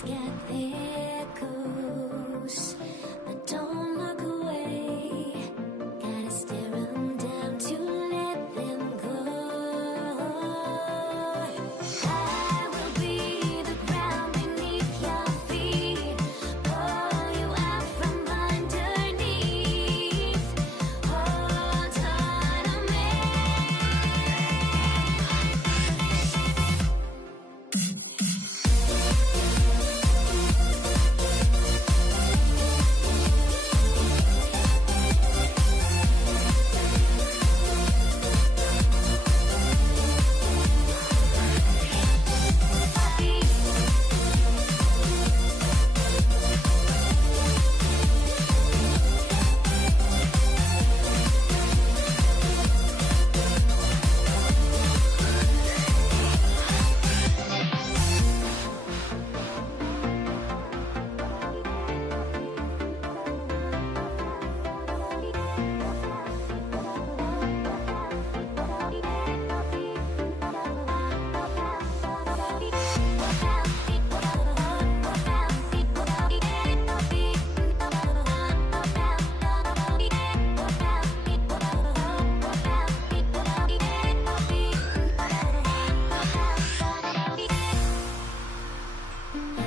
Everybody's got their ghosts, but don't look away. Gotta stare 'em down to let them go. I will be the ground beneath your feet, pull you out from underneath. Hold on to me.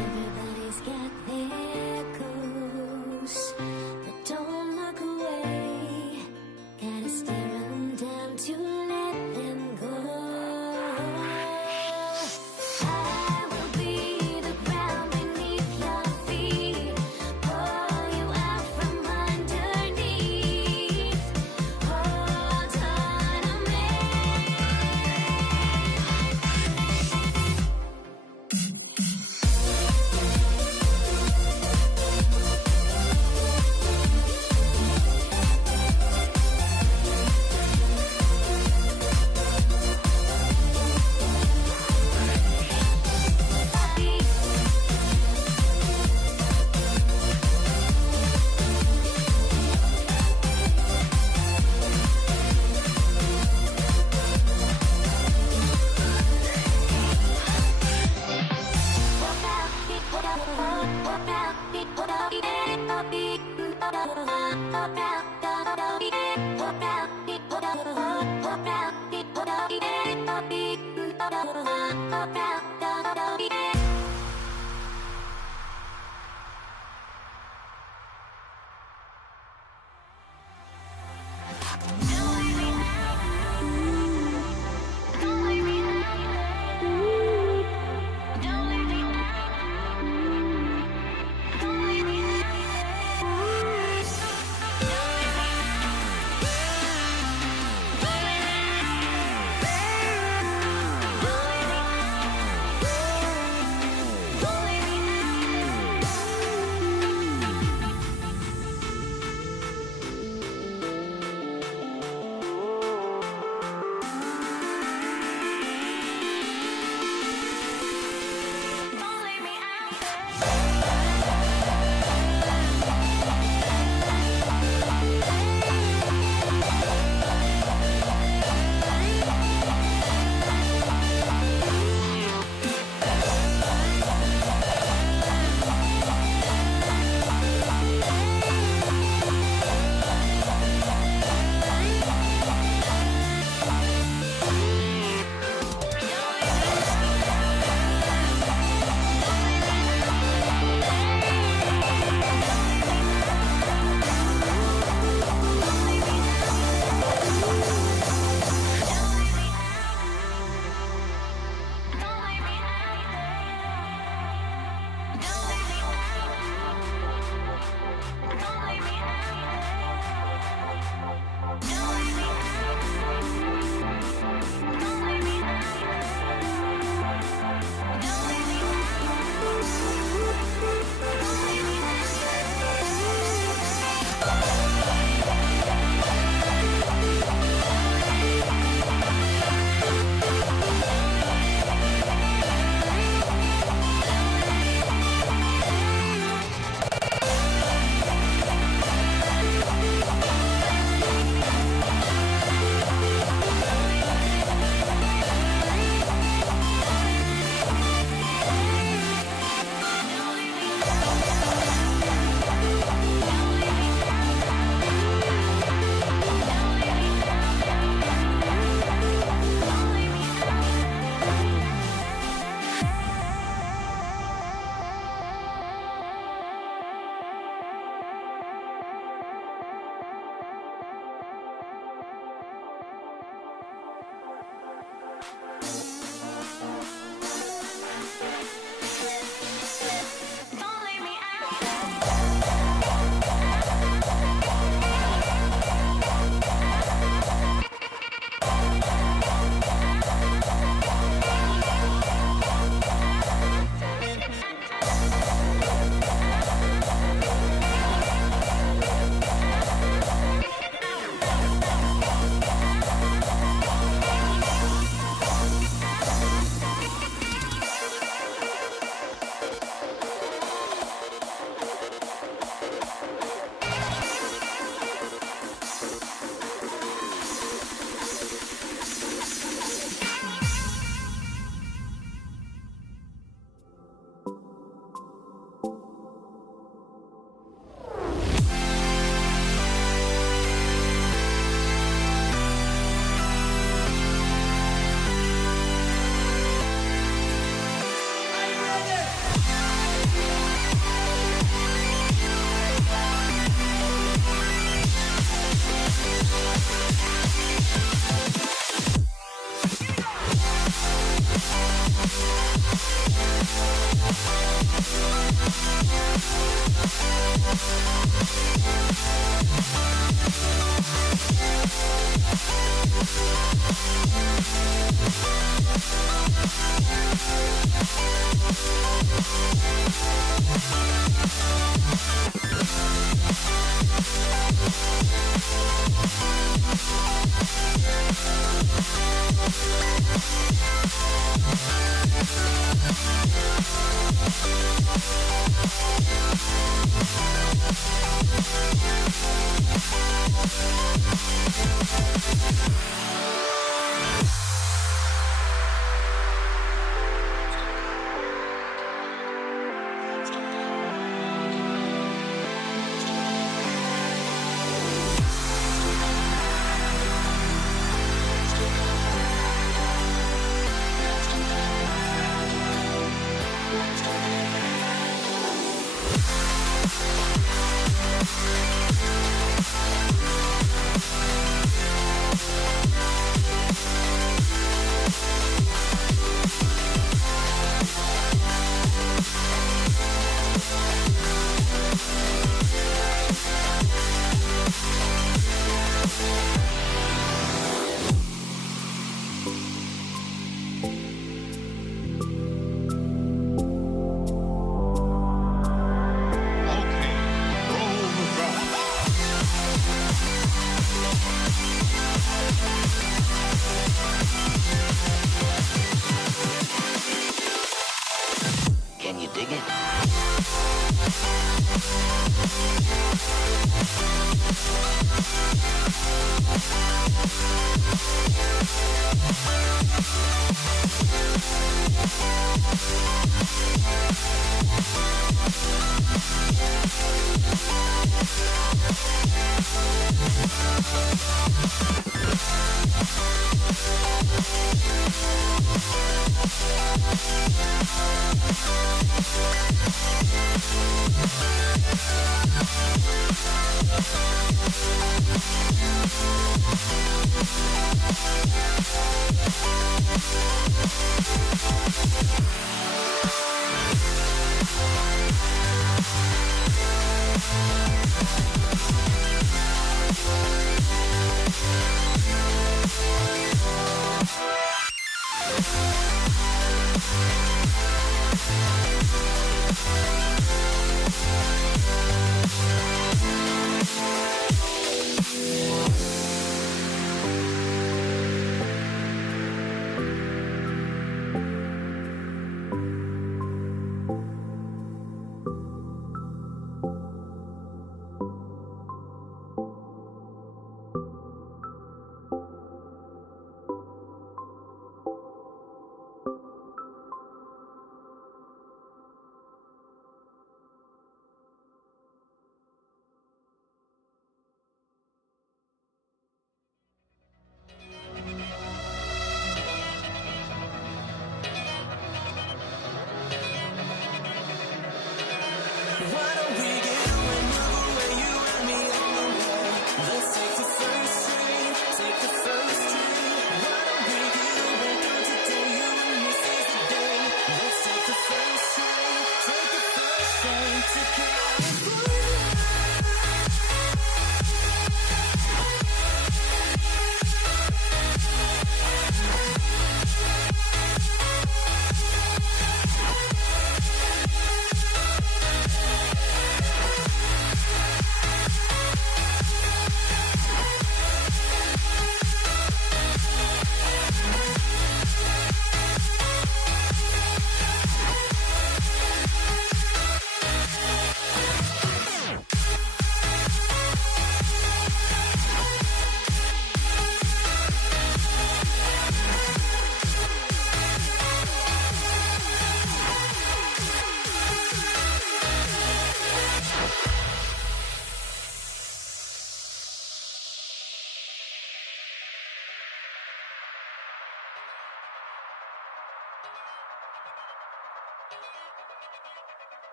Everybody's got their ghosts, but don't look away. Gotta stare 'em down to let them go. I will be the ground beneath your feet, pull you out from underneath. Hold on to me.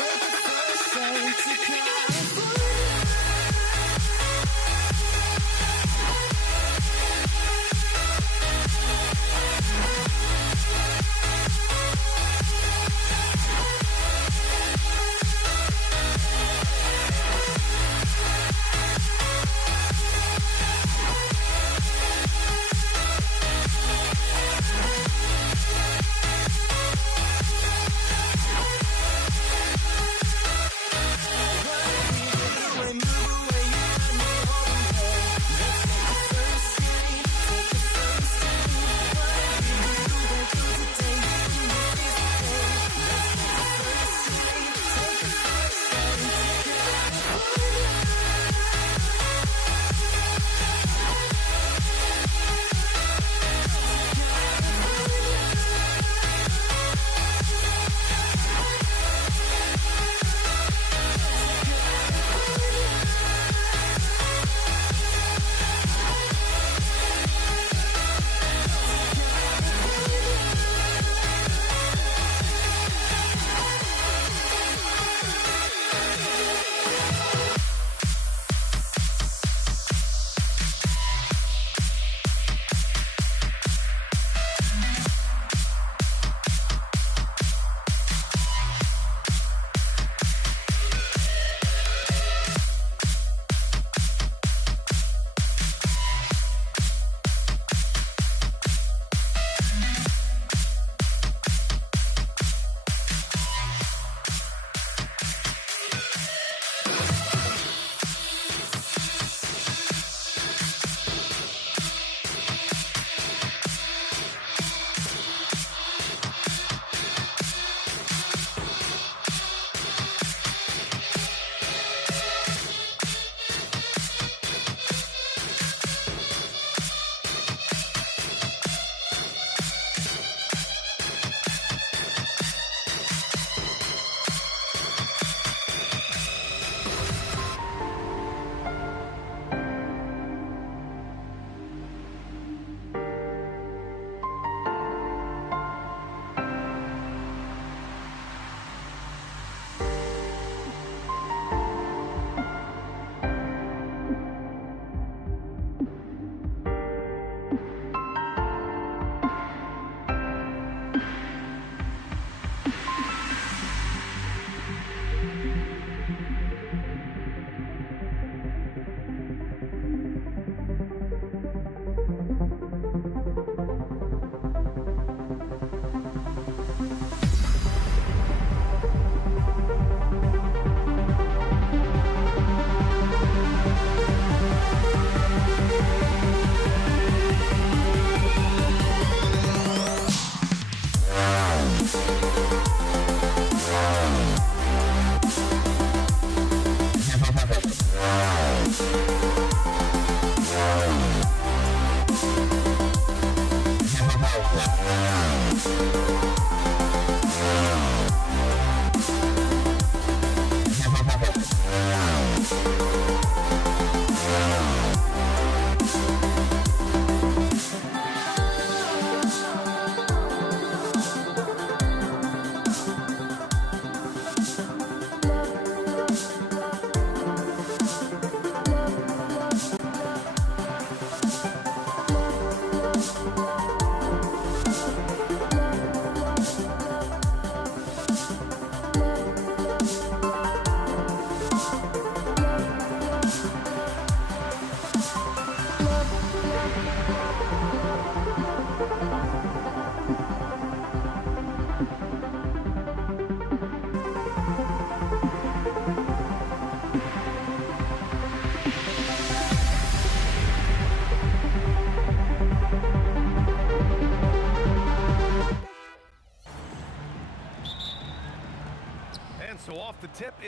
Take the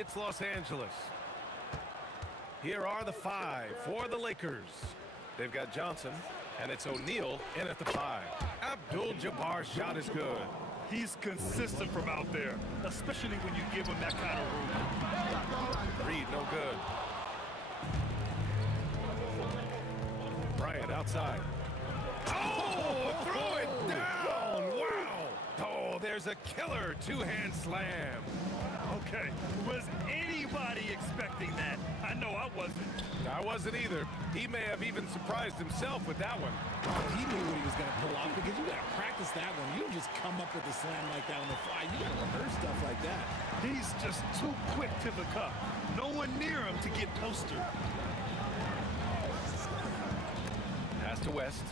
it's Los Angeles. Here are the 5 for the Lakers. They've got Johnson, and it's O'Neal in at the 5. Abdul-Jabbar's shot is good. He's consistent from out there, especially when you give him that kind of room. Reed, no good. Bryant outside. Oh, throw it down! Wow! Oh, there's a killer two-hand slam. Okay, was anybody expecting that? I know I wasn't. I wasn't either. He may have even surprised himself with that one. He knew what he was going to pull off because you got to practice that one. You don't just come up with a slam like that on the fly. You got to rehearse stuff like that. He's just too quick to the cup. No one near him to get postered. Pass to West.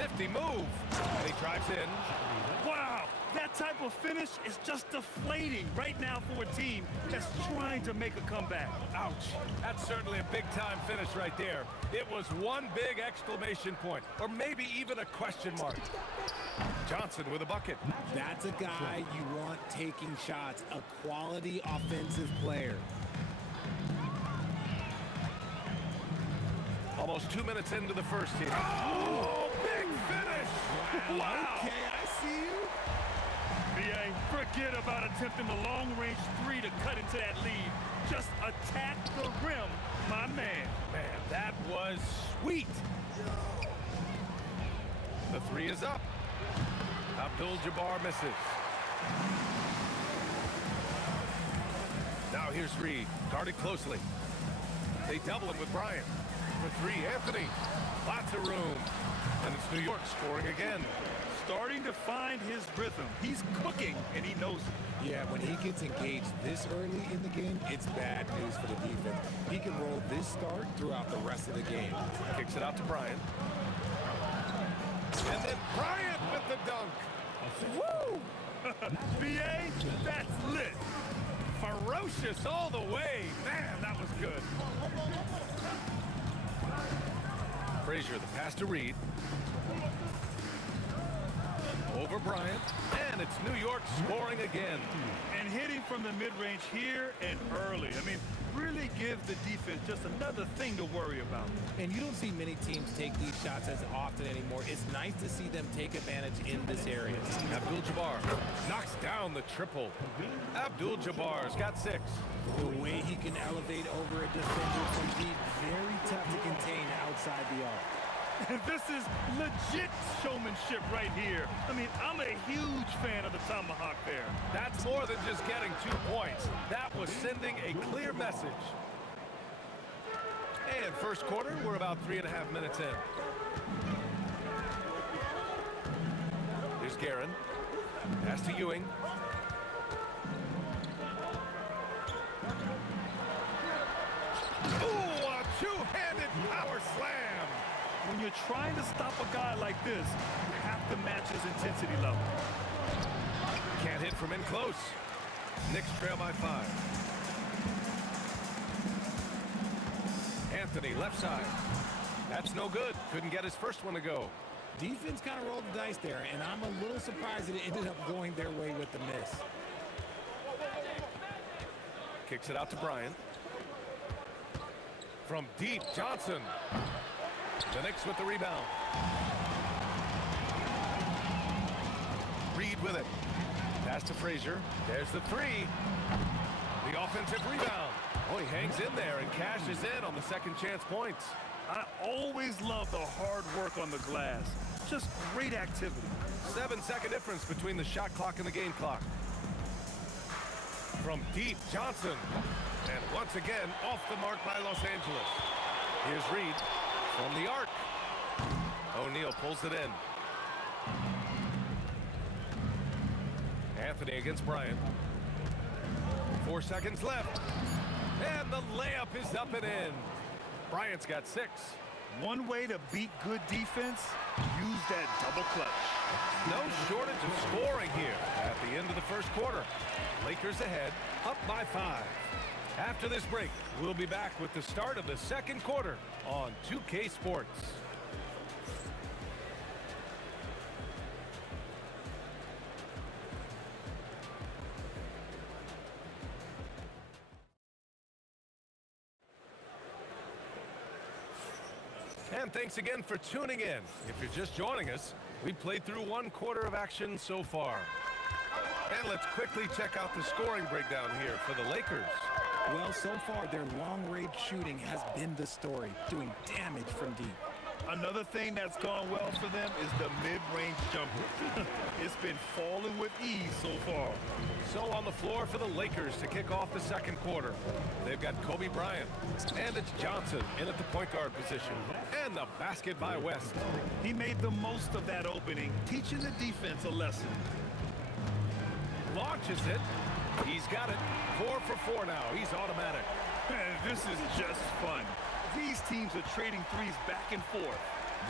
Nifty move. And he drives in. Wow, that type of finish is just deflating right now for a team that's trying to make a comeback. Ouch. That's certainly a big-time finish right there. It was one big exclamation point, or maybe even a question mark. Johnson with a bucket. That's a guy you want taking shots, a quality offensive player. Almost 2 minutes into the first here. Oh, big finish! Wow! Okay, I see you. BA, forget about attempting the long-range 3 to cut into that lead. Just attack the rim, my man. Man, that was sweet. The 3 is up. Abdul-Jabbar misses. Now here's Reed, guarded closely. They double him with Bryant. For 3, Anthony. Lots of room. And it's New York scoring again. Starting to find his rhythm. He's cooking, and he knows it. Yeah, when he gets engaged this early in the game, it's bad news for the defense. He can roll this start throughout the rest of the game. Kicks it out to Bryant. And then Bryant with the dunk. Woo! BA, that's lit. Ferocious all the way. Man, that was good. Frazier, the pass to Reed. Over Bryant, and it's New York scoring again. And hitting from the mid-range here and early. I mean, really give the defense just another thing to worry about. And you don't see many teams take these shots as often anymore. It's nice to see them take advantage in this area. Abdul-Jabbar knocks down the triple. Abdul-Jabbar's got 6. The way he can elevate over a defender from deep, very tough to contain outside the arc. And this is legit showmanship right here. I mean, I'm a huge fan of the tomahawk there. That's more than just getting 2 points. That was sending a clear message. And first quarter, we're about 3.5 minutes in. Here's Guerin. Pass to Ewing. Ooh, a two-handed power slam. When you're trying to stop a guy like this, you have to match his intensity level. Can't hit from in close. Knicks trail by 5. Anthony, left side. That's no good. Couldn't get his first one to go. Defense kind of rolled the dice there, and I'm a little surprised that it ended up going their way with the miss. Kicks it out to Bryant. From deep, Johnson. The Knicks with the rebound. Reed with it. Pass to Frazier. There's the 3. The offensive rebound. Oh, he hangs in there and cashes in on the second chance points. I always love the hard work on the glass. Just great activity. 7-second difference between the shot clock and the game clock. From deep, Johnson. And once again, off the mark by Los Angeles. Here's Reed from the arc. O'Neal pulls it in. Anthony against Bryant. 4 seconds left. And the layup is up and in. Bryant's got 6. One way to beat good defense, use that double clutch. No shortage of scoring here at the end of the first quarter. Lakers ahead, up by 5. After this break, we'll be back with the start of the second quarter on 2K Sports. And thanks again for tuning in. If you're just joining us, we've played through 1 quarter of action so far. And let's quickly check out the scoring breakdown here for the Lakers. Well, so far, their long-range shooting has been the story, doing damage from deep. Another thing that's gone well for them is the mid-range jumper. It's been falling with ease so far. So on the floor for the Lakers to kick off the second quarter, they've got Kobe Bryant, and it's Johnson in at the point guard position, and the basket by West. He made the most of that opening, teaching the defense a lesson. Launches it. He's got it. 4 for 4 now. He's automatic. Man, this is just fun. These teams are trading threes back and forth.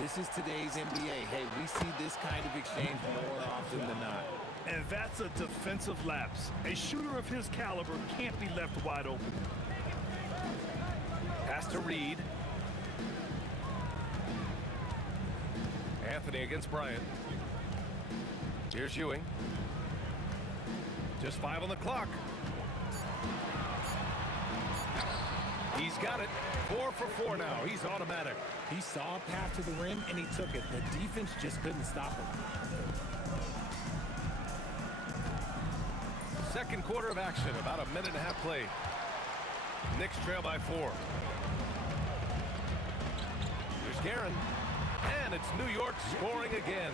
This is today's NBA. Hey, we see this kind of exchange more often than not. And that's a defensive lapse. A shooter of his caliber can't be left wide open. Pass to Reed. Anthony against Bryant. Here's Ewing. Just 5 on the clock. He's got it. 4 for 4 now. He's automatic. He saw a path to the rim, and he took it. The defense just couldn't stop him. Second quarter of action. About a minute and a half played. Knicks trail by 4. Here's Guerin. And it's New York scoring again.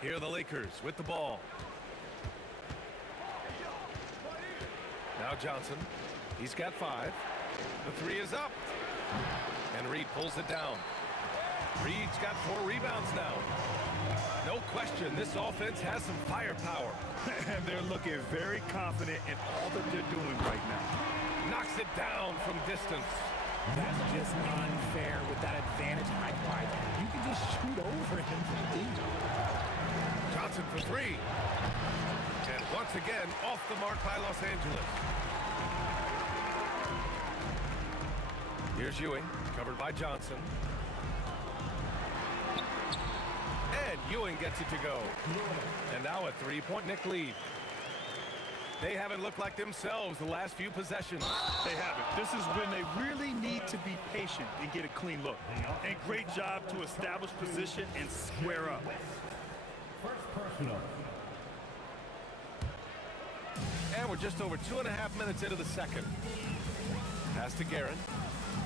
Here are the Lakers with the ball. Now Johnson. He's got 5. The 3 is up. And Reed pulls it down. Reed's got 4 rebounds now. No question, this offense has some firepower. And they're looking very confident in all that they're doing right now. Knocks it down from distance. That's just unfair with that advantage height-wise. You can just shoot over him from deep. Johnson for 3. And once again, off the mark by Los Angeles. Here's Ewing, covered by Johnson. And Ewing gets it to go. And now a 3-point Knick lead. They haven't looked like themselves the last few possessions. They haven't. This is when they really need to be patient and get a clean look. And great job to establish position and square up. And we're just over 2.5 minutes into the second. Pass to Guerin.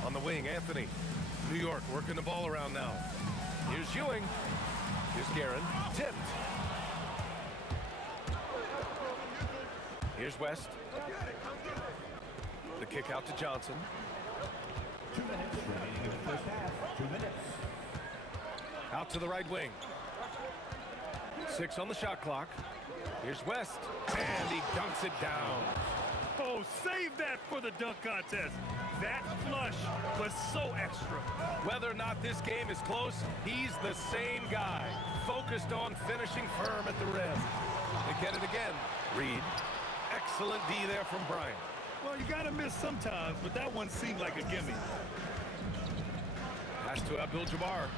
On the wing, Anthony. New York working the ball around now. Here's Ewing. Here's Guerin. Tipped. Here's West. The kick out to Johnson. 2 minutes remaining in the first half. 2 minutes. Out to the right wing. 6 on the shot clock. Here's West. And he dunks it down. Oh, save that for the dunk contest. That flush was so extra. Whether or not this game is close, he's the same guy. Focused on finishing firm at the rim. They get it again. Reed. Excellent D there from Bryant. Well, you got to miss sometimes, but that one seemed like a gimme. Pass to Abdul-Jabbar.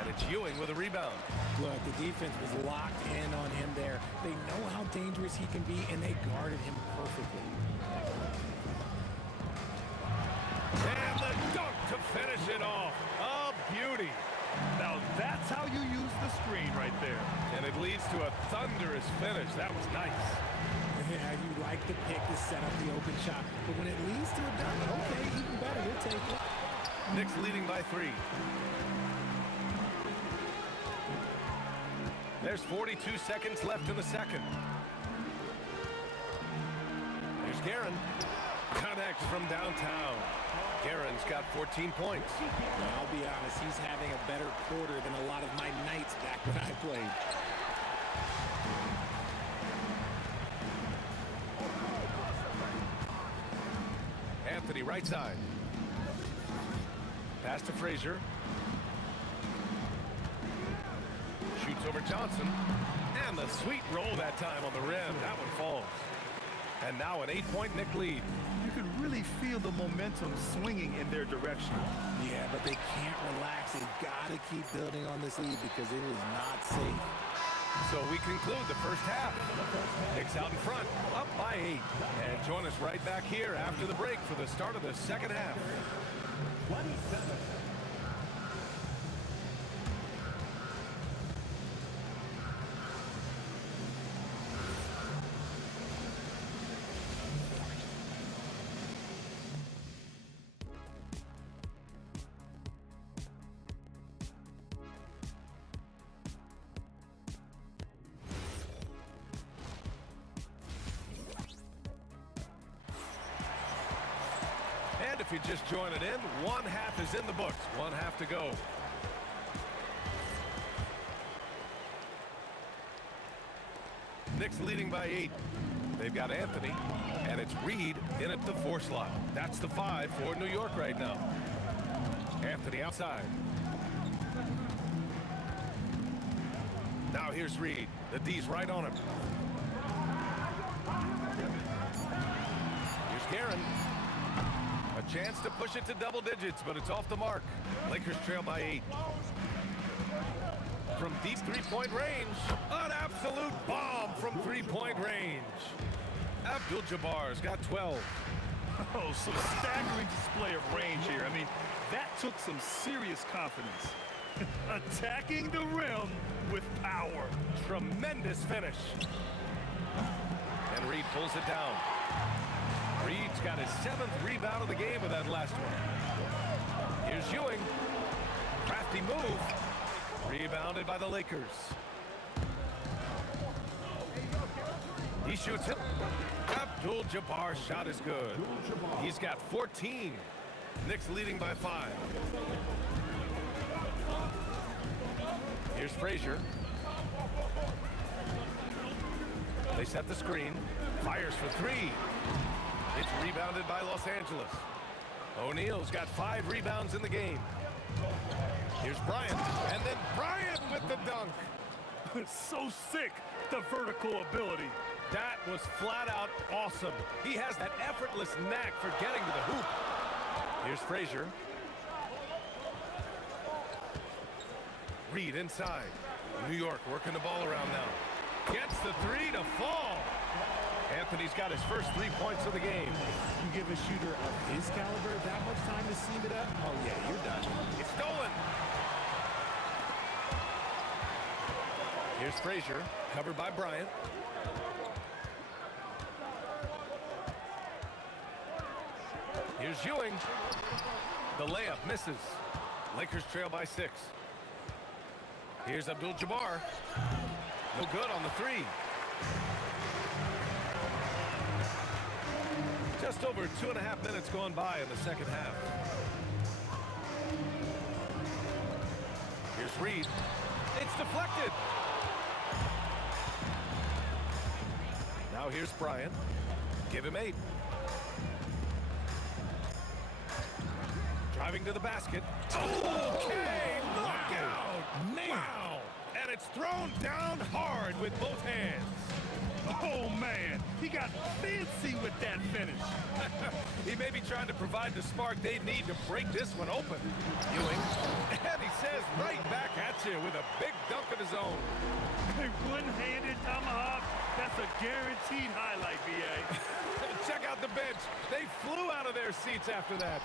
And it's Ewing with a rebound. Look, the defense was locked in on him there. They know how dangerous he can be, and they guarded him perfectly. And the dunk to finish it off. A beauty. Now that's how you use the screen right there. And it leads to a thunderous finish. That was nice. Yeah, you like the pick to set up the open shot, but when it leads to a dunk, okay, even better, you'll take it. Knicks leading by 3. There's 42 seconds left in the second. Here's Guerin. Connects from downtown. Guerin's got 14 points. Now, I'll be honest, he's having a better quarter than a lot of my nights back when I played. Anthony, right side. Pass to Frazier. Shoots over Johnson. And the sweet roll that time on the rim. That one falls. And now an 8-point Knick lead. You can really feel the momentum swinging in their direction. Yeah, but they can't relax. They've got to keep building on this lead because it is not safe. So we conclude the first half. Knicks out in front, up by 8. And join us right back here after the break for the start of the second half. 27. And if you just join it in, one half is in the books. One half to go. Knicks leading by 8. They've got Anthony, and it's Reed in at the 4 slot. That's the 5 for New York right now. Anthony outside. Now here's Reed. The D's right on him. Here's Guerin. A chance to push it to double digits, but it's off the mark. Lakers trail by 8. From deep three-point range, an absolute bomb from three-point range. Abdul-Jabbar's got 12. Oh, some staggering display of range here. I mean, that took some serious confidence. Attacking the rim with power. Tremendous finish. And Reed pulls it down. Reed's got his 7th rebound of the game with that last one. Here's Ewing. Crafty move. Rebounded by the Lakers. He shoots it. Abdul-Jabbar's shot is good. He's got 14. Knicks leading by 5. Here's Frazier. They set the screen. Fires for 3. It's rebounded by Los Angeles. O'Neal's got 5 rebounds in the game. Here's Bryant, and then Bryant with the dunk. So sick, the vertical ability. That was flat out awesome. He has that effortless knack for getting to the hoop. Here's Frazier. Reed inside. New York working the ball around now. Gets the 3 to fall. Anthony's got his first 3 points of the game. You give a shooter of his caliber that much time to seam it up, oh yeah, you're done. It's stolen. Here's Frazier, covered by Bryant. Here's Ewing. The layup misses. Lakers trail by 6. Here's Abdul-Jabbar. No good on the 3. Just over 2.5 minutes gone by in the second half. Here's Reed. It's deflected. Now here's Bryant. Give him 8. Driving to the basket. Okay, knockout. Wow. And it's thrown down hard with both hands. Oh, man, he got fancy with that finish. He may be trying to provide the spark they need to break this one open. Ewing, and he says right back at you with a big dunk of his own. One-handed tomahawk, that's a guaranteed highlight, B.A. Check out the bench. They flew out of their seats after that.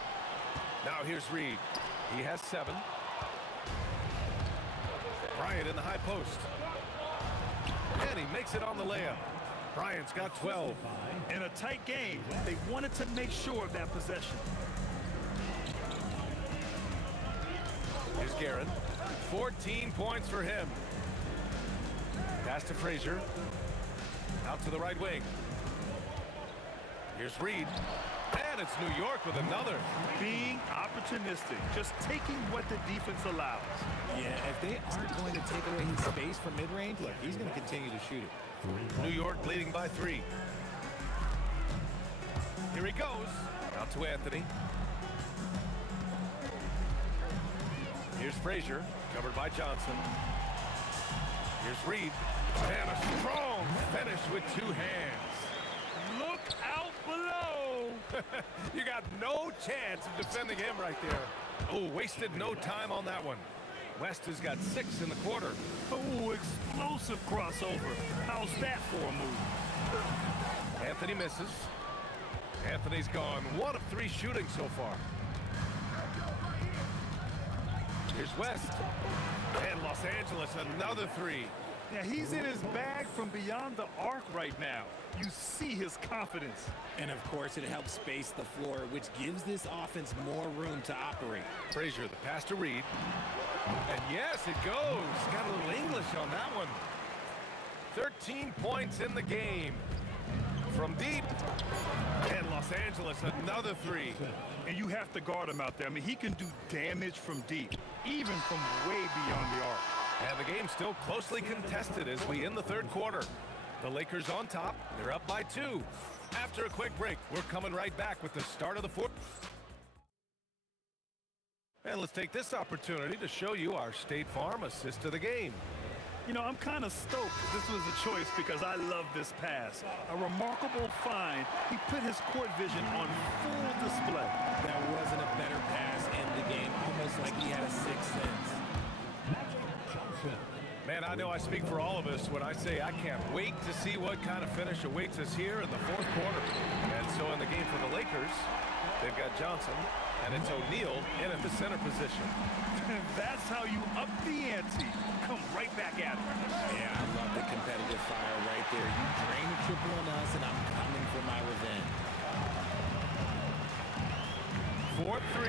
Now here's Reed. He has 7. Bryant in the high post. And he makes it on the layup. Bryant's got 12. In a tight game, they wanted to make sure of that possession. Here's Guerin. 14 points for him. Pass to Frazier. Out to the right wing. Here's Reed. And it's New York with another. Being opportunistic, just taking what the defense allows. Yeah, if they aren't going to take away his space from mid-range, look, he's going to continue to shoot it. New York leading by 3. Here he goes. Out to Anthony. Here's Frazier, covered by Johnson. Here's Reed. And a strong finish with 2 hands. Look out below. You got no chance of defending him right there. Oh, wasted no time on that one. West has got 6 in the quarter. Oh, explosive crossover. How's that for a move? Anthony misses. Anthony's gone 1 of 3 shooting so far. Here's West. And Los Angeles, another 3. Yeah, he's in his bag from beyond the arc right now. You see his confidence. And of course, it helps space the floor, which gives this offense more room to operate. Frazier, the pass to Reed. And yes, it goes. Got a little English on that one. 13 points in the game. From deep. And Los Angeles, another 3. And you have to guard him out there. I mean, he can do damage from deep, even from way beyond the arc. And the game's still closely contested as we end the third quarter. The Lakers on top. They're up by 2. After a quick break, we're coming right back with the start of the fourth. And let's take this opportunity to show you our State Farm assist to the game. You know, I'm kind of stoked this was a choice because I love this pass. A remarkable find. He put his court vision on full display. That wasn't a better pass in the game, almost like he had a sixth sense. Man, I know I speak for all of us when I say I can't wait to see what kind of finish awaits us here in the fourth quarter. And so in the game for the Lakers, they've got Johnson, and it's O'Neal in at the center position. That's how you up the ante. Come right back at it. Yeah, I love the competitive fire right there. You drain a triple on us, and I'm coming for my revenge. 4-3,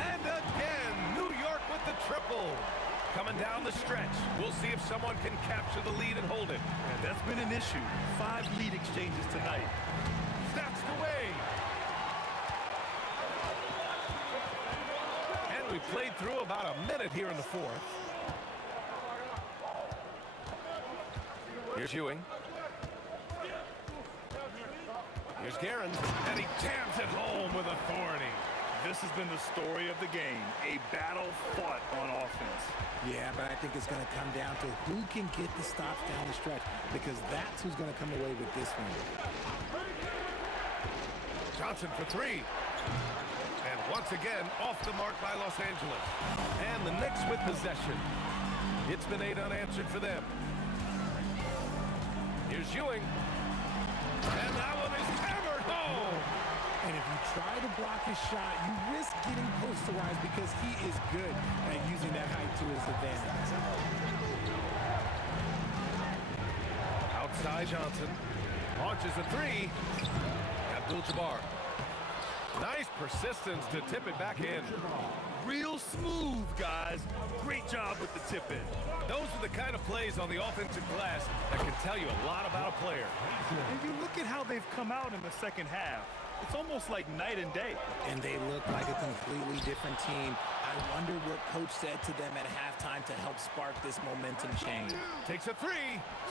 and again, New York with the triple. Coming down the stretch. We'll see if someone can capture the lead and hold it. And that's been an issue. 5 lead exchanges tonight. That's the way. And we played through about a minute here in the fourth. Here's Ewing. Here's Guerin. And he jams it home with authority. This has been the story of the game. A battle fought on offense. Yeah, but I think it's going to come down to who can get the stops down the stretch, because that's who's going to come away with this one. Johnson for 3. And once again, off the mark by Los Angeles. And the Knicks with possession. It's been 8 unanswered for them. Here's Ewing. And that one is hammered home. And if you try to block his shot, you risk getting posterized because he is good at using that height to his advantage. Outside Johnson. Launches a 3. Abdul-Jabbar. Nice persistence to tip it back in. Real smooth, guys. Great job with the tip in. Those are the kind of plays on the offensive glass that can tell you a lot about a player. And you look at how they've come out in the second half. It's almost like night and day. And they look like a completely different team. I wonder what coach said to them at halftime to help spark this momentum change. Takes a 3.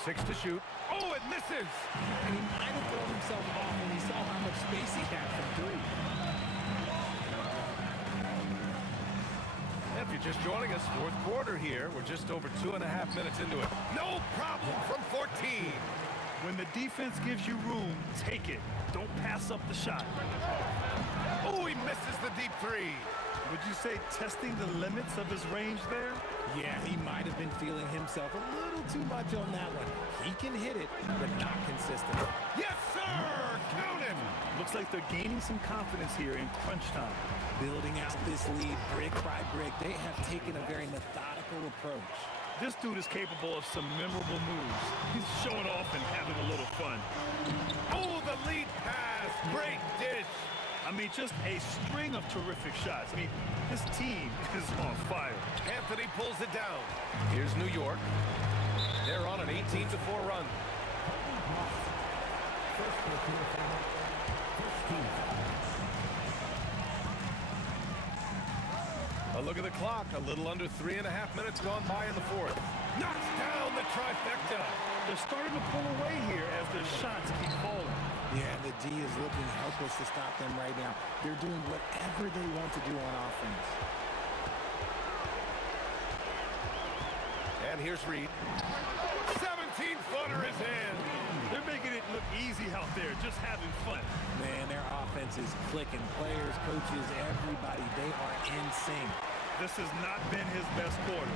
6 to shoot. Oh, it misses. And he might have thrown himself off when he saw how much space he had from 3. If you're just joining us, fourth quarter here. We're just over 2.5 minutes into it. No problem from 14. When the defense gives you room, take it. Don't pass up the shot. Oh, he misses the deep 3. Would you say testing the limits of his range there? Yeah, he might have been feeling himself a little too much on that one. He can hit it, but not consistently. Yes, sir! Count him! Looks like they're gaining some confidence here in crunch time. Building out this lead brick by brick, they have taken a very methodical approach. This dude is capable of some memorable moves. He's showing off and having a little fun. Oh, the lead pass! Great dish! I mean, just a string of terrific shots. I mean, this team is on fire. Anthony pulls it down. Here's New York. They're on an 18-4 run. A look at the clock. A little under 3.5 minutes gone by in the fourth. Knocks down the trifecta. They're starting to pull away here as their shots keep falling. Yeah, the D is looking helpless to stop them right now. They're doing whatever they want to do on offense. And here's Reed. 17-footer is in. They're making it look easy out there, just having fun. Man, their offense is clicking. Players, coaches, everybody, they are in sync. This has not been his best quarter.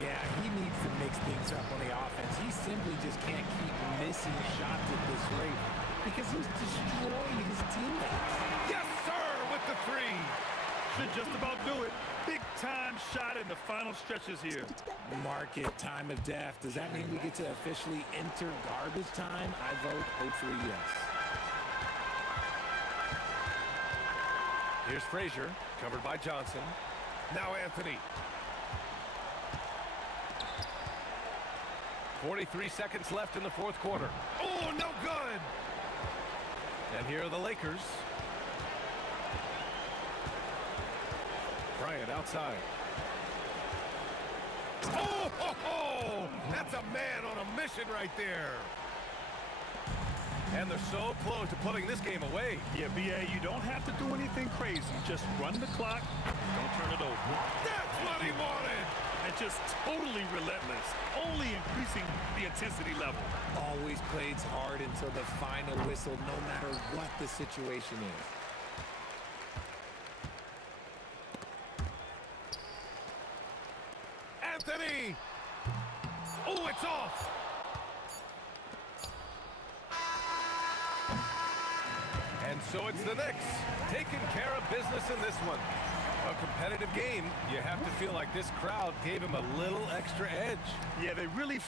Yeah, he needs to mix things up on the offense. He simply just can't keep missing shots at this rate because he's destroying his teammates. Yes, sir, with the three. Should just about do it. Big time shot in the final stretches here. Mark it, time of death. Does that mean we get to officially enter garbage time? I vote hopefully yes. Here's Frazier, covered by Johnson. Now Anthony. 43 seconds left in the fourth quarter. Oh, no good! And here are the Lakers. Bryant outside. Oh, ho, ho! That's a man on a mission right there. And they're so close to putting this game away. Yeah, B.A., you don't have to do anything crazy. Just run the clock. Don't turn it over. That's what he wanted. And just totally relentless, only increasing the intensity level. Always plays hard until the final whistle, no matter what the situation is. Anthony! Oh, it's off! And so it's the Knicks taking care of business in this one. A competitive game. You have to feel like this crowd gave him a little extra edge. Yeah, they really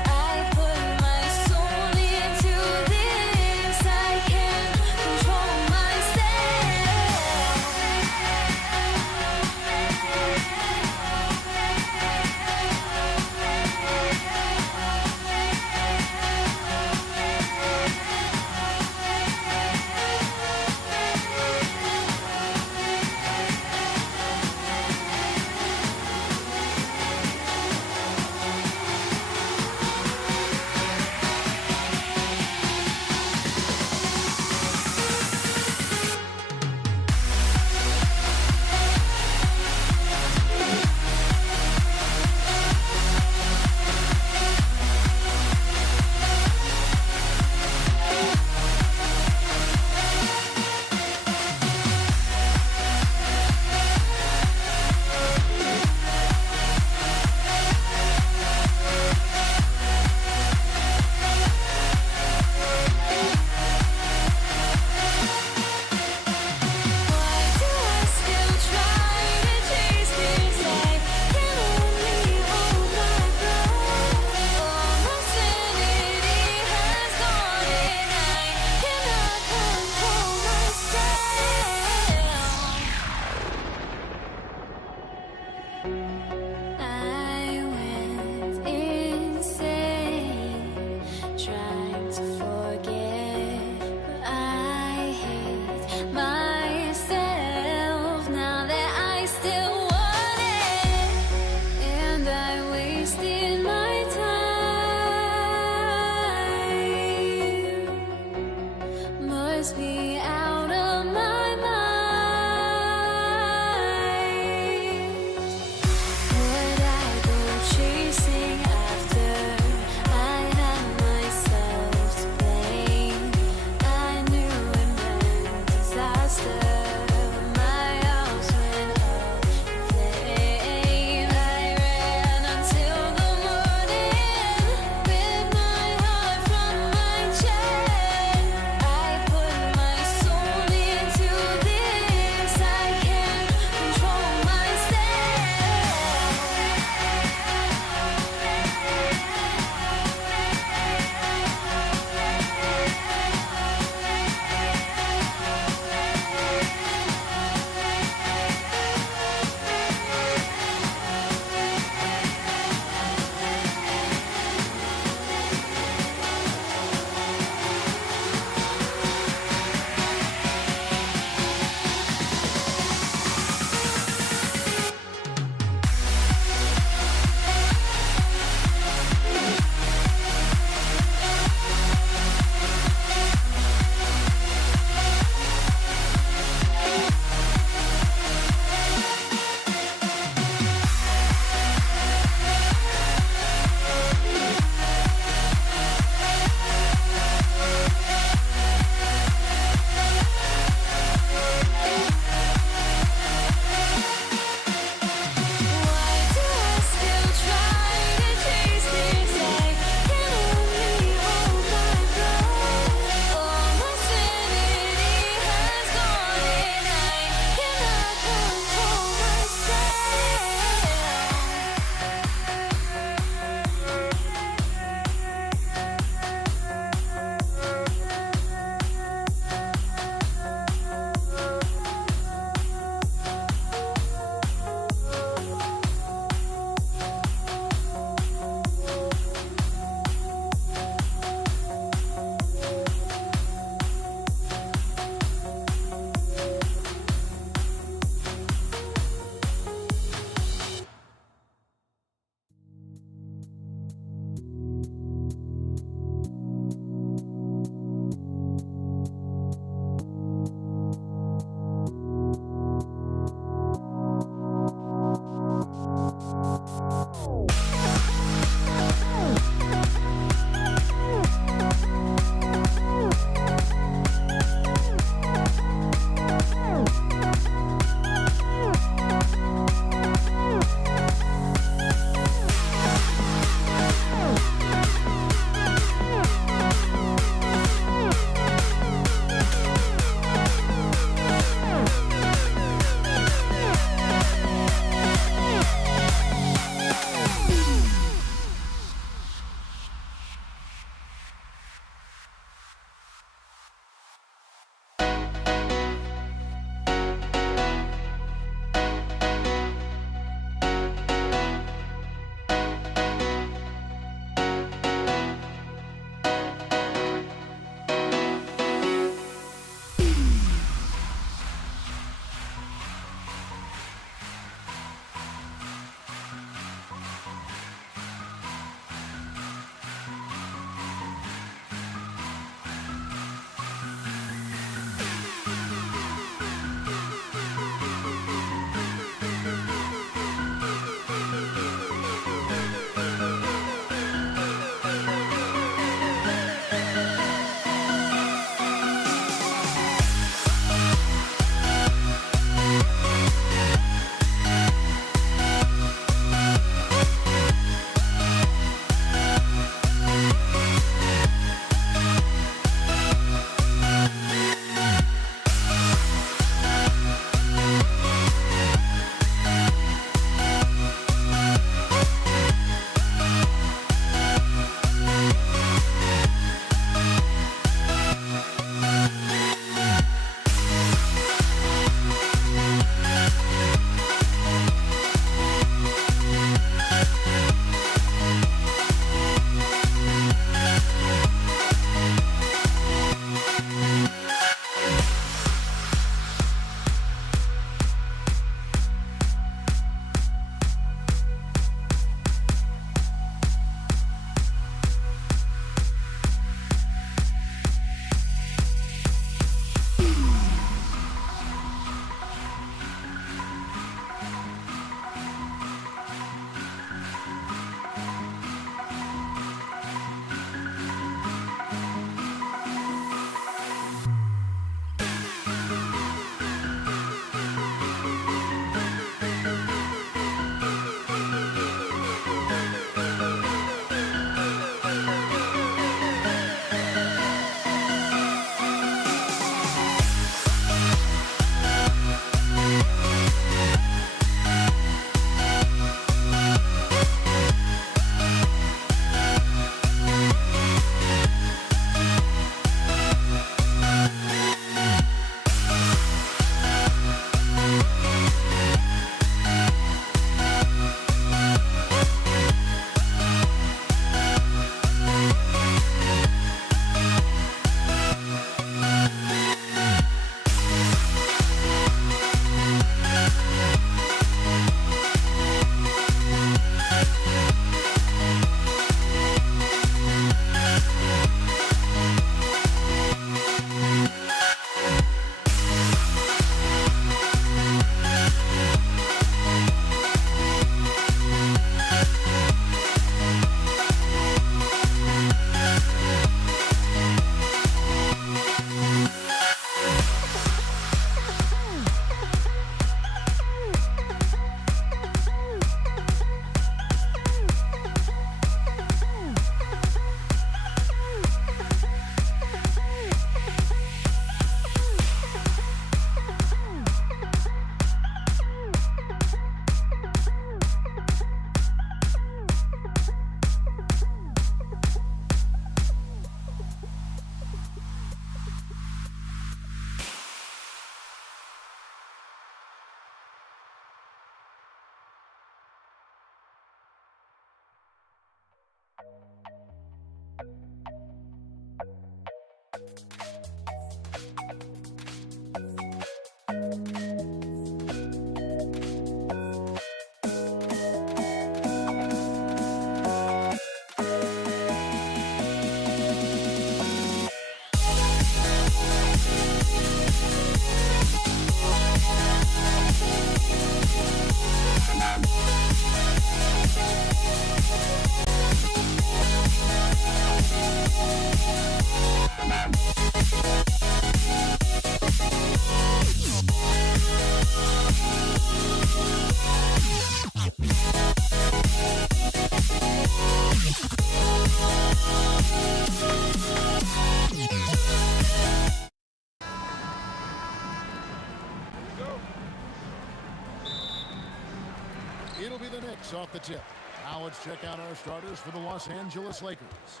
be the Knicks off the tip. Now let's check out our starters for the Los Angeles Lakers.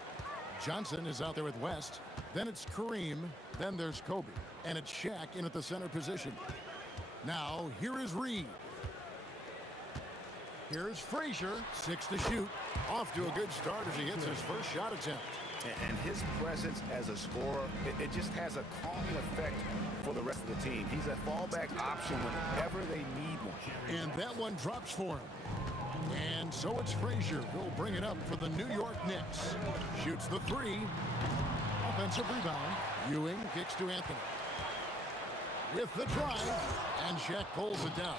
Johnson is out there with West. Then it's Kareem. Then there's Kobe. And it's Shaq in at the center position. Now, here is Reed. Here's Frazier, 6 to shoot. Off to a good start as he hits his first shot attempt. And his presence as a scorer, it just has a calming effect for the rest of the team. He's a fallback option whenever they need one. And that one drops for him. And so it's Frazier who'll bring it up for the New York Knicks. Shoots the three. Offensive rebound. Ewing kicks to Anthony. With the drive, and Shaq pulls it down.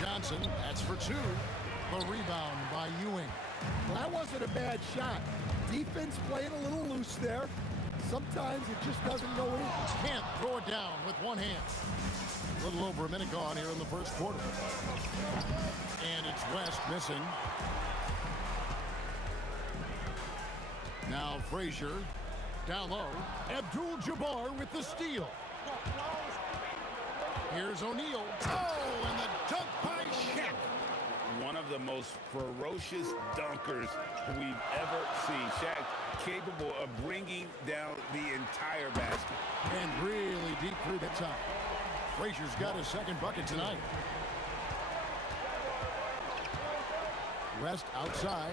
Johnson, that's for two. The rebound by Ewing. Well, that wasn't a bad shot. Defense playing a little loose there. Sometimes it just doesn't go in. Can't throw it down with one hand. A little over a minute gone here in the first quarter. And it's West missing. Now Frazier down low. Abdul-Jabbar with the steal. Here's O'Neal. Oh, and the dunk by Shaq. One of the most ferocious dunkers we've ever seen. Shaq capable of bringing down the entire basket. And really deep through the top. Frazier's got his second bucket tonight. West outside.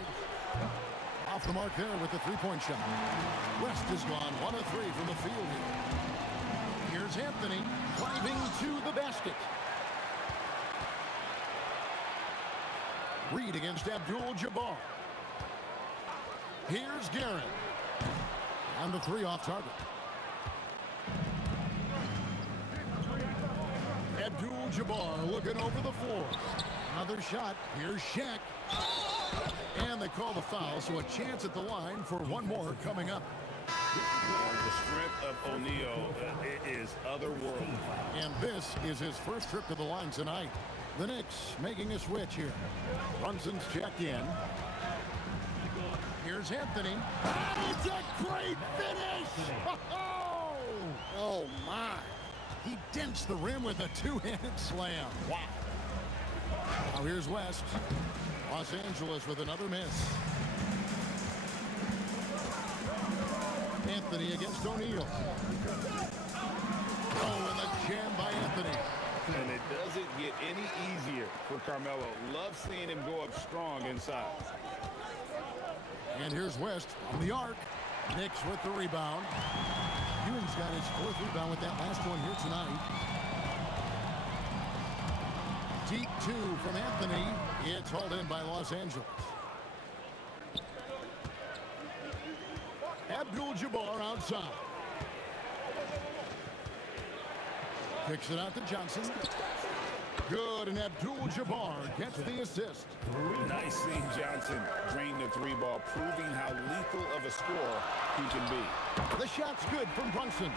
Off the mark there with the three-point shot. West has gone 1 of 3 from the field here. Here's Anthony driving to the basket. Reed against Abdul-Jabbar. Here's Garrett. And the three off target. Abdul-Jabbar looking over the floor. Another shot. Here's Shaq. And they call the foul, so a chance at the line for one more coming up. The strength of O'Neal is otherworldly. And this is his first trip to the line tonight. The Knicks making a switch here. Brunson's checked in. Here's Anthony. And it's a great finish! Oh, my. He dents the rim with a two-handed slam. Wow. Now here's West. Los Angeles with another miss. Anthony against O'Neal. Oh, and the jam by Anthony. And it doesn't get any easier for Carmelo. Love seeing him go up strong inside. And here's West on the arc. Knicks with the rebound. Ewing's got his fourth rebound with that last one here tonight. Deep two from Anthony. It's hauled in by Los Angeles. Abdul-Jabbar outside. Kicks it out to Johnson. Good, and Abdul-Jabbar gets the assist. Nice seeing Johnson drain the three ball, proving how lethal of a scorer he can be. The shot's good from Brunson.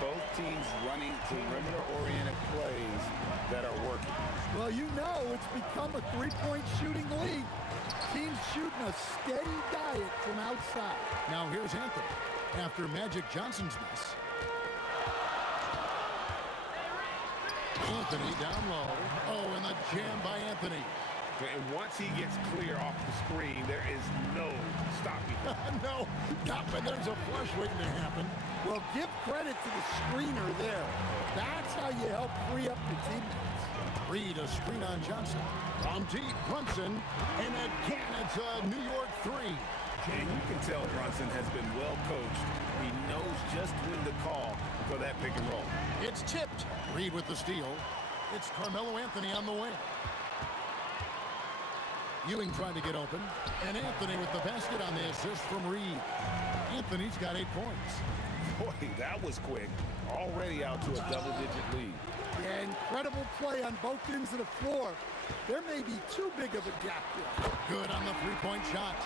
Both teams running perimeter-oriented plays that are working. Well, you know it's become a three-point shooting league. Teams shooting a steady diet from outside. Now here's Anthony after Magic Johnson's miss. Anthony down low. Oh, and the jam by Anthony. And once he gets clear off the screen, there is no stopping him. No, not when there's a flush waiting to happen. Well, give credit to the screener there. That's how you help free up the teammates. Reed, a screen on Johnson. From deep, Brunson. And again, it's a New York three. And you can tell Brunson has been well coached. He knows just when to call for that pick and roll. It's tipped. Reed with the steal. It's Carmelo Anthony on the wing. Ewing trying to get open. And Anthony with the basket on the assist from Reed. Anthony's got 8 points. Boy, that was quick. Already out to a double-digit lead. Yeah, incredible play on both ends of the floor. There may be too big of a gap here. Good on the three-point shot.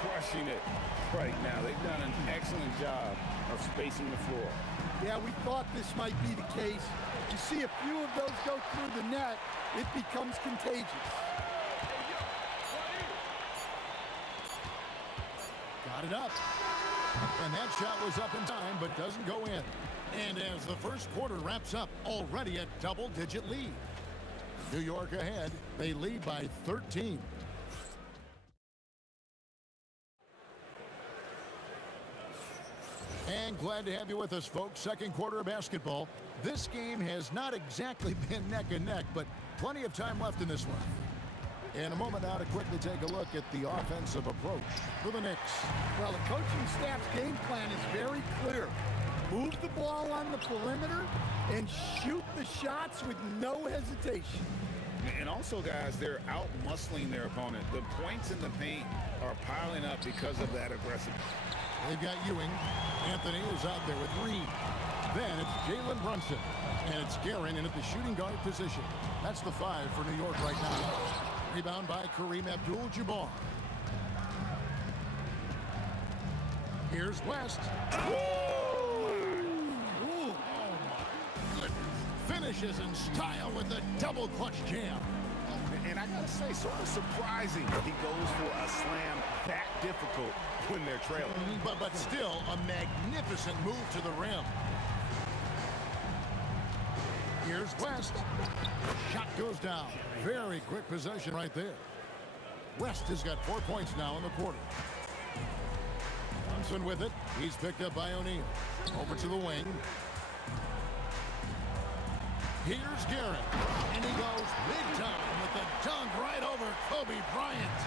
Crushing it right now. They've done an excellent job of spacing the floor. Yeah, we thought this might be the case. You see a few of those go through the net, it becomes contagious. Got it up. And that shot was up in time, but doesn't go in. And as the first quarter wraps up, already a double-digit lead. New York ahead. They lead by 13. And glad to have you with us, folks. Second quarter of basketball. This game has not exactly been neck and neck, but plenty of time left in this one. In a moment now to quickly take a look at the offensive approach for the Knicks. Well, the coaching staff's game plan is very clear. Move the ball on the perimeter and shoot the shots with no hesitation. And also, guys, they're out-muscling their opponent. The points in the paint are piling up because of that aggressiveness. They've got Ewing. Anthony is out there with Reed. Then it's Jalen Brunson. And it's Guerin in at the shooting guard position. That's the 5 for New York right now. Rebound by Kareem Abdul-Jabbar. Here's West. Oh, my goodness. Finishes in style with a double clutch jam. And I gotta say, sort of surprising he goes for a slam that difficult when they're trailing. But still a magnificent move to the rim. Here's West. Shot goes down. Very quick possession right there. West has got 4 points now in the quarter. Brunson with it. He's picked up by O'Neal. Over to the wing. Here's Garrett. And he goes big time with the dunk right over Kobe Bryant.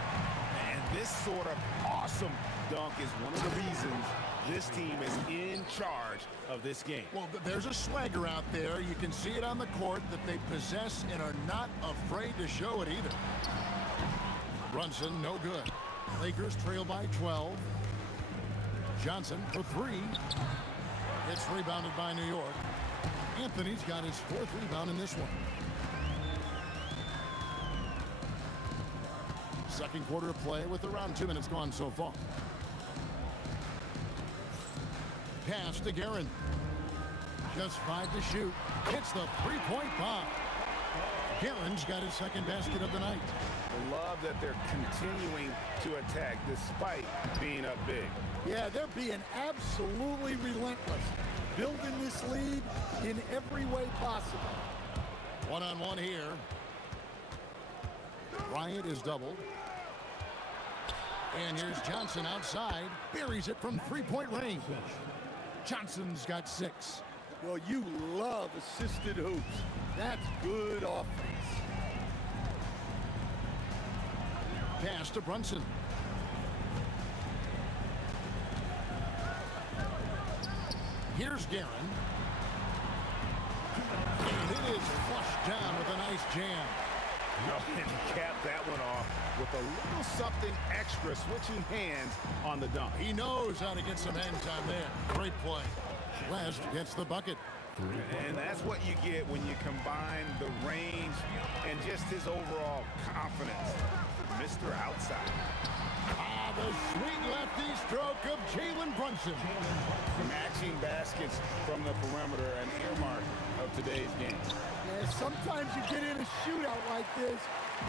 And this sort of awesome dunk is one of the reasons this team is in charge of this game. Well, there's a swagger out there. You can see it on the court that they possess and are not afraid to show it either. Brunson, no good. Lakers trail by 12. Johnson for 3. It's rebounded by New York. Anthony's got his 4th rebound in this one. Second quarter of play with around 2 minutes gone so far. Pass to Guerin. Just 5 to shoot. Hits the 3-point bomb. Guerin's got his 2nd basket of the night. I love that they're continuing to attack despite being up big. Yeah, they're being absolutely relentless. Building this lead in every way possible. One-on-one here. Bryant is doubled. And here's Johnson outside. Buries it from 3-point range. Johnson's got 6. Well, you love assisted hoops. That's good offense. Pass to Brunson. Here's Guerin. And it is flushed down with a nice jam. And cap that one off with a little something extra, switching hands on the dunk. He knows how to get some hang time there. Great play. West gets the bucket. And that's what you get when you combine the range and just his overall confidence. Mr. Outside. Ah, the sweet lefty stroke of Jalen Brunson. Matching baskets from the perimeter, an earmark of today's game. Yeah, sometimes you get in a shootout like this,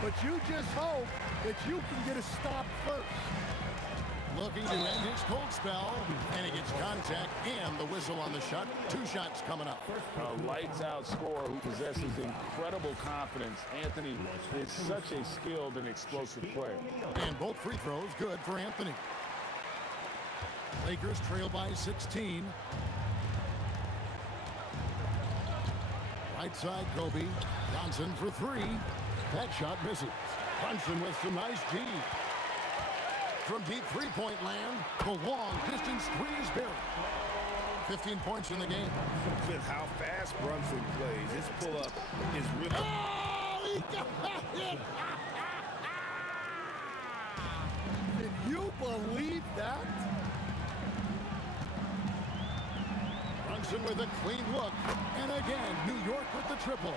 but you just hope that you can get a stop first. Looking to end his cold spell, and he gets contact and the whistle on the shot. 2 shots coming up. A lights-out scorer who possesses incredible confidence. Anthony is such a skilled and explosive player. And both free throws good for Anthony. Lakers trail by 16. Right side, Kobe. Johnson for 3. That shot misses. Brunson with some nice G. From deep 3-point land, the long distance 3 is buried. 15 points in the game. With how fast Brunson plays, his pull-up is really... Oh, he got it! Can you believe that? Brunson with a clean look. And again, New York with the triple.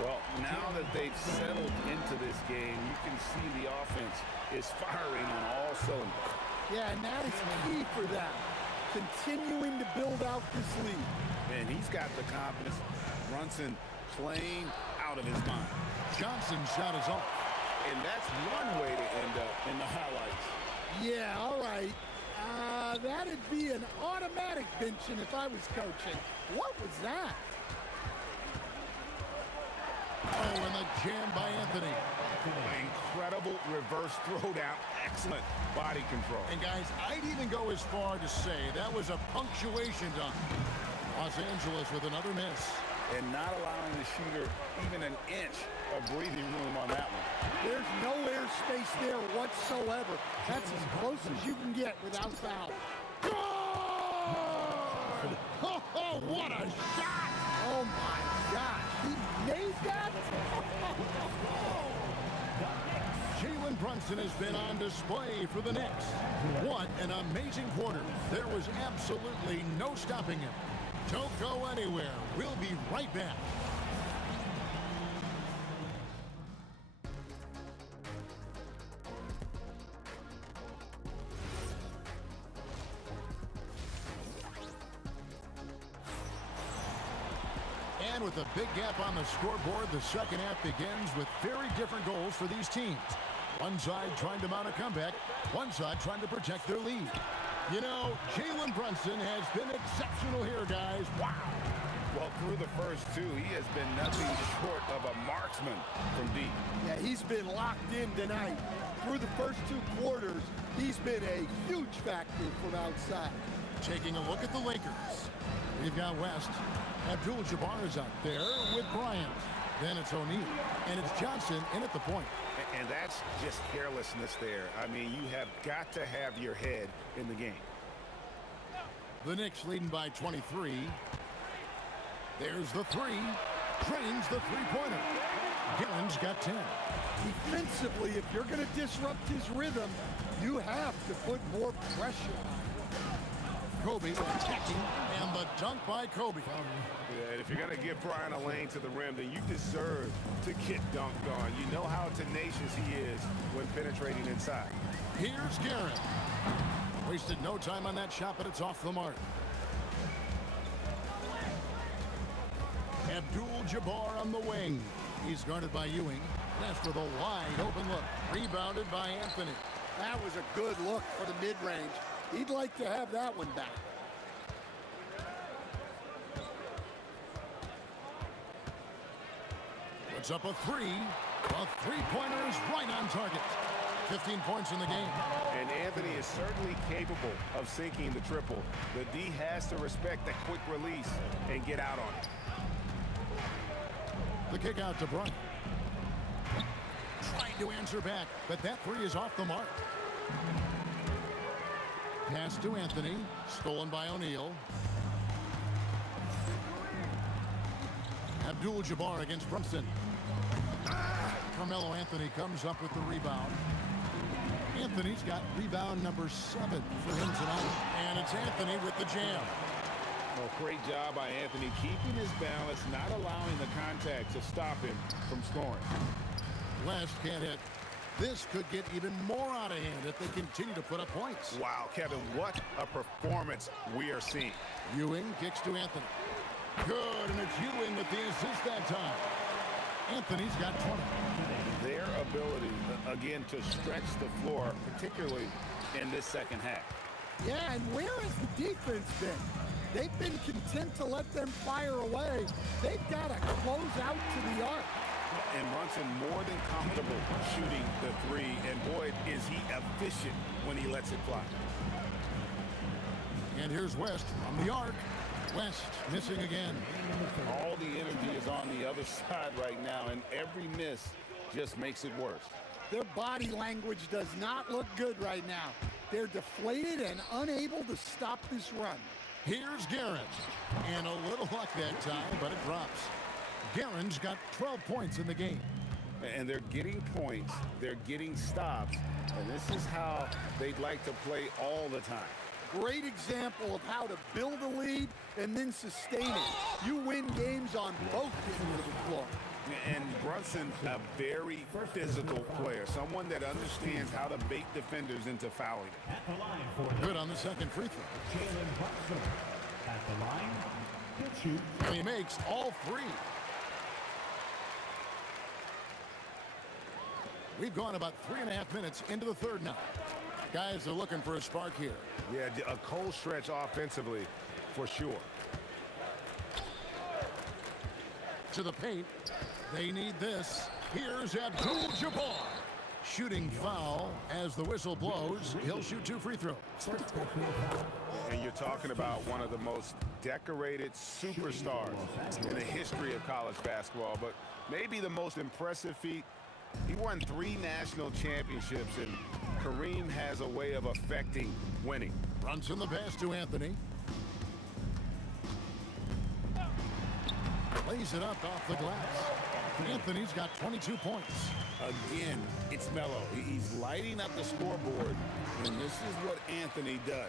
Well, now that they've settled into this game, you can see the offense is firing on all cylinders. Yeah, and that is key for them. Continuing to build out this lead. And he's got the confidence. Brunson playing out of his mind. Johnson's shot is off. And that's one way to end up in the highlights. Yeah, all right. That'd be an automatic benching if I was coaching. What was that? Oh, and the jammed by Anthony. Incredible reverse throwdown. Excellent body control. And guys, I'd even go as far to say that was a punctuation dunk. Los Angeles with another miss. And not allowing the shooter even an inch of breathing room on that one. There's no airspace there whatsoever. That's as close as you can get without foul. Good! Oh, what a shot! Oh my God, he made that? Jalen Brunson has been on display for the Knicks. What an amazing quarter. There was absolutely no stopping him. Don't go anywhere. We'll be right back. And with a big gap on the scoreboard, the second half begins with very different goals for these teams. One side trying to mount a comeback, one side trying to protect their lead. You know, Jalen Brunson has been exceptional here, guys. Wow. Well, through the first two, he has been nothing short of a marksman from deep. Yeah, he's been locked in tonight. Through the first two quarters, he's been a huge factor from outside. Taking a look at the Lakers. We've got West. Abdul-Jabbar is out there with Bryant. Then it's O'Neal. And it's Johnson in at the point. And that's just carelessness there. I mean, you have got to have your head in the game. The Knicks leading by 23. There's the three. Trains the three-pointer. Gillen's got 10. Defensively, if you're going to disrupt his rhythm, you have to put more pressure on him. Kobe attacking, and the dunk by Kobe. Yeah, if you're going to give Brian a lane to the rim, then you deserve to get dunked on. You know how tenacious he is when penetrating inside. Here's Garrett. Wasted no time on that shot, but it's off the mark. Abdul-Jabbar on the wing. He's guarded by Ewing. That's with a wide open look. Rebounded by Anthony. That was a good look for the mid-range. He'd like to have that one back. Puts up a three. A three-pointer is right on target. 15 points in the game. And Anthony is certainly capable of sinking the triple. The D has to respect that quick release and get out on it. The kick out to Bryant. Trying to answer back, but that three is off the mark. Pass to Anthony. Stolen by O'Neal. Abdul-Jabbar against Brunson. Carmelo Anthony comes up with the rebound. Anthony's got rebound number 7 for him tonight. And it's Anthony with the jam. Well, great job by Anthony keeping his balance, not allowing the contact to stop him from scoring. West can't hit. This could get even more out of hand if they continue to put up points. Wow, Kevin, what a performance we are seeing. Ewing kicks to Anthony. Good, and it's Ewing with the assist that time. Anthony's got 20. Their ability, again, to stretch the floor, particularly in this second half. Yeah, and where has the defense been? They've been content to let them fire away. They've got to close out to the arc. And Brunson more than comfortable shooting the three. And boy, is he efficient when he lets it fly. And here's West from the arc. West missing again. All the energy is on the other side right now, and every miss just makes it worse. Their body language does not look good right now. They're deflated and unable to stop this run. Here's Garrett. And a little luck that time, but it drops. Garrett's got 12 points in the game. And they're getting points, they're getting stops, and this is how they'd like to play all the time. Great example of how to build a lead and then sustain it. You win games on both ends of the floor. And Brunson, a very physical player, someone that understands how to bait defenders into fouling. At the line for Good on the second free throw. Jalen Brunson. At the line, to shoot. And he makes all three. We've gone about 3.5 minutes into the third now. Guys are looking for a spark here. Yeah, a cold stretch offensively, for sure. To the paint. They need this. Here's Abdul-Jabbar. Shooting foul as the whistle blows. He'll shoot 2 free throws. And you're talking about one of the most decorated superstars in the history of college basketball, but maybe the most impressive feat. He won 3 national championships, and Kareem has a way of affecting winning. Brunson the pass to Anthony. Lays it up off the glass. Anthony's got 22 points. Again, it's Melo. He's lighting up the scoreboard, and this is what Anthony does.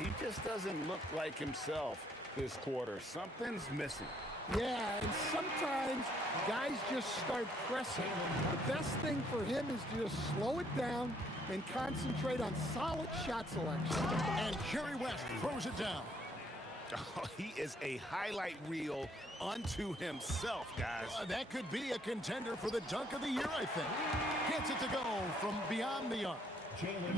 He just doesn't look like himself this quarter. Something's missing. Yeah, and sometimes guys just start pressing. The best thing for him is to just slow it down and concentrate on solid shot selection. And Jerry West throws it down. Oh, he is a highlight reel unto himself, guys. That could be a contender for the dunk of the year, I think. Gets it to go from beyond the arc.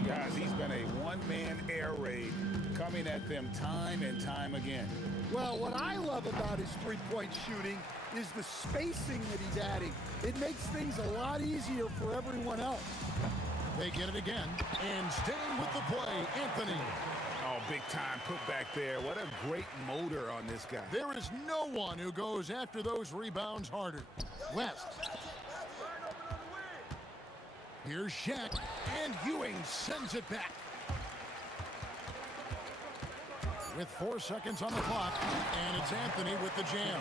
Guys, he's been a one-man air raid coming at them time and time again. Well, what I love about his three-point shooting is the spacing that he's adding. It makes things a lot easier for everyone else. They get it again, and staying with the play, Anthony. Oh, big time put back there. What a great motor on this guy. There is no one who goes after those rebounds harder. West. Here's Shaq, and Ewing sends it back. With 4 seconds on the clock, and it's Anthony with the jam.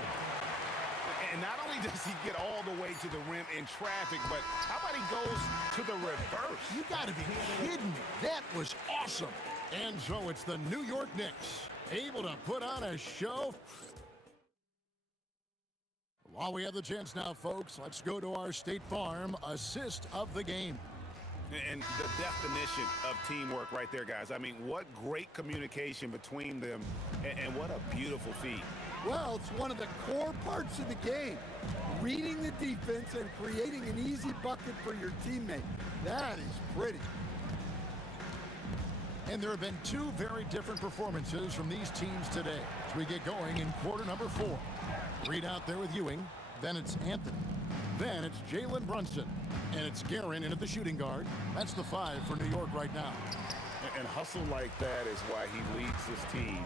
And not only does he get all the way to the rim in traffic, but how about he goes to the reverse? You gotta be kidding me. That was awesome. And so it's the New York Knicks, able to put on a show. While we have the chance now, folks, let's go to our State Farm assist of the game. And the definition of teamwork right there, guys. I mean, what great communication between them, and what a beautiful feat. Well, it's one of the core parts of the game. Reading the defense and creating an easy bucket for your teammate. That is pretty. And there have been 2 very different performances from these teams today as we get going in quarter number 4. Reed out there with Ewing. Then it's Anthony. Then it's Jalen Brunson. And it's Guerin in at the shooting guard. That's the 5 for New York right now. And hustle like that is why he leads his team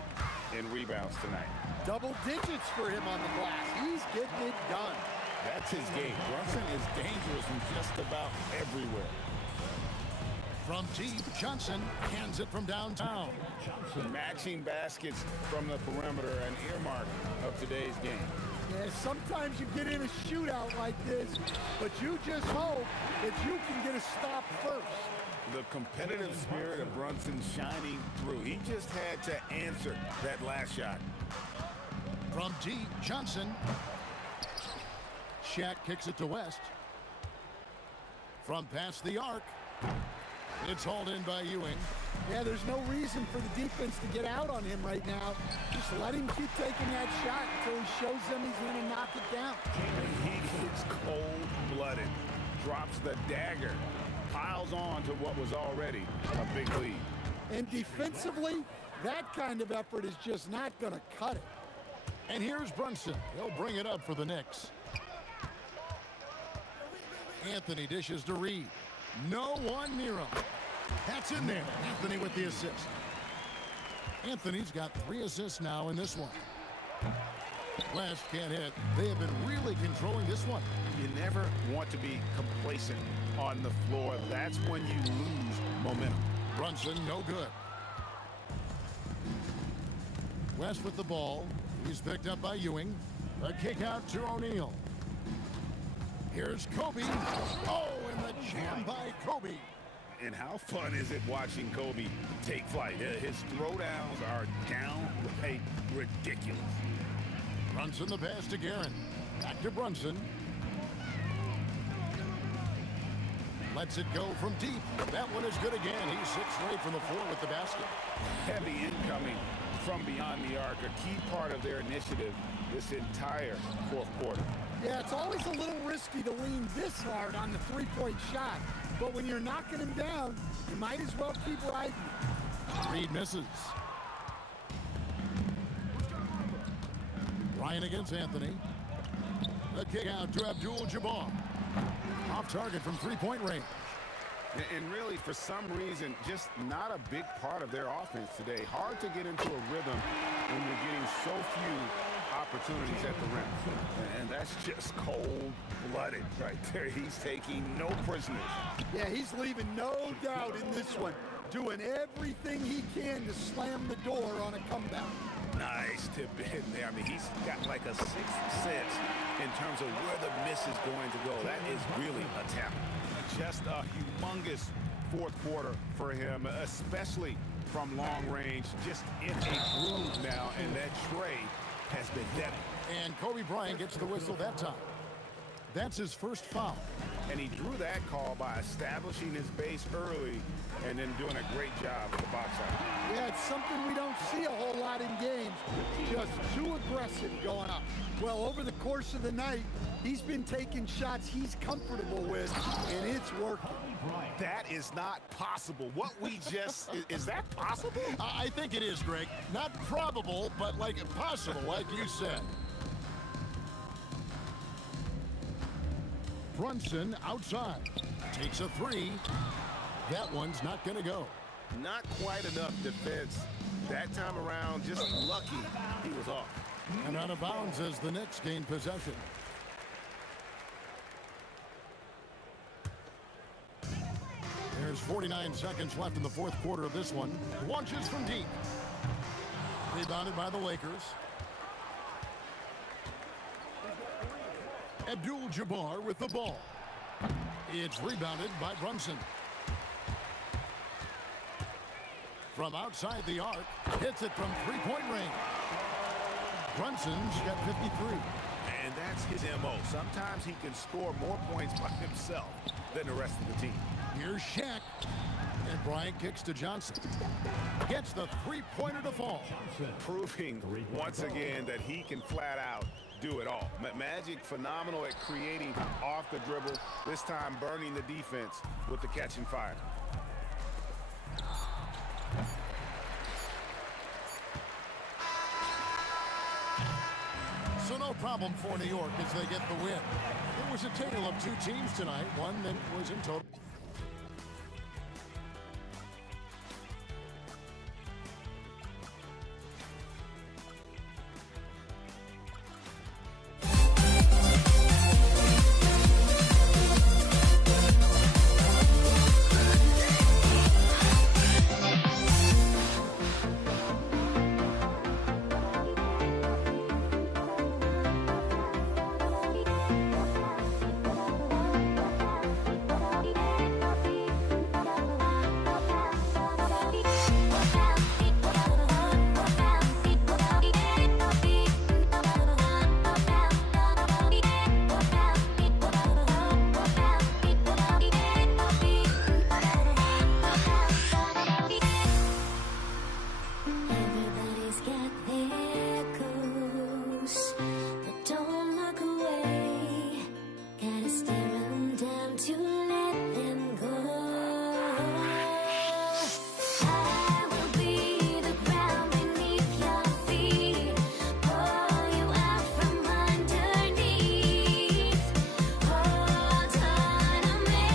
in rebounds tonight. Double digits for him on the glass. He's getting it done. That's his game. Brunson is dangerous from just about everywhere. From deep, Johnson hands it from downtown. Matching baskets from the perimeter, an earmark of today's game. Yeah, sometimes you get in a shootout like this, but you just hope that you can get a stop first. The competitive spirit of Brunson shining through. He just had to answer that last shot. From deep, Johnson. Shaq kicks it to West. From past the arc. It's hauled in by Ewing. Yeah, there's no reason for the defense to get out on him right now. Just let him keep taking that shot until he shows them he's going to knock it down. He is cold-blooded, drops the dagger, piles on to what was already a big lead. And defensively, that kind of effort is just not going to cut it. And here's Brunson. He'll bring it up for the Knicks. Anthony dishes to Reed. No one near him. That's in there. Anthony with the assist. Anthony's got 3 assists now in this one. West can't hit. They have been really controlling this one. You never want to be complacent on the floor. That's when you lose momentum. Brunson, no good. West with the ball. He's picked up by Ewing. A kick out to O'Neal. Here's Kobe. Oh, and the jam by Kobe. And how fun is it watching Kobe take flight? His throwdowns are downright ridiculous. Brunson the pass to Guerin. Back to Brunson. Lets it go from deep. That one is good again. He's 6 straight from the floor with the basket. Heavy incoming from beyond the arc, a key part of their initiative this entire fourth quarter. Yeah, it's always a little risky to lean this hard on the three-point shot. But when you're knocking him down, you might as well keep riding. Reed misses. Ryan against Anthony. The kick out to Abdul-Jabbar. Off target from three-point range. And really, for some reason, just not a big part of their offense today. Hard to get into a rhythm when you're getting so few opportunities at the rim. And that's just cold-blooded right there. He's taking no prisoners. Yeah, he's leaving no doubt in this one. Doing everything he can to slam the door on a comeback. Nice tip in there. I mean, he's got like a sixth sense in terms of where the miss is going to go. That is really a tap. Just a humongous fourth quarter for him, especially from long range. Just in a groove now, and that tray has been deadly. And Kobe Bryant gets the whistle that time. That's his first foul. And he drew that call by establishing his base early and then doing a great job with the box out. Yeah, it's something we don't see a whole lot in games. Just too aggressive going up. Well, over the course of the night, he's been taking shots he's comfortable with, and it's working. That is not possible. What we just, is that possible? I think it is, Greg. Not probable, but like possible, like you said. Brunson outside. Takes a three. That one's not going to go. Not quite enough defense that time around. Just lucky he was off. And out of bounds as the Knicks gain possession. There's 49 seconds left in the fourth quarter of this one. Launches from deep. Rebounded by the Lakers. Abdul-Jabbar with the ball. It's rebounded by Brunson. From outside the arc, hits it from three-point range. Brunson's got 53. And that's his MO. Sometimes he can score more points by himself than the rest of the team. Here's Shaq. And Bryant kicks to Johnson. Gets the three-pointer to fall. Proving once again that he can flat out do it all. Magic phenomenal at creating off the dribble. This time burning the defense with the catch and fire. So no problem for New York as they get the win. It was a tale of two teams tonight, one that was in total. Everybody's got their goals, but don't look away. Gotta stare 'em down to let them go. I will be the ground beneath your feet, pull you out from underneath. Hold on to me.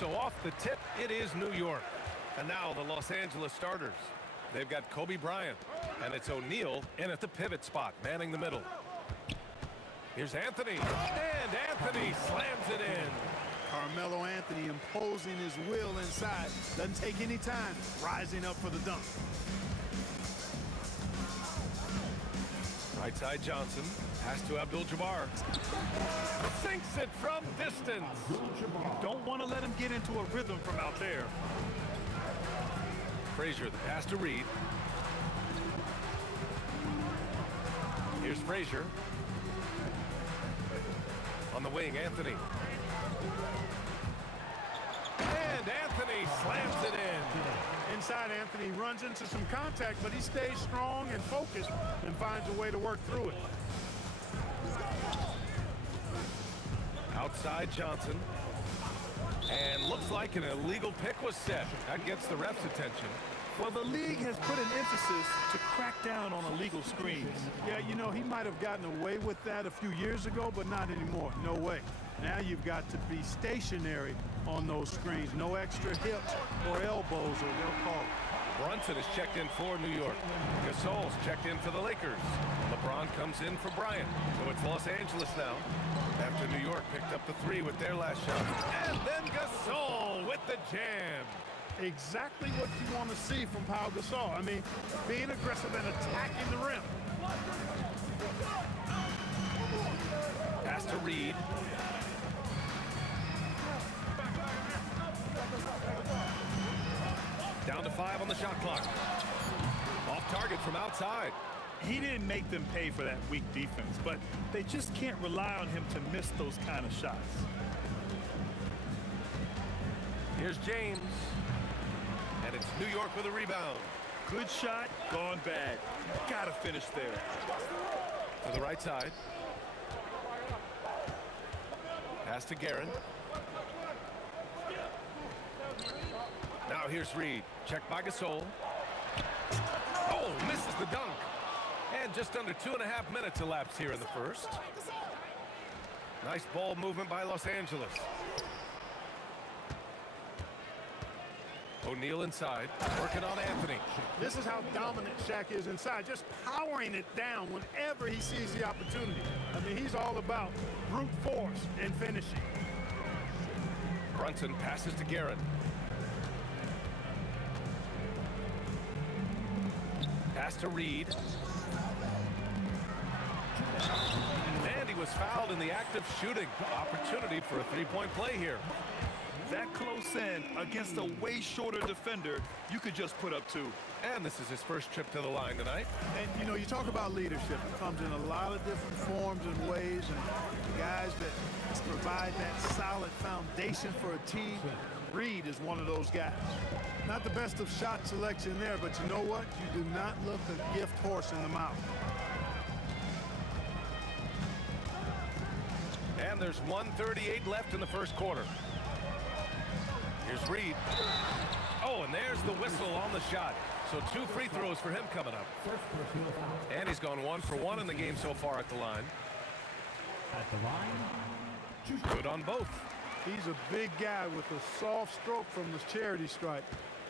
So off the tip, it is New York. And now the Los Angeles starters. They've got Kobe Bryant, and it's O'Neal in at the pivot spot, manning the middle. Here's Anthony, and Anthony slams it in. Carmelo Anthony imposing his will inside. Doesn't take any time, rising up for the dunk. Right side Johnson, pass to Abdul-Jabbar. Sinks it from distance. Don't want to let him get into a rhythm from out there. Frazier, the pass to Reed. Here's Frazier. On the wing, Anthony. And Anthony slams it in. Inside, Anthony runs into some contact, but he stays strong and focused and finds a way to work through it. Outside Johnson. And looks like an illegal pick was set. That gets the ref's attention. Well, the league has put an emphasis to crack down on illegal screens. Yeah, you know, he might have gotten away with that a few years ago, but not anymore. No way. Now you've got to be stationary on those screens. No extra hips or elbows, or they'll call it. Brunson is checked in for New York. Gasol's checked in for the Lakers. LeBron comes in for Bryant. So it's Los Angeles now, after New York picked up the three with their last shot. And then Gasol with the jam. Exactly what you want to see from Pau Gasol. I mean, being aggressive and attacking the rim. Pass to Reed. Down to 5 on the shot clock. Off target from outside. He didn't make them pay for that weak defense, but they just can't rely on him to miss those kind of shots. Here's James. And it's New York with a rebound. Good shot, gone bad. Gotta finish there. To the right side. Pass to Guerin. Now here's Reed. Checked by Gasol. Oh, misses the dunk. And just under 2.5 minutes elapsed here in the first. Nice ball movement by Los Angeles. O'Neal inside, working on Anthony. This is how dominant Shaq is inside, just powering it down whenever he sees the opportunity. I mean, he's all about brute force and finishing. Brunson passes to Guerin. Pass to Reed. And he was fouled in the act of shooting. Opportunity for a three-point play here. That close in against a way shorter defender, you could just put up 2. And this is his first trip to the line tonight. And, you know, you talk about leadership. It comes in a lot of different forms and ways. And guys that provide that solid foundation for a team, Reed is one of those guys. Not the best of shot selection there, but you know what? You do not look a gift horse in the mouth. And there's 1:38 left in the first quarter. Here's Reed. Oh, and there's the whistle on the shot. So 2 free throws for him coming up. And he's gone 1 for 1 in the game so far at the line. At the line, Good on both. He's a big guy with a soft stroke from the charity stripe.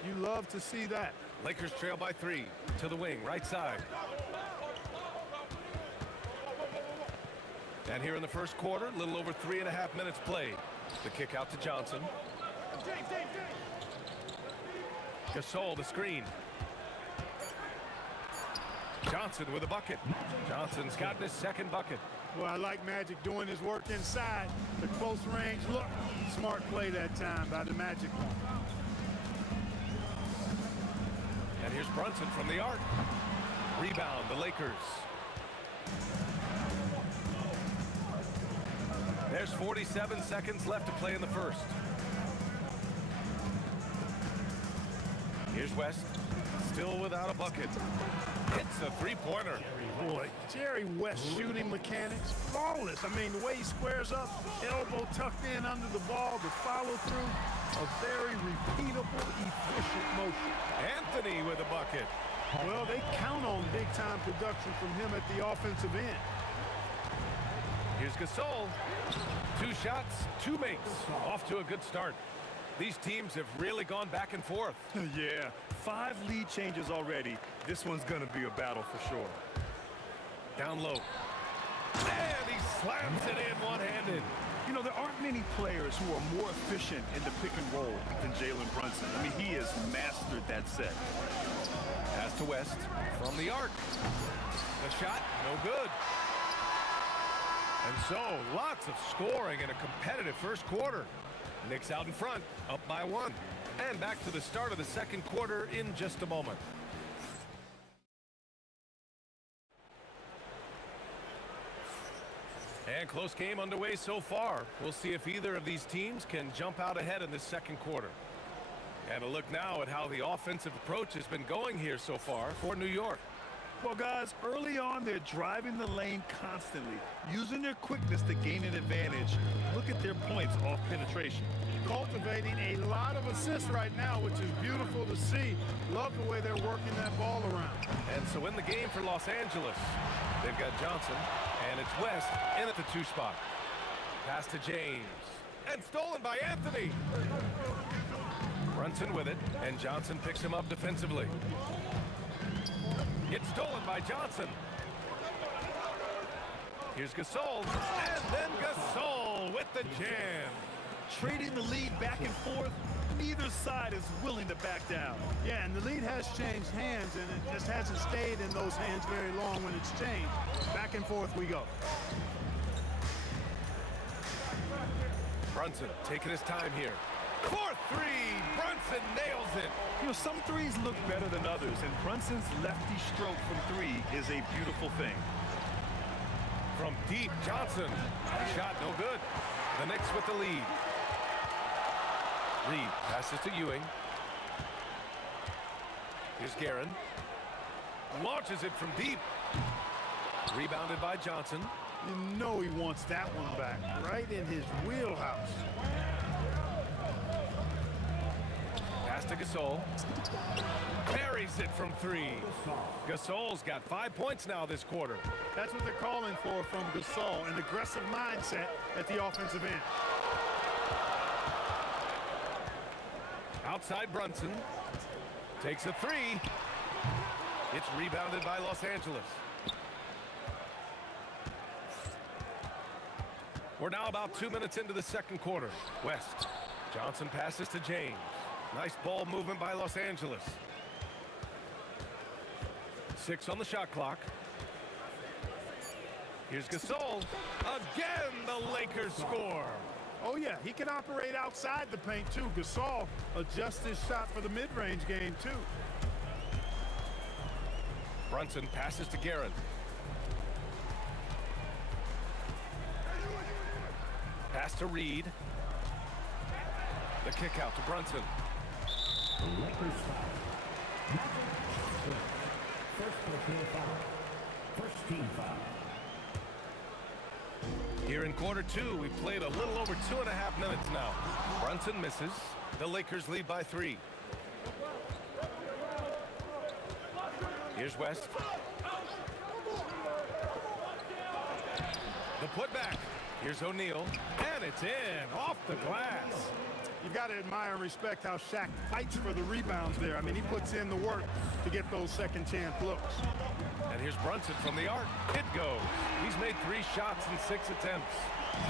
You love to see that. Lakers trail by 3 to the wing, right side. And here in the first quarter, a little over 3.5 minutes played. The kick out to Johnson. Gasol, the screen. Johnson with a bucket. Johnson's gotten his second bucket. Well, I like Magic doing his work inside. The close range look. Smart play that time by the Magic. And here's Brunson from the arc. Rebound, the Lakers. There's 47 seconds left to play in the first. Here's West, still without a bucket. It's a three-pointer. Boy, Jerry West shooting mechanics, flawless. I mean, the way he squares up, elbow tucked in under the ball, the follow-through, a very repeatable, efficient motion. Anthony with a bucket. Well, they count on big-time production from him at the offensive end. Here's Gasol. 2 shots, 2 makes. Off to a good start. These teams have really gone back and forth. Yeah, 5 lead changes already. This one's gonna be a battle for sure. Down low. And he slams it in one-handed. You know, there aren't many players who are more efficient in the pick and roll than Jalen Brunson. I mean, he has mastered that set. Pass to West from the arc. The shot, no good. And so, lots of scoring in a competitive first quarter. Knicks out in front, up by 1. And back to the start of the second quarter in just a moment. And close game underway so far. We'll see if either of these teams can jump out ahead in the second quarter. And a look now at how the offensive approach has been going here so far for New York. Well, guys, early on, they're driving the lane constantly, using their quickness to gain an advantage. Look at their points off penetration. Cultivating a lot of assists right now, which is beautiful to see. Love the way they're working that ball around. And so in the game for Los Angeles, they've got Johnson, and it's West in at the 2 spot. Pass to James, and stolen by Anthony. Brunson with it, and Johnson picks him up defensively. It's stolen by Johnson. Here's Gasol, and then Gasol with the jam. Trading the lead back and forth, neither side is willing to back down. Yeah, and the lead has changed hands, and it just hasn't stayed in those hands very long when it's changed. Back and forth we go. Brunson taking his time here. 4-3, Brunson nails it. You know, some threes look better than others, and Brunson's lefty stroke from 3 is a beautiful thing. From deep, Johnson. Shot no good. The Knicks with the lead. Reed passes to Ewing. Here's Guerin. Launches it from deep. Rebounded by Johnson. You know he wants that one back, right in his wheelhouse. Pass to Gasol. Buries it from 3. Gasol's got 5 points now this quarter. That's what they're calling for from Gasol, an aggressive mindset at the offensive end. Outside Brunson. Takes a 3. It's rebounded by Los Angeles. We're now about 2 minutes into the second quarter. West. Johnson passes to James. Nice ball movement by Los Angeles. 6 on the shot clock. Here's Gasol. Again, the Lakers score. Oh, yeah, he can operate outside the paint, too. Gasol adjusts his shot for the mid-range game, too. Brunson passes to Guerin. Pass to Reed. The kick out to Brunson. Lakers foul. First personal foul. First team foul. Here in quarter 2, we've played a little over 2.5 minutes now. Brunson misses. The Lakers lead by 3. Here's West. The putback. Here's O'Neal, and it's in, off the glass. You got to admire and respect how Shaq fights for the rebounds there. I mean, he puts in the work to get those second chance looks. And here's Brunson from the arc. It goes. He's made 3 shots in 6 attempts.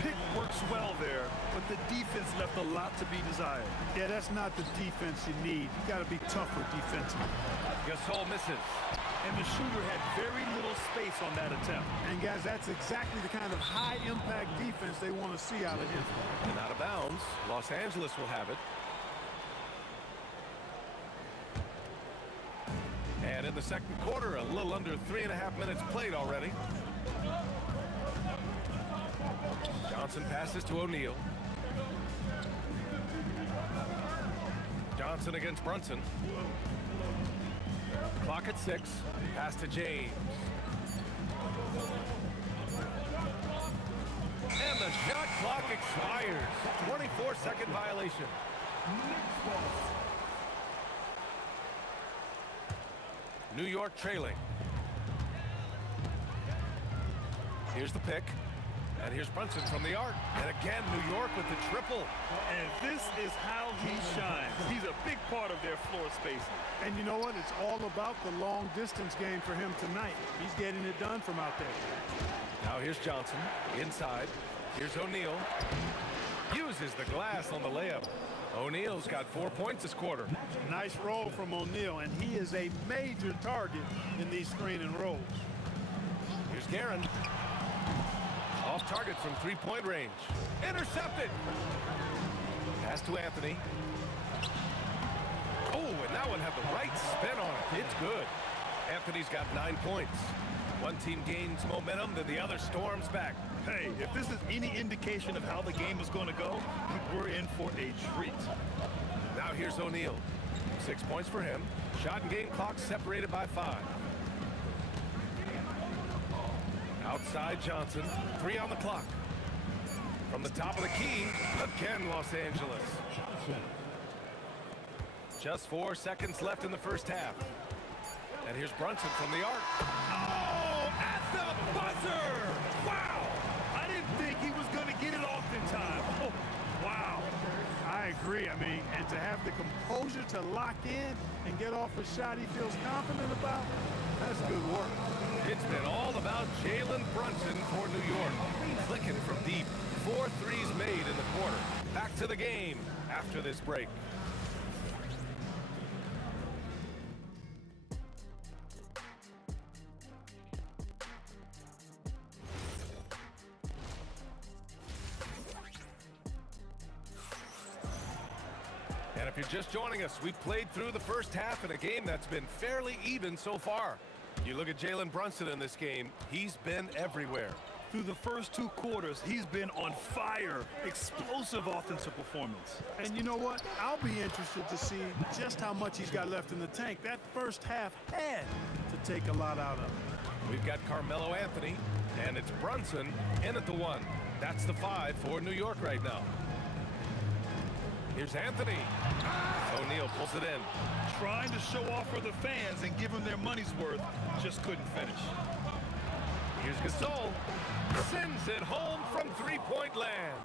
Pick works well there, but the defense left a lot to be desired. Yeah, that's not the defense you need. You got to be tougher defensively. Gasol misses. And the shooter had very little space on that attempt. And guys, that's exactly the kind of high-impact defense they want to see out of him. And out of bounds. Los Angeles will have it. And in the second quarter, a little under 3.5 minutes played already. Johnson passes to O'Neal. Johnson against Brunson. Clock at 6. Pass to James. And the shot clock expires. 24-second violation. New York trailing. Here's the pick. And here's Brunson from the arc. And again, New York with the triple. And this is how he shines. He's a big part of their floor spacing. And you know what? It's all about the long-distance game for him tonight. He's getting it done from out there. Now here's Johnson inside. Here's O'Neal. Uses the glass on the layup. O'Neal's got 4 points this quarter. Nice roll from O'Neal, and he is a major target in these screen and rolls. Here's Guerin. Off target from 3-point range. Intercepted. Pass to Anthony. Oh, and that one had the right spin on it. It's good. Anthony's got 9 points. One team gains momentum, then the other storms back. Hey, if this is any indication of how the game is going to go, we're in for a treat. Now here's O'Neal. 6 points for him. Shot and game clock separated by 5. Outside Johnson. 3 on the clock. From the top of the key, again Los Angeles. Just 4 seconds left in the first half. And here's Brunson from the arc. Oh, at the buzzer! Wow! I didn't think he was going to get it off in time. Oh, wow. I agree. I mean, and to have the composure to lock in and get off a shot he feels confident about, that's good work. It's been all about Jalen Brunson for New York. Clicking from deep. 4 threes made in the quarter. Back to the game after this break. And if you're just joining us, we've played through the first half in a game that's been fairly even so far. You look at Jalen Brunson in this game, he's been everywhere. Through the first 2 quarters, he's been on fire. Explosive offensive performance. And you know what? I'll be interested to see just how much he's got left in the tank. That first half had to take a lot out of him. We've got Carmelo Anthony, and it's Brunson in at the 1. That's the 5 for New York right now. Here's Anthony. O'Neal pulls it in. Trying to show off for the fans and give them their money's worth, just couldn't finish. Here's Gasol. Sends it home from 3-point land.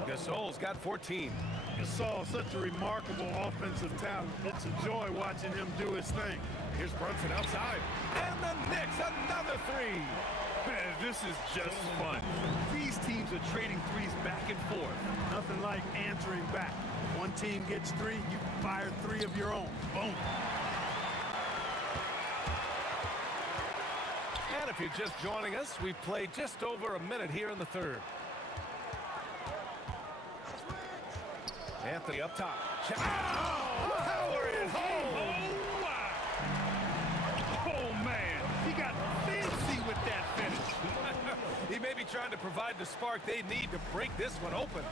Gasol's got 14. Gasol, such a remarkable offensive talent. It's a joy watching him do his thing. Here's Brunson outside. And the Knicks, another 3. Man, this is just fun. These teams are trading threes back and forth. Nothing like answering back. One team gets 3, you fire 3 of your own. Boom. And if you're just joining us, we've played just over a minute here in the third. Anthony up top. Check. Oh, power it home. Oh, wow. Oh, man. He got fancy with that finish. He may be trying to provide the spark they need to break this one open.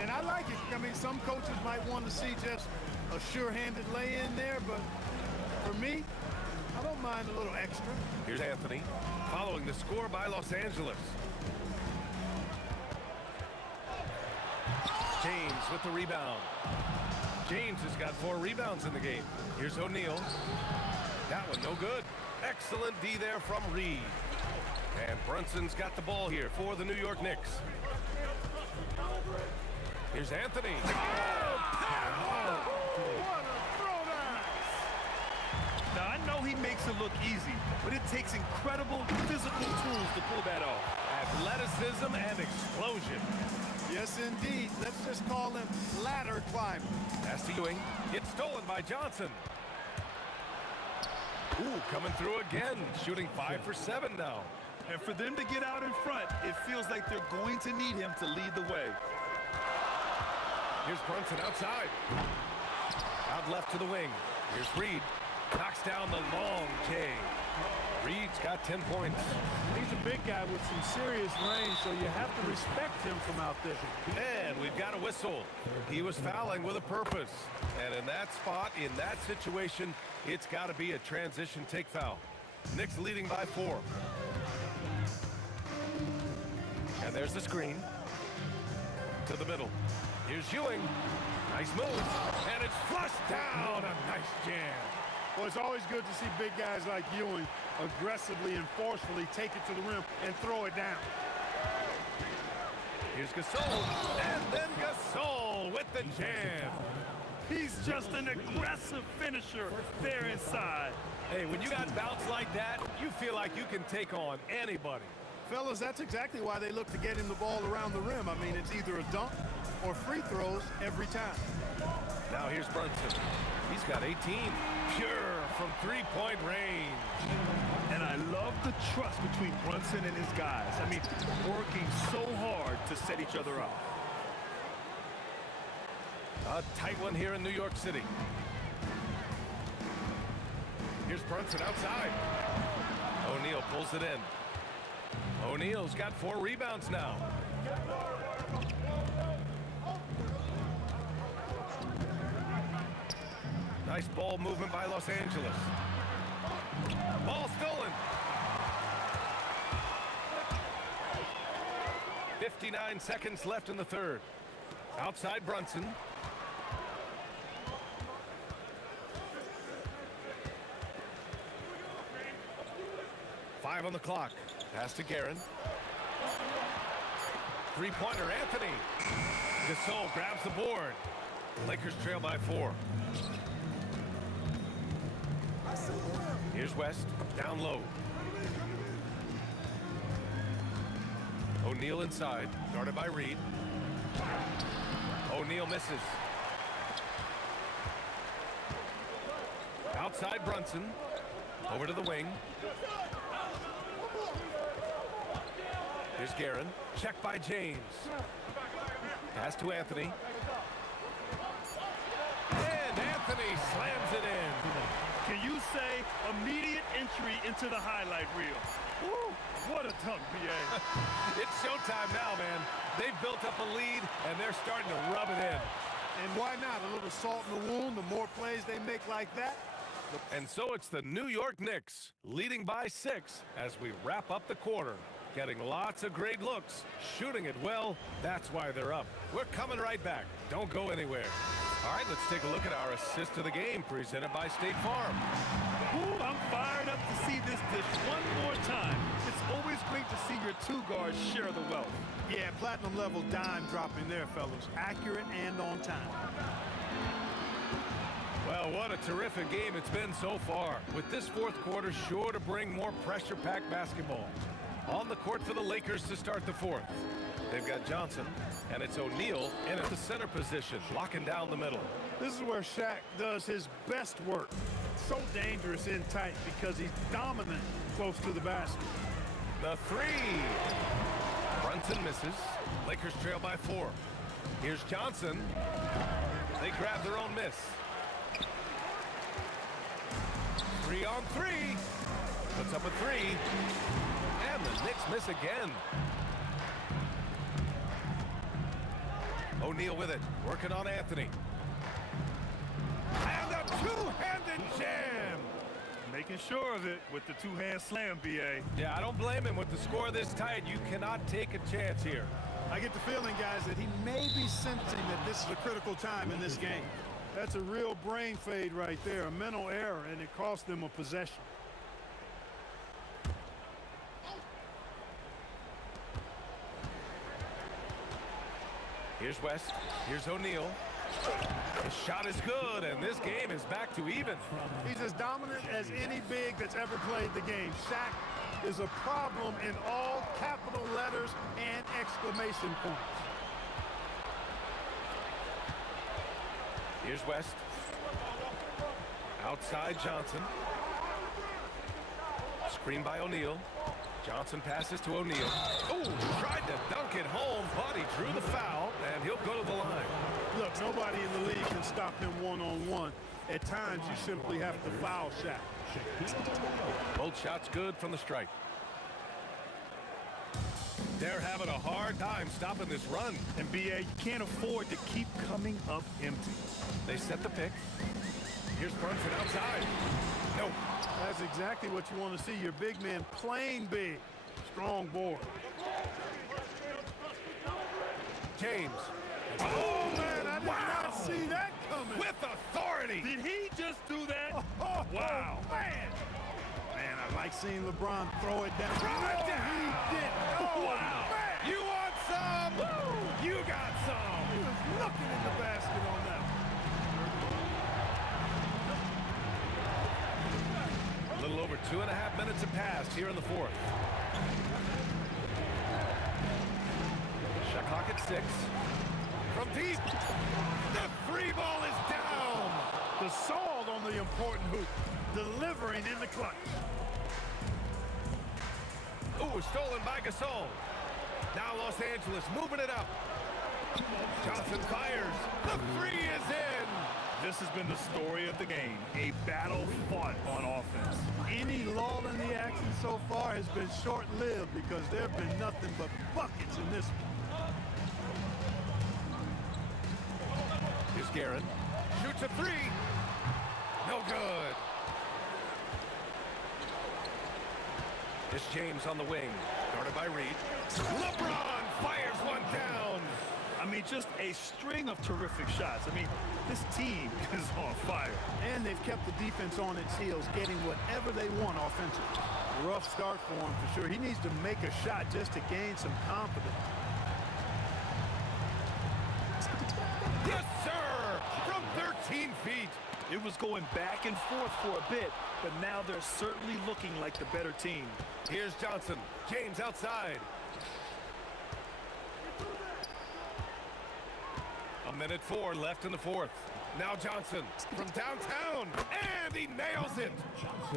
And I like it. I mean, some coaches might want to see just a sure-handed lay-in there, but for me, I don't mind a little extra. Here's Anthony, following the score by Los Angeles. James with the rebound. James has got 4 rebounds in the game. Here's O'Neal. That one no good. Excellent D there from Reed. And Brunson's got the ball here for the New York Knicks. Here's Anthony. What a throwdown! Now, I know he makes it look easy, but it takes incredible physical tools to pull that off. Athleticism and explosion. Yes, indeed. Let's just call him ladder climbing. Pass to Ewing. It's stolen by Johnson. Ooh, coming through again. Shooting 5 for 7 now. And for them to get out in front, it feels like they're going to need him to lead the way. Here's Brunson outside. Out left to the wing. Here's Reed. Knocks down the long J. Reed's got 10 points. He's a big guy with some serious range, so you have to respect him from out there. And we've got a whistle. He was fouling with a purpose. And in that spot, in that situation, it's got to be a transition take foul. Knicks leading by 4. And there's the screen. To the middle. Here's Ewing. Nice move. And it's flushed down. A nice jam. Well, it's always good to see big guys like Ewing aggressively and forcefully take it to the rim and throw it down. Here's Gasol. And then Gasol with the jam. He's just an aggressive finisher there inside. Hey, when you got bounce like that, you feel like you can take on anybody. Fellas, that's exactly why they look to get him the ball around the rim. I mean, it's either a dunk or free throws every time. Now here's Brunson. He's got 18. Pure from three-point range. And I love the trust between Brunson and his guys. I mean, working so hard to set each other up. A tight one here in New York City. Here's Brunson outside. O'Neal pulls it in. O'Neal's got 4 rebounds now. Nice ball movement by Los Angeles. Ball stolen. 59 seconds left in the third. Outside Brunson. Five on the clock. Pass to Guerin. Three-pointer, Anthony. Gasol grabs the board. Lakers trail by 4. Here's West, down low. O'Neal inside, guarded by Reed. O'Neal misses. Outside Brunson, over to the wing. Here's Guerin, checked by James. Pass to Anthony. And Anthony slams it in. Can you say immediate entry into the highlight reel? Woo, what a dunk, BA. It's showtime now, man. They've built up a lead, and they're starting to rub it in. And why not? A little salt in the wound. The more plays they make like that. And so it's the New York Knicks leading by 6 as we wrap up the quarter. Getting lots of great looks, shooting it well. That's why they're up. We're coming right back. Don't go anywhere. All right, let's take a look at our assist of the game presented by State Farm. Ooh, I'm fired up to see this dish one more time. It's always great to see your 2 guards share the wealth. Yeah, platinum level dime dropping there, fellas. Accurate and on time. Well, what a terrific game it's been so far. With this fourth quarter sure to bring more pressure-packed basketball. On the court for the Lakers to start the fourth. They've got Johnson, and it's O'Neal in at the center position, locking down the middle. This is where Shaq does his best work. So dangerous in tight because he's dominant close to the basket. The 3. Brunson misses. Lakers trail by 4. Here's Johnson. They grab their own miss. 3 on 3. Puts up a 3. And the Knicks miss again. O'Neal with it, working on Anthony. And a two-handed jam. Making sure of it with the 2-hand slam, BA. Yeah, I don't blame him. With the score this tight, you cannot take a chance here. I get the feeling, guys, that he may be sensing that this is a critical time in this game. That's a real brain fade right there, a mental error, and it cost them a possession. Here's West. Here's O'Neal. The shot is good, and this game is back to even. He's as dominant as any big that's ever played the game. Shaq is a problem in all capital letters and exclamation points. Here's West. Outside Johnson. Screen by O'Neal. Johnson passes to O'Neal. Oh, tried to dunk it home, but he drew the foul, and he'll go to the line. Look, nobody in the league can stop him one-on-one. At times, you simply have to foul Shaq. Both shots good from the strike. They're having a hard time stopping this run. And B.A., you can't afford to keep coming up empty. They set the pick. Here's Brunson outside. No. That's exactly what you want to see. Your big man playing big. Strong board. James. Oh, man, I did not see that coming. With authority. Did he just do that? Oh, Wow. man. Man, I like seeing LeBron throw it down. Throw it down. He did. Oh, Wow. man. You want some? Woo. You got some. He was looking in the basket on that. A little over 2.5 minutes have passed here in the fourth. Shot clock at 6. From deep. The free ball is down. The salt on the important hoop. Delivering in the clutch. Ooh, stolen by Gasol. Now Los Angeles moving it up. Johnson fires. The three is in. This has been the story of the game. A battle fought on offense. Any lull in the action so far has been short-lived because there have been nothing but buckets in this one. Here's Guerin. Shoots a three. No good. Here's James on the wing. Guarded by Reed. LeBron fires one down. I mean, just a string of terrific shots. I mean, this team is on fire. And they've kept the defense on its heels, getting whatever they want offensively. Rough start for him for sure. He needs to make a shot just to gain some confidence. Yes, sir! From 13 feet. It was going back and forth for a bit, but now they're certainly looking like the better team. Here's Johnson. James outside. A minute 4 left in the fourth. Now Johnson from downtown, and he nails it.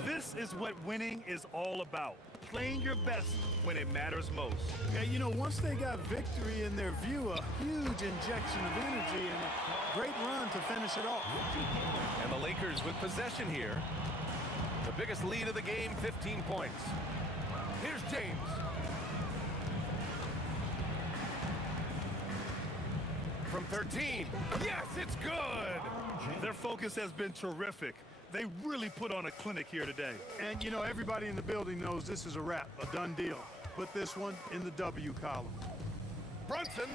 This is what winning is all about. Playing your best when it matters most. Yeah, you know, once they got victory in their view, a huge injection of energy and a great run to finish it off. And the Lakers with possession here. The biggest lead of the game, 15 points. Here's James. From 13. Yes, it's good. Their focus has been terrific. They really put on a clinic here today. And, you know, everybody in the building knows this is a wrap, a done deal. Put this one in the W column. Brunson.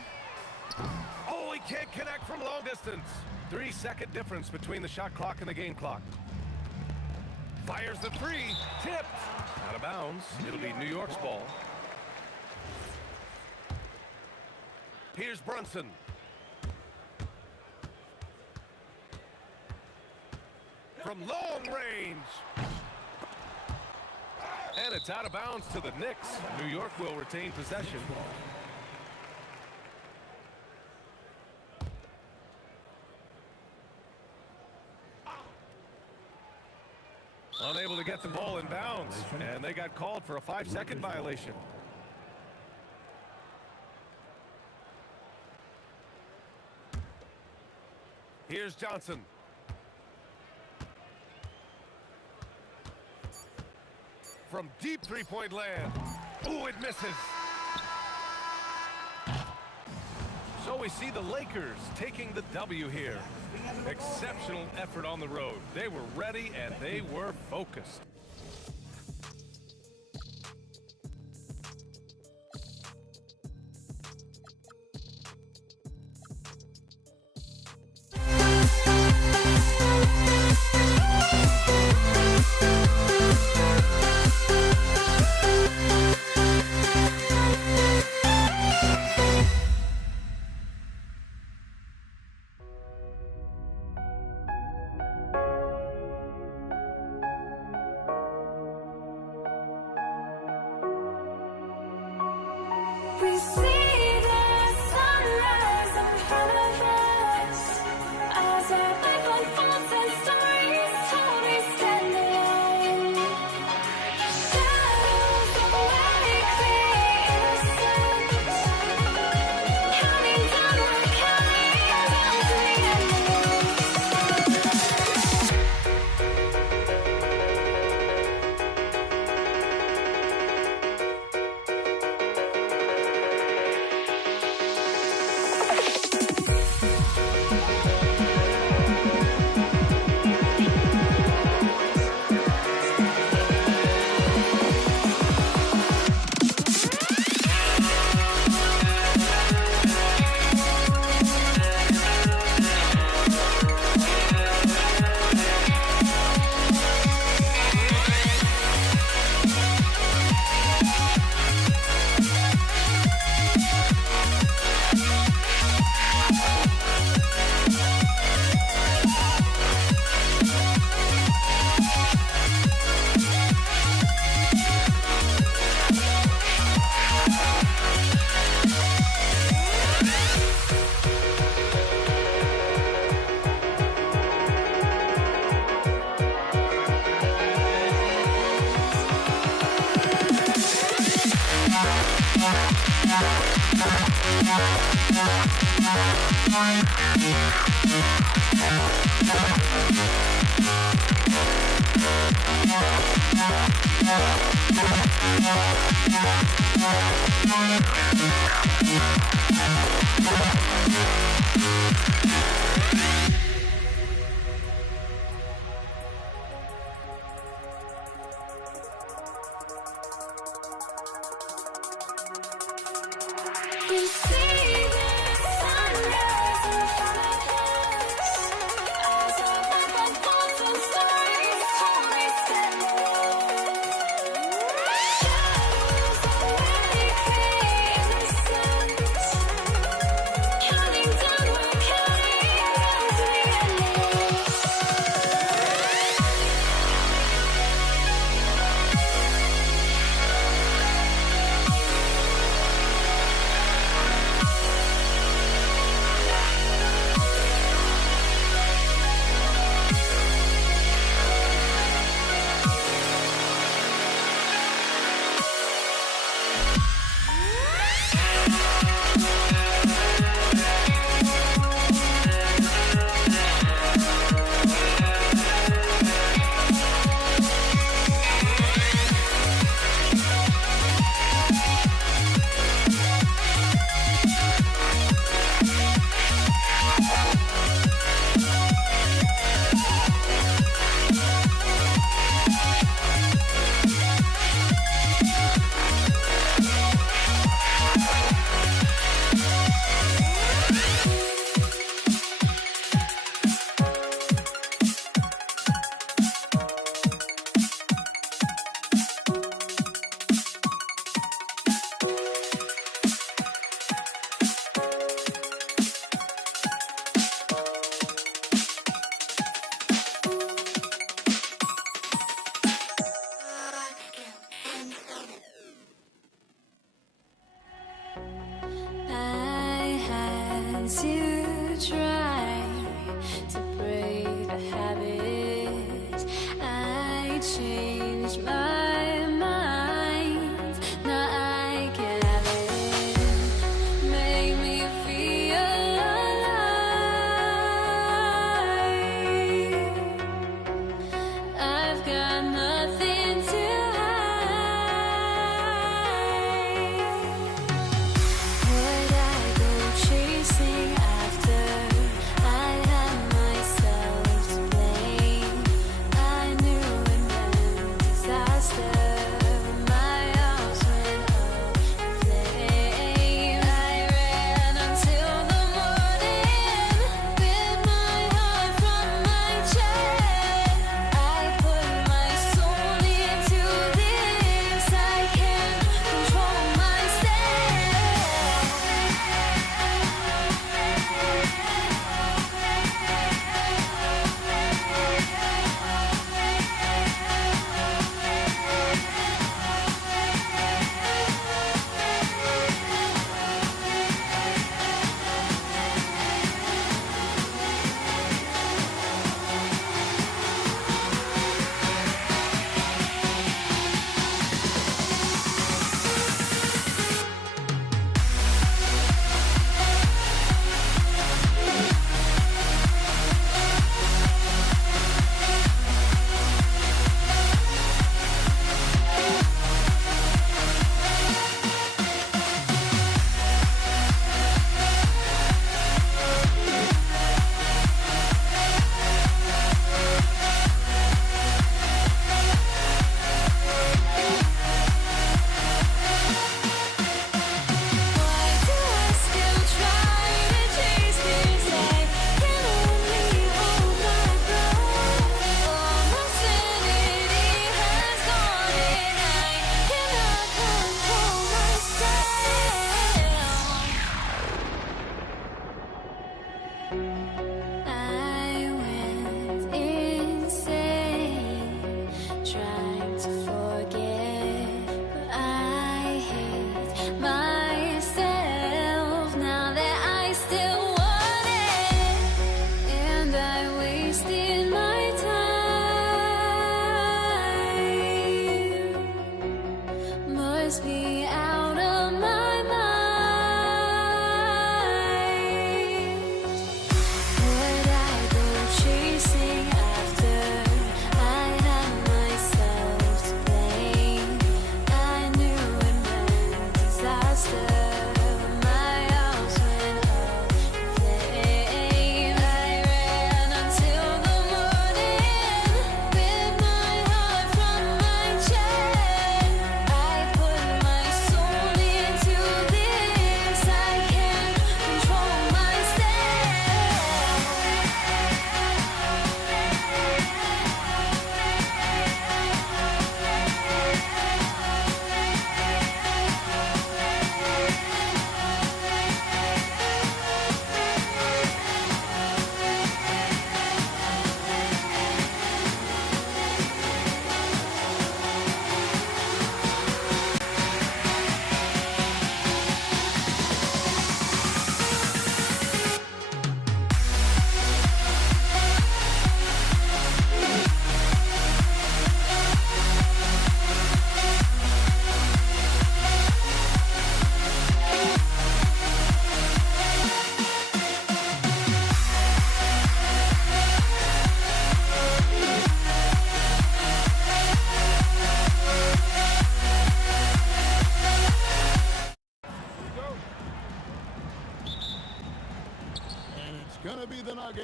Oh, he can't connect from long distance. 3-second difference between the shot clock and the game clock. Fires the three. Tipped. Out of bounds. It'll be New York's ball. Here's Brunson. From long range. And it's out of bounds to the Knicks. New York will retain possession. Unable to get the ball in bounds, and they got called for a 5-second violation. Here's Johnson. From deep three-point land. Ooh, it misses. So we see the Lakers taking the W here. Exceptional effort on the road. They were ready and they were focused. We see the sunrise in front of us. As our life unfolds, those stories always stand alone. Shadows already create the suns. Counting down, we're counting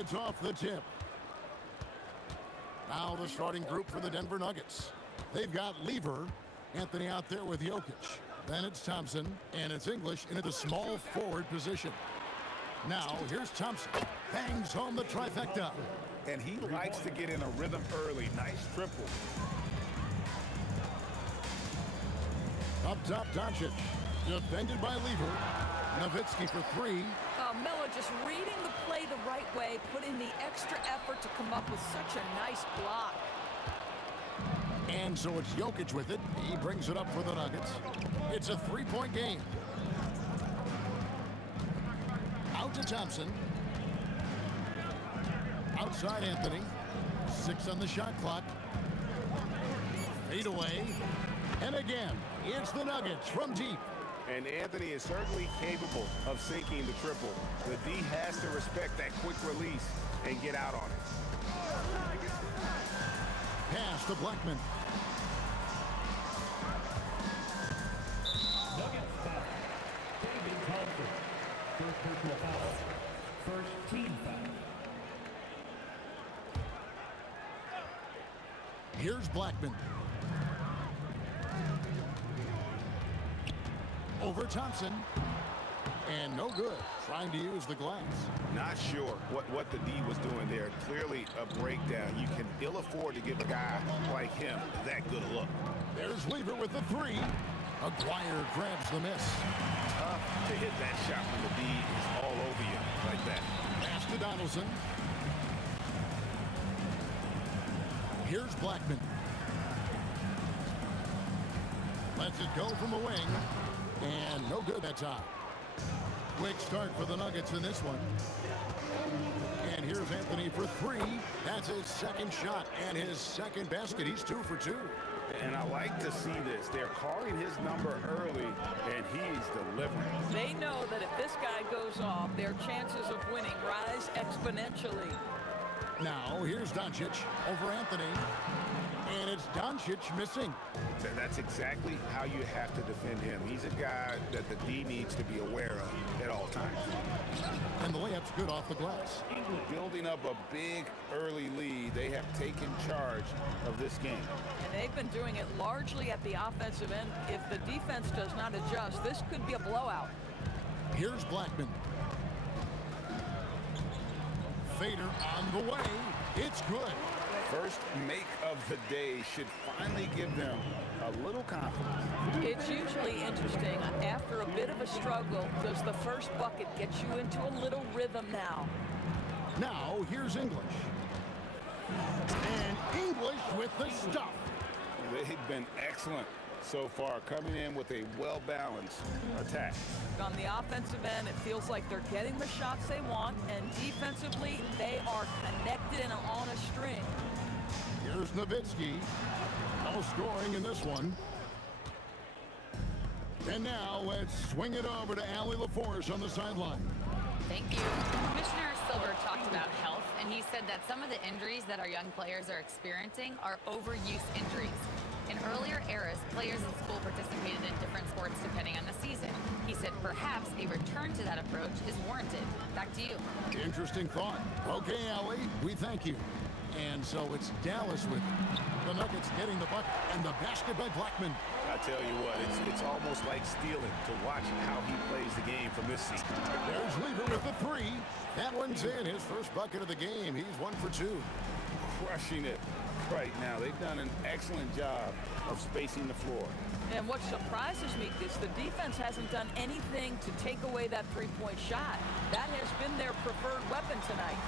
it's off the tip. Now the starting group for the Denver Nuggets. They've got Lever, Anthony out there with Jokic. Then it's Thompson, and it's English into the small forward position. Now here's Thompson. Bangs home the trifecta. And he likes to get in a rhythm early. Nice triple. Up top, Doncic. Defended by Lever. Nowitzki for three. Melo just reading the play the right way, put in the extra effort to come up with such a nice block. And so it's Jokic with it. He brings it up for the Nuggets. It's a three-point game. Out to Thompson. Outside Anthony. 6 on the shot clock. Fade away. And again, it's the Nuggets from deep. And Anthony is certainly capable of sinking the triple. The D has to respect that quick release and get out on it. Pass to Blackman. Nuggets foul. David Thompson. First personal foul. First team foul. Here's Blackman. Over Thompson. And no good. Trying to use the glass. Not sure what the D was doing there. Clearly a breakdown. You can ill afford to give a guy like him that good a look. There's Lever with the three. Aguirre grabs the miss. Tough to hit that shot when the D is all over you like that. Pass to Donaldson. Here's Blackman. Lets it go from the wing. And no good that time. Quick start for the Nuggets in this one. And here's Anthony for three. That's his second shot and his second basket. He's 2 for 2. And I like to see this. They're calling his number early, and he's delivering. They know that if this guy goes off, their chances of winning rise exponentially. Now here's Doncic over Anthony. And it's Doncic missing. That's exactly how you have to defend him. He's a guy that the D needs to be aware of at all times. And the layup's good off the glass. Building up a big early lead, they have taken charge of this game. And they've been doing it largely at the offensive end. If the defense does not adjust, this could be a blowout. Here's Blackman. Fader on the way. It's good. First make of the day should finally give them a little confidence. It's usually interesting. After a bit of a struggle, does the first bucket get you into a little rhythm now? Now, here's English. And English with the stuff. They've been excellent so far, coming in with a well-balanced attack. On the offensive end, it feels like they're getting the shots they want, and defensively, they are connected and on a string. Here's Nowitzki. No scoring in this one. And now let's swing it over to Allie LaForce on the sideline. Thank you. Commissioner Silver talked about health, and he said that some of the injuries that our young players are experiencing are overuse injuries. In earlier eras, players in school participated in different sports depending on the season. He said perhaps a return to that approach is warranted. Back to you. Interesting thought. Okay, Allie, we thank you. And so it's Dallas with it. The Nuggets getting the bucket and the basket by Blackman. I tell you what, it's almost like stealing to watch how he plays the game from this seat. There's Lever with the three. That one's in. His first bucket of the game. He's 1 for 2. Crushing it right now. They've done an excellent job of spacing the floor. And what surprises me is the defense hasn't done anything to take away that three-point shot. That has been their preferred weapon tonight.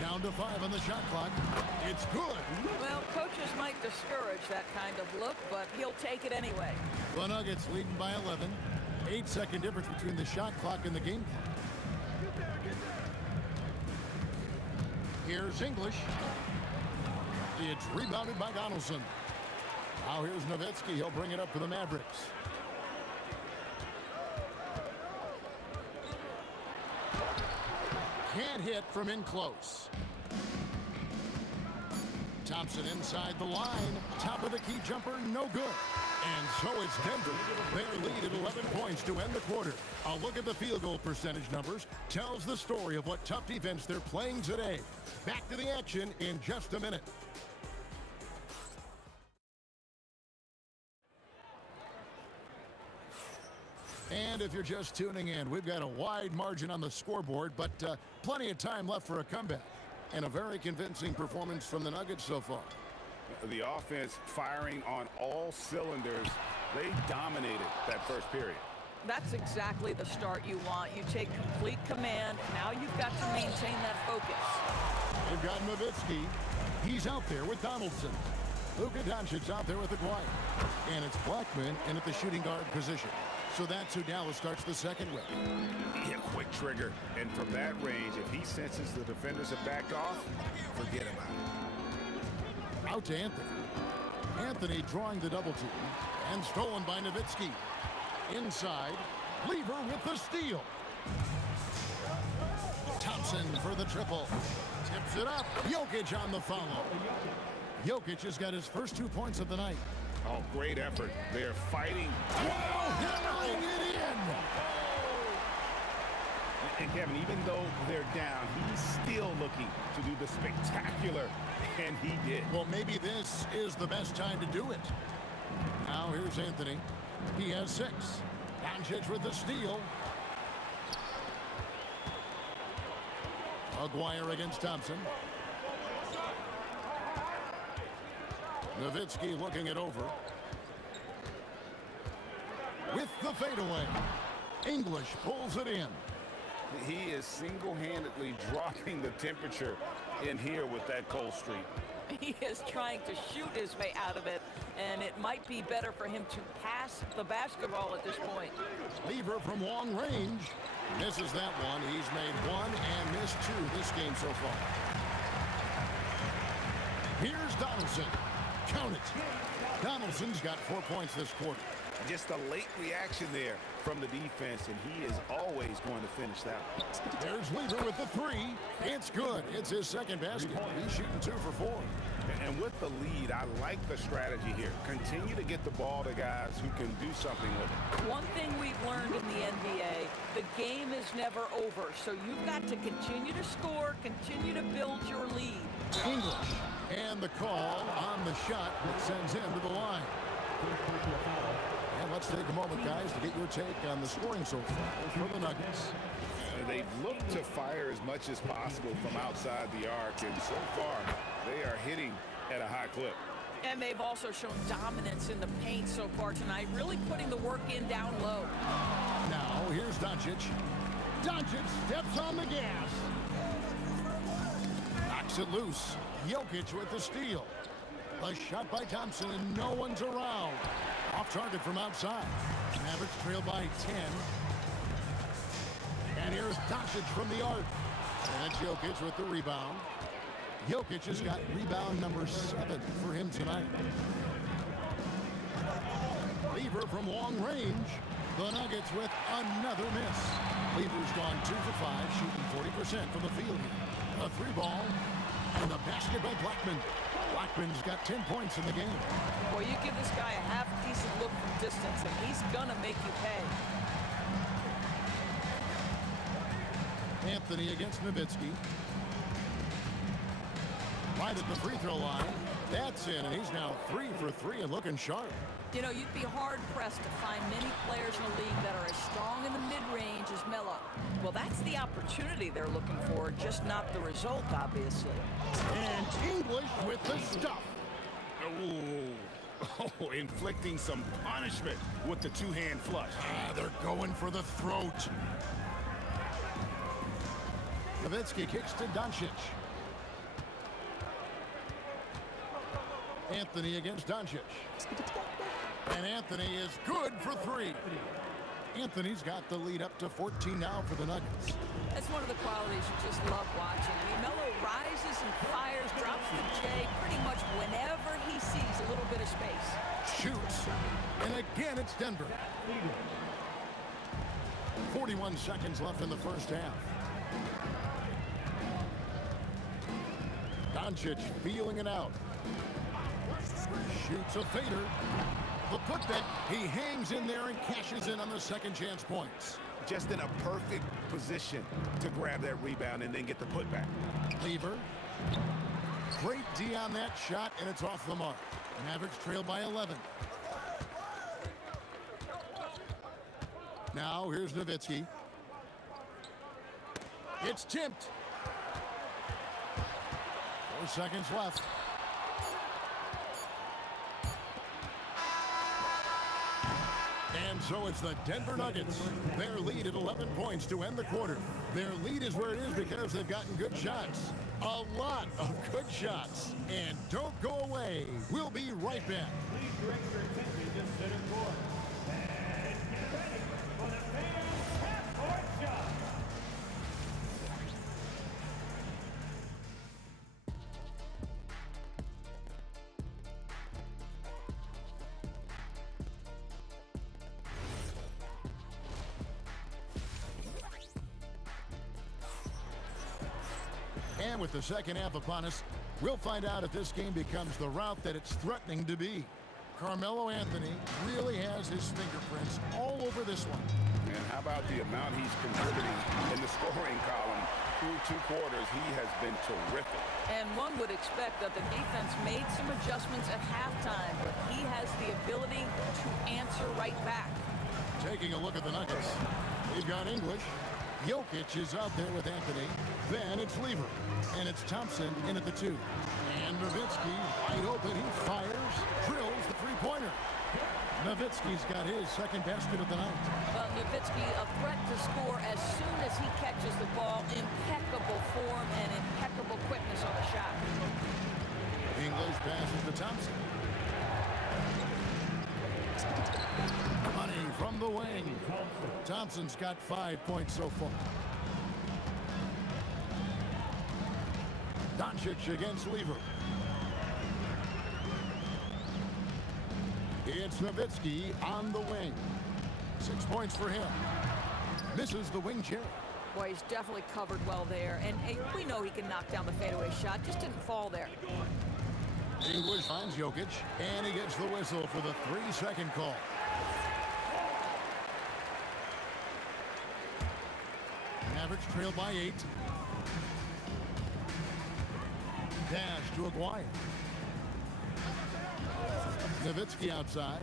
Down to 5 on the shot clock. It's good. Well, coaches might discourage that kind of look, but he'll take it anyway. The Nuggets leading by 11. 8-second difference between the shot clock and the game clock. Here's English. It's rebounded by Donaldson. Now here's Nowitzki. He'll bring it up for the Mavericks. Can't hit from in close. Thompson inside the line. Top of the key jumper, no good. And so it's Denver. Their lead at 11 points to end the quarter. A look at the field goal percentage numbers tells the story of what tough defense they're playing today. Back to the action in just a minute. And if you're just tuning in, we've got a wide margin on the scoreboard, but plenty of time left for a comeback. And a very convincing performance from the Nuggets so far. The offense firing on all cylinders. They dominated that first period. That's exactly the start you want. You take complete command. Now you've got to maintain that focus. They've got Nowitzki. He's out there with Donaldson. Luka Doncic's out there with Aguirre. And it's Blackman in at the shooting guard position. So that's who Dallas starts the second with. Yeah, quick trigger. And from that range, if he senses the defenders have backed off, forget about it. Out to Anthony. Anthony drawing the double team. And stolen by Nowitzki. Inside. Lever with the steal. Thompson for the triple. Tips it up. Jokic on the follow. Jokic has got his first 2 points of the night. Oh, great effort. They're fighting. Wow, hammering it in. And Kevin, even though they're down, he's still looking to do the spectacular, and he did. Well, maybe this is the best time to do it. Now here's Anthony. He has 6. Doncic with the steal. Aguirre against Thompson. Nowitzki looking it over. With the fadeaway. English pulls it in. He is single-handedly dropping the temperature in here with that cold streak. He is trying to shoot his way out of it, and it might be better for him to pass the basketball at this point. Lever from long range. Misses that one. He's made 1 and missed 2 this game so far. Here's Donaldson. Count it. Donaldson's got 4 points this quarter. Just a late reaction there from the defense, and he is always going to finish that one. There's Lever with the 3. It's good. It's his second basket. He's shooting 2 for 4. And with the lead, I like the strategy here. Continue to get the ball to guys who can do something with it. One thing we've learned in the NBA, the game is never over. So you've got to continue to score, continue to build your lead. English. And the call on the shot that sends him to the line. And let's take a moment, guys, to get your take on the scoring so far for the Nuggets. They've looked to fire as much as possible from outside the arc, and so far they are hitting at a high clip. And they've also shown dominance in the paint so far tonight, really putting the work in down low. Now, here's Doncic. Doncic steps on the gas. Knocks it loose. Jokic with the steal. The shot by Thompson, and no one's around. Off target from outside. Mavericks trail by 10. And here's Doncic from the arc. And Jokic with the rebound. Jokic has got rebound number 7 for him tonight. Lever from long range. The Nuggets with another miss. Lever's gone 2 for 5, shooting 40% from the field. A 3 ball. And the basket by Blackman. Blackman's got 10 points in the game. Boy, you give this guy a half-decent look from distance, and he's gonna make you pay. Anthony against Nowitzki. Right at the free throw line. That's in, and he's now 3 for 3 and looking sharp. You know, you'd be hard-pressed to find many players in the league that are as strong in the mid-range as Melo. Well, that's the opportunity they're looking for, just not the result, obviously. And English with the stuff. Oh, inflicting some punishment with the 2-hand flush. They're going for the throat. Nowitzki kicks to Doncic. Anthony against Doncic. And Anthony is good for 3. Anthony's got the lead up to 14 now for the Nuggets. That's one of the qualities you just love watching. I mean, Melo rises and fires, drops the J pretty much whenever he sees a little bit of space. Shoots. And again, it's Denver. 41 seconds left in the first half. Doncic feeling it out. Shoots a fader. The putback, he hangs in there and cashes in on the second chance points. Just in a perfect position to grab that rebound and then get the putback. Lever. Great D on that shot, and it's off the mark. Mavericks trail by 11. Now here's Nowitzki. It's tipped. 4 seconds left. And so it's the Denver Nuggets. Their lead at 11 points to end the quarter. Their lead is where it is because they've gotten good shots. A lot of good shots. And don't go away. We'll be right back. Please direct your attention to center court. And get ready for the famous half-court shot. And with the second half upon us, we'll find out if this game becomes the route that it's threatening to be. Carmelo Anthony really has his fingerprints all over this one. And how about the amount he's contributing in the scoring column through 2 quarters? He has been terrific. And one would expect that the defense made some adjustments at halftime, but he has the ability to answer right back. Taking a look at the Nuggets. They've got English. Jokic is out there with Anthony. Then it's Lever. And it's Thompson in at the 2. And Nowitzki wide open. He fires, drills the three-pointer. Nowitzki's got his second basket of the night. Well, Nowitzki a threat to score as soon as he catches the ball. Impeccable form and impeccable quickness on the shot. English passes to Thompson. Money from the wing. Thompson's got 5 points so far. Doncic against Lever. It's Nowitzki on the wing. 6 points for him. Misses the wing chair. Boy, he's definitely covered well there. And hey, we know he can knock down the fadeaway shot. Just didn't fall there. English finds Jokic, and he gets the whistle for the 3-second call. Mavericks trail by 8. Dash to Aguirre. Nowitzki outside.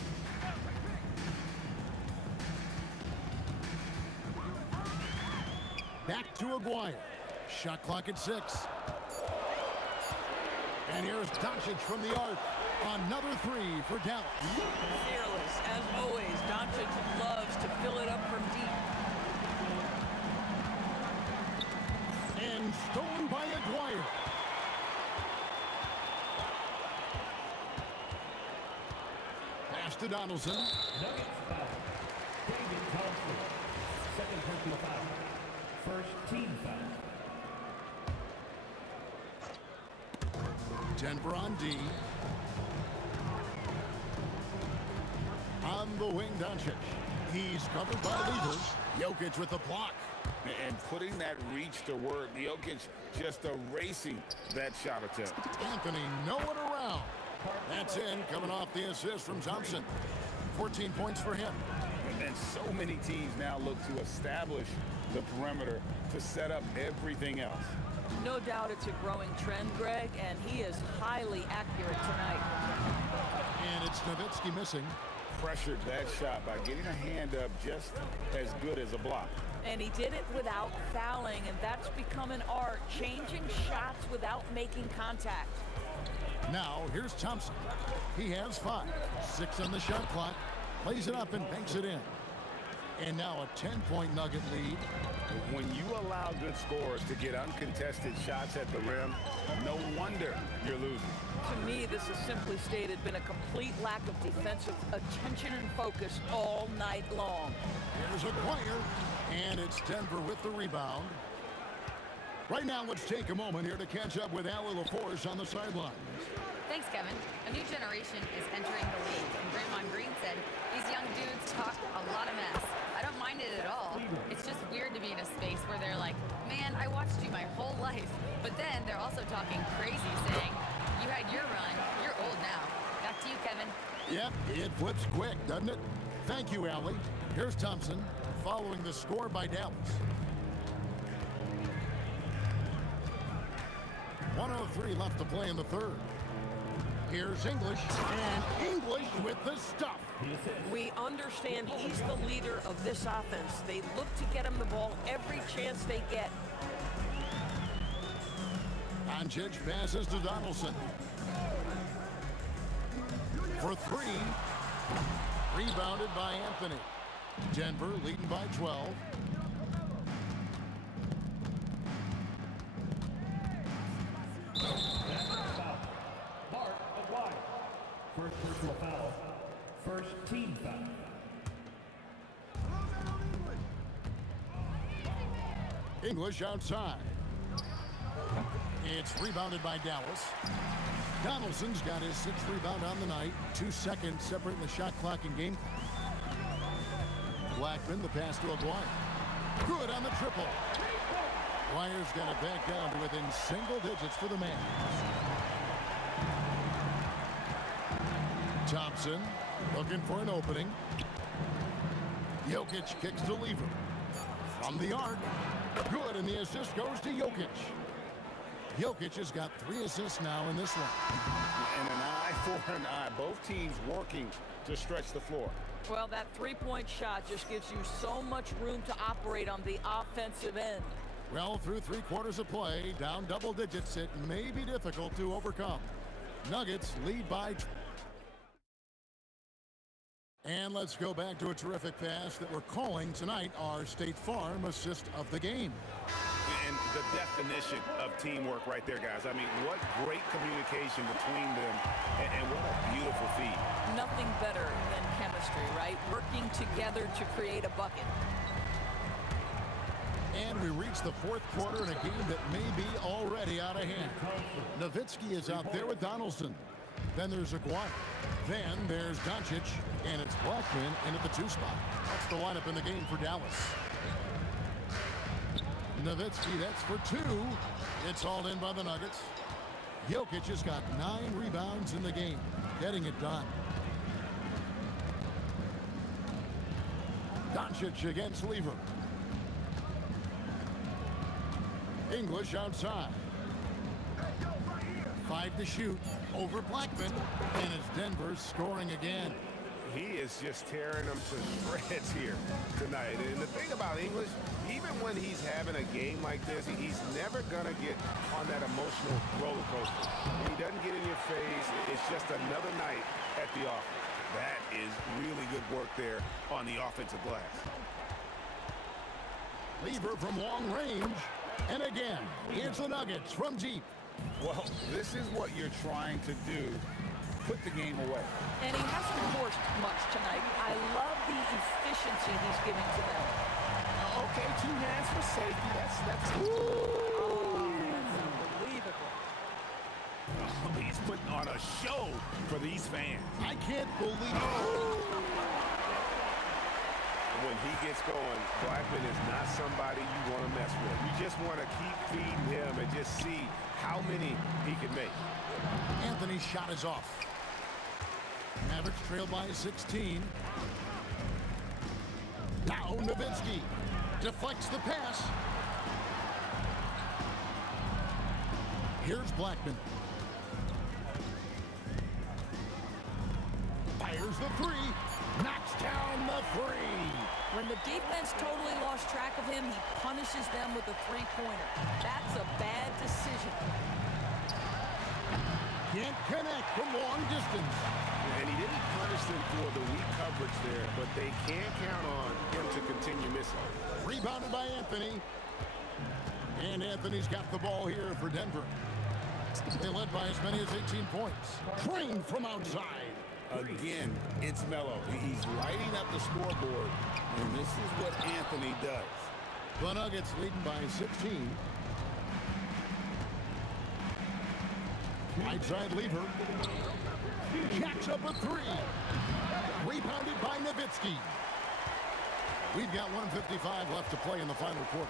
Back to Aguirre. Shot clock at 6. And here's Doncic from the arc. Another 3 for Dallas. Fearless, as always. Doncic loves to fill it up from deep. And stolen by Aguirre. Pass to Donaldson. Nuggets foul. David Thompson. Second personal foul. First team foul. Denver on D. On the wing, Doncic. He's covered by Lever. Jokic with the block. And putting that reach to work, Jokic just erasing that shot attempt. Anthony nowhere around. That's in, coming off the assist from Thompson. 14 points for him. And so many teams now look to establish the perimeter to set up everything else. No doubt it's a growing trend, Greg, and he is highly accurate tonight. And it's Nowitzki missing. Pressured that shot by getting a hand up just as good as a block. And he did it without fouling, and that's become an art, changing shots without making contact. Now, here's Thompson. He has 5. 6 on the shot clock. Plays it up and banks it in. And now a 10-point Nugget lead. When you allow good scorers to get uncontested shots at the rim, no wonder you're losing. To me, this has simply stated been a complete lack of defensive attention and focus all night long. Here's Aguirre, and it's Denver with the rebound. Right now, let's take a moment here to catch up with Allie LaForce on the sidelines. Thanks, Kevin. A new generation is entering the league, and Draymond Green said these young dudes talk a lot of mess. I don't mind it at all. It's just weird to be in a space where they're like, man, I watched you my whole life. But then they're also talking crazy, saying, you had your run, you're old now. Back to you, Kevin. Yep, it flips quick, doesn't it? Thank you, Allie. Here's Thompson following the score by Dallas. 1:03 left to play in the third. Here's English, and English with the stuff. We understand he's the leader of this offense. They look to get him the ball every chance they get. Doncic passes to Donaldson. For three. Rebounded by Anthony. Denver leading by 12. Mark Aguirre. First personal foul. First team foul. English outside. It's rebounded by Dallas. Donaldson's got his 6th rebound on the night. 2 seconds separating the shot clock and game clock. Blackman, the pass to Aguirre. Good on the triple. Aguirre's got it back down to within single digits for the man. Thompson looking for an opening. Jokic kicks to Lever. From the arc. Good, and the assist goes to Jokic. Jokic has got 3 assists now in this one. And an eye for an eye. Both teams working to stretch the floor. Well, that three-point shot just gives you so much room to operate on the offensive end. Well, through 3 quarters of play, down double digits, it may be difficult to overcome. Nuggets lead by... And let's go back to a terrific pass that we're calling tonight our State Farm assist of the game. And the definition of teamwork right there, guys. I mean, what great communication between them, and what a beautiful feed. Nothing better than chemistry, right? Working together to create a bucket. And we reach the 4th quarter in a game that may be already out of hand. Nowitzki is out there with Donaldson. Then there's Aguirre. Then there's Doncic, and it's Blackman in at the 2 spot. That's the lineup in the game for Dallas. Nowitzki, that's for 2. It's hauled in by the Nuggets. Jokic has got 9 rebounds in the game, getting it done. Doncic against Lever. English outside. 5 to shoot over Blackman, and it's Denver scoring again. He is just tearing them to shreds here tonight. And the thing about English, even when he's having a game like this, he's never going to get on that emotional roller coaster. He doesn't get in your face. It's just another night at the office. That is really good work there on the offensive glass. Lever from long range. And again, it's the Nuggets from deep. Well, this is what you're trying to do. Put the game away. And he hasn't forced much tonight. I love the efficiency he's giving to them. Okay, 2 hands for safety. That's Unbelievable. Oh, he's putting on a show for these fans. I can't believe it. When he gets going, Blackman is not somebody you want to mess with. You just want to keep feeding him and just see how many he can make. Anthony's shot is off. Mavericks trail by 16. Now Nowitzki deflects the pass. Here's Blackman. Fires the 3. Knocks down the 3. When the defense totally lost track of him, he punishes them with a 3-pointer. That's a bad decision. Can't connect from long distance. And he didn't punish them for the weak coverage there, but they can't count on him to continue missing. Rebounded by Anthony. And Anthony's got the ball here for Denver. They led by as many as 18 points. Trained from outside. Again, it's Melo. He's lighting up the scoreboard, and this is what Anthony does. The Nuggets leading by 16. Right side Lever. Jacks up a 3. Rebounded by Nowitzki. We've got 1:55 left to play in the final quarter.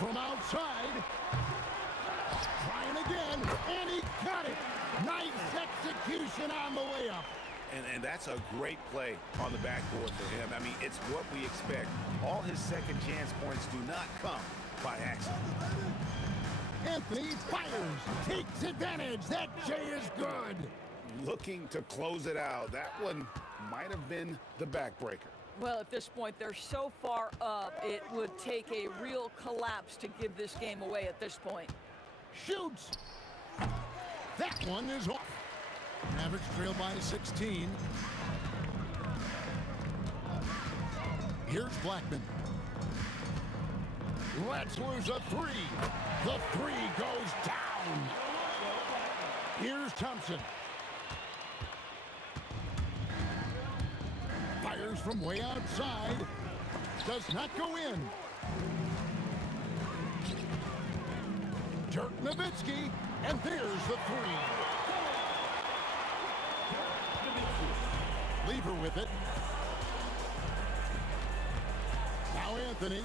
From outside, Trying again, and he got it. Nice execution on the way up. And that's a great play on the backboard for him. I mean, it's what we expect. All his second chance points do not come by accident. Anthony fires, takes advantage. That J is good. Looking to close it out. That one might have been the backbreaker. Well, at this point, they're so far up, it would take a real collapse to give this game away at this point. Shoots. That one is off. Mavericks trail by 16. Here's Blackman. Let's lose a three. The three goes down. Here's Thompson. Fires from way outside. Does not go in. Dirk Nowitzki, and there's the three. Lever with it. Now Anthony.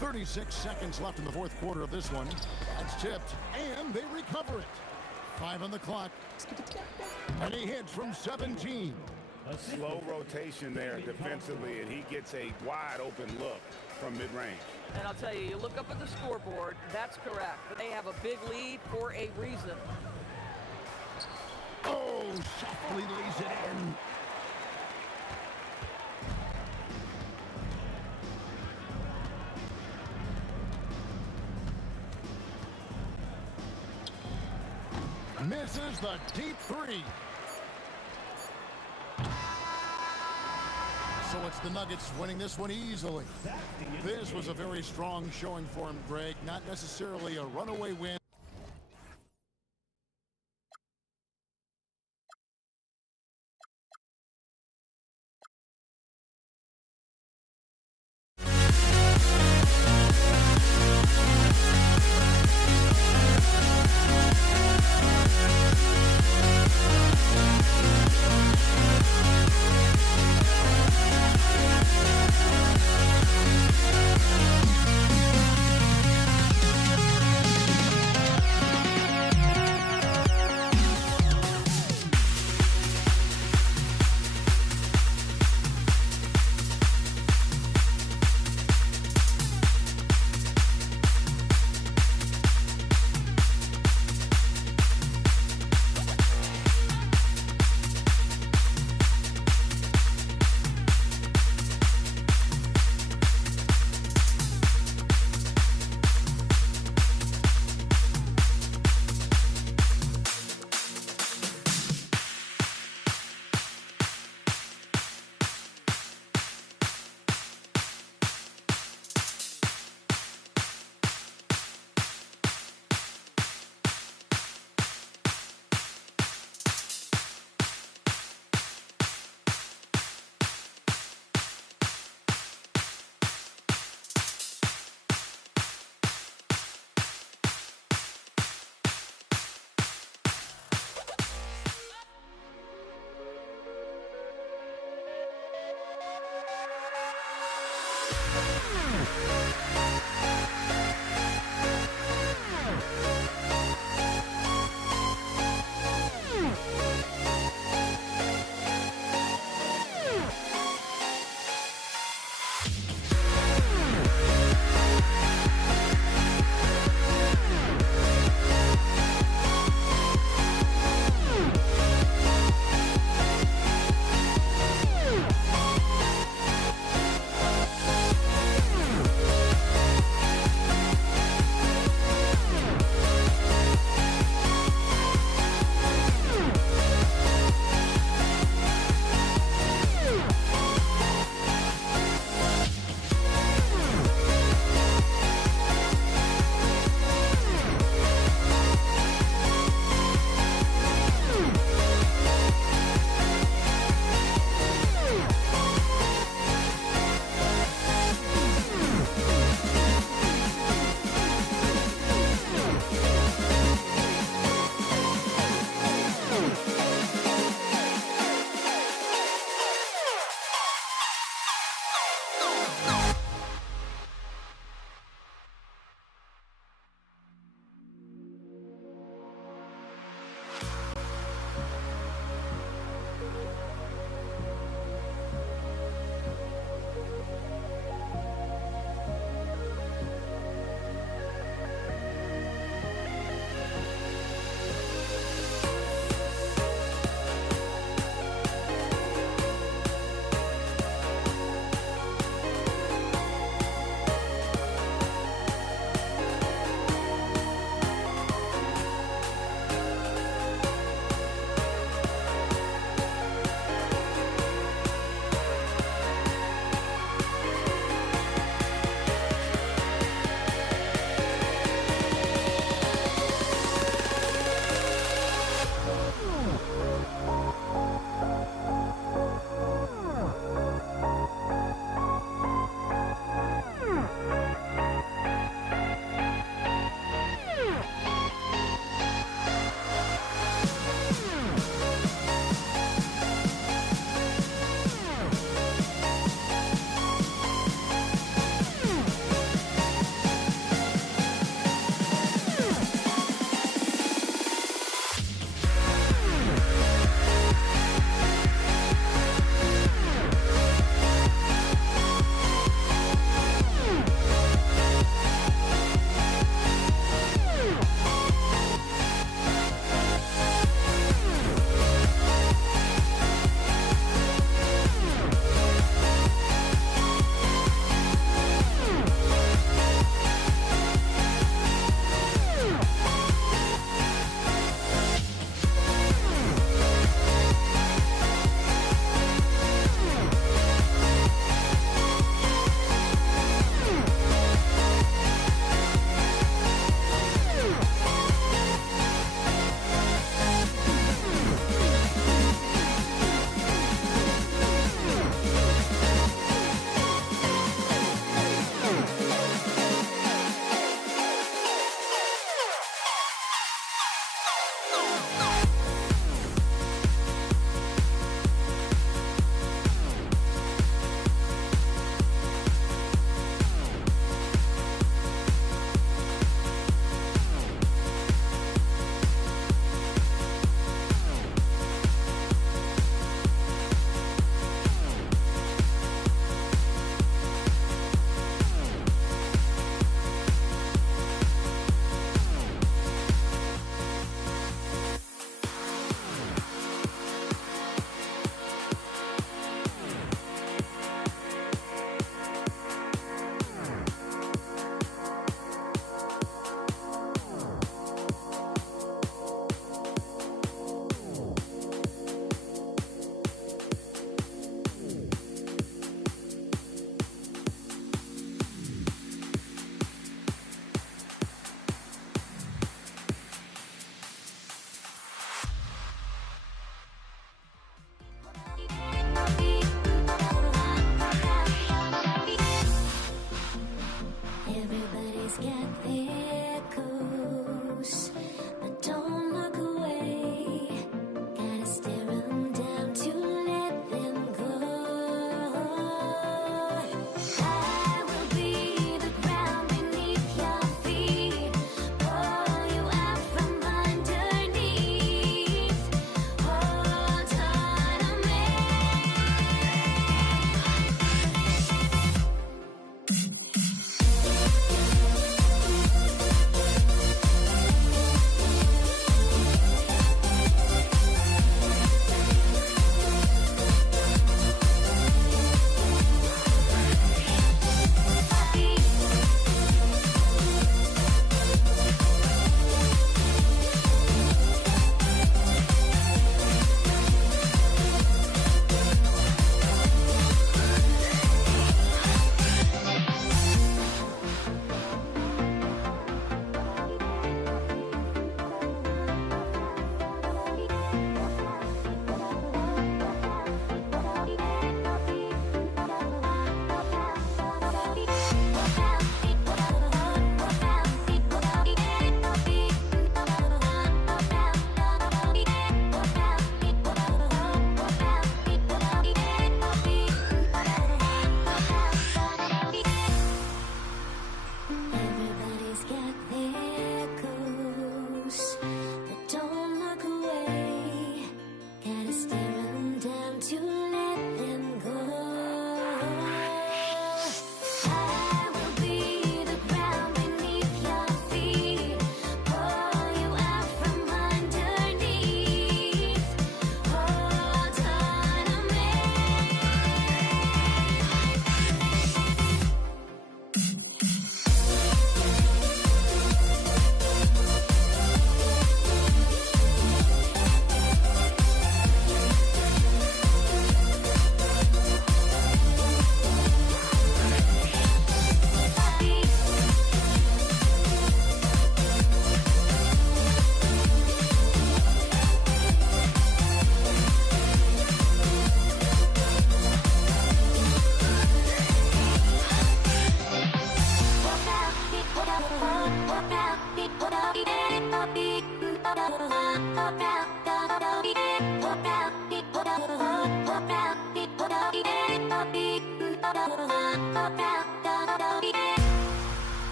36 seconds left in the fourth quarter of this one. That's tipped, and they recover it. 5 on the clock. And he hits from 17. A slow rotation there defensively, and he gets a wide open look from mid-range. And I'll tell you, you look up at the scoreboard, that's correct. But they have a big lead for a reason. Oh, softly lays it in. Misses the deep three. So it's the Nuggets winning this one easily. This was a very strong showing for him, Greg. Not necessarily a runaway win.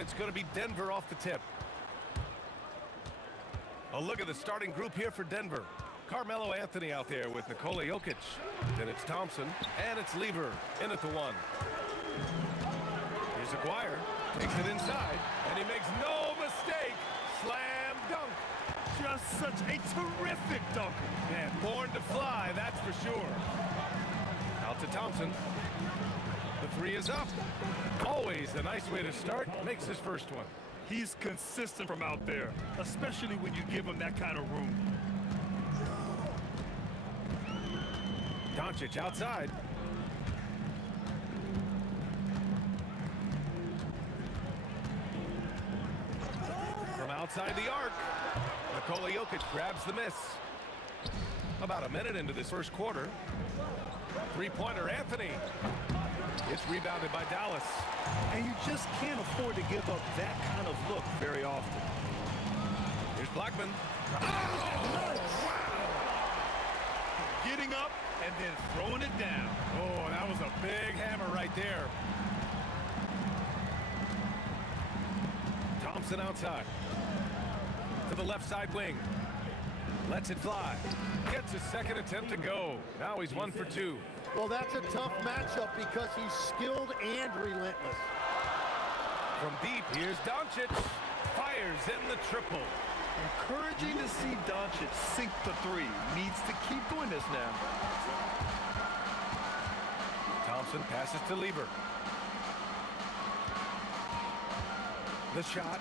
It's going to be Denver off the tip. A look at the starting group here for Denver. Carmelo Anthony out there with Nikola Jokic. Then it's Thompson, and it's Lever in at the one. Here's Aguirre, takes it inside, and he makes no mistake. Slam dunk. Just such a terrific dunker. Man, born to fly, that's for sure. Out to Thompson. The three is up. Always a nice way to start. Makes his first one. He's consistent from out there, especially when you give him that kind of room. Doncic outside. From outside the arc, Nikola Jokic grabs the miss. About a minute into this first quarter. Three-pointer Anthony. It's rebounded by Dallas. And you just can't afford to give up that kind of look very often. Here's Blackman. Getting up and then throwing it down. Oh, that was a big hammer right there. Thompson outside. To the left side wing. Lets it fly. Gets his second attempt to go. Now he's 1 for 2. Well, that's a tough matchup because he's skilled and relentless. From deep, here's Doncic. Fires in the triple. Encouraging to see Doncic sink the three. Needs to keep doing this now. Thompson passes to Lever. The shot.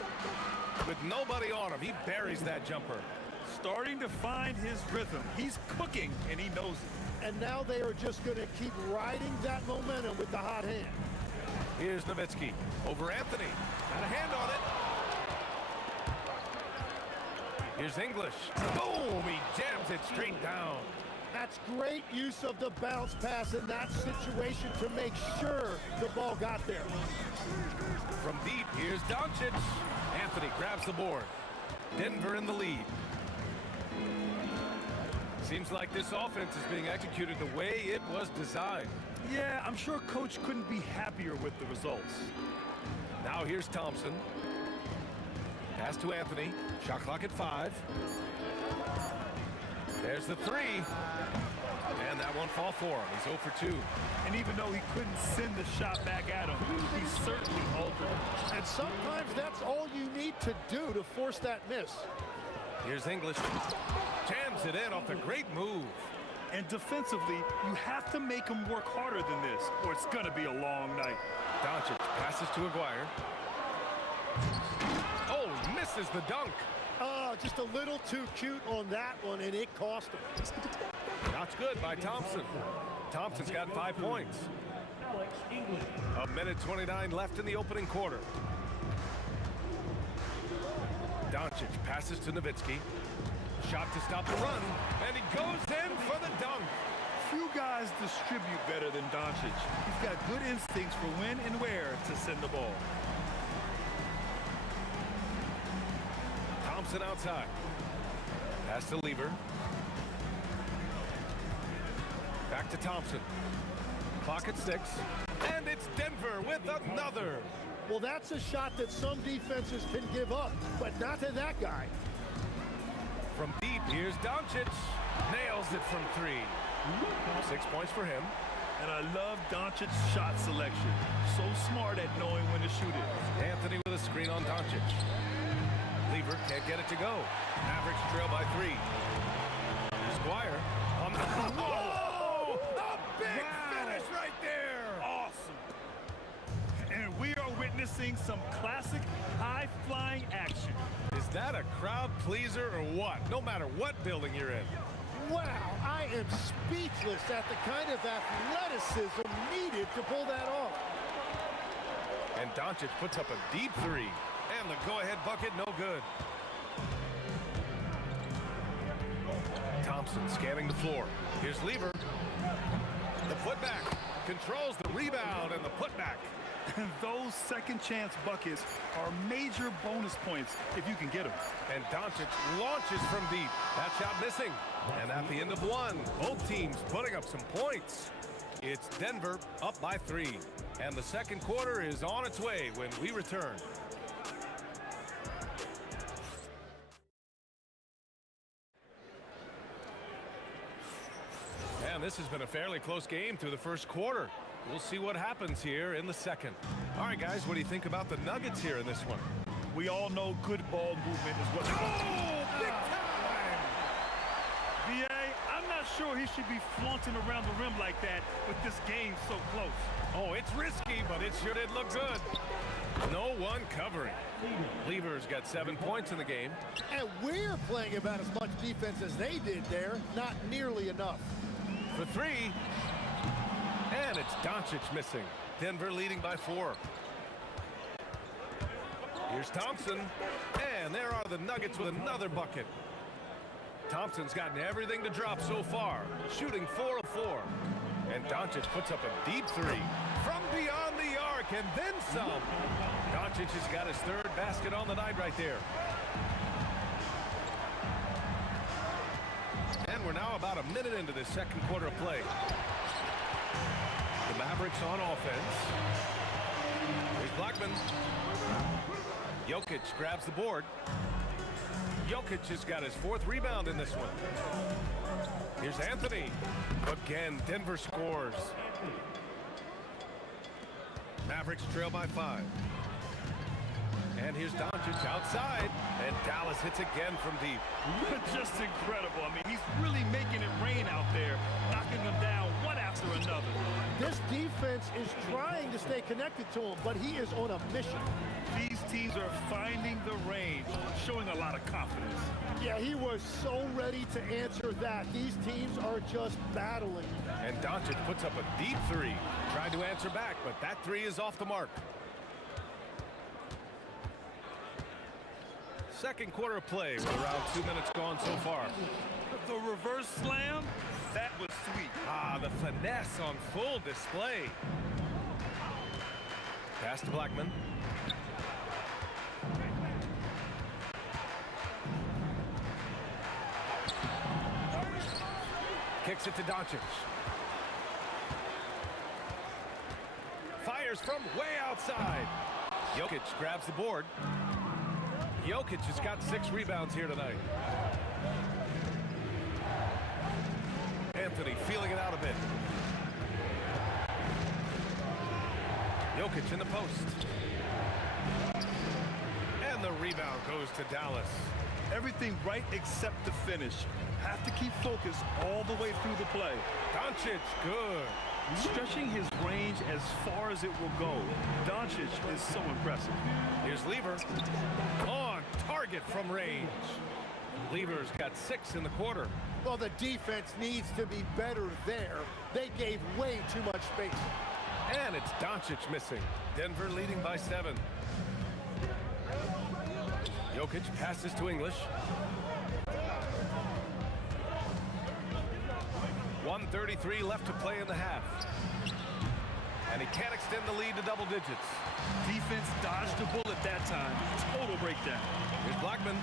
With nobody on him, he buries that jumper. Starting to find his rhythm. He's cooking, and he knows it. And now they are just going to keep riding that momentum with the hot hand. Here's Nowitzki over Anthony. Got a hand on it. Here's English. Boom! He jams it straight down. That's great use of the bounce pass in that situation to make sure the ball got there. From deep, here's Doncic. Anthony grabs the board. Denver in the lead. Seems like this offense is being executed the way it was designed. Yeah, I'm sure Coach couldn't be happier with the results. Now here's Thompson. Pass to Anthony. Shot clock at 5. There's the three. And that won't fall for him. He's 0 for 2. And even though he couldn't send the shot back at him, he certainly altered it. And sometimes that's all you need to do to force that miss. Here's English. Jams it in off the great move. And defensively, you have to make him work harder than this, or it's going to be a long night. Doncic passes to Aguirre. Oh, misses the dunk. Just a little too cute on that one, and it cost him. Shots good by Thompson. Thompson's got 5 points. A minute 29 left in the opening quarter. Doncic passes to Nowitzki. Shot to stop the run, and he goes in for the dunk. Few guys distribute better than Doncic. He's got good instincts for when and where to send the ball. Thompson outside. Pass to Lever. Back to Thompson. Clock at 6. And it's Denver with another. Well, that's a shot that some defenses can give up, but not to that guy. From deep, here's Doncic. Nails it from 3. 6 points for him. And I love Doncic's shot selection. So smart at knowing when to shoot it. Anthony with a screen on Doncic. Lever can't get it to go. Mavericks trail by 3. Squire on the... Oh! A big finish right there! Awesome. And we are witnessing some classic high-flying action. Is that a crowd pleaser or what? No matter what building you're in. Wow, I am speechless at the kind of athleticism needed to pull that off. And Doncic puts up a deep 3. And the go-ahead bucket, no good. Thompson scanning the floor. Here's Lever. The putback. Controls the rebound and the putback. And those second-chance buckets are major bonus points if you can get them. And Doncic launches from deep. That shot missing. And at the end of 1, both teams putting up some points. It's Denver up by 3. And the second quarter is on its way when we return. And this has been a fairly close game through the first quarter. We'll see what happens here in the second. All right, guys, what do you think about the Nuggets here in this one? We all know good ball movement is what... Oh, big time! VA, I'm not sure he should be flaunting around the rim like that with this game so close. Oh, it's risky, but it sure did look good. No one covering. Lever's got 7 points in the game. And we're playing about as much defense as they did there. Not nearly enough. For 3. And it's Doncic missing. Denver leading by 4. Here's Thompson. And there are the Nuggets with another bucket. Thompson's gotten everything to drop so far. Shooting 4 of 4. And Doncic puts up a deep 3. From beyond the arc and then some. Doncic has got his 3rd basket on the night right there. And we're now about a minute into this second quarter of play. The Mavericks on offense. Here's Blackman. Jokic grabs the board. Jokic has got his 4th rebound in this one. Here's Anthony. Again, Denver scores. Mavericks trail by 5. And here's Doncic outside. And Dallas hits again from deep. Just incredible. I mean, he's really making it rain out there, knocking them down one after another. This defense is trying to stay connected to him, but he is on a mission. These teams are finding the range, showing a lot of confidence. Yeah, he was so ready to answer that. These teams are just battling. And Doncic puts up a deep 3. Tried to answer back, but that 3 is off the mark. Second quarter of play with around 2 minutes gone so far. The reverse slam, that was sweet. Ah, the finesse on full display. Pass to Blackman. Kicks it to Doncic. Fires from way outside. Jokic grabs the board. Jokic has got 6 rebounds here tonight. Anthony feeling it out a bit. Jokic in the post. And the rebound goes to Dallas. Everything right except the finish. Have to keep focused all the way through the play. Doncic, good. Stretching his range as far as it will go. Doncic is so impressive. Here's Lever. On target from range. Lever's got 6 in the quarter. Well, the defense needs to be better there. They gave way too much space. And it's Doncic missing. Denver leading by 7. Jokic passes to English. 1:33 left to play in the half. And he can't extend the lead to double digits. Defense dodged the bullet that time. Total breakdown. Here's Blackman.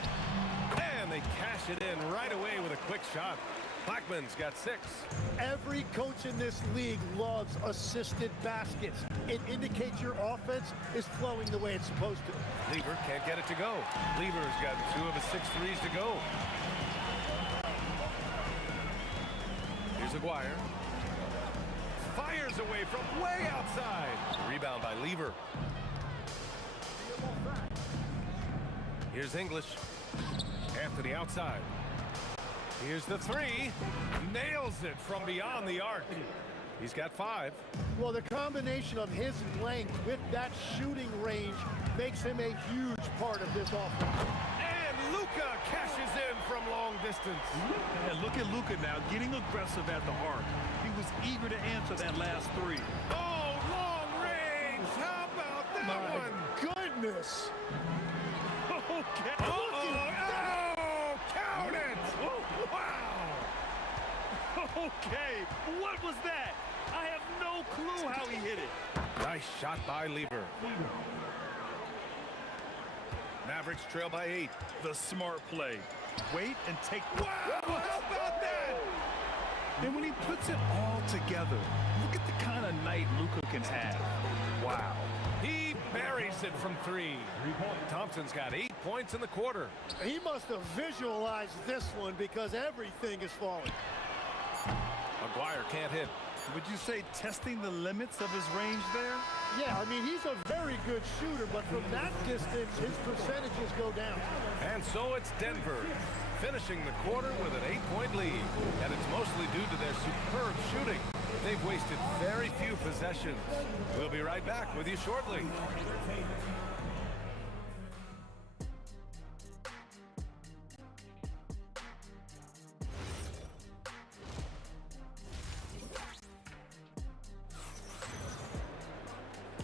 And they cash it in right away with a quick shot. Blackman's got 6. Every coach in this league loves assisted baskets. It indicates your offense is flowing the way it's supposed to. Lever can't get it to go. Lever's got 2 of his 6 threes to go. Here's Aguirre. Fires fires away from way outside. Rebound by Lever. Here's English. Anthony outside. Here's the three. Nails it from beyond the arc. He's got 5. Well, the combination of his length with that shooting range makes him a huge part of this offense. And Luka cashes in from long distance. And look at Luka now getting aggressive at the arc. He was eager to answer that last 3. Oh, long range. How about that one? Goodness. Okay. Oh, count it. Wow. Okay, what was that? I have no clue how he hit it. Nice shot by Lever. Mavericks trail by 8. The smart play. Wait and take. Wow, how about that? And when he puts it all together, look at the kind of night Luka can have. Wow. He buries it from 3. Thompson's got 8 points in the quarter. He must have visualized this one because everything is falling. McGuire can't hit. Would you say testing the limits of his range there? Yeah, I mean, he's a very good shooter, but from that distance, his percentages go down. And so it's Denver, finishing the quarter with an 8-point lead. And it's mostly due to their superb shooting. They've wasted very few possessions. We'll be right back with you shortly.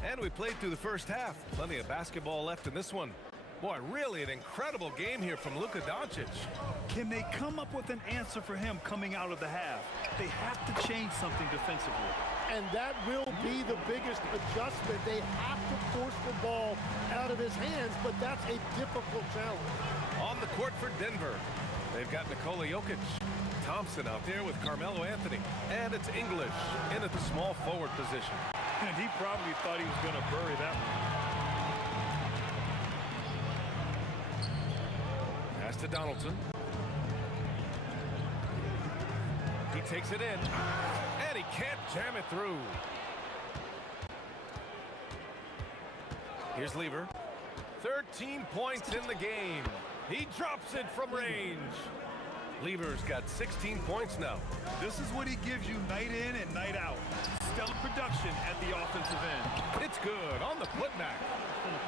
And we played through the first half. Plenty of basketball left in this one. Boy, really an incredible game here from Luka Doncic. Can they come up with an answer for him coming out of the half? They have to change something defensively. And that will be the biggest adjustment. They have to force the ball out of his hands, but that's a difficult challenge. On the court for Denver, they've got Nikola Jokic. Thompson out there with Carmelo Anthony. And it's English in at the small forward position. And he probably thought he was going to bury that one. Pass to Donaldson. He takes it in. And he can't jam it through. Here's Lever. 13 points in the game. He drops it from range. Lever's got 16 points now. This is what he gives you night in and night out. Stellar production at the offensive end. It's good on the putback.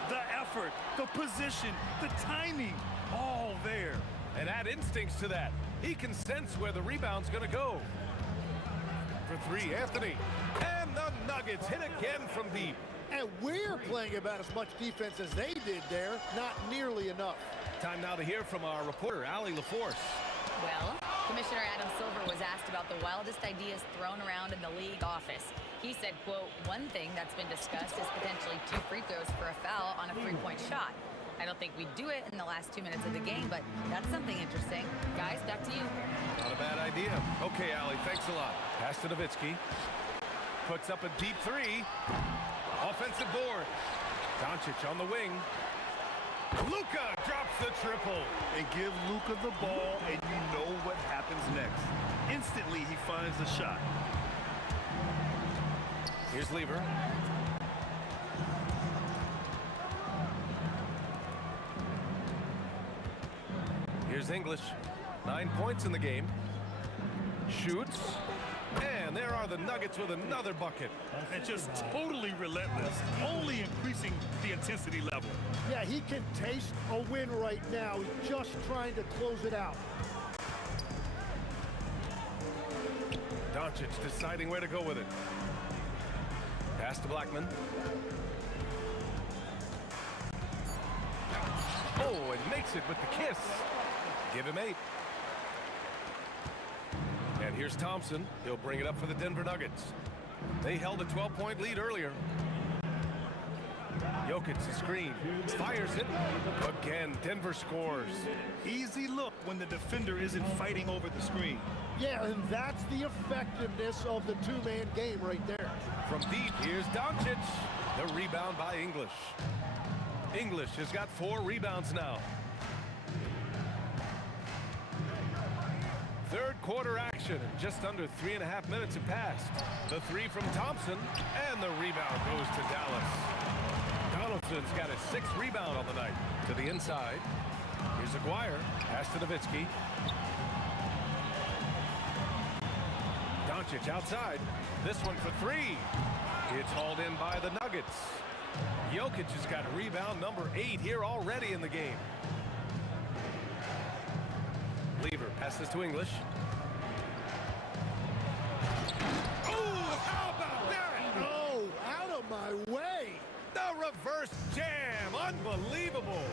The effort, the position, the timing, all there. And add instincts to that. He can sense where the rebound's going to go. For 3, Anthony. And the Nuggets hit again from deep. And we're playing about as much defense as they did there. Not nearly enough. Time now to hear from our reporter, Allie LaForce. Well, Commissioner Adam Silver was asked about the wildest ideas thrown around in the league office. He said, quote, one thing that's been discussed is potentially 2 free throws for a foul on a 3-point shot. I don't think we'd do it in the last 2 minutes of the game, but that's something interesting. Guys, back to you. Not a bad idea. Okay, Allie, thanks a lot. Pass to Nowitzki. Puts up a deep 3. Offensive board. Doncic on the wing. Luka drops the triple. And give Luka the ball, and you know what happens next. Instantly, he finds the shot. Here's Lever. Here's English. 9 points in the game. Shoots. And there are the Nuggets with another bucket. And just totally relentless, only increasing the intensity level. Yeah, he can taste a win right now. He's just trying to close it out. Doncic deciding where to go with it. Pass to Blackman. Oh, and makes it with the kiss. Give him 8. And here's Thompson. He'll bring it up for the Denver Nuggets. They held a 12-point lead earlier. Jokic, the screen. Fires it. Again, Denver scores. Easy look when the defender isn't fighting over the screen. Yeah, and that's the effectiveness of the 2-man game right there. From deep, here's Doncic. The rebound by English. English has got 4 rebounds now. third quarter action, and just under 3.5 minutes have passed. The three from Thompson, and the rebound goes to Dallas. Donaldson's got his 6th rebound on the night. To the inside. Here's Aguirre. Pass to Nowitzki. Doncic outside. This one for 3. It's hauled in by the Nuggets. Jokic has got rebound number 8 here already in the game. Lever passes to English. Oh, how about that? Oh, out of my way. The reverse jam. Unbelievable.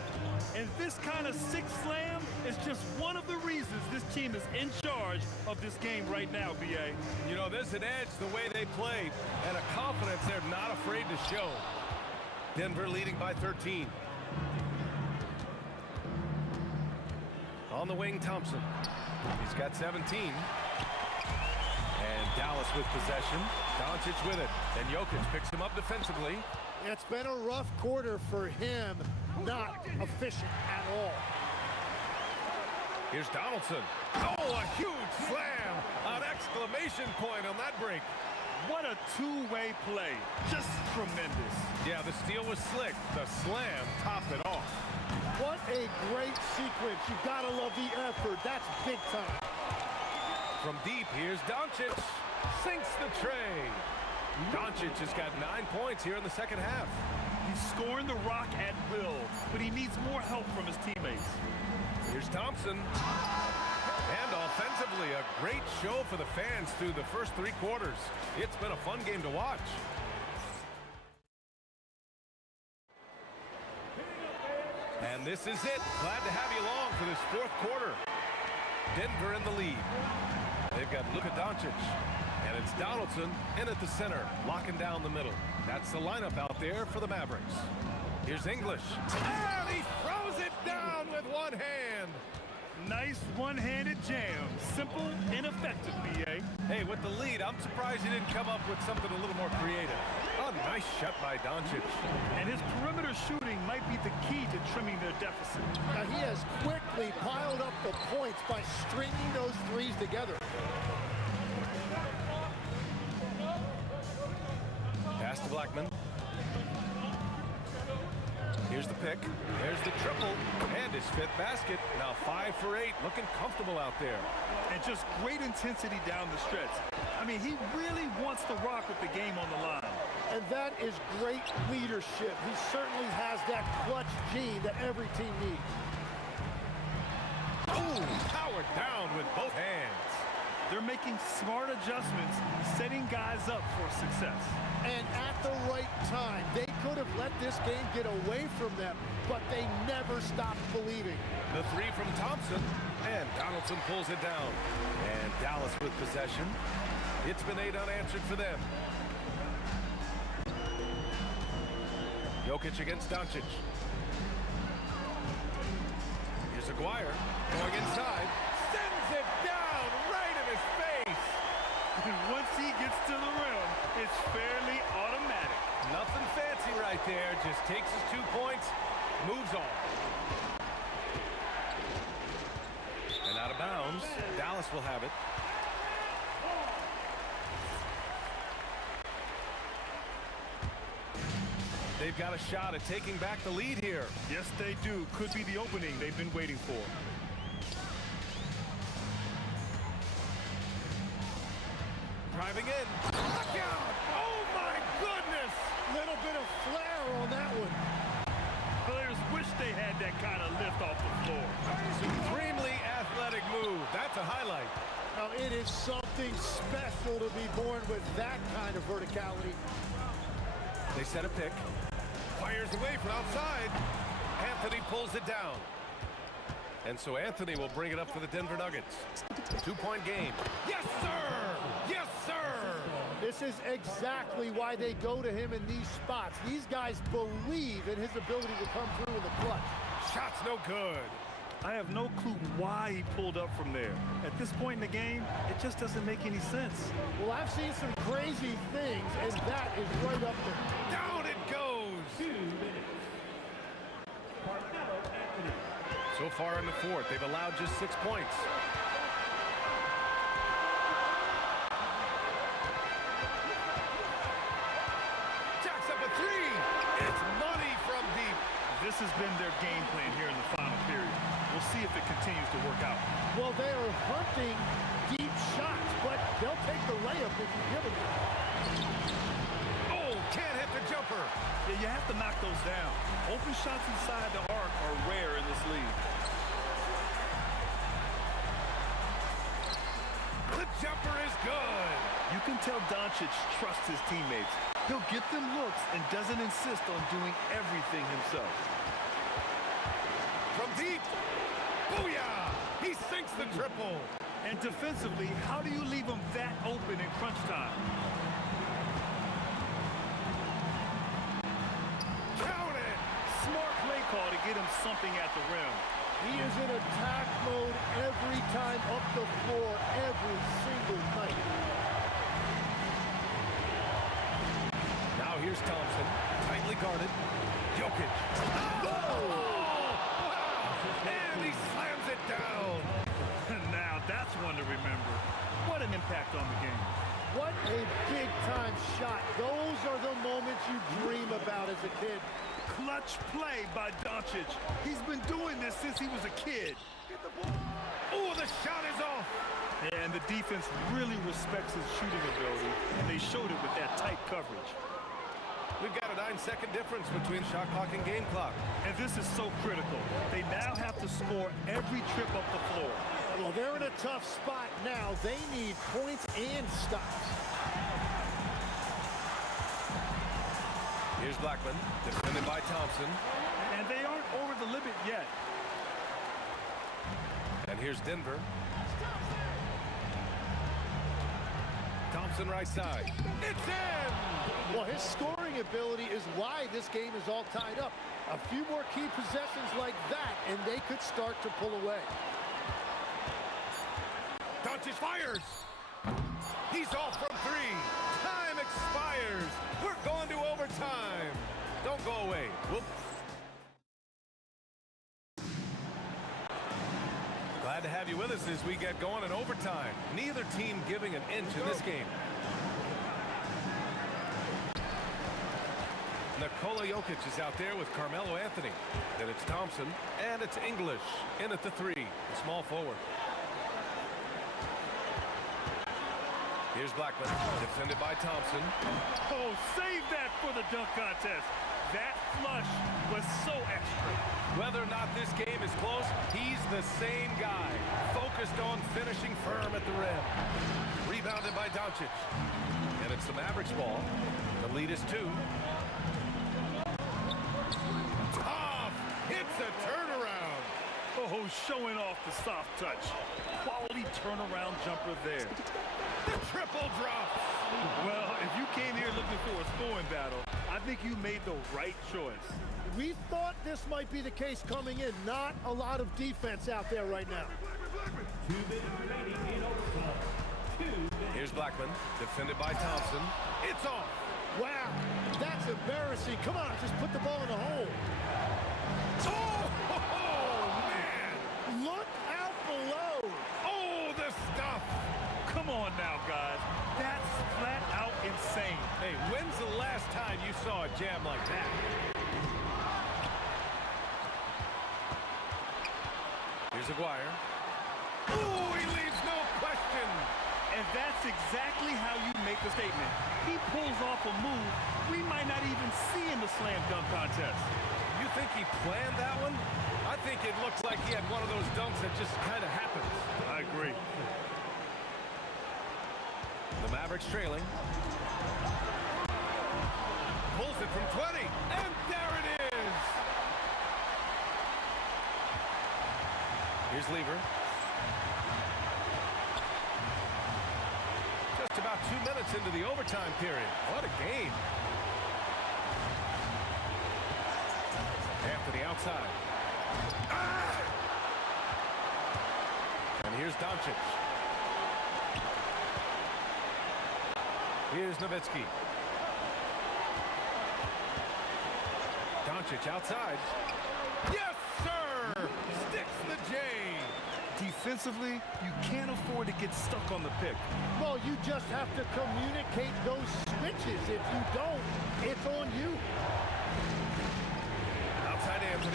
And this kind of six slam is just one of the reasons this team is in charge of this game right now, B.A. You know, there's an edge the way they play and a confidence they're not afraid to show. Denver leading by 13. On the wing, Thompson. He's got 17. And Dallas with possession. Doncic with it. And Jokic picks him up defensively. It's been a rough quarter for him. Not efficient at all. Here's Donaldson. Oh, a huge slam. An exclamation point on that break. What a two-way play. Just tremendous. Yeah, the steal was slick. The slam topped it off. What a great sequence. You gotta love the effort. That's big time. From deep, here's Doncic. Sinks the tray. Doncic has got 9 points here in the second half. He's scoring the rock at will, but he needs more help from his teammates. Here's Thompson. And offensively, a great show for the fans through the first 3 quarters. It's been a fun game to watch. And this is it. Glad to have you along for this 4th quarter. Denver in the lead. They've got Luka Doncic. And it's Donaldson in at the center, locking down the middle. That's the lineup out there for the Mavericks. Here's English. And he throws it down with one hand. Nice one-handed jam. Simple and effective, B.A. Hey, with the lead, I'm surprised he didn't come up with something a little more creative. A nice shot by Doncic. And his perimeter shooting might be the key to trimming their deficit. Now, he has quickly piled up the points by stringing those threes together. Pass to Blackman. Here's the pick. There's the triple. And his 5th basket. Now 5 for 8. Looking comfortable out there. And just great intensity down the stretch. I mean, he really wants to rock with the game on the line. And that is great leadership. He certainly has that clutch gene that every team needs. Oh, powered down with both hands. They're making smart adjustments, setting guys up for success. And at the right time, they could have let this game get away from them, but they never stopped believing. The 3 from Thompson, and Donaldson pulls it down. And Dallas with possession. It's been 8 unanswered for them. Jokic against Doncic. Here's Aguirre going inside. Sends it down right in his face. And once he gets to the rim, it's fairly automatic. Nothing fancy right there. Just takes his 2 points, moves on. And out of bounds. Dallas will have it. They've got a shot at taking back the lead here. Yes, they do. Could be the opening they've been waiting for. Driving in. Look out! Oh, my goodness! Little bit of flair on that one. Players wish they had that kind of lift off the floor. Supremely athletic move. That's a highlight. Now, it is something special to be born with that kind of verticality. They set a pick. Fires away from outside. Anthony pulls it down. And so Anthony will bring it up for the Denver Nuggets. 2-point game. Yes, sir! Yes, sir! This is exactly why they go to him in these spots. These guys believe in his ability to come through in the clutch. Shot's no good. I have no clue why he pulled up from there. At this point in the game, it just doesn't make any sense. Well, I've seen some crazy things, and that is right up there. Down it goes! 2 minutes. Carmelo Anthony. So far in the 4th, they've allowed just 6 points. This has been their game plan here in the final period. We'll see if it continues to work out. Well, they are hunting deep shots, but they'll take the layup if you give them it. Oh, can't hit the jumper. Yeah, you have to knock those down. Open shots inside the arc are rare in this league. The jumper is good. You can tell Doncic trusts his teammates. He'll get them looks and doesn't insist on doing everything himself. From deep. Booyah! He sinks the triple. And defensively, how do you leave him that open in crunch time? Count it. Smart play call to get him something at the rim. He is in attack mode every time up the floor, every single night. Now here's Thompson, tightly guarded. Jokic. Oh! Wow! And he slams it down. Now that's one to remember. What an impact on the game. What a big-time shot. Those are the moments you dream about as a kid. Clutch play by Doncic. He's been doing this since he was a kid. Oh, the shot is off. And the defense really respects his shooting ability, and they showed it with that tight coverage. We've got a 9-second difference between shot clock and game clock. And this is so critical. They now have to score every trip up the floor. Well, they're in a tough spot now. They need points and stops. Here's Blackman, defended by Thompson. And they aren't over the limit yet. And here's Denver. Thompson right side. It's in! Well, his scoring ability is why this game is all tied up. A few more key possessions like that, and they could start to pull away. Doncic fires! He's off from three. Time expires. We're going to overtime. Don't go away. Whoop. Glad to have you with us as we get going in overtime. Neither team giving an inch in this game. Nikola Jokic is out there with Carmelo Anthony. Then it's Thompson, and it's English in at the three, the small forward. Here's Blackman, defended by Thompson. Oh, save that for the dunk contest. That flush was so extra. Whether or not this game is close, he's the same guy, focused on finishing firm at the rim. Rebounded by Doncic. And it's the Mavericks ball. The lead is 2. Tough! It's a turnaround. Oh, showing off the soft touch. Quality turnaround jumper there. The triple drop. Well, if you came here looking for a scoring battle, I think you made the right choice. We thought this might be the case coming in. Not a lot of defense out there right now. 2 minutes remaining in overtime. 2 minutes. Here's Blackman, defended by Thompson. It's off. Wow, that's embarrassing. Come on, just put the ball in the hole. Oh, man. Look out below. Oh, the stuff. Come on now, guys. That's flat out insane. Hey, when's the last time you saw a jam like that? Here's Aguirre. Ooh, he leaves no question. And that's exactly how you make a statement. He pulls off a move we might not even see in the slam dunk contest. You think he planned that one? I think it looks like he had one of those dunks that just kind of happens. I agree. The Mavericks trailing. Pulls it from 20, and there it is! Here's Lever. Just about 2 minutes into the overtime period. What a game. Anthony outside. Ah! And here's Doncic. Here's Nowitzki. Doncic outside. Yes, sir! Sticks the J. Defensively, you can't afford to get stuck on the pick. Well, you just have to communicate those switches. If you don't, it's on you. Outside Anthony.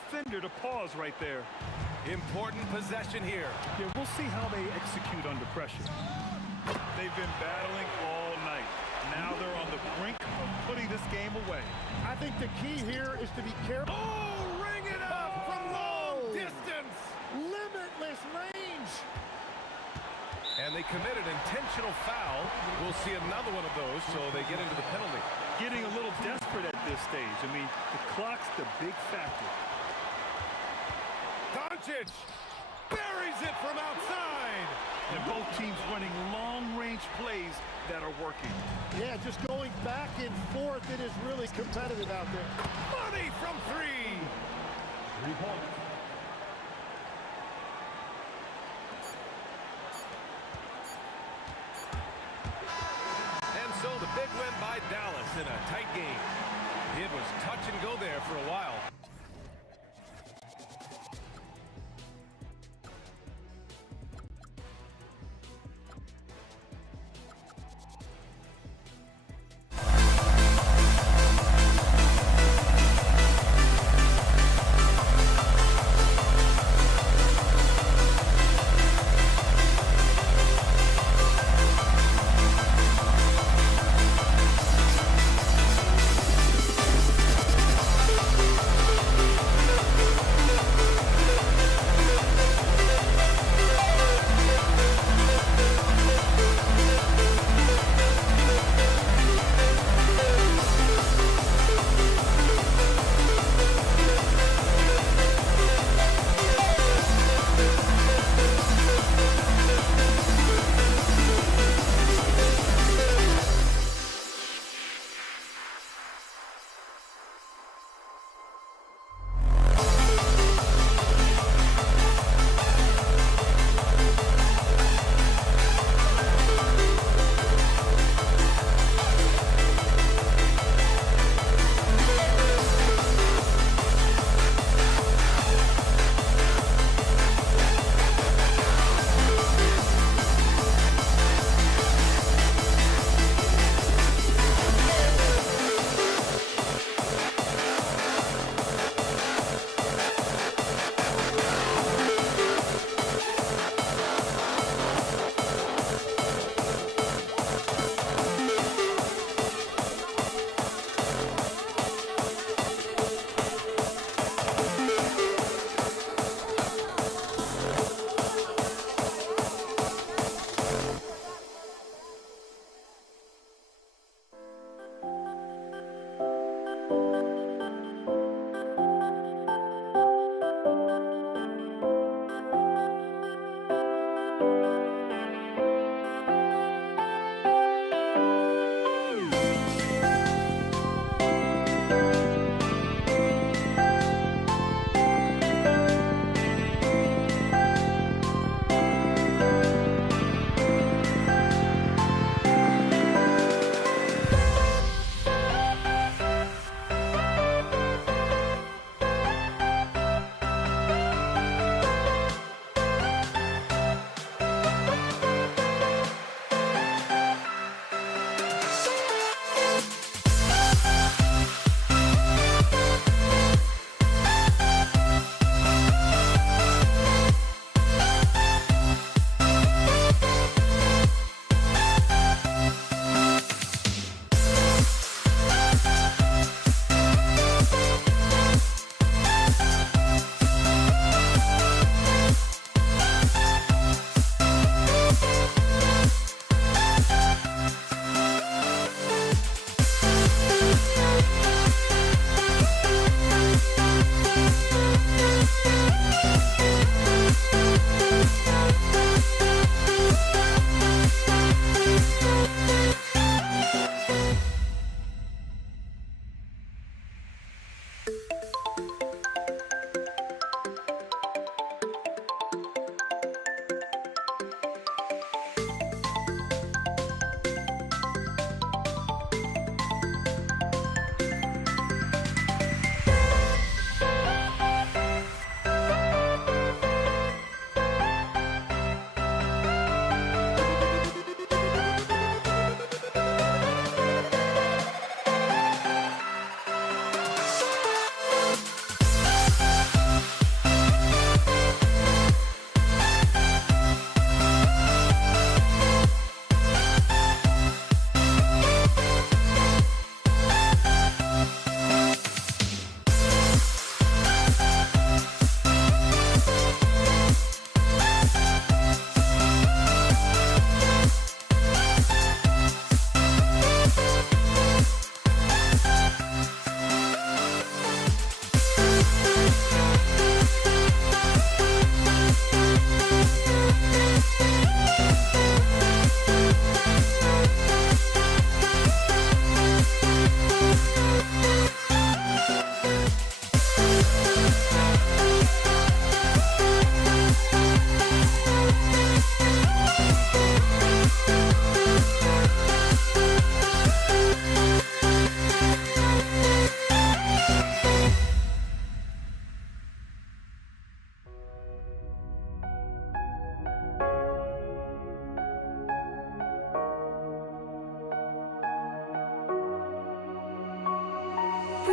defender to pause right there. Important possession here. Yeah, we'll see how they execute under pressure. They've been battling all night. Now they're on the brink of putting this game away. I think the key here is to be careful. Oh, ring it up from long distance. Limitless range. And they committed intentional foul. We'll see another one of those, so they get into the penalty. Getting a little desperate at this stage. I mean, the clock's the big factor. Doncic buries it from outside. And both teams running long-range plays that are working. Yeah, just going back and forth. It is really competitive out there. Money from three. 3 points. And so the big win by Dallas in a tight game. It was touch and go there for a while.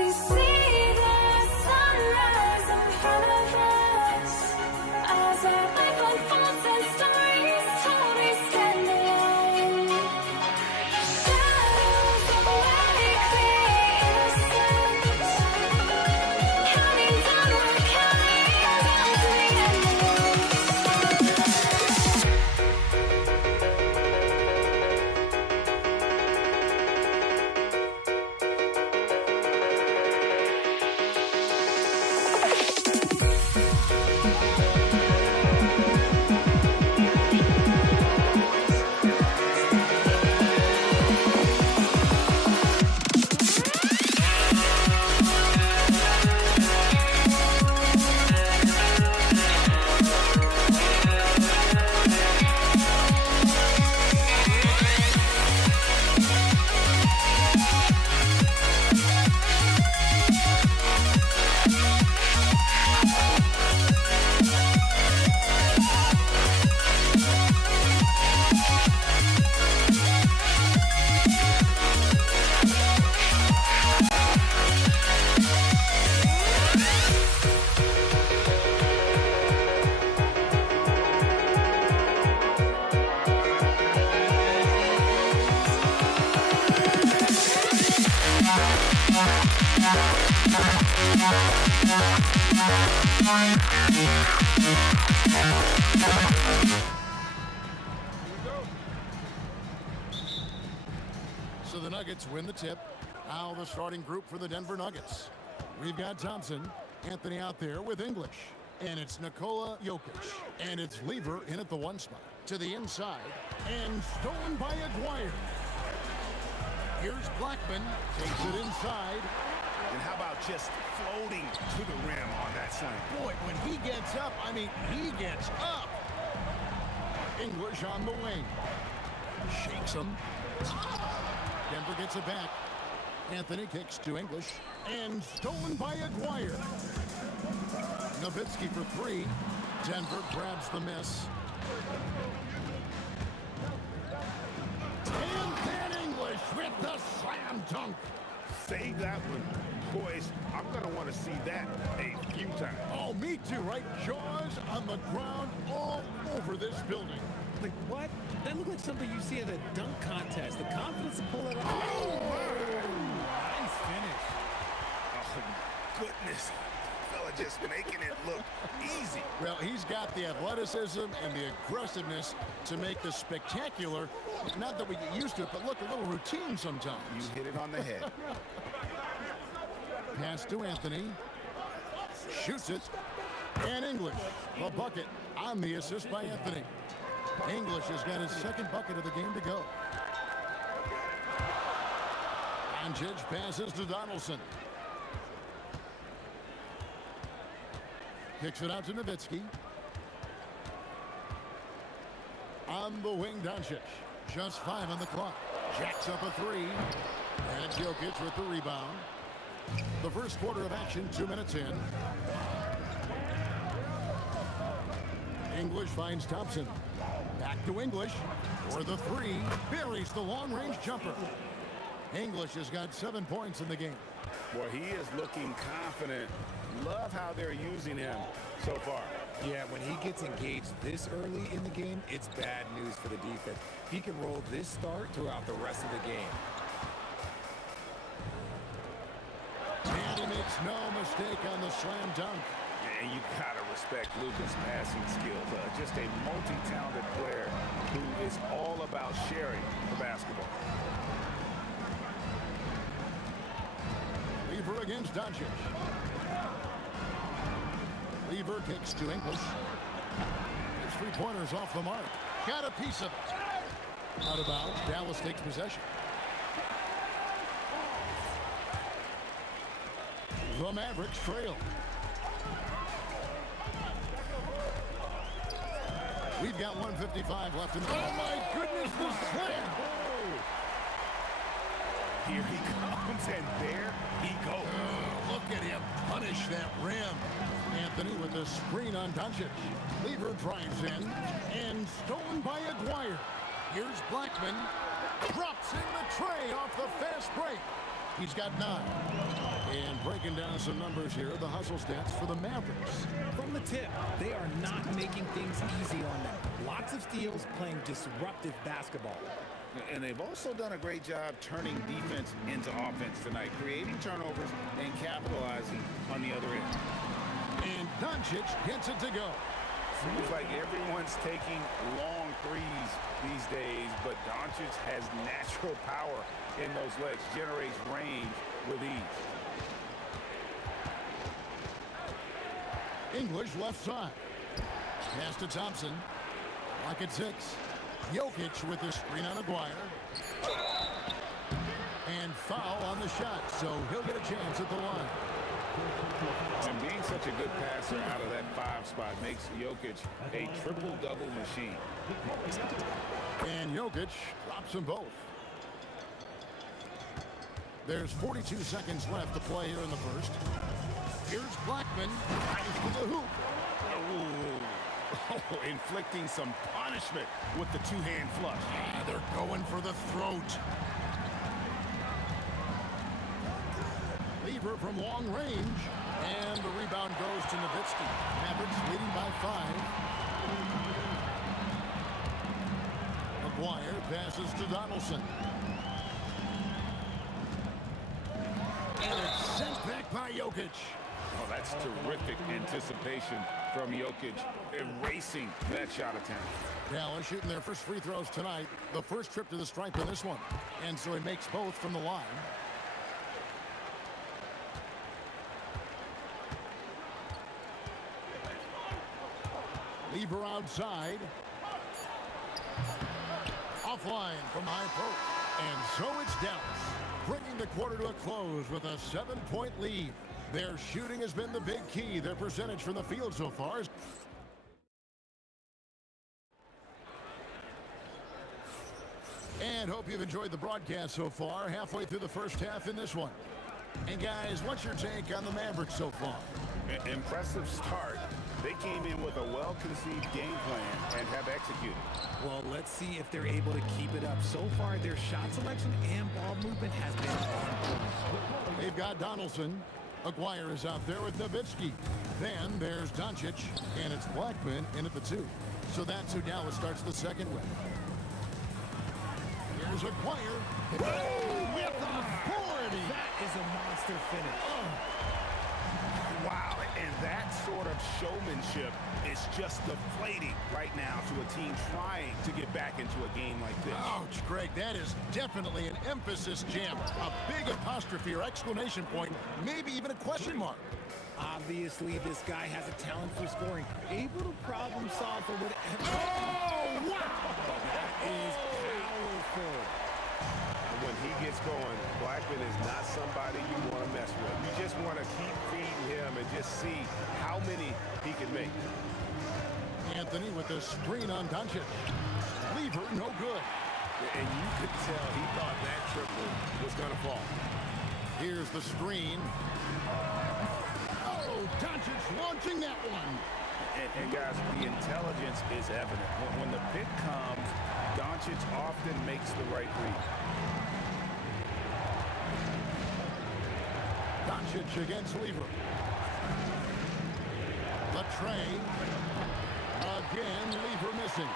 we see the sunrise in front of us. As our life unfolds and stories told, we stand alone. Shadows awake the innocence. Counting down, we're counting down to the end of So the Nuggets win the tip. Now the starting group for the Denver Nuggets. We've got Thompson, Anthony out there with English. And it's Nikola Jokic. And it's Lever in at the one spot. To the inside. And stolen by Aguirre. Here's Blackman. Takes it inside. And how about just floating to the rim on that slam? Boy, when he gets up, I mean, he gets up. English on the wing. Shakes him. Denver gets it back. Anthony kicks to English. And stolen by Aguirre. Nowitzki for three. Denver grabs the miss. And then English with the slam dunk. Save that one. Boys, I'm going to want to see that a few times. Oh, me too, right? Jaws on the ground all over this building. Like, what? That looked like something you see at a dunk contest. The confidence to pull it off. Oh, nice finish. Oh, goodness. Fella just making it look easy. Well, he's got the athleticism and the aggressiveness to make the spectacular. Not that we get used to it, but look, a little routine sometimes. You hit it on the head. Pass to Anthony. Shoots it. And English, the bucket on the assist by Anthony. English has got his second bucket of the game to go. Doncic passes to Donaldson. Kicks it out to Nowitzki. On the wing, Doncic. Just 5 on the clock. Jacks up a three. And Jokic with the rebound. The first quarter of action, 2 minutes in. English finds Thompson. Back to English for the three. Buries the long-range jumper. English has got 7 points in the game. Boy, he is looking confident. Love how they're using him so far. Yeah, when he gets engaged this early in the game, it's bad news for the defense. He can roll this start throughout the rest of the game. And he makes no mistake on the slam dunk. And you gotta respect Luka's passing skills. Just a multi-talented player who is all about sharing the basketball. Lever against Doncic. Lever kicks to English. His three-pointers off the mark. Got a piece of it. Out of bounds. Dallas takes possession. The Mavericks trail. We've got 1:55 left in the... Oh, my goodness, the slam! Here he comes, and there he goes. Look at him punish that rim. Anthony with the screen on Doncic. Lever drives in, and stolen by Aguirre. Here's Blackman. Drops in the tray off the fast break. He's got 9. And breaking down some numbers here, the hustle stats for the Mavericks. From the tip, they are not making things easy on them. Lots of steals, playing disruptive basketball. And they've also done a great job turning defense into offense tonight, creating turnovers and capitalizing on the other end. And Doncic gets it to go. Seems like everyone's taking long threes these days, but Doncic has natural power in those legs, generates range with ease. English left side. Pass to Thompson. Lock at 6. Jokic with the screen on Aguirre. And foul on the shot, so he'll get a chance at the line. And being such a good passer out of that 5 spot makes Jokic a triple-double machine. And Jokic drops them both. There's 42 seconds left to play here in the first. Here's Blackman. Drives to the hoop. Oh, inflicting some punishment with the two-hand flush. Yeah, they're going for the throat. Lever from long range. And the rebound goes to Nowitzki. Mavericks leading by 5. Aguirre passes to Donaldson. And it's sent back by Jokic. Oh, that's terrific anticipation from Jokic, erasing that shot attempt. Dallas shooting their first free throws tonight. The first trip to the stripe in this one. And so he makes both from the line. Lever outside. Offline from high post. And so it's Dallas, bringing the quarter to a close with a 7-point lead. Their shooting has been the big key. Their percentage from the field so far is... And hope you've enjoyed the broadcast so far. Halfway through the first half in this one. And guys, what's your take on the Mavericks so far? Impressive start. They came in with a well-conceived game plan and have executed. Well, let's see if they're able to keep it up. So far, their shot selection and ball movement has been on point. They've got Donaldson. Aguirre is out there with Nowitzki. Then there's Doncic, and it's Blackman in at the 2. So that's who Dallas starts the second with. Here's Aguirre. Oh, with authority. That is a monster finish. Wow, and that sort of showmanship is just deflating right now to a team trying to get back into a game like this. Ouch, Greg, that is definitely an emphasis jam. A big apostrophe or exclamation point, maybe even a question mark. Obviously, this guy has a talent for scoring. Able to problem solve for whatever. Oh, wow! That is powerful. When he gets going, Blackman is not somebody you want to mess with. You just want to keep feeding him and just see how many he can make. Anthony with the screen on Doncic. Lever, no good. And you could tell he thought that triple was going to fall. Here's the screen. Oh, Doncic launching that one. And guys, the intelligence is evident. When the pick comes, Doncic often makes the right read. Doncic against Lever. The tray. Again, Lever missing.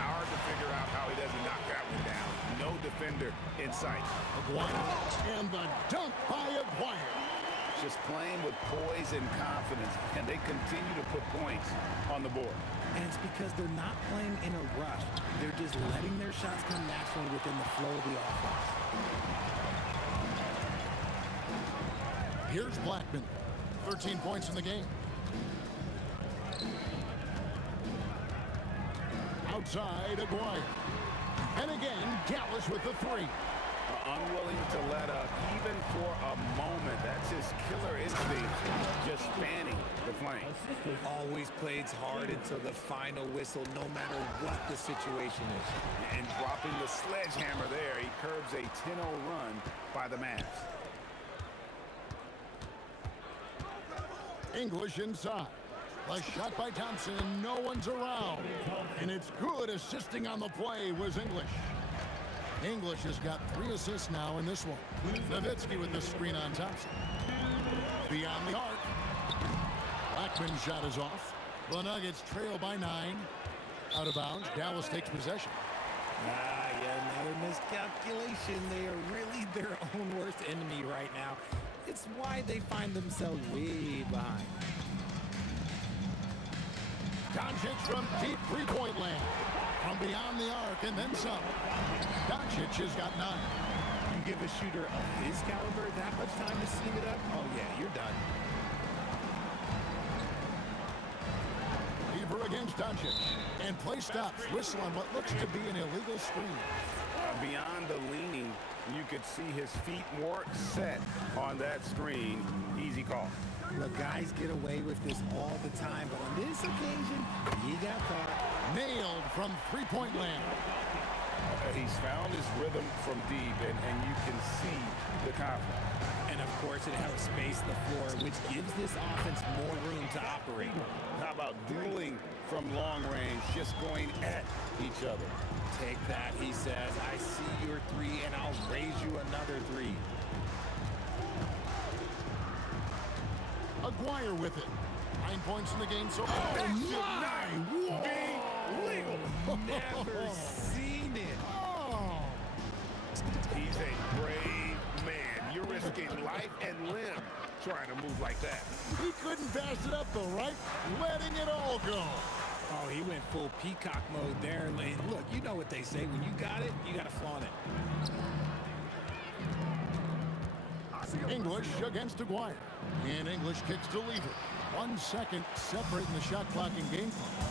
Hard to figure out how he doesn't knock that one down. No defender in sight. Aguirre. And the dunk by Aguirre. Just playing with poise and confidence, and they continue to put points on the board. And it's because they're not playing in a rush. They're just letting their shots come naturally within the flow of the offense. Here's Blackman. 13 points in the game. Outside, Aguirre. And again, Dallas with the 3. Unwilling to let up, even for a moment. That's his killer instinct, just fanning the flame. Always plays hard until the final whistle, no matter what the situation is. And dropping the sledgehammer there, he curbs a 10-0 run by the Mavs. English inside. A shot by Thompson, no one's around. And it's good. Assisting on the play was English. English has got 3 assists now in this one. Nowitzki with the screen on Thompson. Beyond the arc. Blackman's shot is off. The Nuggets trail by 9. Out of bounds. Dallas takes possession. Yeah, another miscalculation. They are really their own worst enemy right now. It's why they find themselves way behind. Doncic from deep three-point land. From beyond the arc and then some. Doncic has got 9. You give a shooter of his caliber that much time to steam it up? Oh, yeah, you're done. Weaver against Doncic. And play stops. Whistle on what looks to be an illegal screen. Beyond the leaning, you could see his feet more set on that screen. Easy call. Look, guys get away with this all the time, but on this occasion, he got caught. Nailed from three-point land. He's found his rhythm from deep, and you can see the confidence. And, of course, it helps space the floor, which gives this offense more room to operate. How about dueling from long range, just going at each other? Take that, he says. I see your 3, and I'll raise you another 3. Aguirre with it. 9 points in the game so far. That should not be legal. Never seen it. Oh. He's a brave man. You're risking life and limb trying to move like that. He couldn't pass it up, though, right? Letting it all go. Oh, he went full peacock mode there. And look, you know what they say. When you got it, you got to flaunt it. English against Aguirre. And English kicks to Lever. 1 second separating the shot clock and game clock.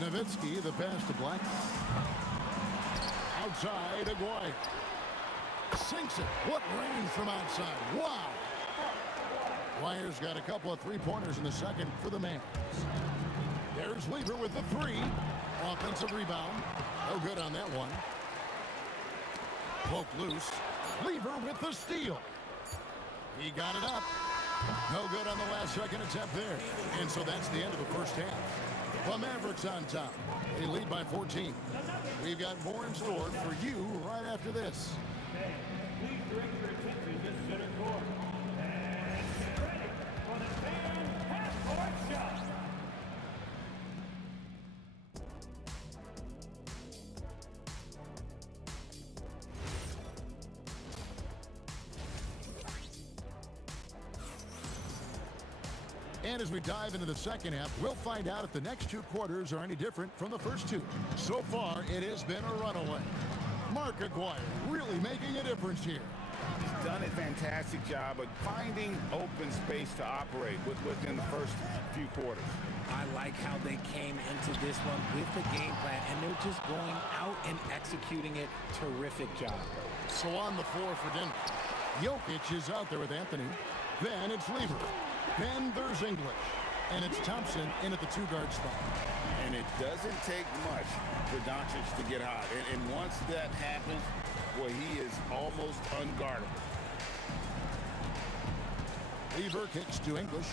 Nowitzki, the pass to Black. Outside, Aguirre. Sinks it. What range from outside. Wow. Aguirre's got a couple of three-pointers in the second for the Mavs. There's Lever with the 3. Offensive rebound. No good on that one. Poked loose. Lever with the steal. He got it up. No good on the last second attempt there. And so that's the end of the first half. The Mavericks on top. They lead by 14. We've got more in store for you right after this. Please direct your attention to center court. And get ready for the fan half-court shot. And as we dive into the second half, we'll find out if the next 2 quarters are any different from the first 2. So far, it has been a runaway. Mark Aguirre really making a difference here. He's done a fantastic job of finding open space to operate within the first few quarters. I like how they came into this one with the game plan, and they're just going out and executing it. Terrific job. So on the floor for Denver. Jokic is out there with Anthony. Then it's Lever. Then there's English. And it's Thompson in at the 2-guard spot. And it doesn't take much for Doncic to get hot. And once that happens, well, he is almost unguardable. Lever kicks to English.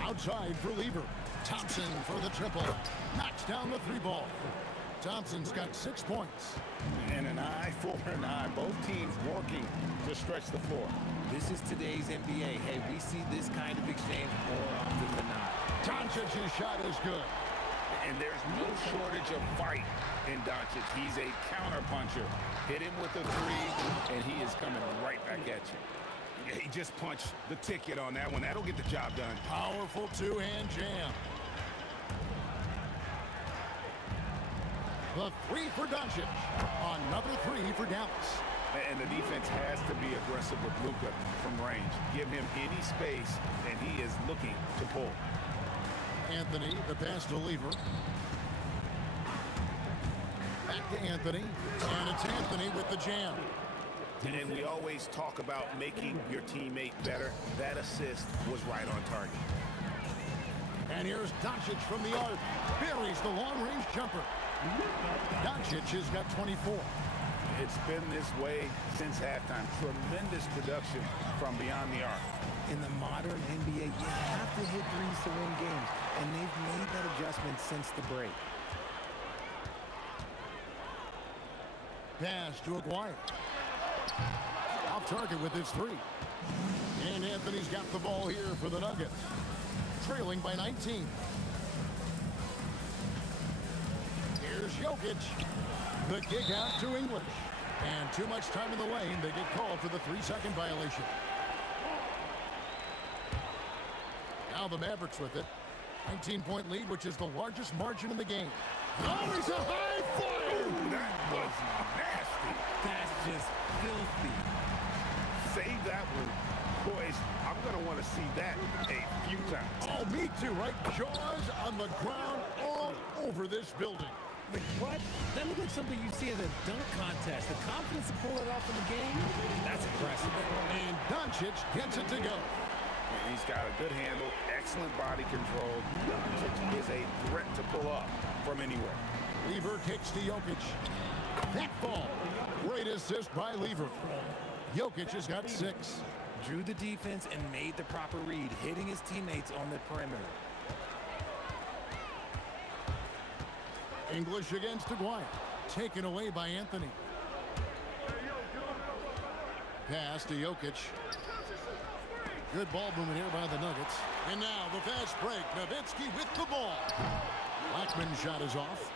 Outside for Lever. Thompson for the triple. Knocks down the 3-ball. Thompson's got 6 points. And an eye for an eye. Both teams working to stretch the floor. This is today's NBA. Hey, we see this kind of exchange more often than not. Doncic's shot is good. And there's no shortage of fight in Doncic. He's a counterpuncher. Hit him with a 3, and he is coming right back at you. He just punched the ticket on that one. That'll get the job done. Powerful 2-hand jam. The 3 for Doncic. Another 3 for Dallas. And the defense has to be aggressive with Luka from range. Give him any space, and he is looking to pull. Anthony, the pass to Lever. Back to Anthony. And it's Anthony with the jam. And we always talk about making your teammate better. That assist was right on target. And here's Doncic from the arc. Buries the long-range jumper. Doncic has got 24. It's been this way since halftime. Tremendous production from beyond the arc. In the modern NBA, you have to hit threes to win games, and they've made that adjustment since the break. Pass to Aguirre. Off target with his 3. And Anthony's got the ball here for the Nuggets, trailing by 19. Here's Jokic. The kick out to English. And too much time in the lane. They get called for the 3-second violation. Now the Mavericks with it. 19-point lead, which is the largest margin in the game. Oh, he's a high flyer! That was nasty. That's just filthy. Save that one. Boys, I'm going to want to see that a few times. Oh, me too, right? Jaws on the ground all over this building. Like what? That looked like something you see at a dunk contest. The confidence to pull it off in the game, that's impressive. And Doncic gets it to go. And he's got a good handle, excellent body control. Doncic is a threat to pull up from anywhere. Lever kicks to Jokic. That ball. Great assist by Lever. Jokic has got 6. Drew the defense and made the proper read, hitting his teammates on the perimeter. English against Aguirre. Taken away by Anthony. Pass to Jokic. Good ball movement here by the Nuggets. And now the fast break. Nowitzki with the ball. Blackman's shot is off.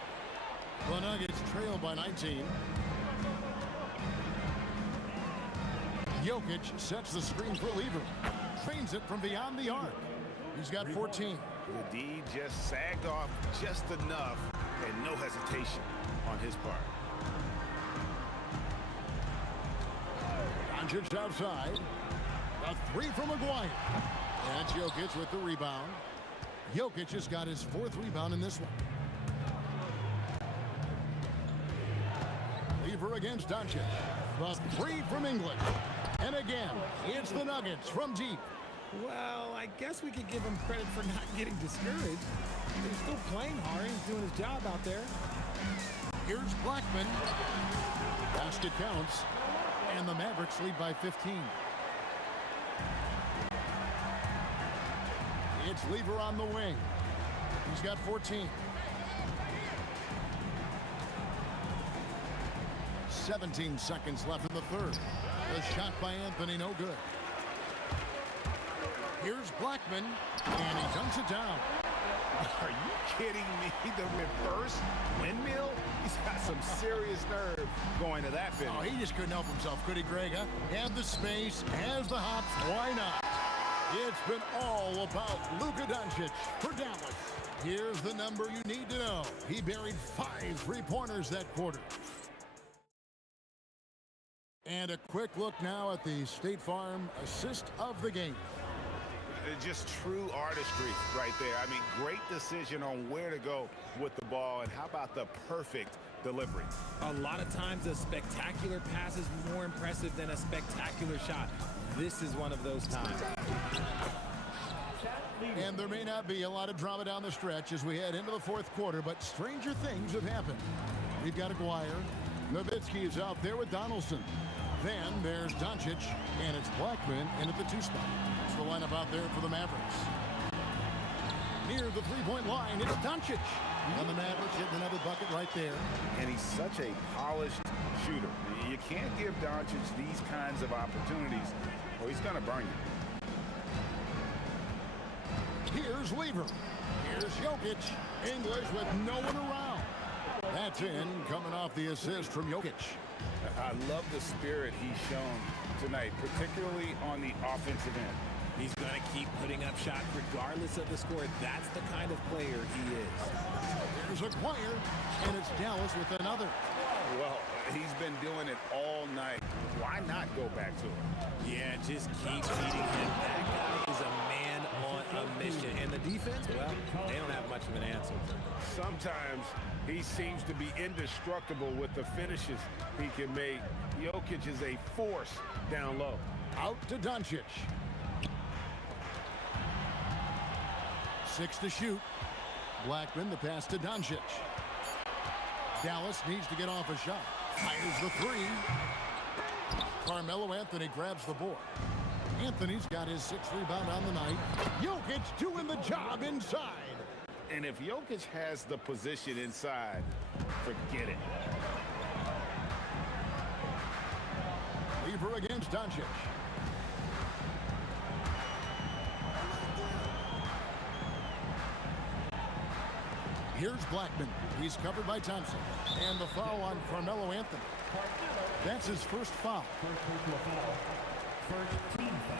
The Nuggets trail by 19. Jokic sets the screen for Lever. Trains it from beyond the arc. He's got 14. The D just sagged off just enough and no hesitation on his part. Doncic outside. A 3 from Aguirre. And it's Jokic with the rebound. Jokic has got his 4th rebound in this one. Lever against Doncic. The 3 from English. And again, it's the Nuggets from deep. Well, I guess we could give him credit for not getting discouraged. He's still playing hard. He's doing his job out there. Here's Blackman. Basket counts. And the Mavericks lead by 15. It's Lever on the wing. He's got 14. 17 seconds left in the third. The shot by Anthony, no good. Here's Blackman, and he dunks it down. Are you kidding me? The reverse windmill? He's got some serious nerve going to that finish. Oh, he just couldn't help himself, could he, Greg? Huh? Had the space, has the hops, why not? It's been all about Luka Doncic for Dallas. Here's the number you need to know. He buried 5 3-pointers that quarter. And a quick look now at the State Farm assist of the game. Just true artistry right there. I mean, great decision on where to go with the ball, and how about the perfect delivery? A lot of times a spectacular pass is more impressive than a spectacular shot. This is one of those times. And there may not be a lot of drama down the stretch as we head into the 4th quarter, but stranger things have happened. We've got Aguirre. Nowitzki is out there with Donaldson. Then there's Doncic, and it's Blackman in at the 2 spot. It's the lineup out there for the Mavericks. Near the 3-point line, it's Doncic. And the Mavericks hitting another bucket right there. And he's such a polished shooter. You can't give Doncic these kinds of opportunities, or he's going to burn you. Here's Lever. Here's Jokic. English with no one around. That's in, coming off the assist from Jokic. I love the spirit he's shown tonight, particularly on the offensive end. He's going to keep putting up shots regardless of the score. That's the kind of player he is. There's Aguirre, and it's Dallas with another. Well, he's been doing it all night. Why not go back to him? Yeah, just keep feeding him. That guy is a man on a mission. And the defense, well, they don't have much of an answer. Sometimes he seems to be indestructible with the finishes he can make. Jokic is a force down low. Out to Doncic. 6 to shoot. Blackman, the pass to Doncic. Dallas needs to get off a shot. Fires the 3. Carmelo Anthony grabs the board. Anthony's got his 6th rebound on the night. Jokic doing the job inside. And if Jokic has the position inside, forget it. Lever against Doncic. Here's Blackman. He's covered by Thompson. And the foul on Carmelo Anthony. That's his first foul. First personal foul. First team foul.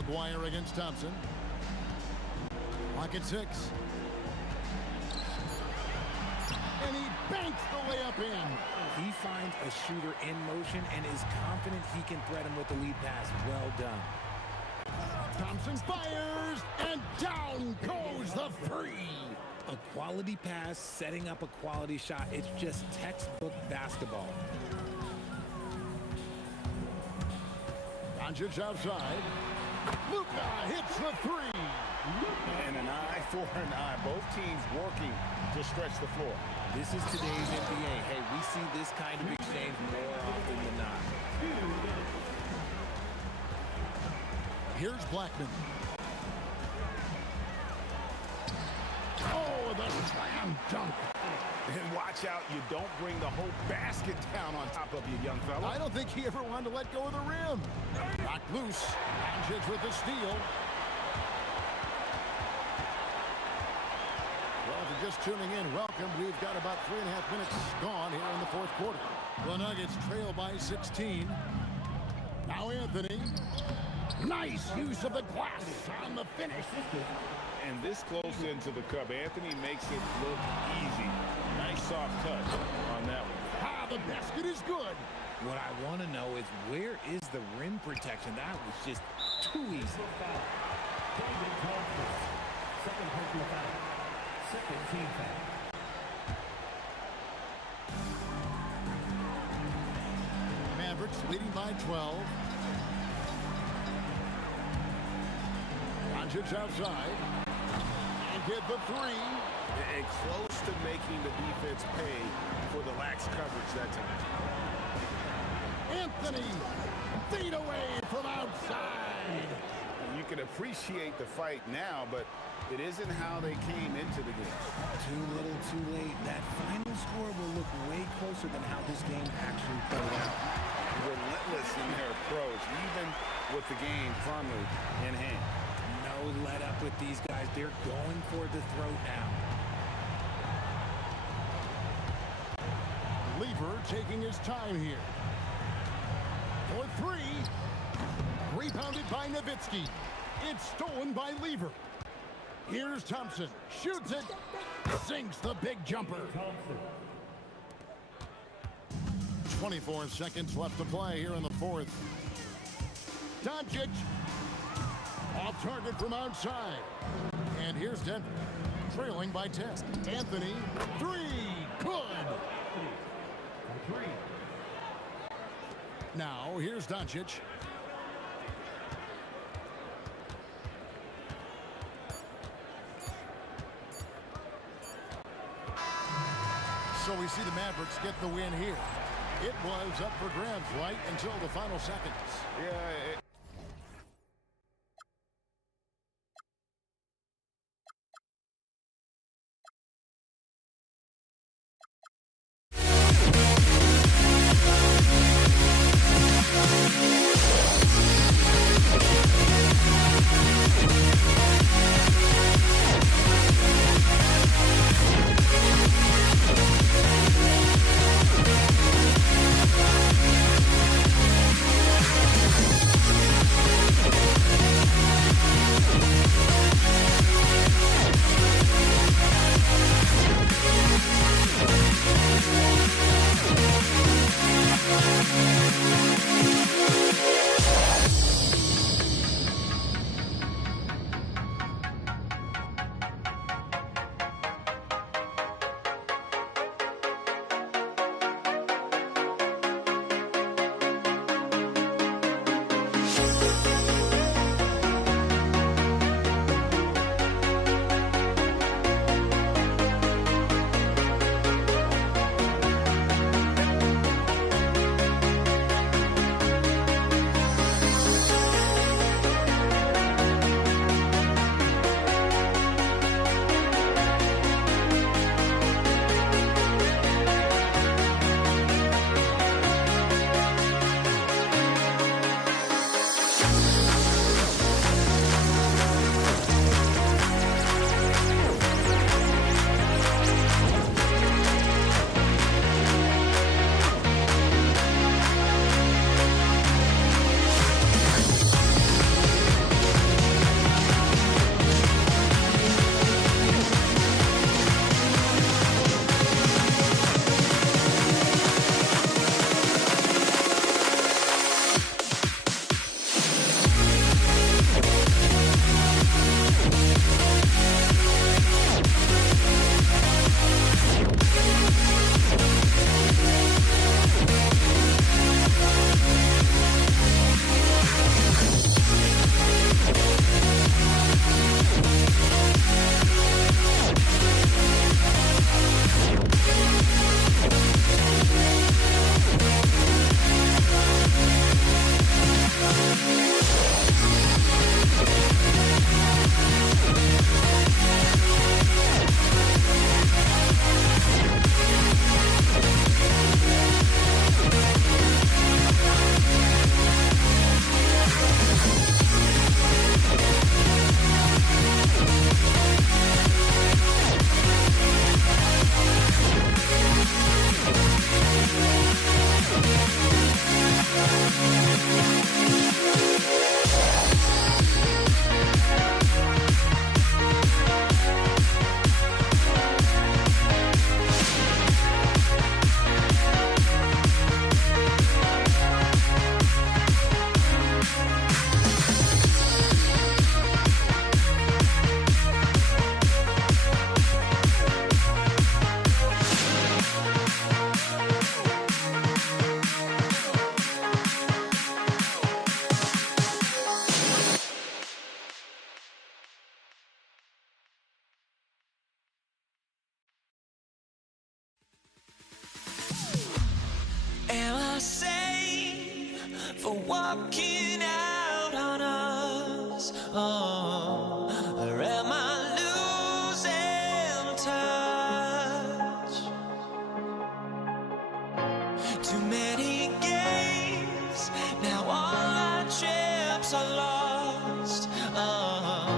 Aguirre against Thompson. Lock at 6. And he banks the layup in. He finds a shooter in motion and is confident he can thread him with the lead pass. Well done. Thompson fires, and down goes the three. A quality pass, setting up a quality shot. It's just textbook basketball. Doncic outside. Luka hits the three. And an eye for an eye. Both teams working to stretch the floor. This is today's NBA. Hey, we see this kind of exchange more often than not. Here's Blackman. Oh, the slam dunk. And watch out, you don't bring the whole basket down on top of you, young fella. I don't think he ever wanted to let go of the rim. Knocked loose. Doncic with the steal. Well, if you're just tuning in, welcome. We've got about 3.5 minutes gone here in the fourth quarter. The Nuggets trail by 16. Now Anthony. Nice use of the glass on the finish. And this close into the cup, Anthony makes it look easy. Nice soft touch on that one. Ah, the basket is good. What I want to know is where is the rim protection? That was just too easy. David Thompson. Second personal foul. Second team foul. Mavericks leading by 12. Doncic outside. And get the three. And close to making the defense pay for the lax coverage that time. Anthony, feet away from outside. You can appreciate the fight now, but it isn't how they came into the game. Too little, too late. That final score will look way closer than how this game actually played out. Relentless in their approach, even with the game firmly in hand. No let up with these guys. They're going for the throat now. Lever taking his time here. For three. Rebounded by Nowitzki. It's stolen by Lever. Here's Thompson. Shoots it. Sinks the big jumper. 24 seconds left to play here in the fourth. Doncic. Off target from outside. And here's Denver. Trailing by 10. Anthony. Three. Good. Now, here's Doncic. So we see the Mavericks get the win here. It was up for grabs right until the final seconds. Yeah, for walking out on us. Oh, or am I losing touch? Too many games, now all our chips are lost. Oh,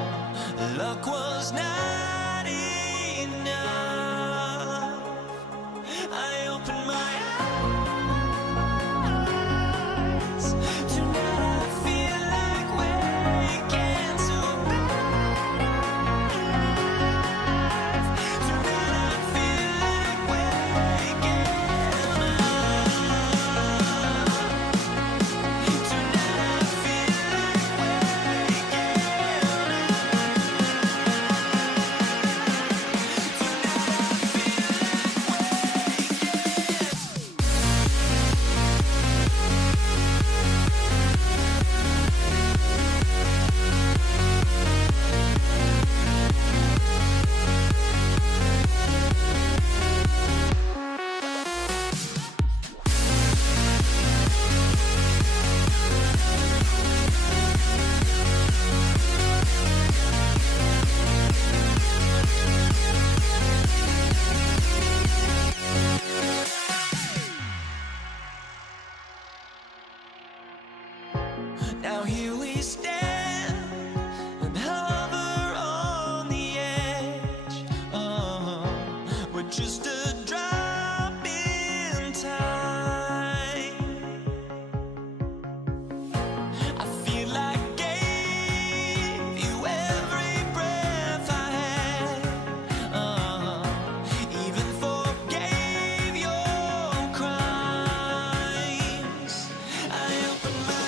luck was not enough. I opened my eyes. Tonight I feel like waking to life. Tonight I feel like waking up. Tonight I feel like waking Now here we stand and hover on the edge. Oh, we're just a drop in time. I feel like I gave you every breath I had. Oh, even forgave your crimes. I opened my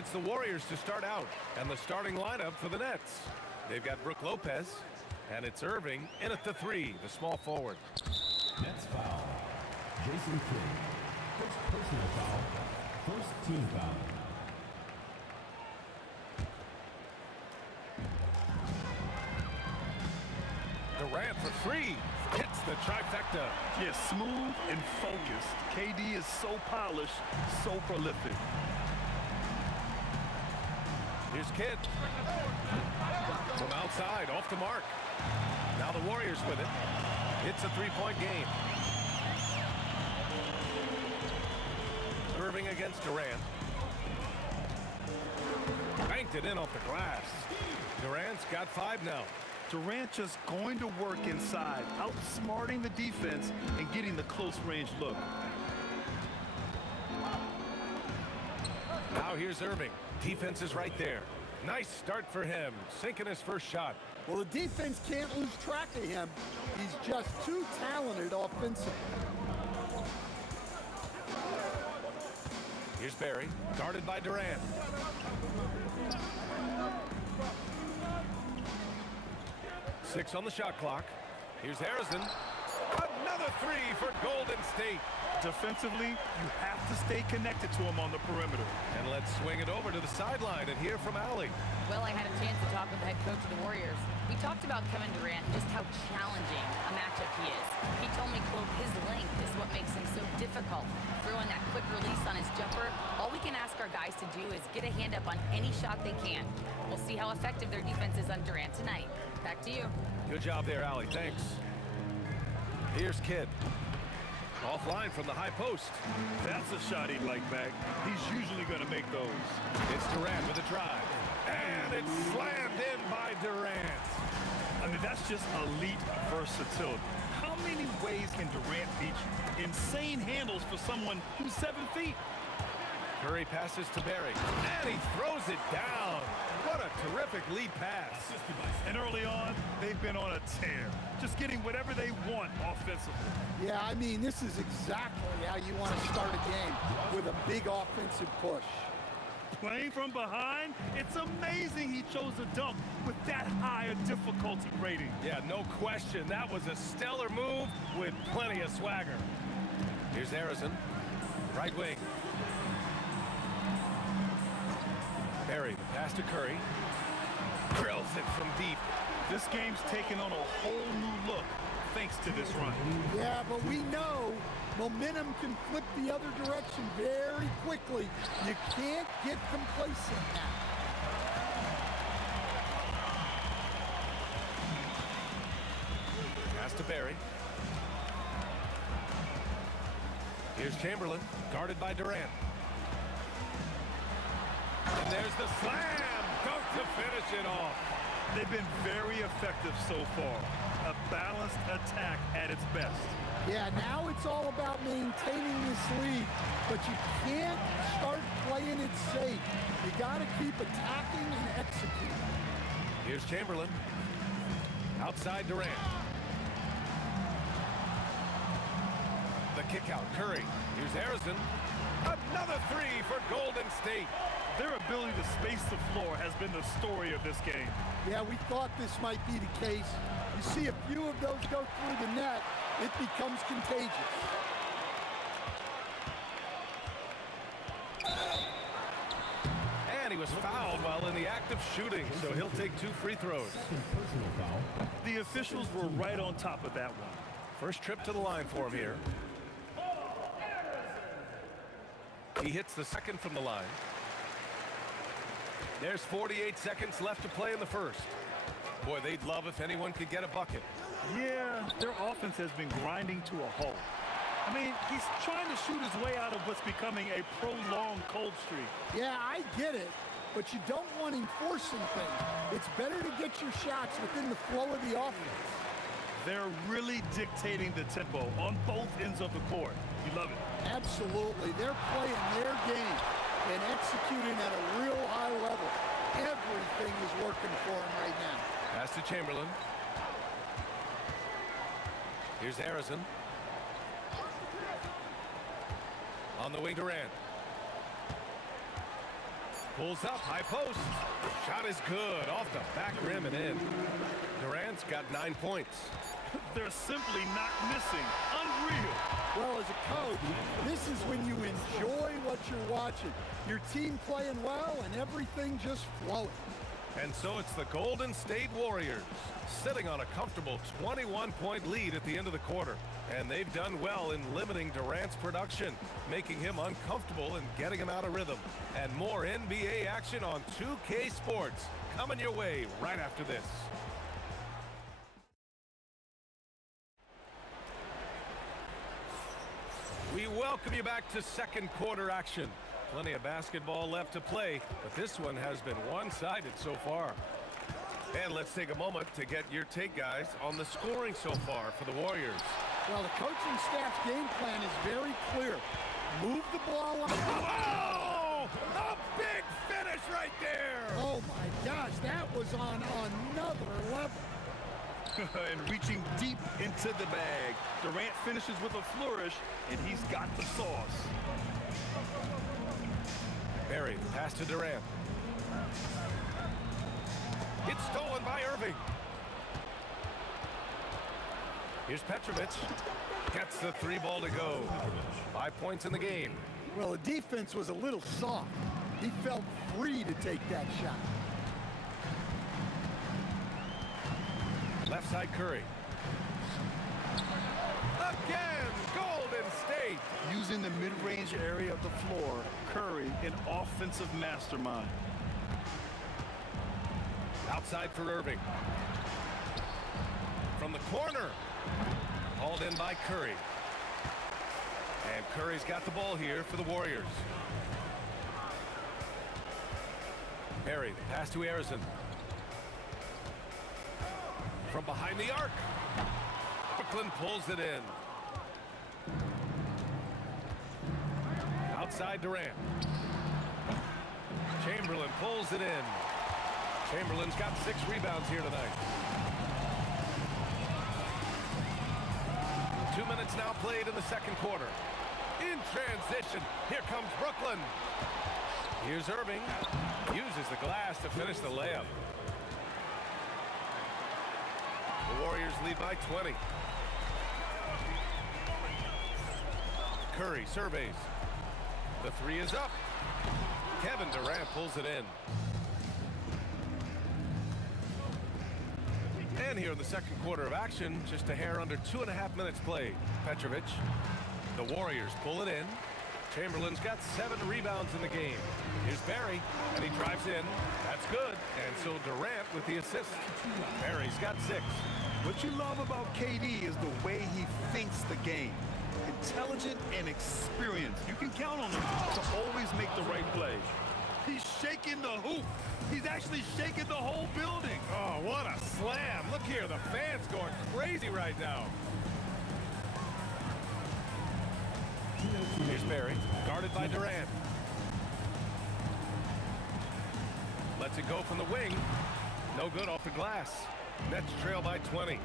it's the Warriors to start out. And the starting lineup for the Nets. They've got Brook Lopez. And it's Irving in at the 3, the small forward. Nets foul. Jason Kidd. First personal foul. First team foul. Durant for 3. Hits the trifecta. Yeah, smooth and focused. KD is so polished, so prolific. Here's Kidd. From outside, off the mark. Now the Warriors with it. It's a 3-point game. Irving against Durant. Banked it in off the glass. Durant's got 5 now. Durant just going to work inside, outsmarting the defense and getting the close range look. Now here's Irving. Defense is right there. Nice start for him, sinking his first shot. Well, the defense can't lose track of him. He's just too talented offensively. Here's Barry, guarded by Durant. Six on the shot clock. Here's Harrison. Another 3 for Golden State. Defensively, you have to stay connected to him on the perimeter. And let's swing it over to the sideline and hear from Allie. Well, I had a chance to talk with the head coach of the Warriors. We talked about Kevin Durant and just how challenging a matchup he is. He told me, quote, his length is what makes him so difficult. Throwing that quick release on his jumper, all we can ask our guys to do is get a hand up on any shot they can. We'll see how effective their defense is on Durant tonight. Back to you. Good job there, Allie. Thanks. Here's Kidd. Offline from the high post. That's a shot he'd like back. He's usually going to make those. It's Durant with a drive. And it's slammed in by Durant. I mean, that's just elite versatility. How many ways can Durant beat you? Insane handles for someone who's 7 feet. Curry passes to Barry. And he throws it down. What a terrific lead pass. And early on, they've been on a tear. Just getting whatever they want offensively. Yeah, I mean, this is exactly how you want to start a game, with a big offensive push. Playing from behind, it's amazing he chose a dunk with that high a difficulty rating. Yeah, no question. That was a stellar move with plenty of swagger. Here's Harrison, right wing. Barry, the pass to Curry. Drills it from deep. This game's taken on a whole new look thanks to this run. Yeah, but we know momentum can flip the other direction very quickly. You can't get complacent now. Pass to Barry. Here's Chamberlain, guarded by Durant. And there's the slam! Dunk to finish it off. They've been very effective so far. A balanced attack at its best. Yeah, now it's all about maintaining this lead, but you can't start playing it safe. You got to keep attacking and executing. Here's Chamberlain. Outside Durant. The kick out, Curry. Here's Harrison. Another 3 for Golden State. Their ability to space the floor has been the story of this game. Yeah, we thought this might be the case. You see a few of those go through the net, it becomes contagious. And he was fouled while in the act of shooting, so he'll take 2 free throws. The officials were right on top of that one. First trip to the line for him here. He hits the second from the line. There's 48 seconds left to play in the first. Boy, they'd love if anyone could get a bucket. Yeah, their offense has been grinding to a halt. I mean, he's trying to shoot his way out of what's becoming a prolonged cold streak. Yeah, I get it, but you don't want him forcing things. It's better to get your shots within the flow of the offense. They're really dictating the tempo on both ends of the court. You love it. Absolutely. They're playing their game and executing at a real high level. Everything is working for them right now. Pass to Chamberlain. Here's Harrison. On the wing, Durant. Pulls up, high post. Shot is good, off the back rim and in. Durant's got 9 points. They're simply not missing. Unreal. Well, as a coach, this is when you enjoy what you're watching. Your team playing well and everything just flowing. And so it's the Golden State Warriors sitting on a comfortable 21-point lead at the end of the quarter. And they've done well in limiting Durant's production, making him uncomfortable and getting him out of rhythm. And more NBA action on 2K Sports coming your way right after this. We welcome you back to second quarter action. Plenty of basketball left to play, but this one has been one-sided so far. And let's take a moment to get your take, guys, on the scoring so far for the Warriors. Well, the coaching staff's game plan is very clear. Move the ball up. Oh! A big finish right there! Oh, my gosh, that was on another level. And reaching deep into the bag. Durant finishes with a flourish, and he's got the sauce. Barry, pass to Durant. It's stolen by Irving. Here's Petrovic. Gets the 3 ball to go. 5 points in the game. Well, the defense was a little soft. He felt free to take that shot. Left side Curry. Again, Golden State. Using the mid-range area of the floor, Curry, an offensive mastermind. Outside for Irving. From the corner. Hauled in by Curry. And Curry's got the ball here for the Warriors. Perry, pass to Harrison. From behind the arc. Brooklyn pulls it in. Outside Durant. Chamberlain pulls it in. Chamberlain's got 6 rebounds here tonight. 2 minutes now played in the second quarter. In transition, here comes Brooklyn. Here's Irving. Uses the glass to finish the layup. The Warriors lead by 20. Curry surveys. The 3 is up. Kevin Durant pulls it in. And here in the second quarter of action, just a hair under 2.5 minutes played. Petrovic. The Warriors pull it in. Chamberlain's got 7 rebounds in the game. Here's Barry, and he drives in. That's good. And so Durant with the assist. Barry's got 6. What you love about KD is the way he thinks the game. Intelligent and experienced. You can count on him to always make the right play. He's shaking the hoop. He's actually shaking the whole building. Oh, what a slam. Look here, the fans going crazy right now. Here's Barry, guarded by Durant. Lets it go from the wing. No good off the glass. Nets trail by 20.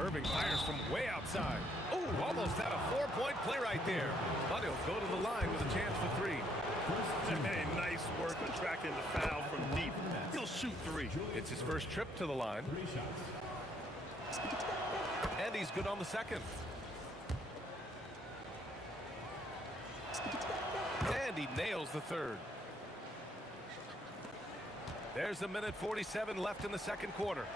Irving fires from way outside. Oh, almost had a 4-point play right there. But he'll go to the line with a chance for 3. Hey, nice work attracting the foul from deep. He'll shoot 3. It's his first trip to the line. And he's good on the second. And he nails the 3rd. There's 1:47 left in the second quarter.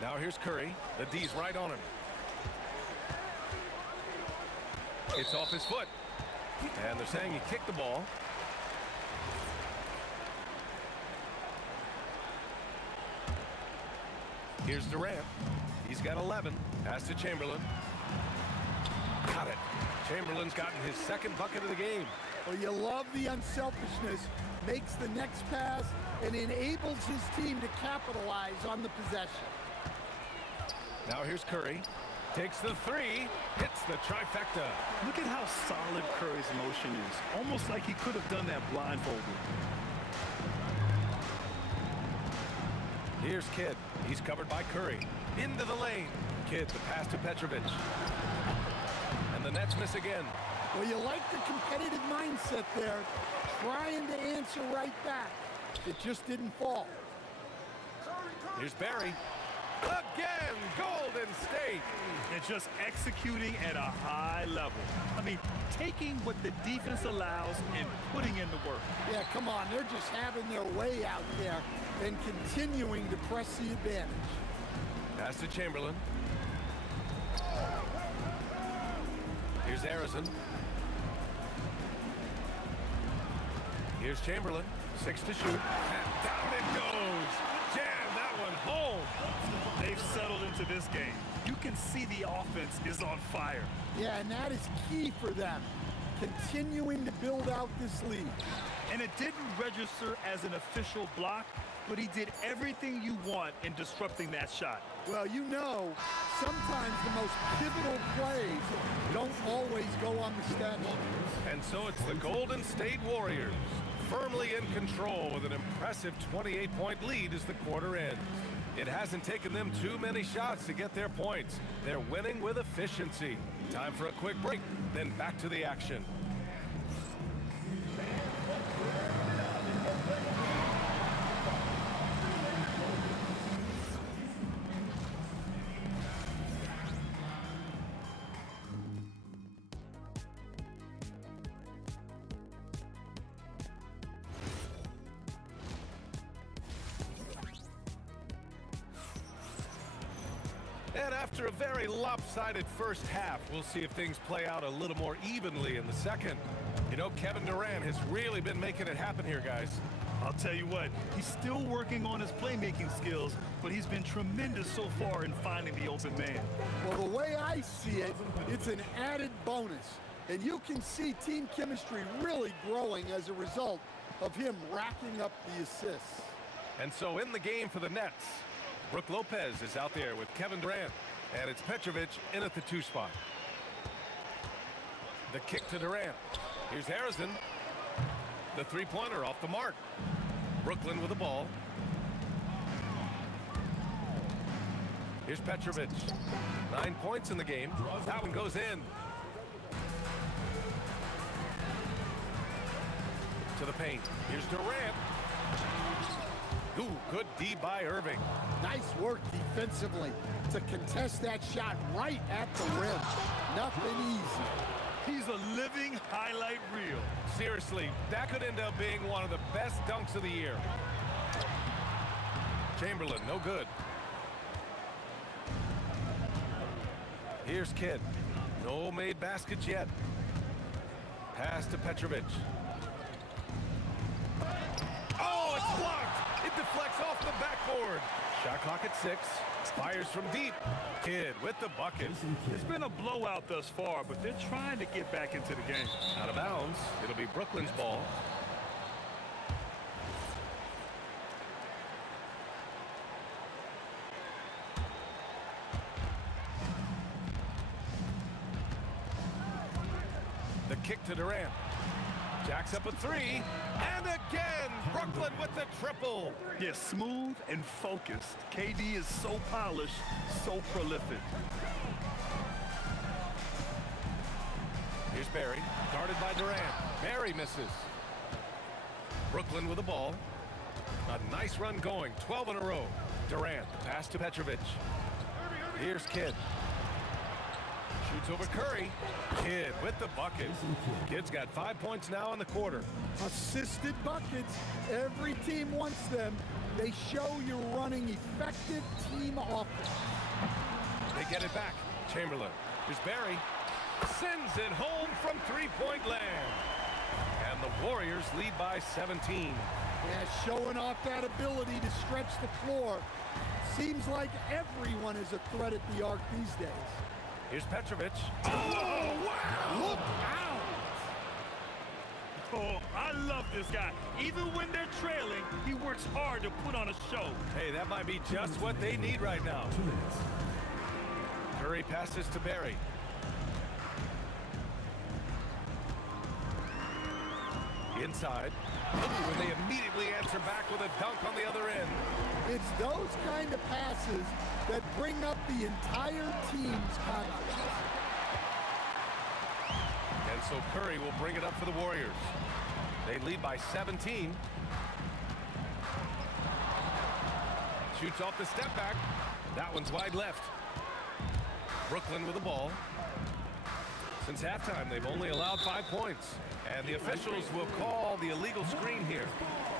Now here's Curry. The D's right on him. It's off his foot. And they're saying he kicked the ball. Here's Durant. He's got 11. Pass to Chamberlain. Got it. Chamberlain's gotten his 2nd bucket of the game. Well, you love the unselfishness. Makes the next pass and enables his team to capitalize on the possession. Now here's Curry. Takes the 3. Hits the trifecta. Look at how solid Curry's motion is. Almost like he could have done that blindfolded. Here's Kidd. He's covered by Curry. Into the lane. Kidd, the pass to Petrovic. And the Nets miss again. Well, you like the competitive mindset there, trying to answer right back. It just didn't fall. Here's Barry. Again, Golden State. And just executing at a high level. I mean, taking what the defense allows and putting in the work. Yeah, come on. They're just having their way out there and continuing to press the advantage. Pass to Chamberlain. Here's Harrison. Here's Chamberlain. 6 to shoot. And down it goes. Jam that one home. They've settled into this game. You can see the offense is on fire. Yeah, and that is key for them, continuing to build out this lead. And it didn't register as an official block, but he did everything you want in disrupting that shot. Well, you know, sometimes the most pivotal plays don't always go on the stat sheet. And so it's the Golden State Warriors, firmly in control with an impressive 28-point lead as the quarter ends. It hasn't taken them too many shots to get their points. They're winning with efficiency. Time for a quick break, then back to the action. And after a very lopsided first half, we'll see if things play out a little more evenly in the second. You know, Kevin Durant has really been making it happen here, guys. I'll tell you what, he's still working on his playmaking skills, but he's been tremendous so far in finding the open man. Well, the way I see it, it's an added bonus. And you can see team chemistry really growing as a result of him racking up the assists. And so in the game for the Nets, Brook Lopez is out there with Kevin Durant, and it's Petrovic in at the 2 spot. The kick to Durant. Here's Harrison. The three-pointer off the mark. Brooklyn with the ball. Here's Petrovic. 9 points in the game. That one goes in. To the paint. Here's Durant. Ooh, good D by Irving. Nice work defensively to contest that shot right at the rim. Nothing easy. He's a living highlight reel. Seriously, that could end up being one of the best dunks of the year. Chamberlain, no good. Here's Kidd. No made baskets yet. Pass to Petrovic. Oh, it's blocked! It deflects off the backboard. Shot clock at 6. Fires from deep. Kidd with the bucket. It's been a blowout thus far, but they're trying to get back into the game. Out of bounds. It'll be Brooklyn's ball. The kick to Durant. Jacks up a 3. And again, Brooklyn with the triple. Yeah, smooth and focused. KD is so polished, so prolific. Here's Barry, guarded by Durant. Barry misses. Brooklyn with the ball. A nice run going, 12 in a row. Durant, pass to Petrovic. Here's Kidd. Shoots over Curry. Kidd with the bucket. Kidd's got 5 points now in the quarter. Assisted buckets. Every team wants them. They show you're running effective team offense. They get it back. Chamberlain. Here's Barry. Sends it home from three-point land. And the Warriors lead by 17. Yeah, showing off that ability to stretch the floor. Seems like everyone is a threat at the arc these days. Here's Petrovic. Oh, wow! Look out! Oh, I love this guy. Even when they're trailing, he works hard to put on a show. Hey, that might be just what they need right now. Curry passes to Barry. Inside. And they immediately answer back with a dunk on the other end. It's those kind of passes that bring up the entire team's confidence. And And so Curry will bring it up for the Warriors. They lead by 17. Shoots off the step back. That one's wide left. Brooklyn with the ball. Since halftime, they've only allowed 5 points. And the officials will call the illegal screen here.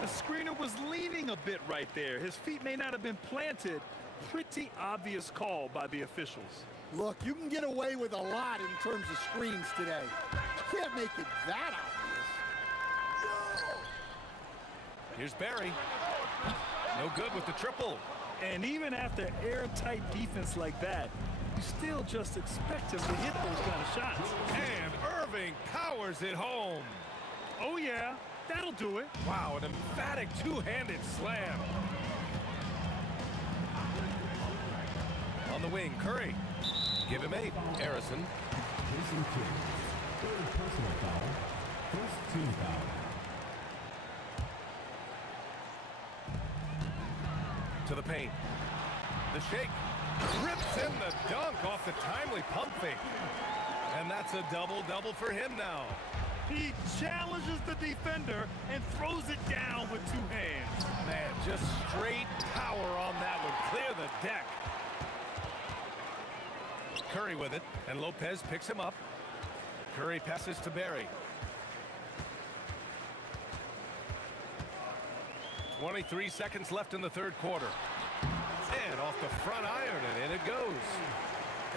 The screener was leaning a bit right there. His feet may not have been planted. Pretty obvious call by the officials. Look, you can get away with a lot in terms of screens today. You can't make it that obvious. Here's Barry. No good with the triple. And even after airtight defense like that, you still just expect him to hit those kind of shots. And Irving powers it home. Oh, yeah, that'll do it. Wow, an emphatic two-handed slam. On the wing, Curry. Give him 8. Harrison. Third personal foul. First team foul. To the paint. The shake. Rips in the dunk off the timely pump fake. And that's a double-double for him now. He challenges the defender and throws it down with 2 hands. Man, just straight power on that one. Clear the deck. Curry with it, and Lopez picks him up. Curry passes to Barry. 23 seconds left in the third quarter. And off the front iron, and in it goes.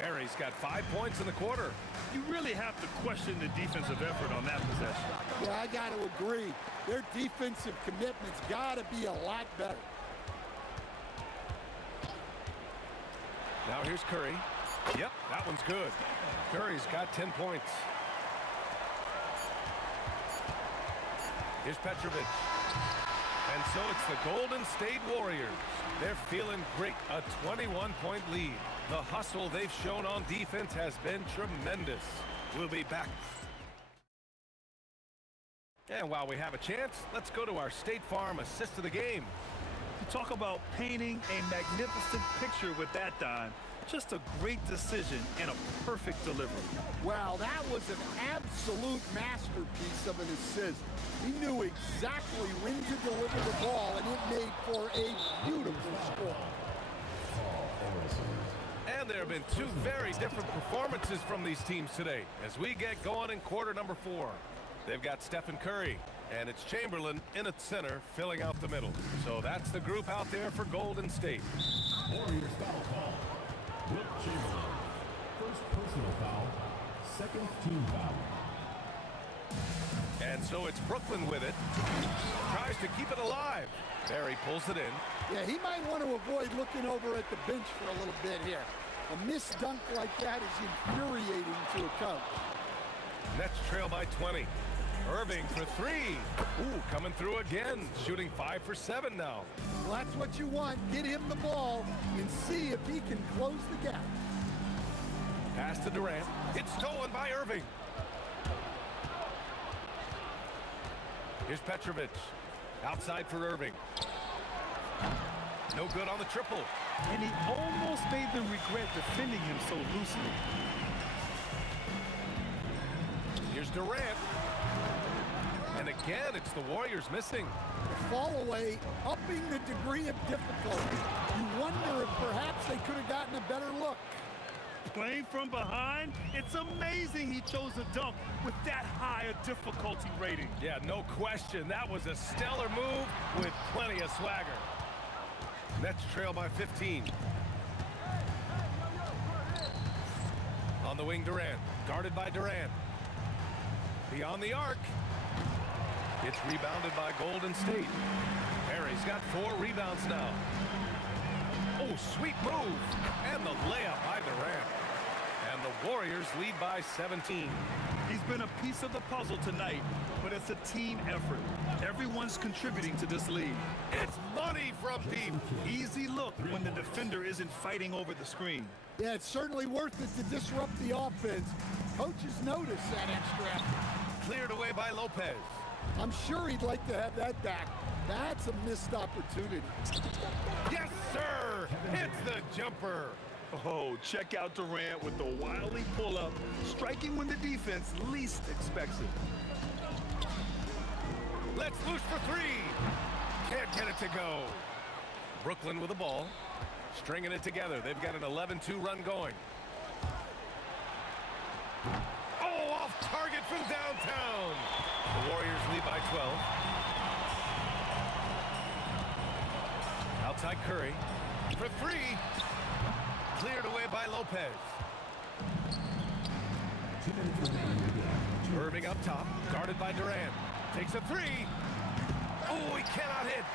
Barry's got 5 points in the quarter. You really have to question the defensive effort on that possession. Yeah, I got to agree. Their defensive commitment's got to be a lot better. Now here's Curry. Yep, that one's good. Curry's got 10 points. Here's Petrovic. And so it's the Golden State Warriors. They're feeling great. A 21-point lead. The hustle they've shown on defense has been tremendous. We'll be back. And while we have a chance, let's go to our State Farm assist of the game. You talk about painting a magnificent picture with that dime. Just a great decision and a perfect delivery. Well, that was an absolute masterpiece of an assist. He knew exactly when to deliver the ball, and it made for a beautiful score. And there have been 2 very different performances from these teams today as we get going in quarter number 4. They've got Stephen Curry, and it's Chamberlain in its center, filling out the middle. So that's the group out there for Golden State. Warriors foul call. Wilt Chamberlain. First personal foul. Second team foul. And so it's Brooklyn with it. Tries to keep it alive. Barry pulls it in. Yeah, he might want to avoid looking over at the bench for a little bit here. A missed dunk like that is infuriating to a coach. Nets trail by 20. Irving for 3. Ooh, coming through again. Shooting 5 for 7 now. Well, that's what you want. Get him the ball and see if he can close the gap. Pass to Durant. It's stolen by Irving. Here's Petrovic. Outside for Irving. No good on the triple. And he almost made them regret defending him so loosely. Here's Durant. And again, it's the Warriors missing. The fall away, upping the degree of difficulty. You wonder if perhaps they could have gotten a better look. Playing from behind, it's amazing he chose a dunk with that high a difficulty rating. Yeah, no question. That was a stellar move with plenty of swagger. Nets trail by 15. On the wing, Durant. Guarded by Durant. Beyond the arc. It's rebounded by Golden State. Barry's got 4 rebounds now. Oh, sweet move. And the layup by Durant. And the Warriors lead by 17. He's been a piece of the puzzle tonight, but it's a team effort. Everyone's contributing to this lead. It's money from deep. Easy look when the defender isn't fighting over the screen. Yeah, it's certainly worth it to disrupt the offense. Coaches notice that extra effort. Cleared away by Lopez. I'm sure he'd like to have that back. That's a missed opportunity. Yes, sir! Hits the jumper. Oh, check out Durant with the wily pull-up, striking when the defense least expects it. Let's loose for three. Can't get it to go. Brooklyn with the ball, stringing it together. They've got an 11-2 run going. Oh, off target from downtown. The Warriors lead by 12. Outside Curry for three. Cleared away by Lopez. Irving up top, guarded by Durant. Takes a three. Oh, he cannot hit.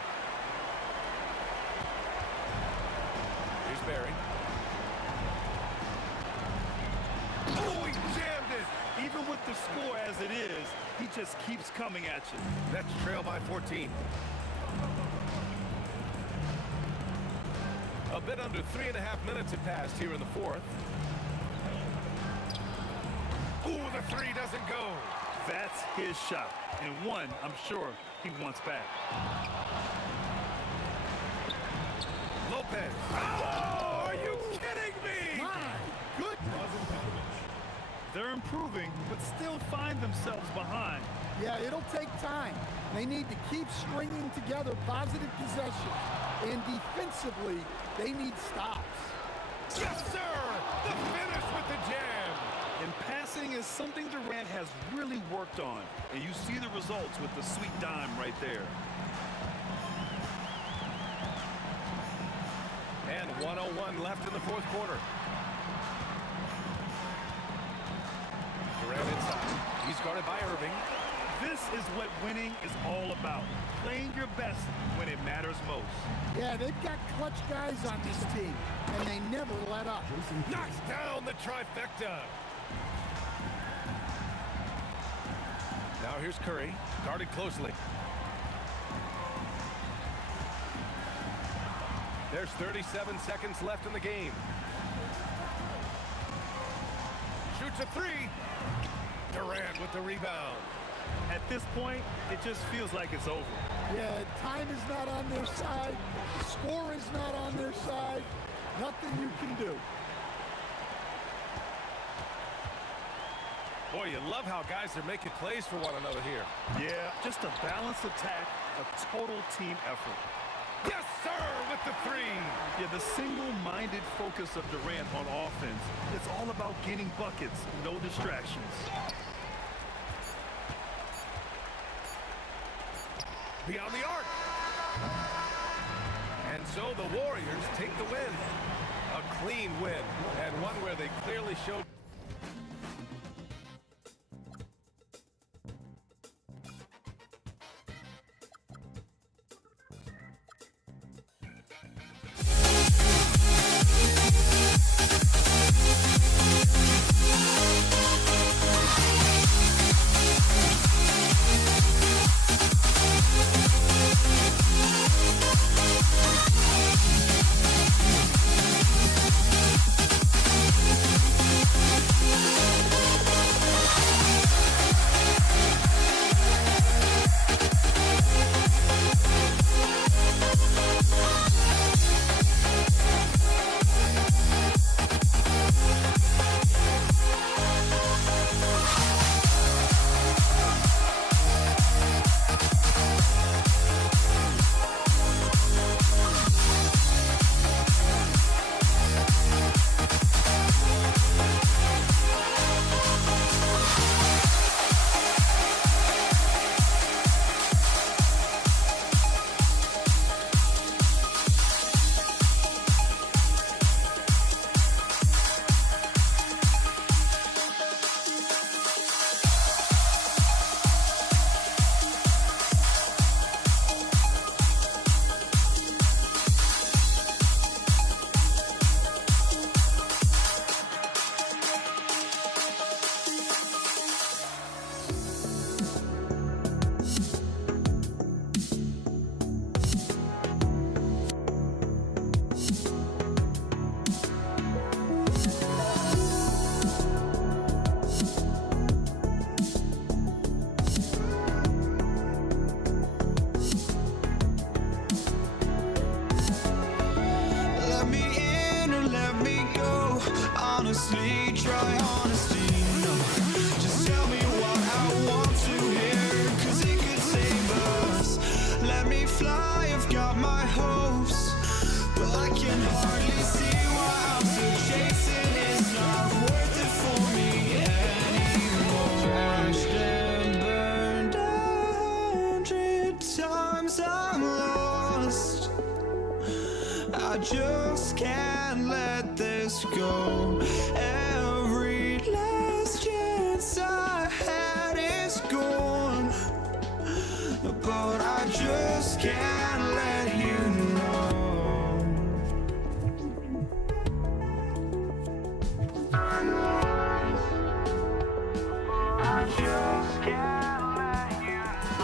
Here's Barry. Oh, he jammed it. Even with the score as it is, he just keeps coming at you. Nets trail by 14. A bit under 3.5 minutes have passed here in the fourth. Ooh, the three doesn't go. That's his shot, and one I'm sure he wants back. Lopez. Oh, are you kidding me? My goodness. They're improving, but still find themselves behind. Yeah, it'll take time. They need to keep stringing together positive possessions. And defensively, they need stops. Yes, sir! The finish with the jam! And passing is something Durant has really worked on. And you see the results with the sweet dime right there. And 1:01 left in the fourth quarter. Durant inside. He's guarded by Irving. This is what winning is all about. Playing your best when it matters most. Yeah, they've got clutch guys on this team, and they never let up. Knocks down the trifecta. Now here's Curry, guarded closely. There's 37 seconds left in the game. Shoots a three. Durant with the rebound. At this point, it just feels like it's over. Yeah, time is not on their side. The score is not on their side. Nothing you can do. Boy, you love how guys are making plays for one another here. Yeah, just a balanced attack, a total team effort. Yes, sir, with the three. Yeah, the single-minded focus of Durant on offense. It's all about getting buckets, no distractions. Beyond the arc. And so the Warriors take the win. A clean win, and one where they clearly showed honestly, try honesty. No, just tell me what I want to hear, 'cause it could save us. Let me fly, I've got my hopes, but I can hardly see why I'm still chasing. It's not worth it for me anymore. Crashed and burned 100 times, I'm lost. I just can't let this go. Every last chance I had is gone, but I just can't let you know. I just can't let you know.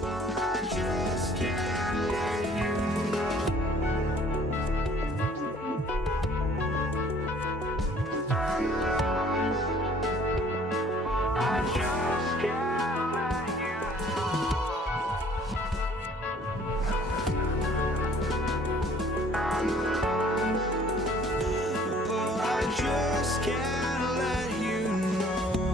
But I just can't let you know.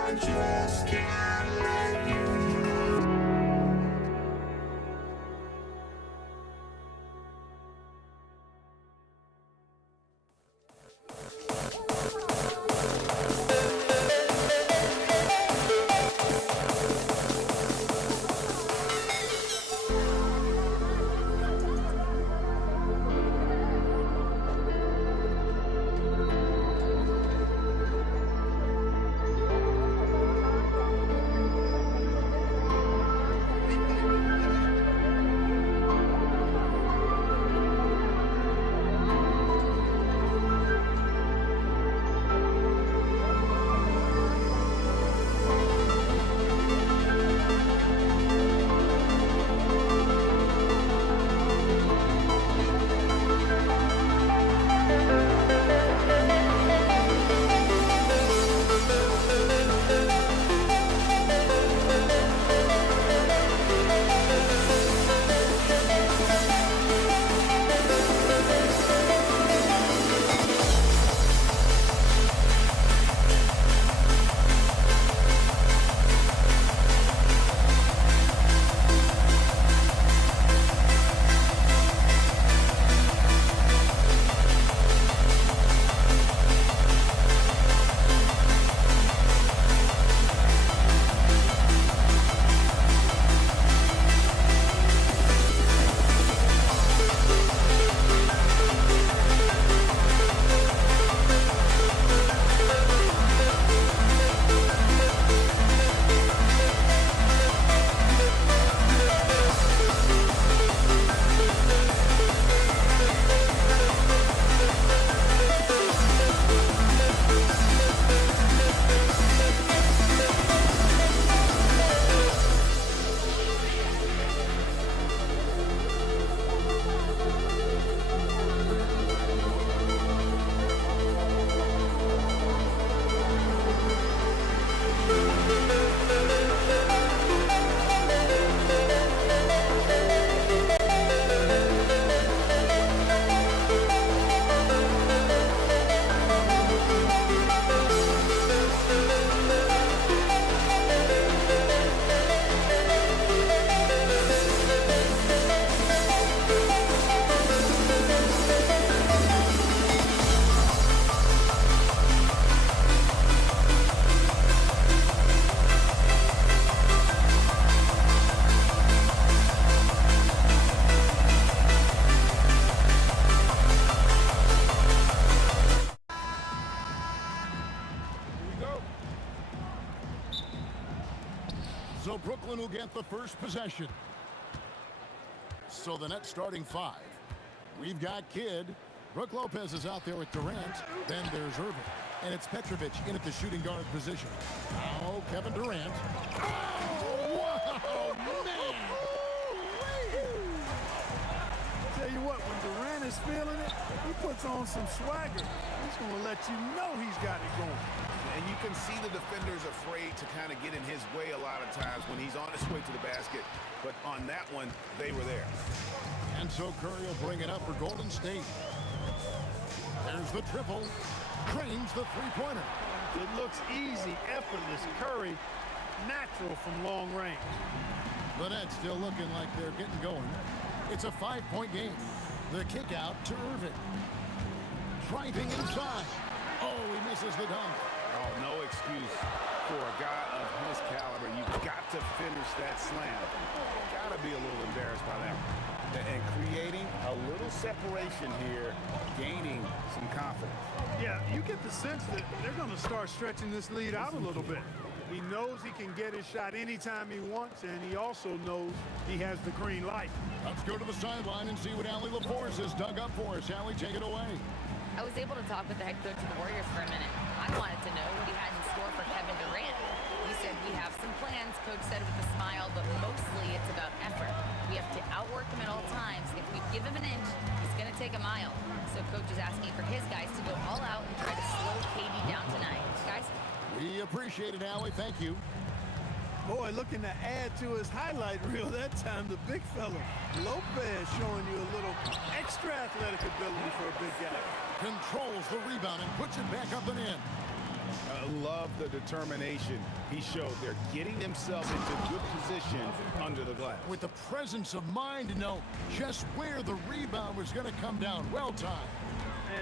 I just can't let you know. will get the first possession. So the net starting 5. We've got Kidd. Brook Lopez is out there with Durant. Then there's Irving. And it's Petrovic in at the shooting guard position. Now Kevin Durant. Oh, wow, man! Tell you what, when Durant is feeling it, he puts on some swagger. He's going to let you know he's got it going. And you can see the defender's afraid to kind of get in his way a lot of times when he's on his way to the basket. But on that one, they were there. And so Curry will bring it up for Golden State. There's the triple. Drains the three-pointer. It looks easy, effortless. Curry, natural from long range. The Nets still looking like they're getting going. It's a 5-point game. The kick out to Irving. Driving inside. Oh, he misses the dunk. Oh, no excuse for a guy of his caliber. You've got to finish that slam. Got to be a little embarrassed by that. And creating a little separation here, gaining some confidence. Yeah, you get the sense that they're going to start stretching this lead out a little bit. He knows he can get his shot anytime he wants, and he also knows he has the green light. Let's go to the sideline and see what Allie LaForce has dug up for us. Allie, take it away. I was able to talk with the head coach of the Warriors for a minute. I wanted to know what he had in store for Kevin Durant. He said, we have some plans, Coach said with a smile, but mostly it's about effort. We have to outwork him at all times. If we give him an inch, he's going to take a mile. So Coach is asking for his guys to go all out and try to slow KD down tonight. Guys? We appreciate it, Allie. Thank you. Boy, looking to add to his highlight reel that time, the big fella. Lopez showing you a little extra athletic ability for a big guy. Controls the rebound and puts it back up and in. I love the determination he showed there, getting himself into good position under the glass. With the presence of mind to know just where the rebound was going to come down. Well timed.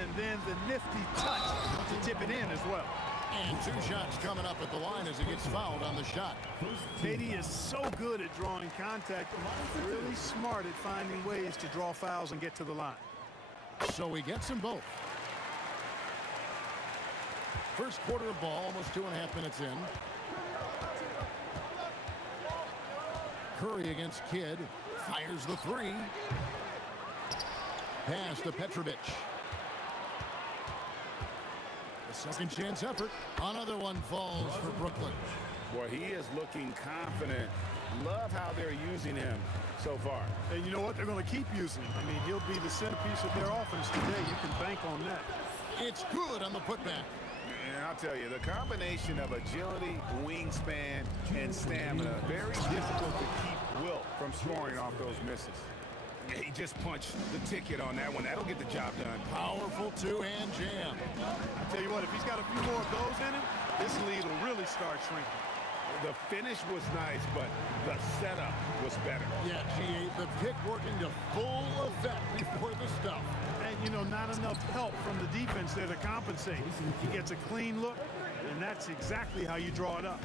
And then the nifty touch to tip it in as well. And 2 shots coming up at the line as he gets fouled on the shot. KD is so good at drawing contact, really smart at finding ways to draw fouls and get to the line. So he gets them both. First quarter of ball, almost 2.5 minutes in. Curry against Kidd. Fires the 3. Pass to Petrovic. The second chance effort. Another one falls for Brooklyn. Boy, he is looking confident. Love how they're using him so far. And you know what? They're going to keep using him. I mean, he'll be the centerpiece of their offense today. You can bank on that. It's good on the putback. And I'll tell you, the combination of agility, wingspan, and stamina, very difficult to keep Wilt from scoring off those misses. He just punched the ticket on that one. That'll get the job done. Powerful two-hand jam. I tell you what, if he's got a few more of those in him, this lead will really start shrinking. The finish was nice, but the setup was better. Yeah, G8, the pick working to full effect before the stuff. And, you know, not enough help from the defense there to compensate. He gets a clean look, and that's exactly how you draw it up.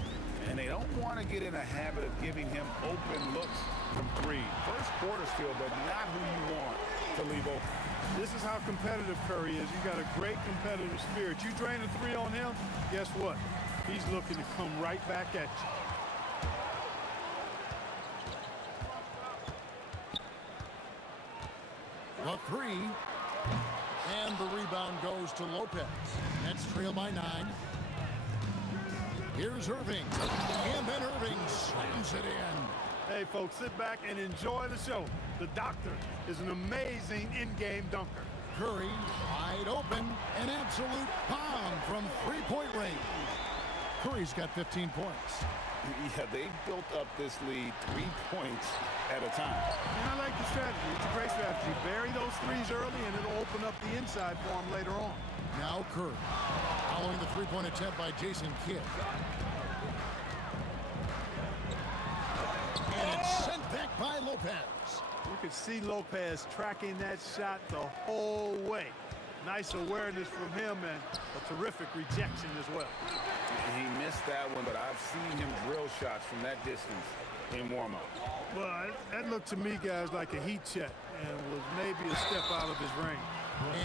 And they don't want to get in a habit of giving him open looks from 3. First quarter still, but not who you want to leave open. This is how competitive Curry is. You got a great competitive spirit. You drain a 3 on him, guess what? He's looking to come right back at you. The 3. And the rebound goes to Lopez. Nets trail by 9. Here's Irving. And then Irving slams it in. Hey, folks, sit back and enjoy the show. The doctor is an amazing in-game dunker. Curry wide open. An absolute bomb from 3-point range. Curry's got 15 points. Yeah, they built up this lead 3 points at a time. And I like the strategy. It's a great strategy. Bury those 3s early, and it'll open up the inside for him later on. Now Curry, following the 3-point attempt by Jason Kidd. And it's sent back by Lopez. You could see Lopez tracking that shot the whole way. Nice awareness from him and a terrific rejection as well. He missed that one, but I've seen him drill shots from that distance in warm-up. Well, that looked to me, guys, like a heat check and was maybe a step out of his range.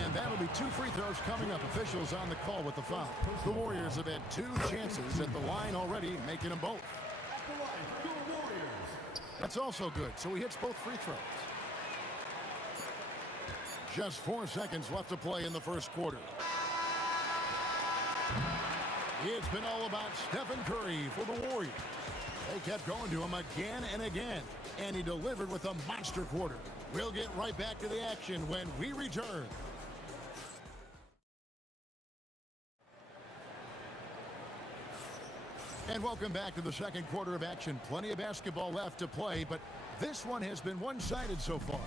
And that'll be 2 free throws coming up. Officials on the call with the foul. The Warriors have had 2 chances at the line already, making them both. That's also good, so he hits both free throws. Just 4 seconds left to play in the first quarter. It's been all about Stephen Curry for the Warriors. They kept going to him again and again, and he delivered with a monster quarter. We'll get right back to the action when we return. And welcome back to the second quarter of action. Plenty of basketball left to play, but this one has been one-sided so far.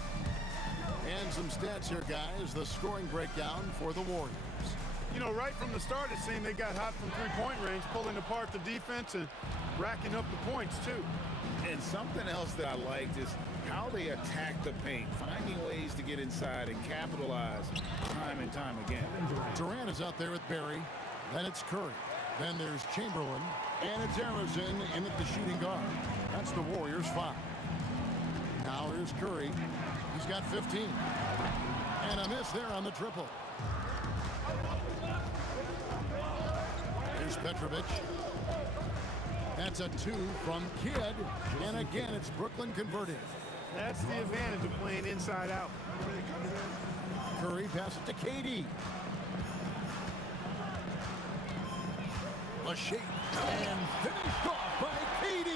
And some stats here, guys. The scoring breakdown for the Warriors. You know, right from the start, it seemed they got hot from three-point range, pulling apart the defense and racking up the points, too. And something else that I liked is how they attack the paint, finding ways to get inside and capitalize time and time again. Durant is out there with Barry. Then it's Curry. Then there's Chamberlain. And it's Harrison in at the shooting guard. That's the Warriors' 5. Now here's Curry. He's got 15. And a miss there on the triple. Here's Petrovic. That's a 2 from Kidd. And again, it's Brooklyn converted. That's the advantage of playing inside out. Curry passes it to KD. A shape. And finished off by KD.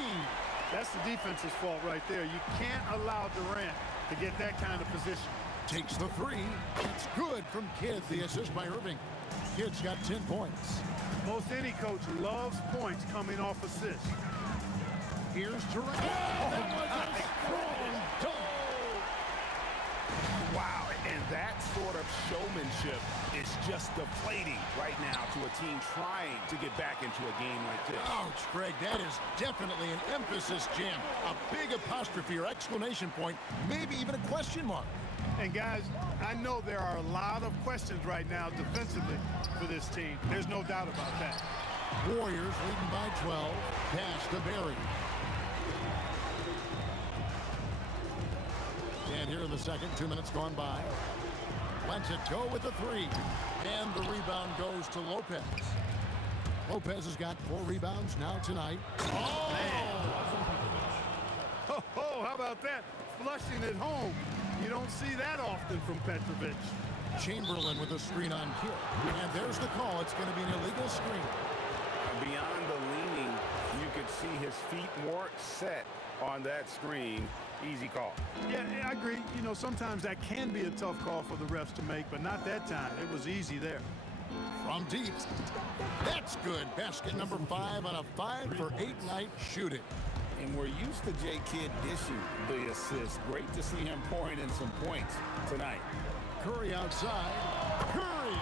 That's the defense's fault right there. You can't allow Durant to get that kind of position. Takes the 3. It's good from Kidd. The assist by Irving. Kidd's got 10 points. Most any coach loves points coming off assists. Here's Durant. That was a strong dunk. Wow, and that sort of showmanship is just deflating right now to a team trying to get back into a game like this. Ouch, Greg, that is definitely an emphasis jam. A big apostrophe or exclamation point, maybe even a question mark. And guys, I know there are a lot of questions right now defensively for this team. There's no doubt about that. Warriors leading by 12. Pass to Barry. And here in the second, 2 minutes gone by. Lets it go with a 3. And the rebound goes to Lopez. Lopez has got 4 rebounds now tonight. Oh! Oh, how about that? Flushing it home. You don't see that often from Petrovic. Chamberlain with a screen on Kidd. And there's the call. It's going to be an illegal screen. Beyond the leaning, you could see his feet more set on that screen. Easy call. Yeah, I agree. You know, sometimes that can be a tough call for the refs to make, but not that time. It was easy there. From deep. That's good. Basket number 5 on a 5 for 8 night shooting. And we're used to J. Kidd dishing the assist. Great to see him pouring in some points tonight. Curry outside. Curry!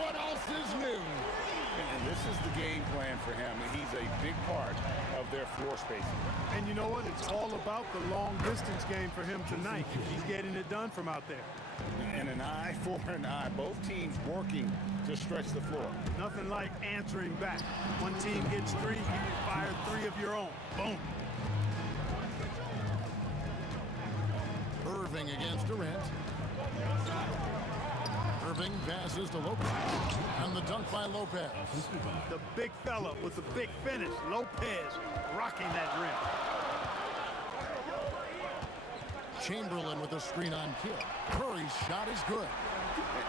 What else is new? And this is the game plan for him. He's a big part of their floor spacing. And you know what? It's all about the long distance game for him tonight. He's getting it done from out there. And an eye for an eye. Both teams working to stretch the floor. Nothing like answering back. One team gets 3, you fire 3 of your own. Boom. Irving against Durant. Irving passes to Lopez. And the dunk by Lopez. The big fella with the big finish. Lopez rocking that rim. Chamberlain with a screen on Kidd. Curry's shot is good.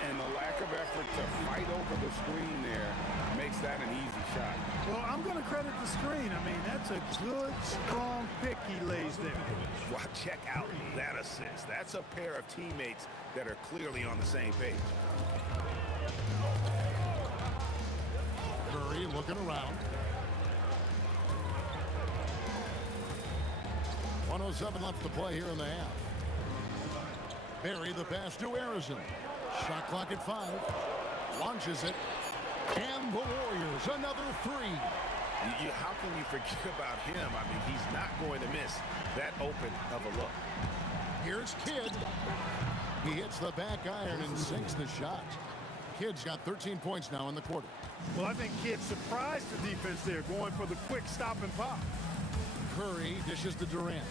And the lack of effort to fight over the screen there makes that an easy shot. Well, I'm going to credit the screen. I mean, that's a good, strong pick he lays there. Well, check out that assist. That's a pair of teammates that are clearly on the same page. Curry looking around. 1:07 left to play here in the half. Barry the pass to Harrison. Shot clock at 5. Launches it. And the Warriors, another 3. How can you forget about him? I mean, he's not going to miss that open of a look. Here's Kidd. He hits the back iron and sinks the shot. Kidd's got 13 points now in the quarter. Well, I think Kidd surprised the defense there, going for the quick stop and pop. Curry dishes to Durant.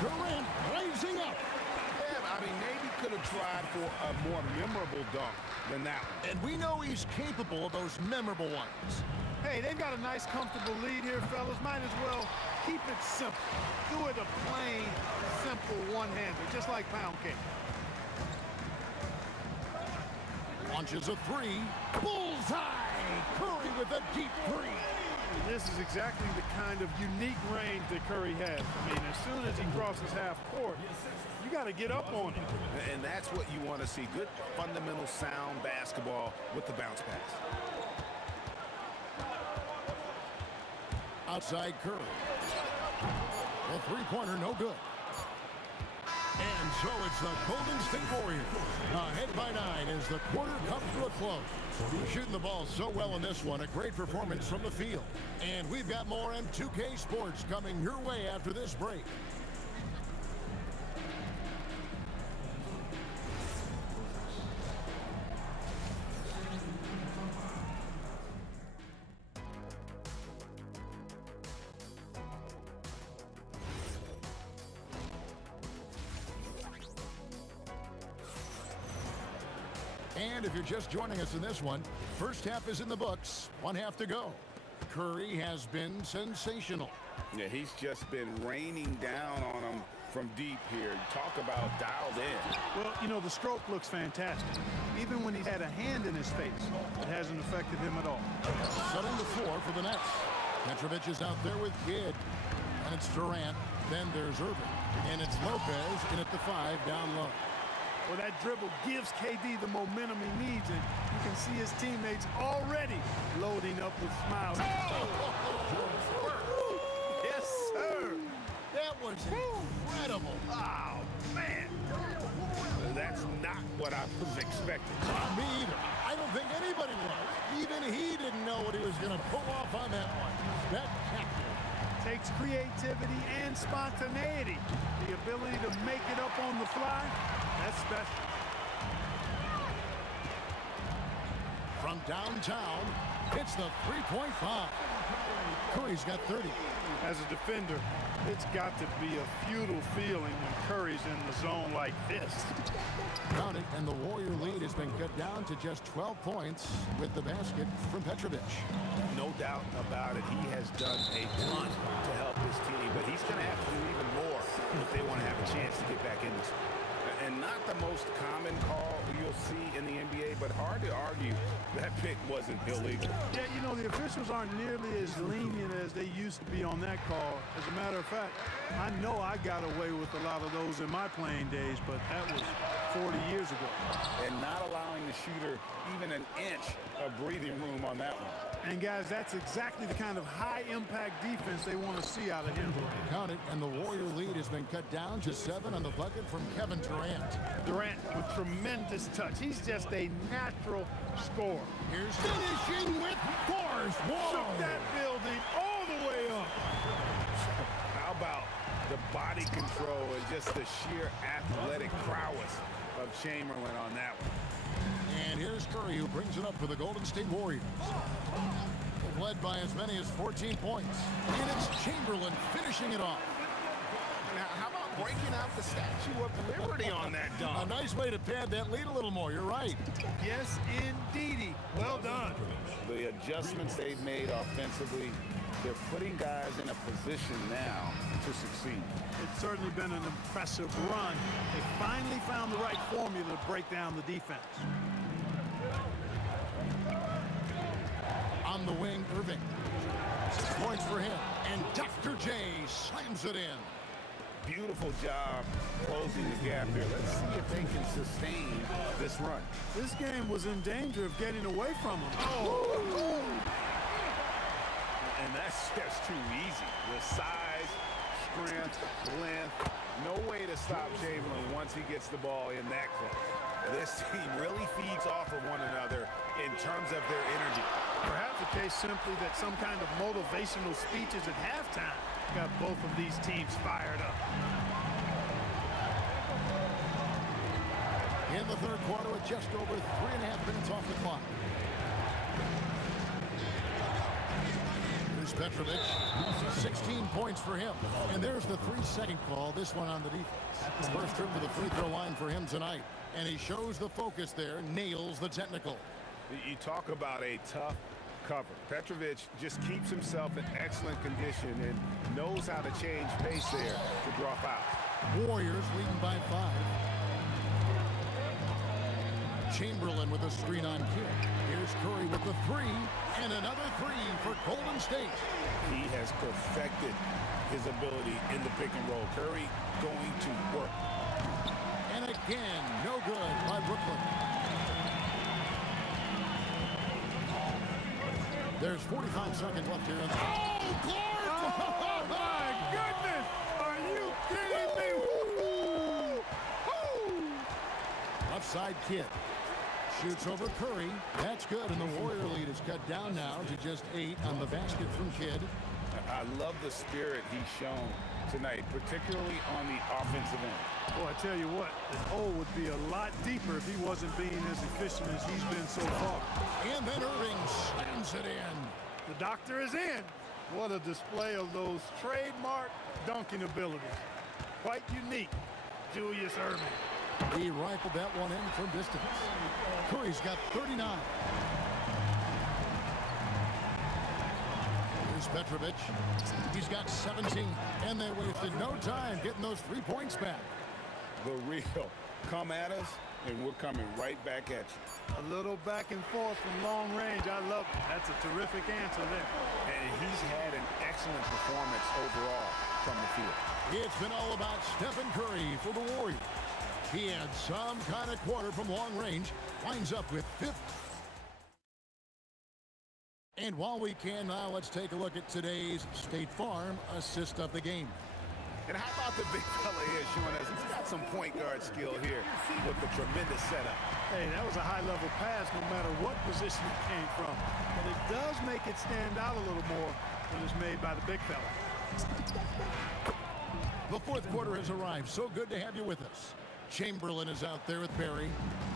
Durant raising up. Yeah, I mean, maybe could have tried for a more memorable dunk than that one. And we know he's capable of those memorable ones. Hey, they've got a nice, comfortable lead here, fellas. Might as well Keep it simple. Do it a plain, simple one-hander, just like pound cake. Launches a three. Bullseye! Curry with a deep three. This is exactly the kind of unique range that Curry has. I mean, as soon as he crosses half court, you got to get up on him. And that's what you want to see. Good, fundamental, sound basketball with the bounce pass. Outside Curry. The three-pointer, no good. And so it's the Golden State Warriors ahead by 9 as the quarter comes to a close. Shooting the ball so well in this one, a great performance from the field. And we've got more M2K Sports coming your way after this break. And if you're just joining us in this one, first half is in the books, one half to go. Curry has been sensational. Yeah, he's just been raining down on him from deep here. Talk about dialed in. Well, you know, the stroke looks fantastic. Even when he's had a hand in his face, it hasn't affected him at all. Setting the floor for the Nets. Petrovic is out there with Kidd. And it's Durant. Then there's Irving. And it's Lopez in at the 5 down low. Well, that dribble gives KD the momentum he needs, and you can see his teammates already loading up with smiles. Yes, sir. That was incredible. Oh, man. That's not what I was expecting. Me either. I don't think anybody was. Even he didn't know what he was going to pull off on that one. Spectacular. Takes creativity and spontaneity. The ability to make it up on the fly, that's special. From downtown, it's the three-point foul. Curry's got 30. As a defender, it's got to be a futile feeling when Curry's in the zone like this. Count it, and the Warrior lead has been cut down to just 12 points with the basket from Petrovic. No doubt about it. He has done a ton to help his team, but he's going to have to do even more if they want to have a chance to get back in this. And not the most common call you'll see in the NBA, but hard to argue that pick wasn't illegal. Yeah, you know, the officials aren't nearly as lenient as they used to be on that call. As a matter of fact, I know I got away with a lot of those in my playing days, but that was 40 years ago. And not allowing the shooter even an inch of breathing room on that one. And guys, that's exactly the kind of high-impact defense they want to see out of him. Count it, and the Warrior lead has been cut down to 7 on the bucket from Kevin Durant. Durant with tremendous touch. He's just a natural scorer. Here's finishing with force. Shook that building all the way up. How about the body control and just the sheer athletic prowess of Chamberlain on that one? And here's Curry, who brings it up for the Golden State Warriors. Led by as many as 14 points. And it's Chamberlain finishing it off. Now, how about breaking out the Statue of Liberty on that dunk? A nice way to pad that lead a little more. You're right. Yes, indeedy. Well done. The adjustments they've made offensively, they're putting guys in a position now to succeed. It's certainly been an impressive run. They finally found the right formula to break down the defense. On the wing, Irving. 6 points for him. And Dr. J slams it in. Beautiful job closing the gap here. Let's see if they can sustain this run. This game was in danger of getting away from them. Oh! And that's just too easy. The size, strength, length, no way to stop Chamberlain once he gets the ball in that close. This team really feeds off of one another in terms of their energy. Perhaps the case simply that some kind of motivational speeches at halftime got both of these teams fired up. In the third quarter with just over 3.5 minutes off the clock. Here's Petrovic. 16 points for him. And there's the 3-second call, this one on the defense. His first trip to the free throw line for him tonight. And he shows the focus there, nails the technical. You talk about a tough cover. Petrovic just keeps himself in excellent condition and knows how to change pace there to draw fouls. Warriors leading by 5. Chamberlain with a screen on Kidd. Here's Curry with the 3, and another 3 for Golden State. He has perfected his ability in the pick and roll. Curry going to work. And again, no good by Brooklyn. There's 45 seconds left here. Oh, Clark! Oh, my goodness! Are you kidding me? Left side Kidd. Shoots over Curry. That's good, and the Warrior lead is cut down now to just 8 on the basket from Kidd. I love the spirit he's shown tonight, particularly on the offensive end. Well, I tell you what, the hole would be a lot deeper if he wasn't being as efficient as he's been so far. And then Irving slams it in. The doctor is in. What a display of those trademark dunking abilities. Quite unique, Julius Irving. He rifled that one in from distance. Curry's got 39. Here's Petrovic. He's got 17. And they wasted no time getting those 3 points back. The real come at us, and we're coming right back at you. A little back and forth from long range. I love it. That's a terrific answer there. And he's had an excellent performance overall from the field. It's been all about Stephen Curry for the Warriors. He had some kind of quarter from long range. Winds up with 50. And while we can now, let's take a look at today's State Farm assist of the game. And how about the big fella here showing us he's got some point guard skill here with the tremendous setup. Hey, that was a high-level pass no matter what position it came from. But it does make it stand out a little more when it's made by the big fella. The fourth quarter has arrived. So good to have you with us. Chamberlain is out there with Barry,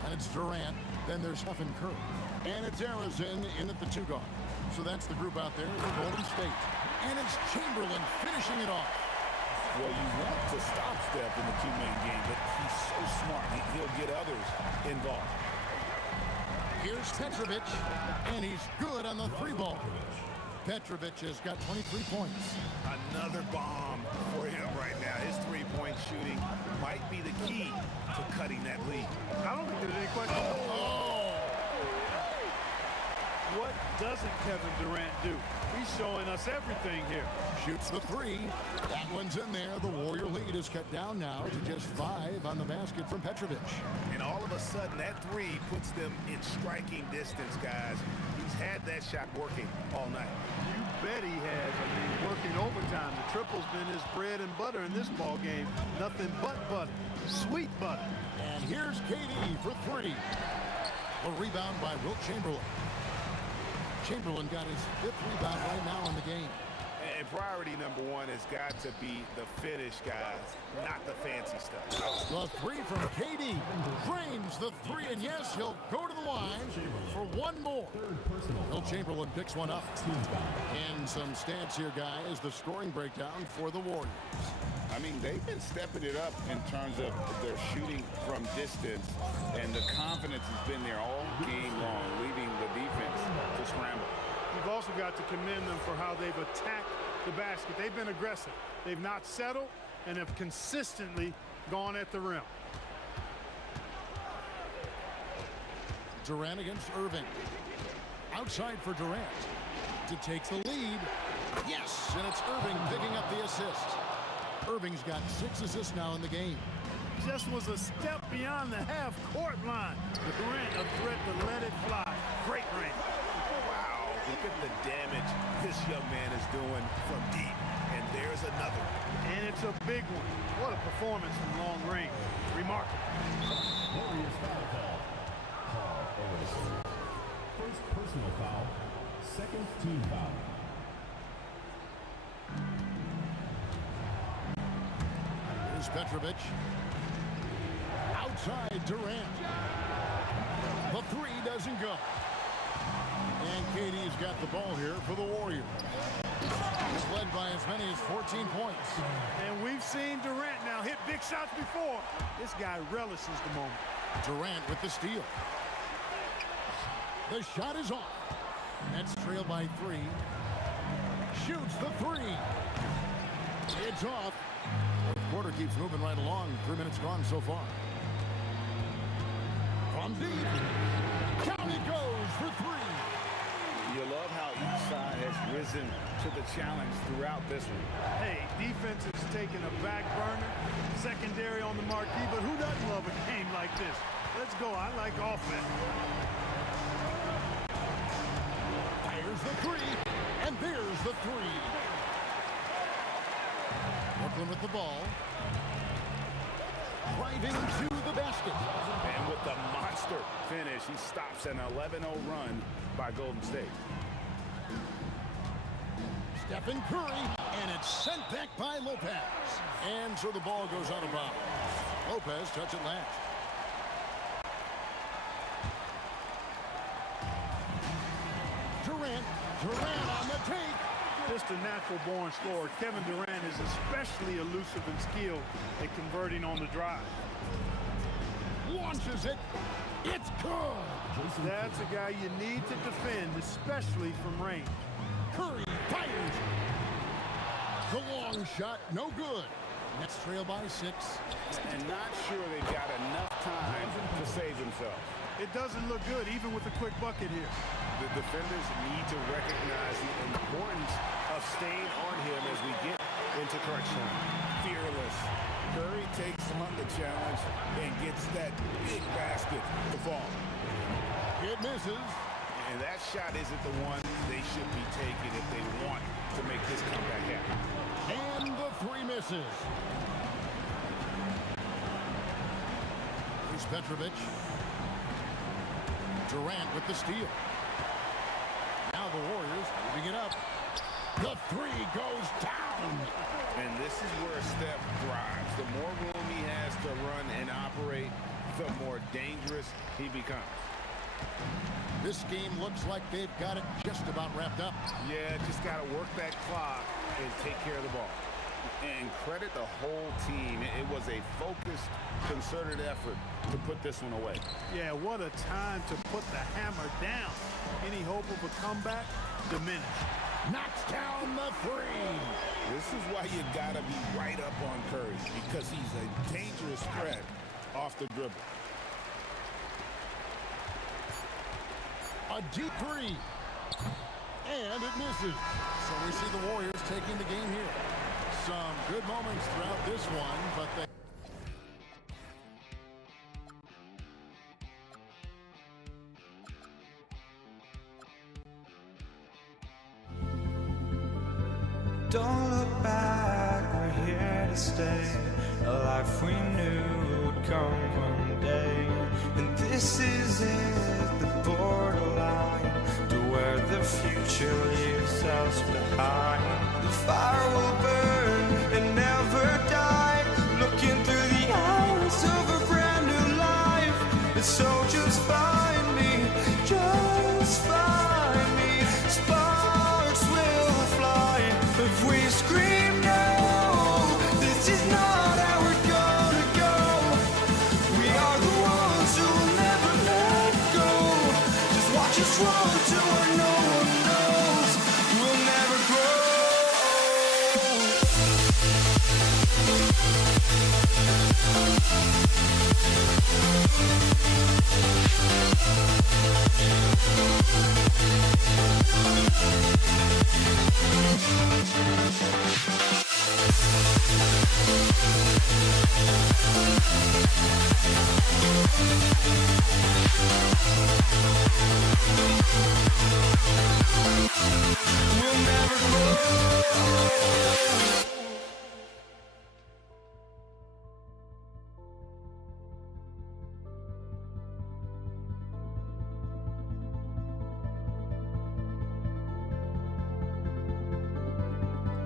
and it's Durant. Then there's Huff and Curry. And it's Arizin in at the 2 guard. So that's the group out there for Golden State. And it's Chamberlain finishing it off. Well, you want to stop Steph in the 2-man game, but he's so smart. He'll get others involved. Here's Petrovic, and he's good on the 3 ball. Petrovic has got 23 points. Another bomb for him right now. His 3-point shooting might be the key to cutting that lead. I don't think there's any question. What doesn't Kevin Durant do? He's showing us everything here. Shoots the 3. That one's in there. The Warrior lead is cut down now to just 5 on the basket from Petrovic. And all of a sudden, that 3 puts them in striking distance, guys. He's had that shot working all night. You bet he has. I mean, working overtime. The triple's been his bread and butter in this ball game. Nothing but butter. Sweet butter. And here's KD for 3. A rebound by Wilt Chamberlain. Chamberlain got his 5th rebound right now in the game. And priority number 1 has got to be the finish, guys, not the fancy stuff. The 3 from KD. Drains the 3, and yes, he'll go to the line for 1 more. Wilt Chamberlain picks one up. And some stats here, guys. The scoring breakdown for the Warriors. I mean, they've been stepping it up in terms of their shooting from distance, and the confidence has been there all game long, leaving the defense to scramble. You've also got to commend them for how they've attacked the basket. They've been aggressive. They've not settled and have consistently gone at the rim. Durant against Irving. Outside for Durant. To take the lead. Yes, and it's Irving picking up the assist. Irving's got 6 assists now in the game. Just was a step beyond the half-court line. Durant a threat to let it fly. Great range. Wow, look at the damage this young man is doing from deep. And there's another. And it's a big one. What a performance from long range. Remarkable. Warriors foul call. Paul Owens. First personal foul. Second team foul. Here's Petrovic. Outside Durant. The 3 doesn't go. And KD's got the ball here for the Warriors. He's led by as many as 14 points. And we've seen Durant now hit big shots before. This guy relishes the moment. Durant with the steal. The shot is off. Nets trail by 3. Shoots the 3. It's off. Fourth quarter keeps moving right along. 3 minutes gone so far. From deep. Down it goes for 3. You love how each side has risen to the challenge throughout this one. Hey, defense is taking a back burner, secondary on the marquee, but who doesn't love a game like this? Let's go. I like offense. There's the 3, and there's the 3. Brooklyn with the ball. Driving to the basket. And with the monster finish, he stops an 11-0 run by Golden State. Stephen Curry, and it's sent back by Lopez. And so the ball goes out of bounds. Lopez touch it last. Durant on the take. Just a natural-born scorer. Kevin Durant is especially elusive and skilled at converting on the drive. Launches it. It's good. That's a guy you need to defend, especially from range. Curry fires. The long shot, no good. Nets trail by 6. And not sure they've got enough time to save themselves. It doesn't look good, even with a quick bucket here. The defenders need to recognize the importance of staying on him as we get into crunch time. Fearless. Curry takes on the challenge and gets that big basket to fall. It misses. And that shot isn't the one they should be taking if they want to make this comeback happen. And the 3 misses. Here's Petrovic. Durant with the steal. Now the Warriors moving it up. The 3 goes down. And this is where Steph thrives. The more room he has to run and operate, the more dangerous he becomes. This game looks like they've got it just about wrapped up. Yeah, just got to work that clock and take care of the ball. And credit the whole team. It was a focused, concerted effort to put this one away. Yeah, what a time to put the hammer down. Any hope of a comeback? Diminished. Knocks down the 3. This is why you got to be right up on Curry, because he's a dangerous threat off the dribble. A deep 3. And it misses. So we see the Warriors taking the game here. Some good moments throughout this one, but they... Don't look back, we're here to stay. A life we knew would come one day. And this is it, the borderline to where the future leaves us behind. The fire will burn and never die. Looking through the eyes of a brand new life. And so just find me, just find me. Sparks will fly if we scream no. This is not how we're gonna go. We are the ones who will never let go. Just watch us run to where no one knows. We'll never grow. We'll never grow.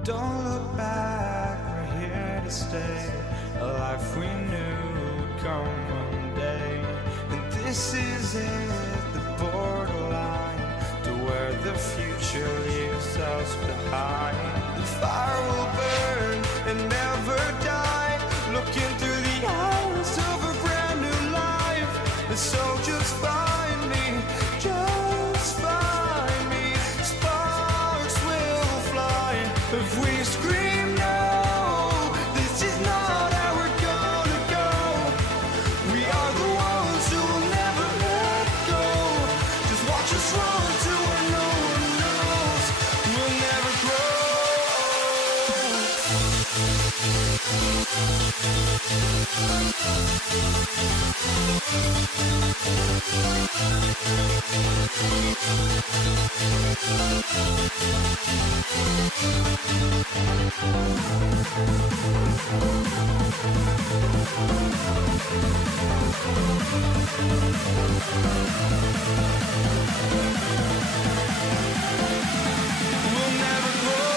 Don't look back, we're here to stay. A life we knew would come one day. And this is it, the borderline to where the future leaves us behind. The fire will burn and never die. Looking through the eyes of a brand new life. And so just find me, just find me. We'll never grow. We'll never grow.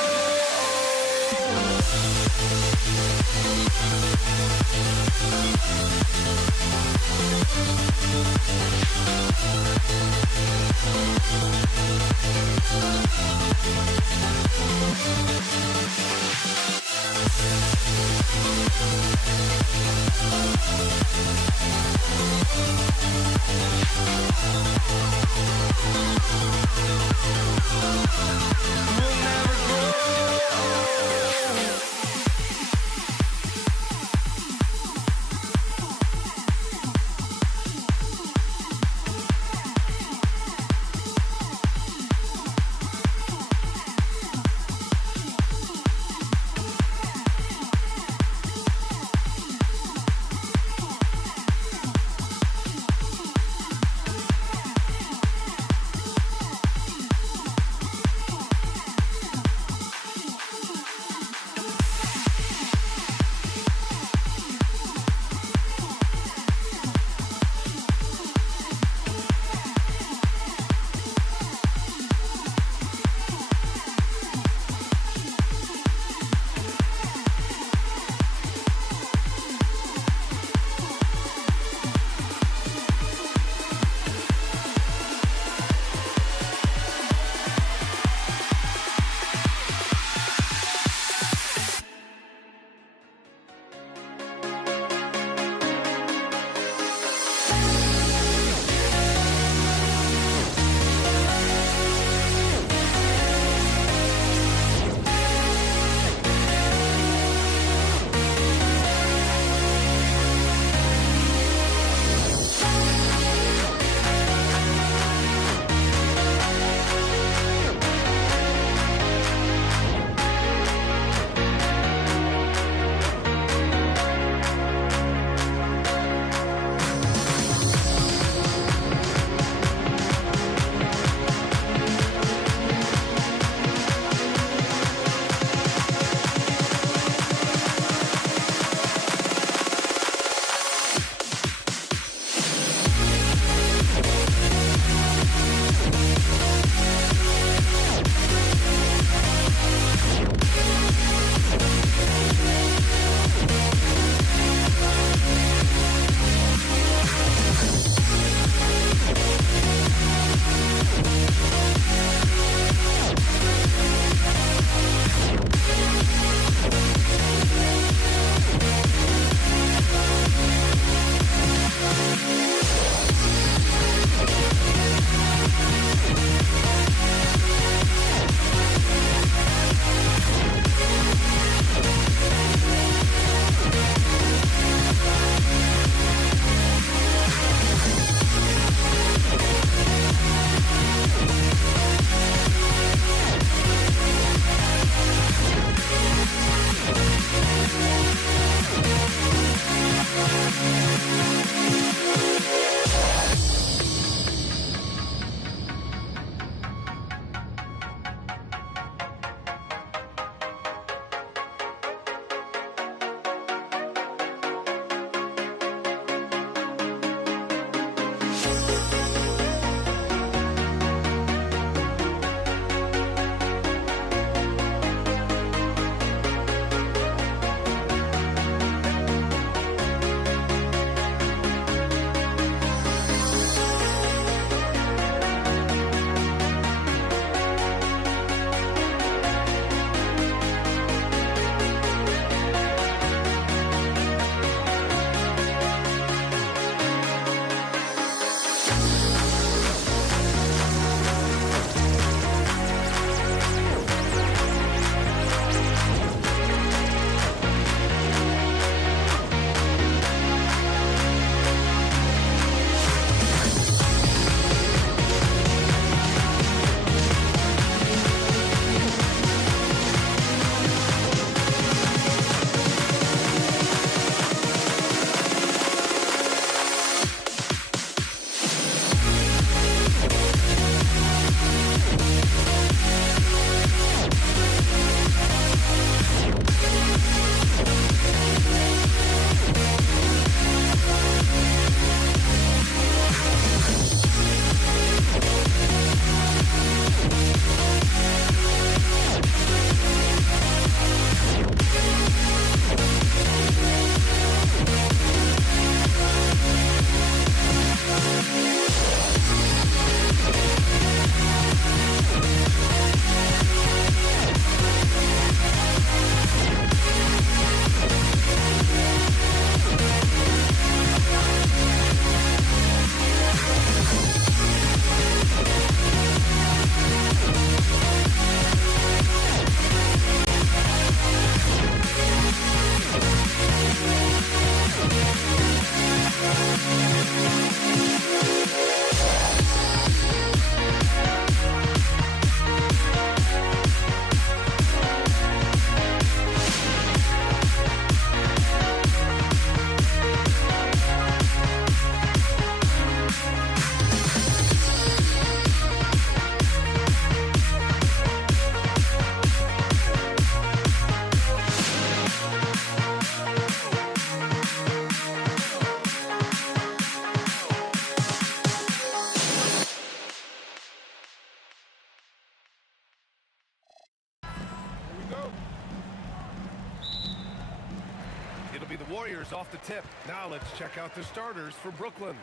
be the Warriors off the tip. Now let's check out the starters for Brooklyn.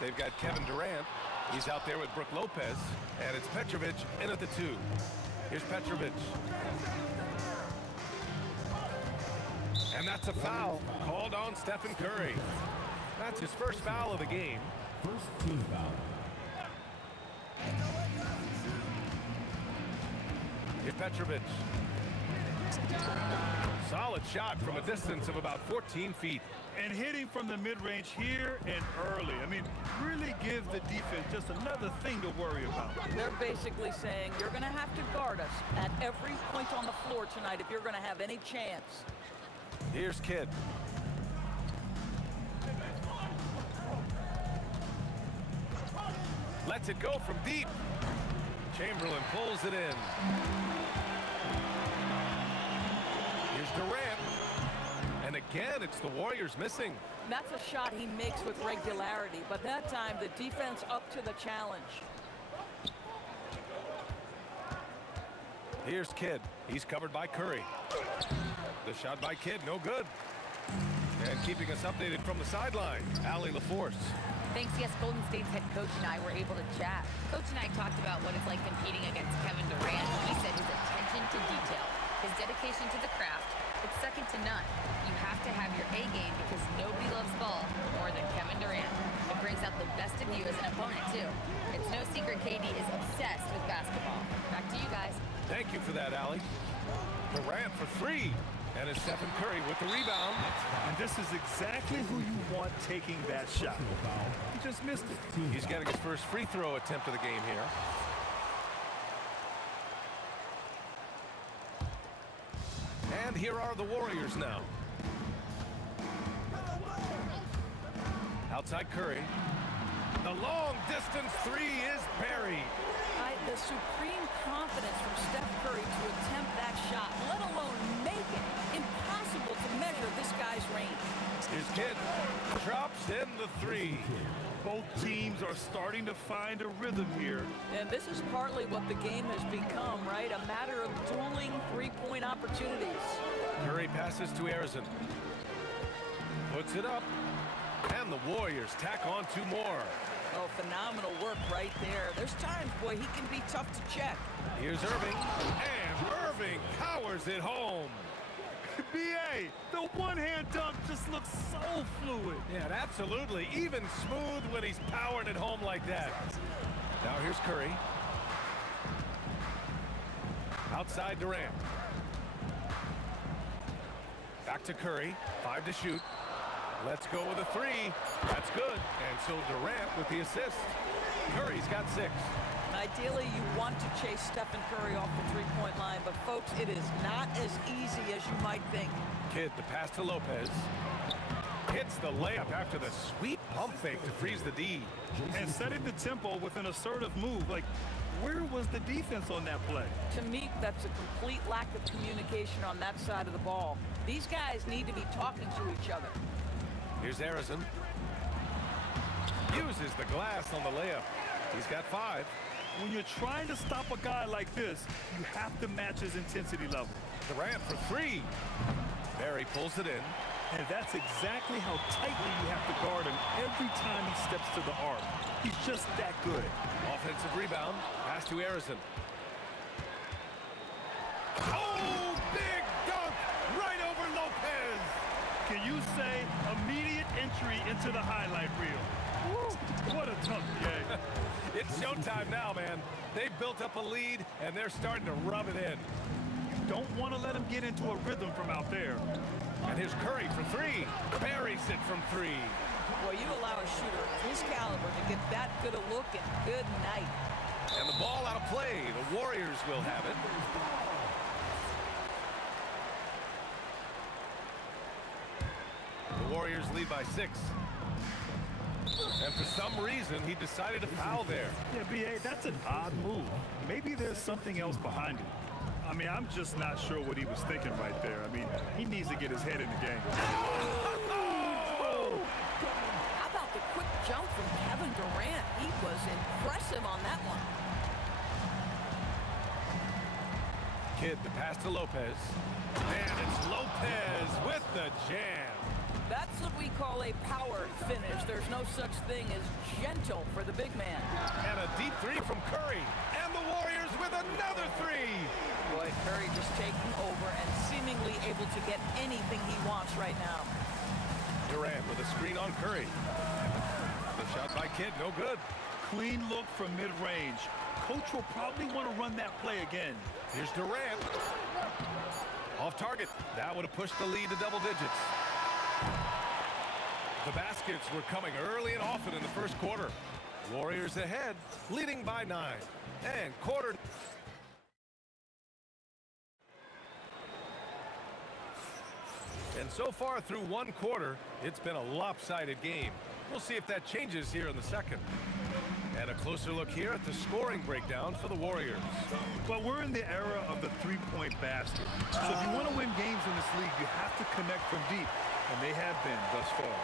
They've got Kevin Durant. He's out there with Brook Lopez. And it's Petrovic in at the 2. Here's Petrovic. And that's a foul called on Stephen Curry. That's his first foul of the game. First team foul. Here's Petrovic. Solid shot from a distance of about 14 feet. And hitting from the mid-range here and early. I mean, really give the defense just another thing to worry about. They're basically saying you're going to have to guard us at every point on the floor tonight if you're going to have any chance. Here's Kidd. Lets it go from deep. Chamberlain pulls it in. Here's Durant. And again, it's the Warriors missing. That's a shot he makes with regularity, but that time the defense up to the challenge. Here's Kidd. He's covered by Curry. The shot by Kidd, no good. And keeping us updated from the sideline, Allie LaForce. Thanks, yes, Golden State's head coach and I were able to chat. Coach and I talked about what it's like competing against Kevin Durant. He said his attention to detail, his dedication to the craft, it's second to none. You have to have your A game because nobody loves ball more than Kevin Durant. It brings out the best of you as an opponent, too. It's no secret KD is obsessed with basketball. Back to you guys. Thank you for that, Allie. Durant for 3. And it's Stephen Curry with the rebound. And this is exactly who you want taking that shot. He just missed it. He's getting his first free throw attempt of the game here. And here are the Warriors now. Outside Curry. The long distance 3 is buried. The supreme confidence from Steph Curry to attempt that shot, let alone make it. Impossible to measure this guy's range. Here's Kidd. Drops in the 3. Both teams are starting to find a rhythm here. And this is partly what the game has become, right? A matter of dueling three-point opportunities. Curry passes to Arizon. Puts it up. And the Warriors tack on 2 more. Oh, phenomenal work right there. There's times, boy, he can be tough to check. Here's Irving. And Irving powers it home. B.A., the one-hand dunk just looks so fluid. Yeah, absolutely. Even smooth when he's powering it home like that. Now here's Curry. Outside Durant. Back to Curry. 5 to shoot. Let's go with a 3. That's good. And so Durant with the assist. Curry's got 6. Ideally, you want to chase Stephen Curry off the three-point line, but folks, it is not as easy as you might think. Kidd, the pass to Lopez. Hits the layup after the sweet pump fake to freeze the D. And setting the tempo with an assertive move. Like, where was the defense on that play? To me, that's a complete lack of communication on that side of the ball. These guys need to be talking to each other. Here's Arizon. Uses the glass on the layup. He's got 5. When you're trying to stop a guy like this, you have to match his intensity level. Durant for 3. Barry pulls it in. And that's exactly how tightly you have to guard him every time he steps to the arc. He's just that good. Offensive rebound. Pass to Arizon. Oh, big dunk right over Lopez. Can you say immediate entry into the highlight reel? Woo, what a dunk, Jay. It's showtime now, man. They've built up a lead, and they're starting to rub it in. You don't want to let him get into a rhythm from out there. And here's Curry for 3. Buries it from 3. Boy, you allow a shooter of his caliber to get that good a look, and good night. And the ball out of play. The Warriors will have it. The Warriors lead by 6. And for some reason, he decided to foul there. Yeah, B.A., that's an odd move. Maybe there's something else behind it. I mean, I'm just not sure what he was thinking right there. I mean, he needs to get his head in the game. How about the quick jump from Kevin Durant? He was impressive on that one. Kidd, the pass to Lopez. And it's Lopez with the jam. we call a power finish. There's no such thing as gentle for the big man. And a deep three from Curry. And the Warriors with another three. Boy, Curry just taking over and seemingly able to get anything he wants right now. Durant with a screen on Curry. The shot by Kidd, no good. Clean look from mid-range. Coach will probably want to run that play again. Here's Durant. Off target. That would have pushed the lead to double digits. The baskets were coming early and often in the first quarter. Warriors ahead, leading by 9. And quarter. And so far through one quarter, it's been a lopsided game. We'll see if that changes here in the second. And a closer look here at the scoring breakdown for the Warriors. Well, we're in the era of the three-point basket. So if you want to win games in this league, you have to connect from deep. And they have been thus far.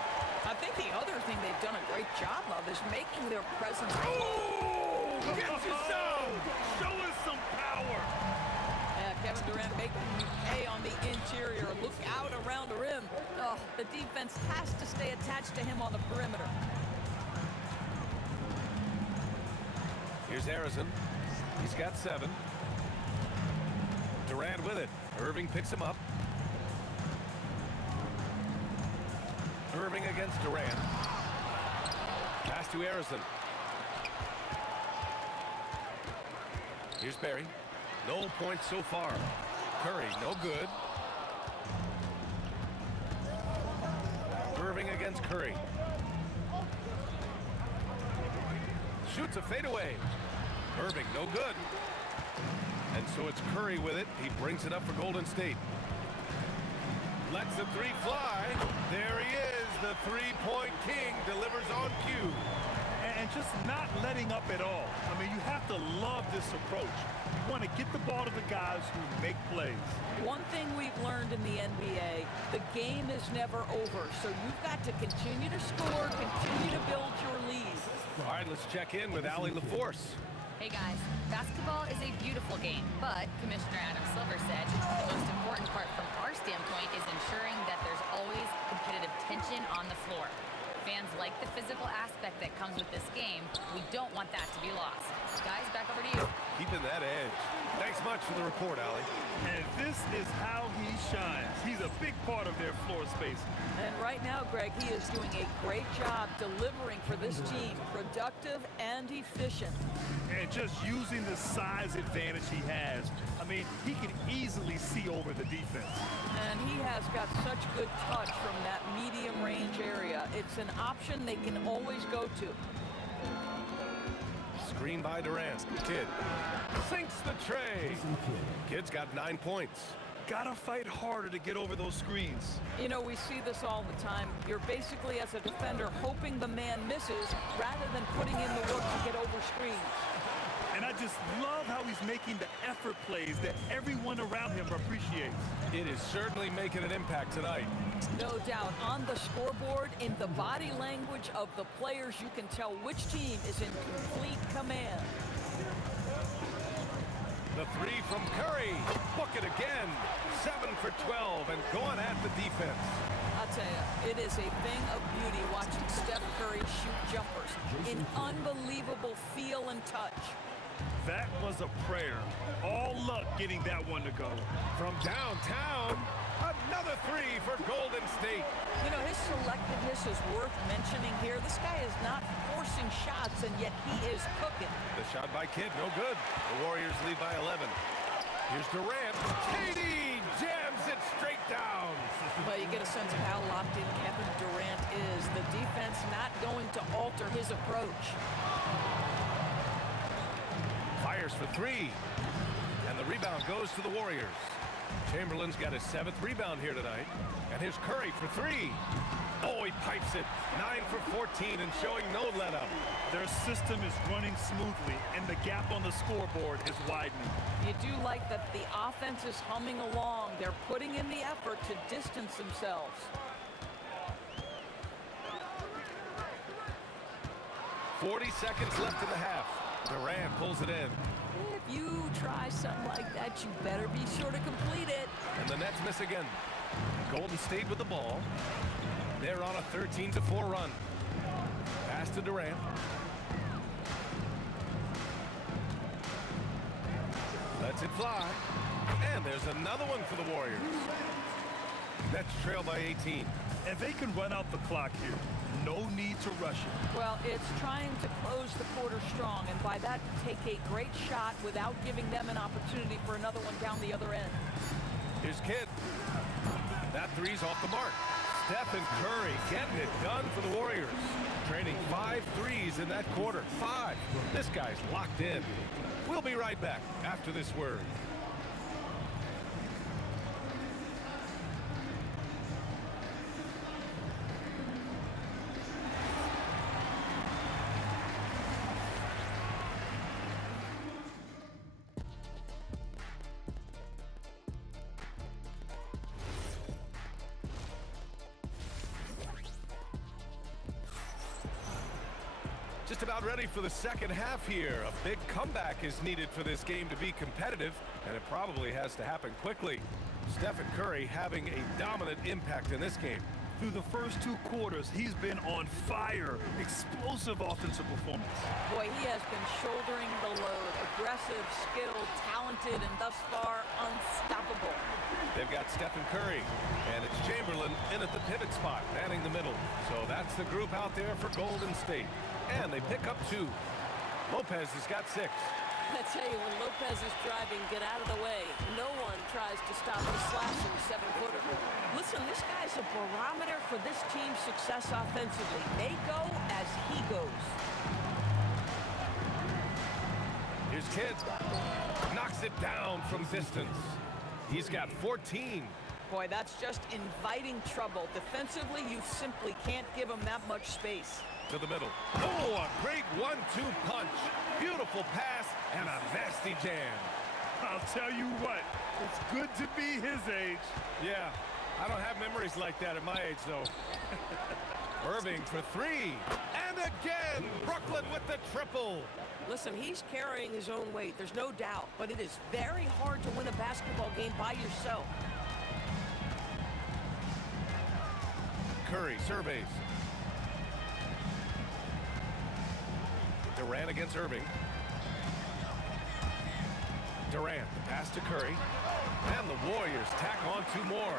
I think the other thing they've done a great job of is making their presence. Oh! Get you some! Show us some power! Yeah, Kevin Durant making you pay on the interior. Look out around the rim. Oh, the defense has to stay attached to him on the perimeter. Here's Harrison. He's got 7. Durant with it. Irving picks him up. Irving against Durant. Pass to Harrison. Here's Barry. No points so far. Curry, no good. Irving against Curry. Shoots a fadeaway. Irving, no good. And so it's Curry with it. He brings it up for Golden State. Lets the three fly. There he is. The three-point king delivers on cue. And just not letting up at all. I mean, you have to love this approach. You want to get the ball to the guys who make plays. One thing we've learned in the NBA, the game is never over. So you've got to continue to score, continue to build your lead. All right, let's check in with Allie LaForce. Hey guys, basketball is a beautiful game, but Commissioner Adam Silver said the most important part from our standpoint is ensuring that there's always competitive tension on the floor. Fans like the physical aspect that comes with this game. We don't want that to be lost. Guys, back over to you. Keeping that edge. Thanks much for the report, Allie. And this is how he shines. He's a big part of their floor space. And right now, Greg, he is doing a great job delivering for this team. Productive and efficient. And just using the size advantage he has. I mean, he can easily see over the defense. And he has got such good touch from that medium range area. It's an option they can always go to. Screen by Durant. Kidd sinks the tray. Kidd's got 9 points. Gotta fight harder to get over those screens. You know, we see this all the time. You're basically, as a defender, hoping the man misses rather than putting in the work to get over screens. And I just love how he's making the effort plays that everyone around him appreciates. It is certainly making an impact tonight. No doubt. On the scoreboard, in the body language of the players, you can tell which team is in complete command. The three from Curry. Book it again. 7 for 12 and going at the defense. I'll tell you, it is a thing of beauty watching Steph Curry shoot jumpers. An unbelievable feel and touch. That was a prayer. All luck getting that one to go. From downtown, another three for Golden State. You know, his selectiveness is worth mentioning here. This guy is not forcing shots, and yet he is cooking. The shot by Kidd, no good. The Warriors lead by 11. Here's Durant. KD jams it straight down. Well, you get a sense of how locked in Kevin Durant is. The defense not going to alter his approach. Fires for 3. And the rebound goes to the Warriors. Chamberlain's got his 7th rebound here tonight. And here's Curry for 3. Oh, he pipes it. 9 for 14 and showing no let-up. Their system is running smoothly, and the gap on the scoreboard is widening. You do like that the offense is humming along. They're putting in the effort to distance themselves. .40 seconds left in the half. Durant pulls it in. If you try something like that, you better be sure to complete it. And the Nets miss again. Golden State with the ball. There They're on a 13-4 run. Pass to Durant. Lets it fly. And there's another one for the Warriors. Nets trail by 18. And they can run out the clock here. No need to rush it. Well, it's trying to close the quarter strong, and by that, take a great shot without giving them an opportunity for another one down the other end. Here's Kidd. That three's off the mark. Stephen Curry getting it done for the Warriors. Training 5 threes in that quarter. 5. This guy's locked in. We'll be right back after this word. Just about ready for the second half here. A big comeback is needed for this game to be competitive, and it probably has to happen quickly. Stephen Curry having a dominant impact in this game. Through the first 2 quarters, he's been on fire. Explosive offensive performance. Boy, he has been shouldering the load. Aggressive, skilled, talented, and thus far, unstoppable. They've got Stephen Curry, and it's Chamberlain in at the pivot spot, manning the middle. So that's the group out there for Golden State. And they pick up 2. Lopez has got 6. I tell you, when Lopez is driving, get out of the way. No one tries to stop the slashing 7-footer. Listen, this guy's a barometer for this team's success offensively. They go as he goes. Here's Kidd. Knocks it down from distance. He's got 14. Boy, that's just inviting trouble. Defensively, you simply can't give him that much space. To the middle. Oh, a great 1-2 punch. Beautiful pass and a nasty jam. I'll tell you what, it's good to be his age. Yeah, I don't have memories like that at my age, though. Irving for 3. And again, Brooklyn with the triple. Listen, he's carrying his own weight, there's no doubt, but it is very hard to win a basketball game by yourself. Curry surveys. Durant against Irving. Durant, the pass to Curry. And the Warriors tack on 2 more.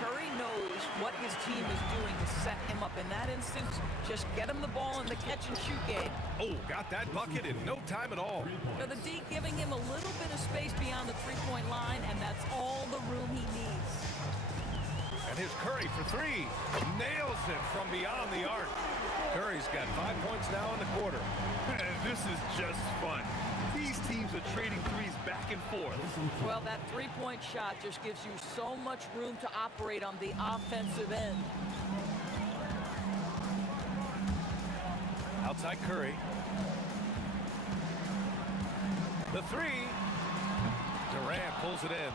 Curry knows what his team is doing to set him up. In that instance, just get him the ball in the catch-and-shoot game. Oh, got that bucket in no time at all. So the D giving him a little bit of space beyond the three-point line, and that's all the room he needs. And here's Curry for 3. Nails it from beyond the arc. Curry's got 5 points now in the quarter. And this is just fun. These teams are trading threes back and forth. Well, that three-point shot just gives you so much room to operate on the offensive end. Outside Curry. The 3. Durant pulls it in.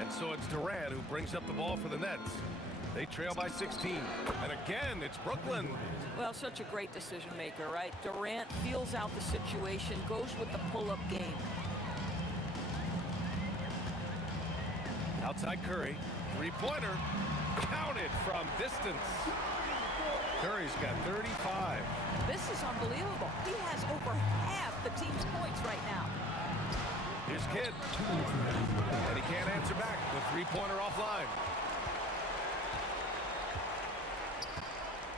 And so it's Durant who brings up the ball for the Nets. They trail by 16. And again, it's Brooklyn. Well, such a great decision maker, right? Durant feels out the situation, goes with the pull-up game. Outside Curry. 3-pointer. Counted from distance. Curry's got 35. This is unbelievable. He has over half the team's points right now. Here's Kidd. And he can't answer back. The 3-pointer offline.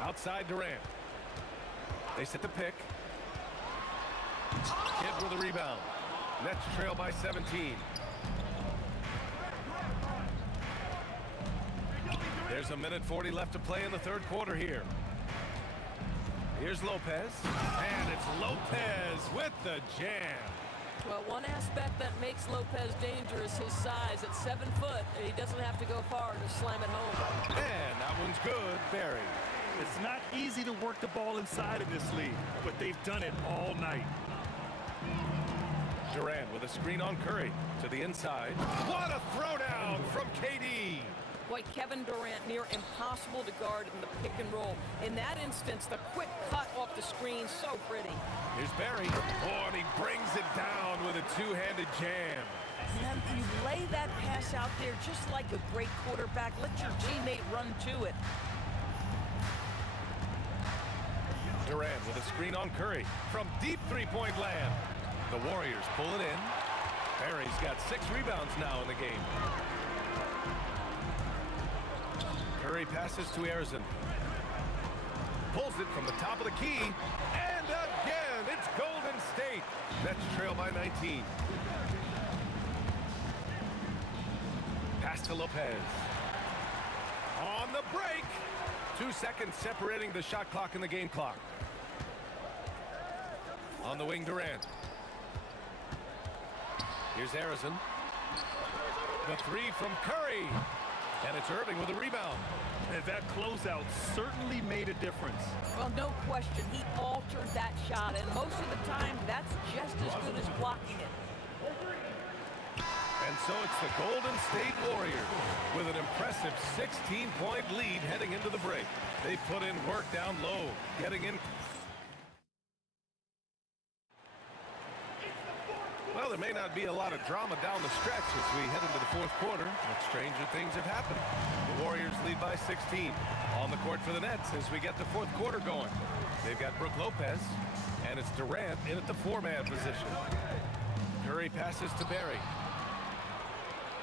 Outside Durant. They set the pick. Kidd with a rebound. Nets trail by 17. There's a minute 40 left to play in the 3rd quarter here. Here's Lopez. And it's Lopez with the jam. Well, one aspect that makes Lopez dangerous, his size. At 7 foot, he doesn't have to go far to slam it home. And that one's good. Barry. It's not easy to work the ball inside of this league, but they've done it all night. Durant with a screen on Curry to the inside. What a throwdown from KD. Boy, Kevin Durant near impossible to guard in the pick and roll. In that instance, the quick cut off the screen, so pretty. Here's Barry. Oh, and he brings it down with a 2-handed jam. And you lay that pass out there just like a great quarterback. Let your teammate run to it. Durant with a screen on Curry from deep three-point land. The Warriors pull it in. Barry's got 6 rebounds now in the game. Curry passes to Arizon. Pulls it from the top of the key. And again, it's Golden State. Nets trail by 19. Pass to Lopez. On the break. 2 seconds separating the shot clock and the game clock. On the wing, Durant. Here's Arizon. The 3 from Curry. And it's Irving with a rebound. And that closeout certainly made a difference. Well, no question. He altered that shot, and most of the time, that's just as good as blocking it. And so it's the Golden State Warriors with an impressive 16-point lead heading into the break. They put in work down low, getting in. Well, there may not be a lot of drama down the stretch as we head into the fourth quarter, but stranger things have happened. The Warriors lead by 16 on the court for the Nets as we get the fourth quarter going. They've got Brook Lopez, and it's Durant in at the 4-man position. Curry passes to Barry.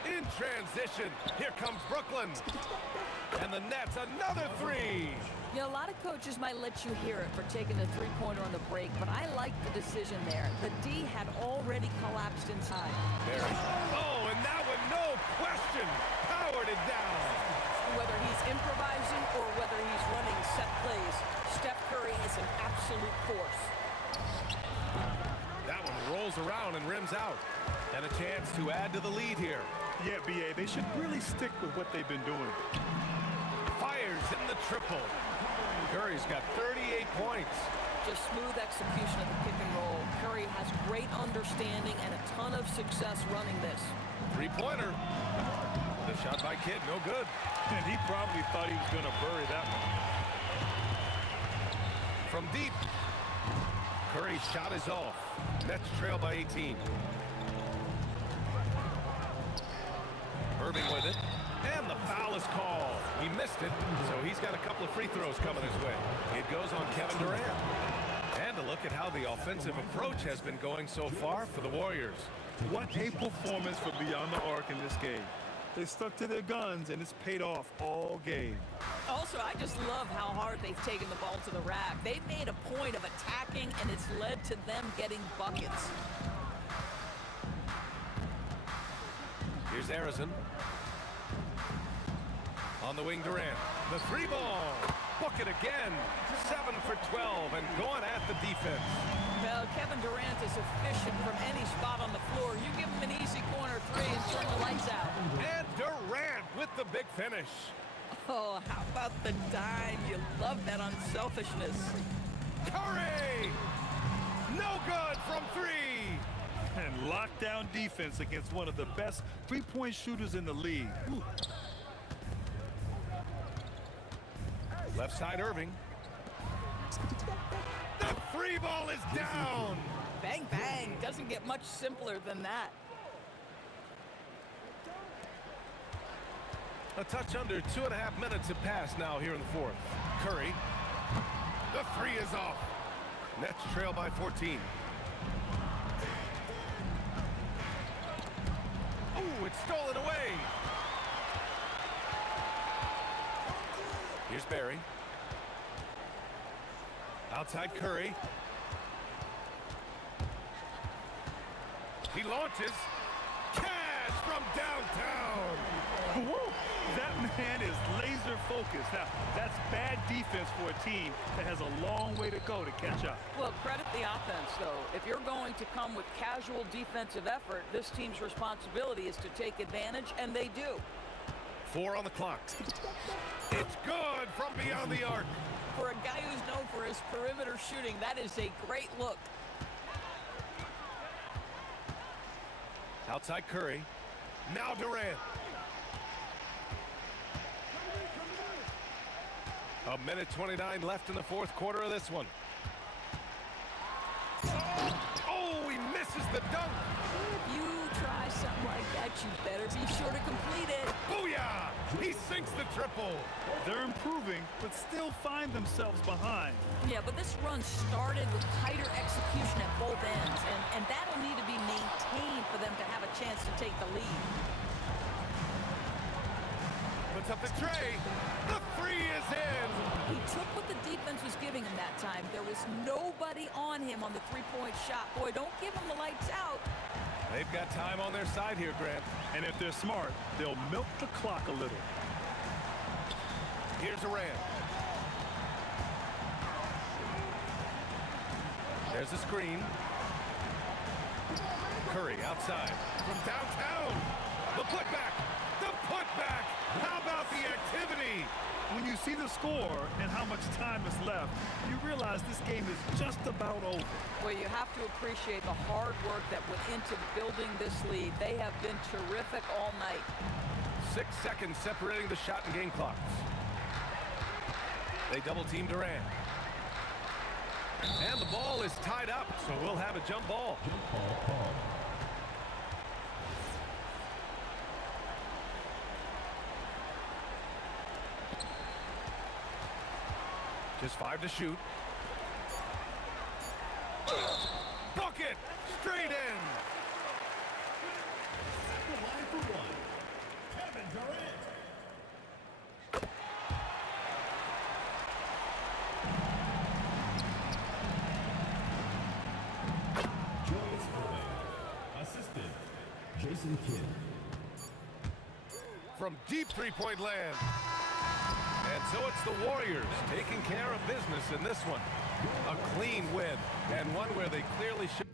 In transition, here comes Brooklyn. And the Nets, another 3. You know, a lot of coaches might let you hear it for taking the three-pointer on the break, but I like the decision there. The D had already collapsed inside. Barry. Oh, and that one, no question, powered it down. Whether he's improvising or whether he's running set plays, Steph Curry is an absolute force. That one rolls around and rims out. And a chance to add to the lead here. Yeah, B.A., they should really stick with what they've been doing. Fires in the triple. Curry's got 38 points. Just smooth execution of the pick and roll. Curry has great understanding and a ton of success running this. Three-pointer. The shot by Kidd, no good. And he probably thought he was going to bury that one. From deep. Curry's shot is off. Nets trail by 18. Irving with it. And the foul is called. He missed it, so he's got a couple of free throws coming his way. It goes on Kevin Durant. And a look at how the offensive approach has been going so far for the Warriors. What a performance for Beyond the Arc in this game. They stuck to their guns, and it's paid off all game. Also, I just love how hard they've taken the ball to the rack. They've made a point of attacking, and it's led to them getting buckets. Here's Arizon. On the wing, Durant. The 3-ball. Book it again. 7 for 12 and going at the defense. Well, Kevin Durant is efficient from any spot on the floor. You give him an easy corner 3 and turn the lights out. And Durant with the big finish. Oh, how about the dime? You love that unselfishness. Curry! No good from 3. And lockdown defense against one of the best three-point shooters in the league. Ooh. Left side, Irving. The 3-ball is down. Bang, bang. Doesn't get much simpler than that. A touch under 2.5 minutes have passed now here in the fourth. Curry. The 3 is off. Nets trail by 14. Oh, it's stolen away. Here's Barry. Outside Curry. He launches. Cash from downtown. Woo! That man is laser focused. Now, that's bad defense for a team that has a long way to go to catch up. Well, credit the offense, though. If you're going to come with casual defensive effort, this team's responsibility is to take advantage, and they do. 4 on the clock. It's good from beyond the arc. For a guy who's known for his perimeter shooting, that is a great look. Outside Curry. Now Durant. A minute 29 left in the fourth quarter of this one. Oh, he misses the dunk. If you try something like that, strikes, you better be sure to complete it. Booyah! He sinks the triple. They're improving, but still find themselves behind. Yeah, but this run started with tighter execution at both ends, and that'll need to be maintained for them to have a chance to take the lead. Puts up the tray. The three is in. He took what the defense was giving him that time. There was nobody on him on the three-point shot. Boy, don't give him the lights out. They've got time on their side here, Grant. And if they're smart, they'll milk the clock a little. Here's Durant. There's a screen. Curry outside from downtown. The putback. The putback. How about the activity? When you see the score and how much time is left, you realize this game is just about over. Well, you have to appreciate the hard work that went into building this lead. They have been terrific all night. 6 seconds separating the shot and game clocks. They double team Durant. And the ball is tied up, so we'll have a jump ball. Just 5 to shoot. Bucket! Straight in! The line for one, Kevin Durant. Joyce Irving. Assistant, Jason Kidd. From deep three-point land. And so it's the Warriors taking care of business in this one. A clean win, and one where they clearly should.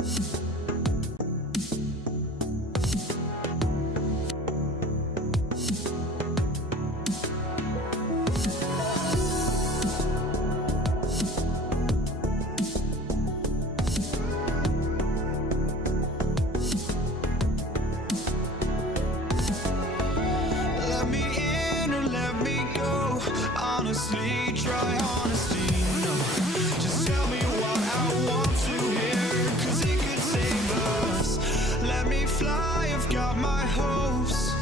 Let me in or let me go. Honestly, try honesty. No, just tell me what I want to hear, 'cause it could save us. Let me fly, I've got my hopes,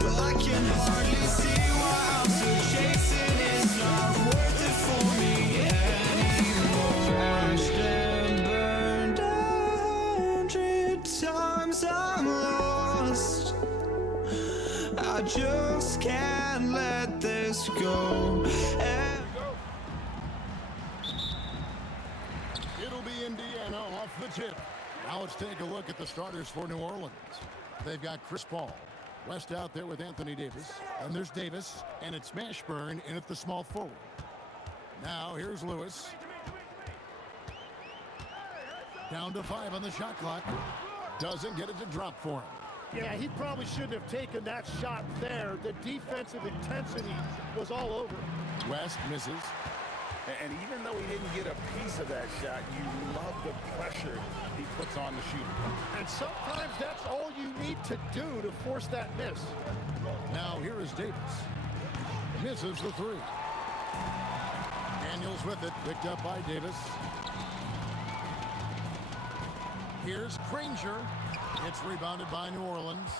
but I can hardly see why I'm still chasing. It's not worth it for me anymore. Crashed and burned 100 times, I'm lost. I just can't let this go. It'll be Indiana off the tip. Now let's take a look at the starters for New Orleans. They've got Chris Paul. West out there with Anthony Davis. And there's Davis. And it's Mashburn in at the small forward. Now here's Lewis. Down to 5 on the shot clock. Doesn't get it to drop for him. Yeah, he probably shouldn't have taken that shot there. The defensive intensity was all over. West misses. And even though he didn't get a piece of that shot, you love the pressure he puts on the shooter. And sometimes that's all you need to do to force that miss. Now here is Davis. Misses the 3. Daniels with it, picked up by Davis. Here's Granger. It's rebounded by New Orleans.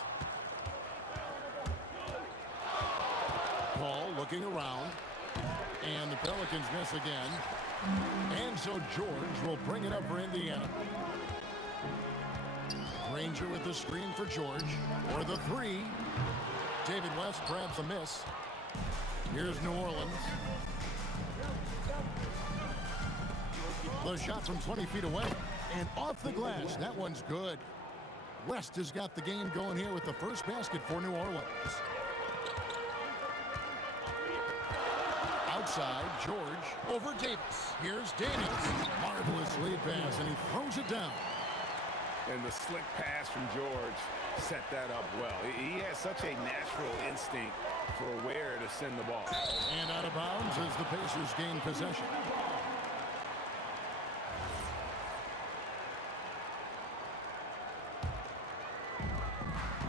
Paul looking around. And the Pelicans miss again. And so George will bring it up for Indiana. Granger with the screen for George. For the 3. David West grabs a miss. Here's New Orleans. The shot from 20 feet away. And off the glass. That one's good. West has got the game going here with the first basket for New Orleans. Outside, George over Davis. Here's Daniels. Marvelous lead pass, and he throws it down. And the slick pass from George set that up well. He has such a natural instinct for where to send the ball. And out of bounds as the Pacers gain possession.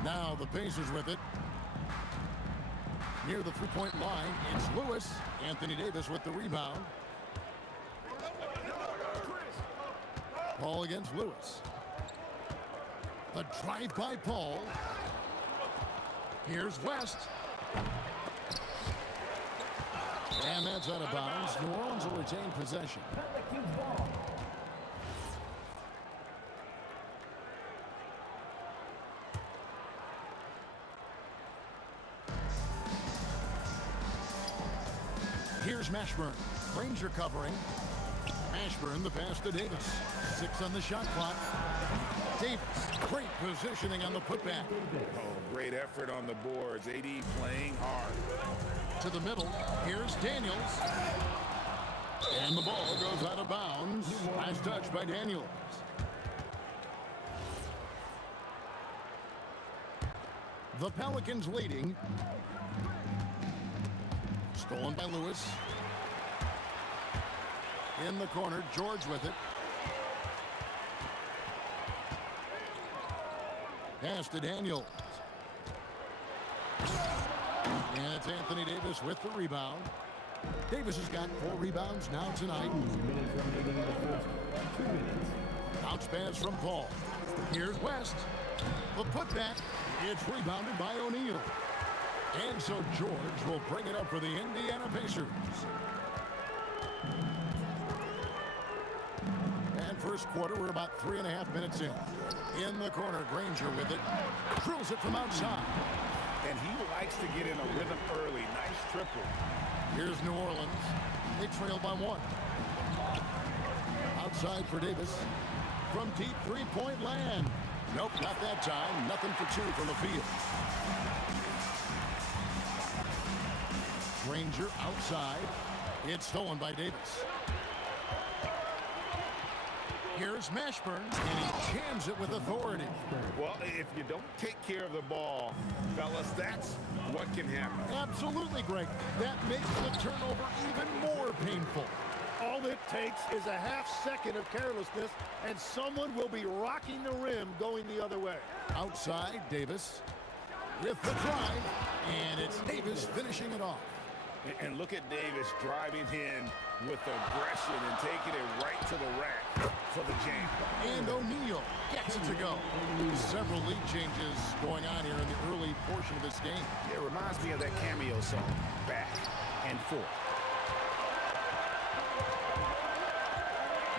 Now the Pacers with it. Near the three-point line, it's Lewis. Anthony Davis with the rebound. Paul against Lewis. The drive by Paul. Here's West. And that's out of bounds. New Orleans will retain possession. Here's Mashburn. Granger covering. Mashburn, the pass to Davis. 6 on the shot clock. Davis, great positioning on the putback. Oh, great effort on the boards. AD playing hard. To the middle. Here's Daniels. And the ball goes out of bounds. Last touch by Daniels. The Pelicans leading. Stolen by Lewis. In the corner, George with it. Pass to Daniels. And it's Anthony Davis with the rebound. Davis has got 4 rebounds now tonight. Bounce pass from Paul. Here's West. The putback. It's rebounded by O'Neal. And so George will bring it up for the Indiana Pacers. And first quarter, we're about 3.5 minutes in. In the corner, Granger with it. Drills it from outside. And he likes to get in a rhythm early. Nice triple. Here's New Orleans. They trail by 1. Outside for Davis. From deep three-point land. Nope, not that time. Nothing for 2 from the field. Granger outside. It's stolen by Davis. Here's Mashburn, and he jams it with authority. Well, if you don't take care of the ball, fellas, that's what can happen. Absolutely, Greg. That makes the turnover even more painful. All it takes is a half second of carelessness, and someone will be rocking the rim going the other way. Outside, Davis with the drive, and it's Davis finishing it off. And look at Davis driving in with aggression and taking it right to the rack for the jam. And O'Neal gets it to go. Several lead changes going on here in the early portion of this game. It reminds me of that cameo song, Back and Forth.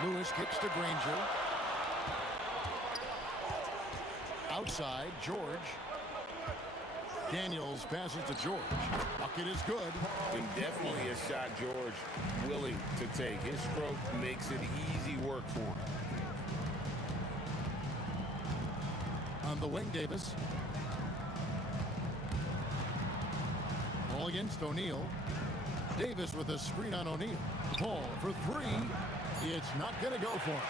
Lewis kicks to Granger. Outside, George. Daniels passes to George. Bucket is good. And definitely a shot George willing to take. His stroke makes it easy work for him. On the wing, Davis. Ball against O'Neal. Davis with a screen on O'Neal. Paul for three. It's not going to go for him.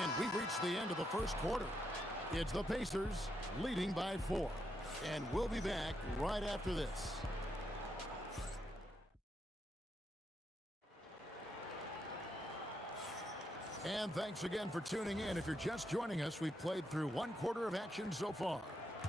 And we've reached the end of the first quarter. It's the Pacers leading by 4. And we'll be back right after this. And thanks again for tuning in. If you're just joining us, we've played through one quarter of action so far.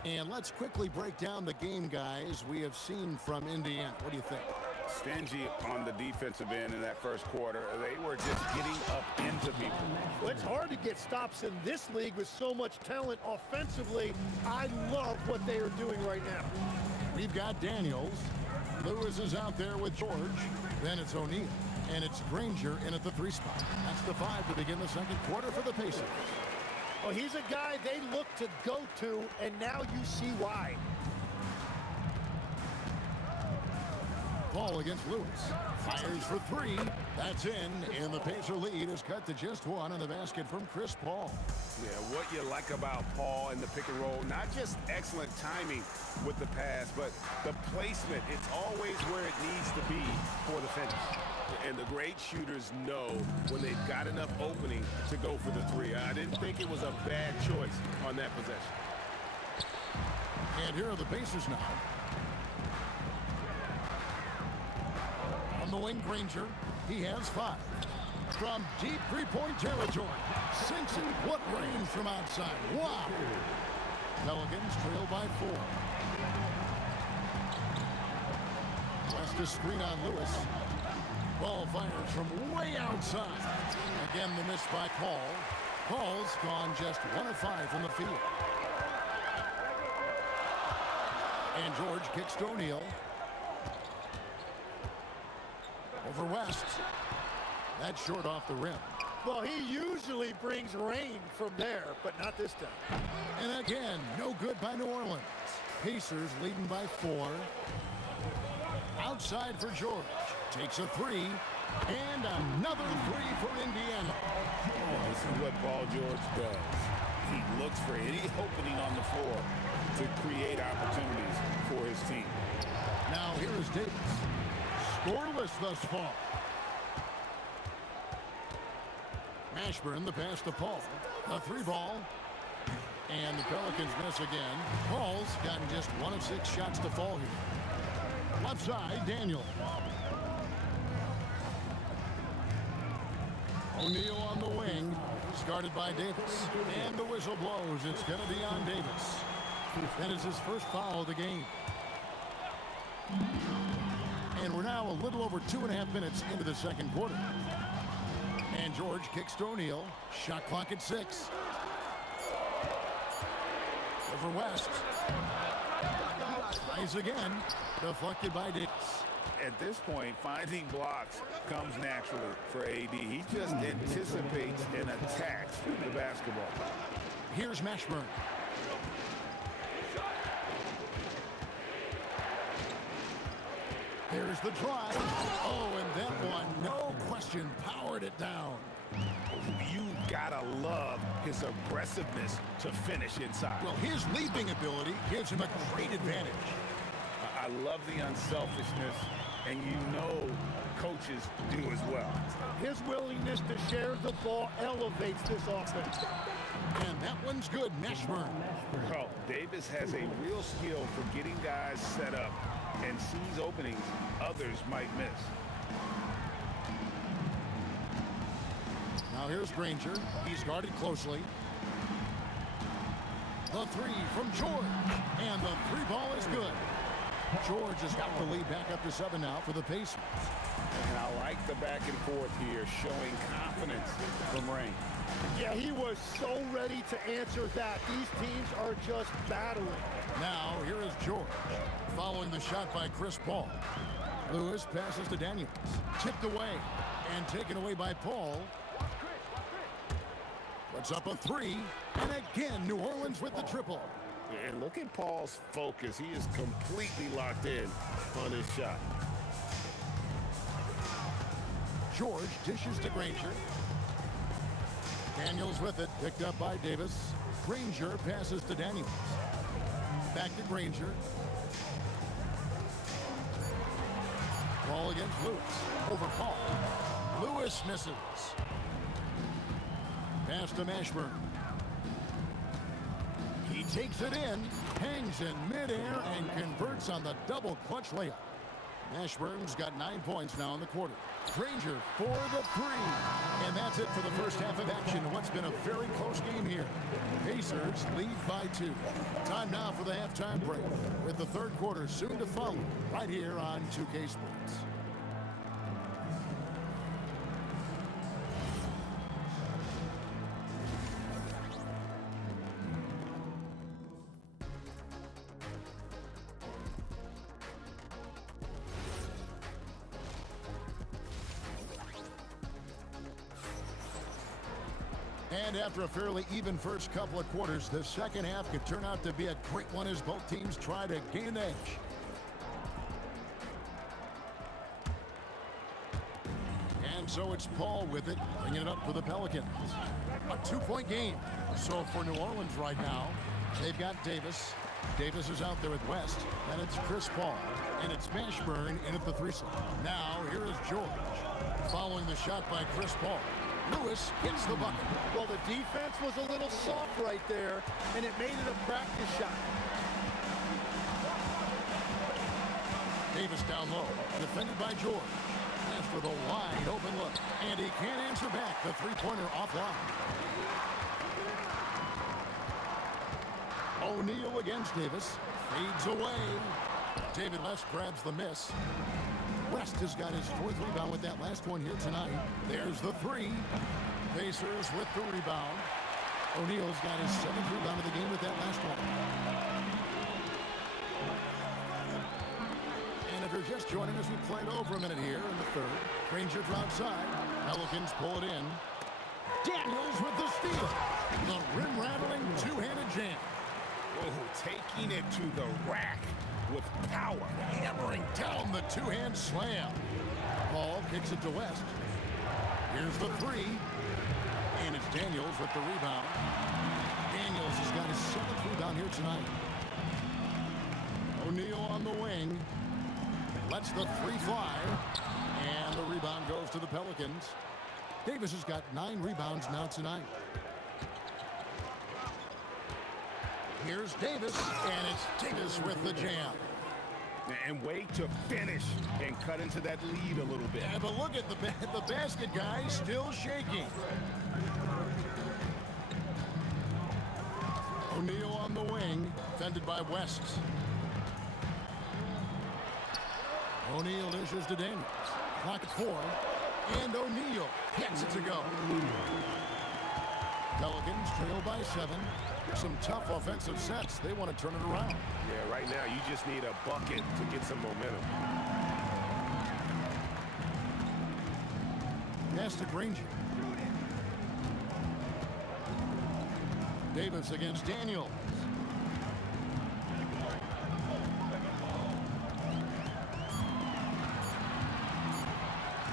And let's quickly break down the game, guys, we have seen from Indiana. What do you think? Stingy on the defensive end in that first quarter. They were just getting up into people. Well, it's hard to get stops in this league with so much talent offensively. I love what they are doing right now. We've got Daniels. Lewis is out there with George. Then it's O'Neal. And it's Granger in at the 3 spot. That's the 5 to begin the second quarter for the Pacers. Well, he's a guy they look to go to, and now you see why. Ball against Lewis. Fires for 3. That's in. And the Pacer lead is cut to just 1 on the basket from Chris Paul. Yeah, what you like about Paul and the pick and roll, not just excellent timing with the pass, but the placement. It's always where it needs to be for the finish. And the great shooters know when they've got enough opening to go for the 3. I didn't think it was a bad choice on that possession. And here are the Pacers now. On the wing, Granger. He has 5. From deep three-point territory. Sinks it. What range from outside. Wow. Pelicans trail by 4. West a screen on Lewis. Ball fires from way outside. Again, the miss by Paul. Paul's gone just 1 of 5 from the field. And George kicks to O'Neal. Over West. That's short off the rim. Well, he usually brings rain from there, but not this time. And again, no good by New Orleans. Pacers leading by 4. Outside for George. Takes a 3. And another 3 for Indiana. Oh, this is what Paul George does. He looks for any opening on the floor to create opportunities for his team. Now here is Davis. Scoreless thus far. Mashburn, the pass to Paul. A 3 ball. And the Pelicans miss again. Paul's gotten just 1 of 6 shots to fall here. Left side, Daniel. O'Neal on the wing. Started by Davis. And the whistle blows. It's going to be on Davis. That is his first foul of the game. And we're now a little over 2.5 minutes into the second quarter. And George kicks to O'Neal. Shot clock at 6. Over West. Tries again. Deflected by Davis. At this point, finding blocks comes naturally for AD. He just anticipates and attacks the basketball. Here's Mashburn. There's the drive. Oh, and that one, no question, powered it down. You gotta love his aggressiveness to finish inside. Well, his leaping ability gives him a great advantage. I love the unselfishness and you know coaches do as well. His willingness to share the ball elevates this offense. And that one's good, Mashburn. Well, Davis has a real skill for getting guys set up and sees openings others might miss. Now here's Granger. He's guarded closely. The three from George. And the three ball is good. George has got the lead back up to 7 now for the Pacers. And I like the back and forth here, showing confidence from Rain. Yeah, he was so ready to answer that. These teams are just battling. Now here is George. Following the shot by Chris Paul. Lewis passes to Daniels. Tipped away and taken away by Paul. Puts up a three. And again, New Orleans with the triple. And look at Paul's focus. He is completely locked in on his shot. George dishes to Granger. Daniels with it, picked up by Davis. Granger passes to Daniels. Back to Granger. Ball against Lewis. Over Paul. Lewis misses. Pass to Mashburn. He takes it in, hangs in midair, and converts on the double clutch layup. Mashburn's got 9 points now in the quarter. Granger for the three. And that's it for the first half of action in what's been a very close game here. Pacers lead by 2. Time now for the halftime break, with the third quarter soon to follow right here on 2K Sports. And after a fairly even first couple of quarters, the second half could turn out to be a great one as both teams try to gain an edge. And so it's Paul with it, bringing it up for the Pelicans. A 2-point game. So for New Orleans right now, they've got Davis. Davis is out there with West. And it's Chris Paul. And it's Mashburn in at the 3-slot. Now here is George. Following the shot by Chris Paul. Lewis hits the bucket. Well, the defense was a little soft right there, and it made it a practice shot. Davis down low, defended by George. As for the wide open look, and he can't answer back. The three-pointer offline. O'Neal against Davis. Fades away. David West grabs the miss. West has got his 4th rebound with that last one here tonight. There's the three. Pacers with the rebound. O'Neal's got his 7th rebound of the game with that last one. And if you're just joining us, we played over a minute here in the third. Granger from outside. Pelicans pull it in. Daniels with the steal. The rim-rattling two-handed jam. Oh, taking it to the rack with power. Hammering down the two-hand slam. Paul kicks it to West. Here's the three. And it's Daniels with the rebound. Daniels has got his 7th rebound here tonight. O'Neal on the wing. Lets the three fly. And the rebound goes to the Pelicans. Davis has got 9 rebounds now tonight. Here's Davis, and it's Davis with the jam. And wait to finish and cut into that lead a little bit. Yeah, but look at the basket guy still shaking. O'Neal on the wing, defended by West. O'Neal dishes to Daniels. Clock at 4, and O'Neal gets it to go. Pelicans trail by 7. Some tough offensive sets. They want to turn it around. Yeah, right now you just need a bucket to get some momentum. Pass to Granger. Davis against Daniels.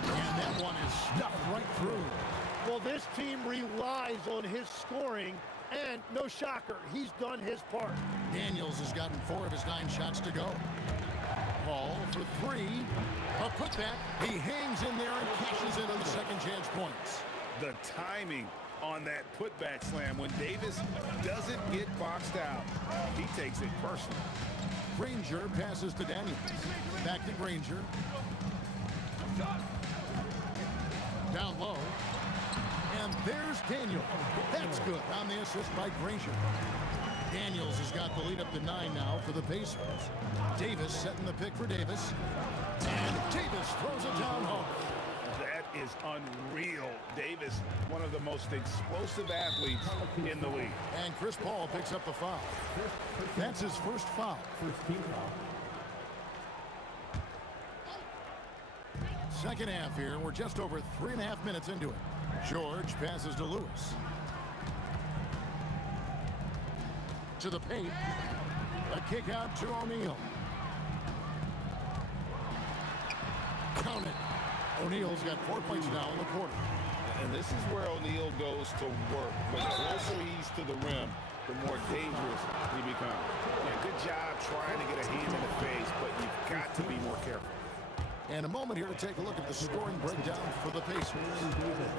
And that one is stuffed right through. Well, this team relies on his scoring, and no shocker, he's done his part. Daniels has gotten 4 of his 9 shots to go. Paul for three. A putback. He hangs in there and cashes in on the second chance points. The timing on that putback slam when Davis doesn't get boxed out. He takes it personal. Granger passes to Daniels. Back to Granger. Down low. And there's Daniels. That's good on the assist by Granger. Daniels has got the lead up to 9 now for the Pacers. Davis setting the pick for Davis. And Davis throws it down home. That is unreal. Davis, one of the most explosive athletes in the league. And Chris Paul picks up the foul. That's his first foul. Second half here. We're just over 3.5 minutes into it. George passes to Lewis. To the paint. A kick out to O'Neal. Count it. O'Neal's got 4 points now in the quarter. And this is where O'Neal goes to work. The closer he's to the rim, the more dangerous he becomes. Yeah, good job trying to get a hand in the face, but you've got to be more careful. And a moment here to take a look at the scoring breakdown for the Pacers.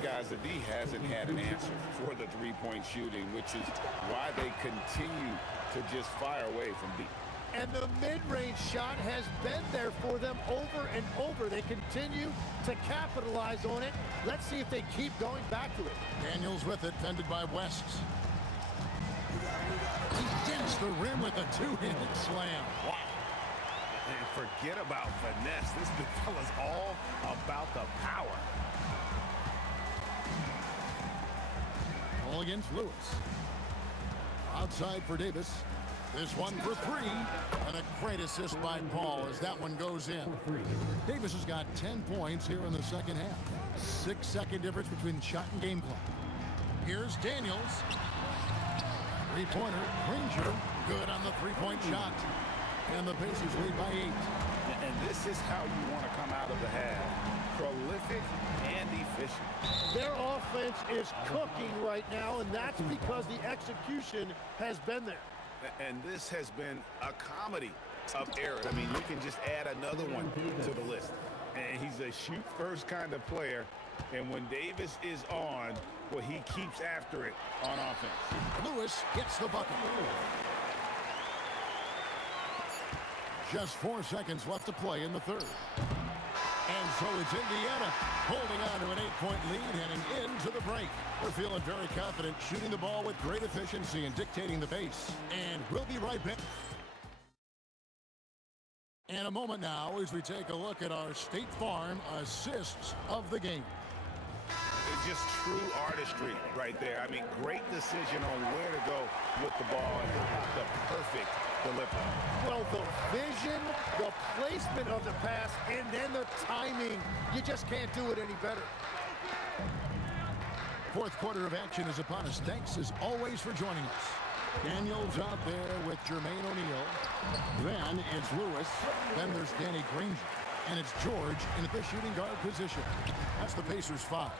Guys, the D hasn't had an answer for the three-point shooting, which is why they continue to just fire away from deep. And the mid-range shot has been there for them over and over. They continue to capitalize on it. Let's see if they keep going back to it. Daniels with it, fended by West. He dents the rim with a two-handed slam. Wow. And forget about finesse. This big fella's all about the power. Ball against Lewis. Outside for Davis. This one for three. And a great assist by Paul as that one goes in. Davis has got 10 points here in the second half. 6-second difference between shot and game clock. Here's Daniels. Three-pointer. Granger. Good on the three-point shot. And the Pacers lead by 8. And this is how you want to come out of the half. Prolific and efficient. Their offense is cooking right now, and that's because the execution has been there. And this has been a comedy of errors. I mean, you can just add another one to the list. And he's a shoot-first kind of player. And when Davis is on, well, he keeps after it on offense. Lewis gets the bucket. Just 4 seconds left to play in the third. And so it's Indiana holding on to an 8-point lead heading into the break. We're feeling very confident, shooting the ball with great efficiency and dictating the pace. And we'll be right back. In a moment now as we take a look at our State Farm assists of the game. It's just true artistry right there. I mean, great decision on where to go with the ball and the perfect delivery. Well, the vision, the placement of the pass, and then the timing. You just can't do it any better. Fourth quarter of action is upon us. Thanks as always for joining us. Daniels out there with Jermaine O'Neal. Then it's Lewis. Then there's Danny Granger. And it's George in the shooting guard position. That's the Pacers' foul.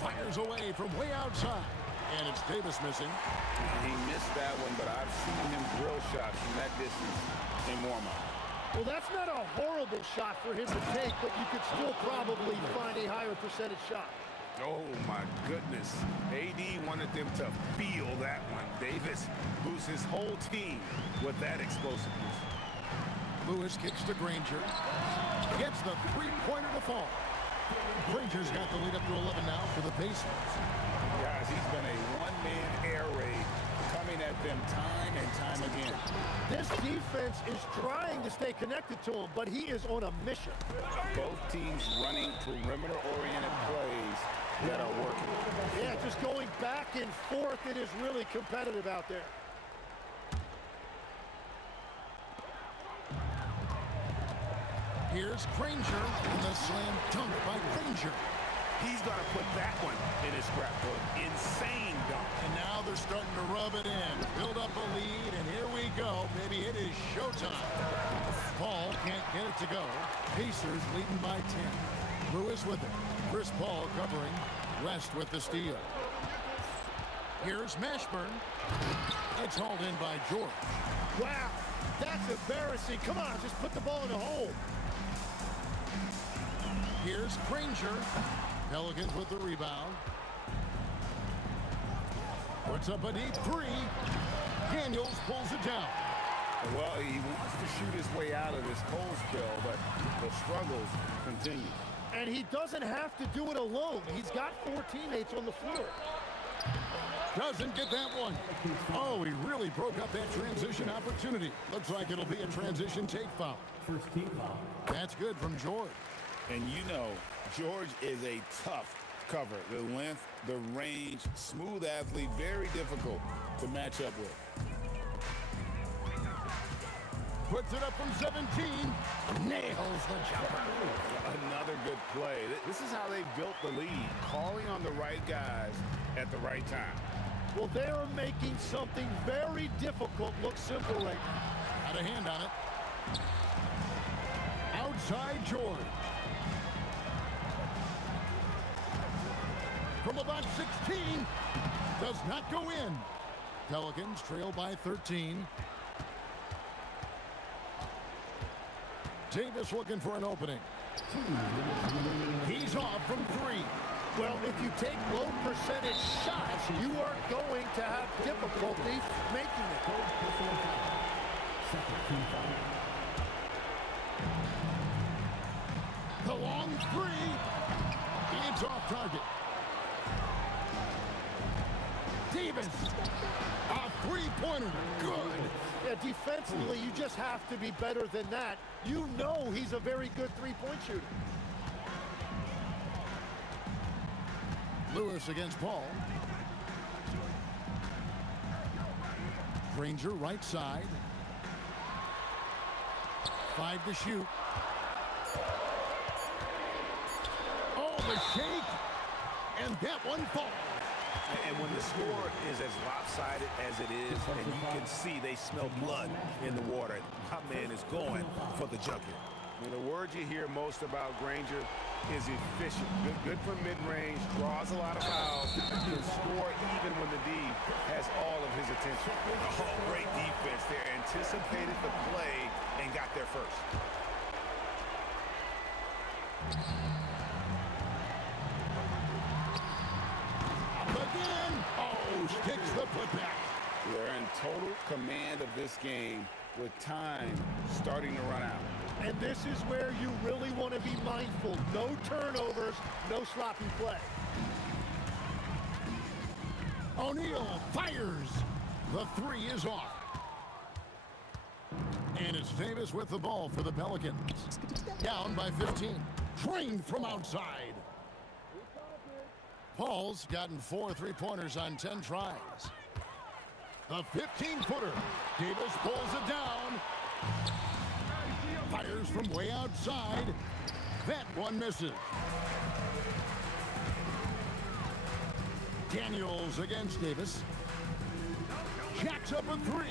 Fires away from way outside. And it's Davis missing. He missed that one, but I've seen him drill shots from that distance in warm-up. Well, that's not a horrible shot for him to take, but you could still probably find a higher percentage shot. Oh, my goodness. AD wanted them to feel that one. Davis moves his whole team with that explosiveness. Lewis kicks to Granger. Gets the three-pointer to fall. Granger's got the lead up to 11 now for the Pacers. Guys, he's been a one-man air raid coming at them time and time again. This defense is trying to stay connected to him, but he is on a mission. Both teams running perimeter-oriented plays that are working. Yeah, just going back and forth. It is really competitive out there. Here's Granger, and the slam dunk by Granger. He's going to put that one in his scrapbook. Insane dunk. And now they're starting to rub it in. Build up a lead, and here we go. Baby, it is showtime. Paul can't get it to go. Pacers leading by 10. Lewis with it. Chris Paul covering. West with the steal. Here's Mashburn. It's hauled in by George. Wow. That's embarrassing. Come on, just put the ball in the hole. Here's Granger. Pelicans with the rebound. Puts up a deep three. Daniels pulls it down. Well, he wants to shoot his way out of this cold spell, but the struggles continue. And he doesn't have to do it alone. He's got 4 teammates on the floor. Doesn't get that one. Oh, he really broke up that transition opportunity. Looks like it'll be a transition take foul. First team foul. That's good from George. And you know, George is a tough cover. The length, the range, smooth athlete, very difficult to match up with. Puts it up from 17. Nails the jumper. Another good play. This is how they built the lead, calling on the right guys at the right time. Well, they are making something very difficult look simple right now. Got a hand on it. Outside George. From about 16. Does not go in. Pelicans trail by 13. Davis looking for an opening. He's off from 3. Well, if you take low percentage shots, you are going to have difficulty making it. Second team foul. The long 3. It's off target. Davis. A 3-pointer. Good. Yeah, defensively, you just have to be better than that. You know he's a very good 3-point shooter. Lewis against Paul. Granger right side. 5 to shoot. Oh, the shake. And that one falls. And when the score is as lopsided as it is, and you can see they smell blood in the water, my man is going for the junket. And the word you hear most about Granger is efficient. Good from mid-range, draws a lot of fouls, can score even when the D has all of his attention. Oh, great defense there. Anticipated the play and got there first. Again. Oh, sticks the putback. They're in total command of this game with time starting to run out. And this is where you really want to be mindful. No turnovers, no sloppy play. O'Neal fires. The 3 is off. And it's Davis with the ball for the Pelicans. Down by 15. Trained from outside. Paul's gotten 4 3-pointers on 10 tries. The 15-footer. Davis pulls it down. Fires from way outside. That one misses. Daniels against Davis. Jacks up a 3.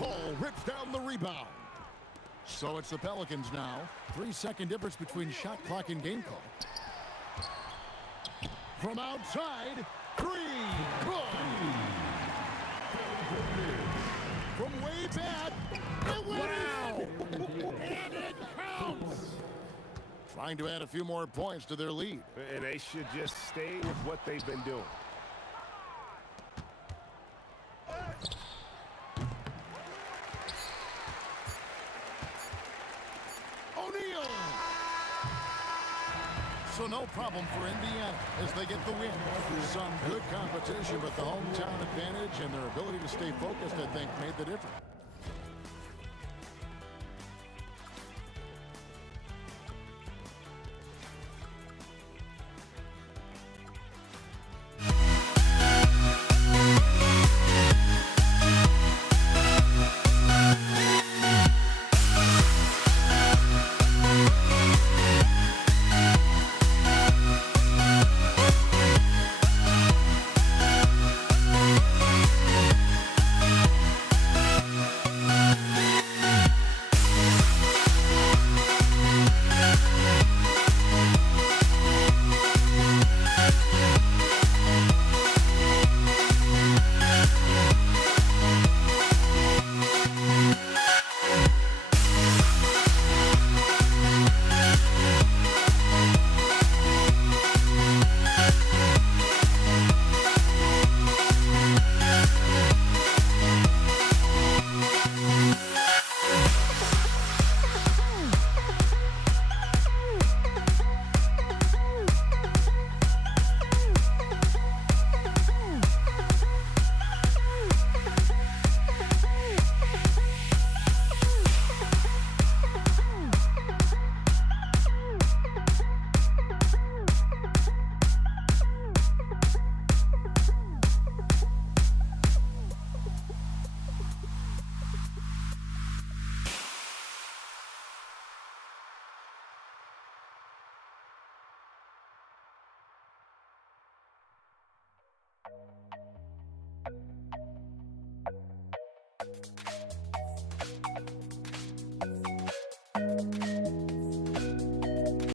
Paul rips down the rebound. So it's the Pelicans now. 3-second difference between shot clock and game call. From outside, 3. Good. From way back, wow! And it counts! Trying to add a few more points to their lead. And they should just stay with what they've been doing. O'Neal! So no problem for Indiana as they get the win. Some good competition, but the hometown advantage and their ability to stay focused, I think, made the difference.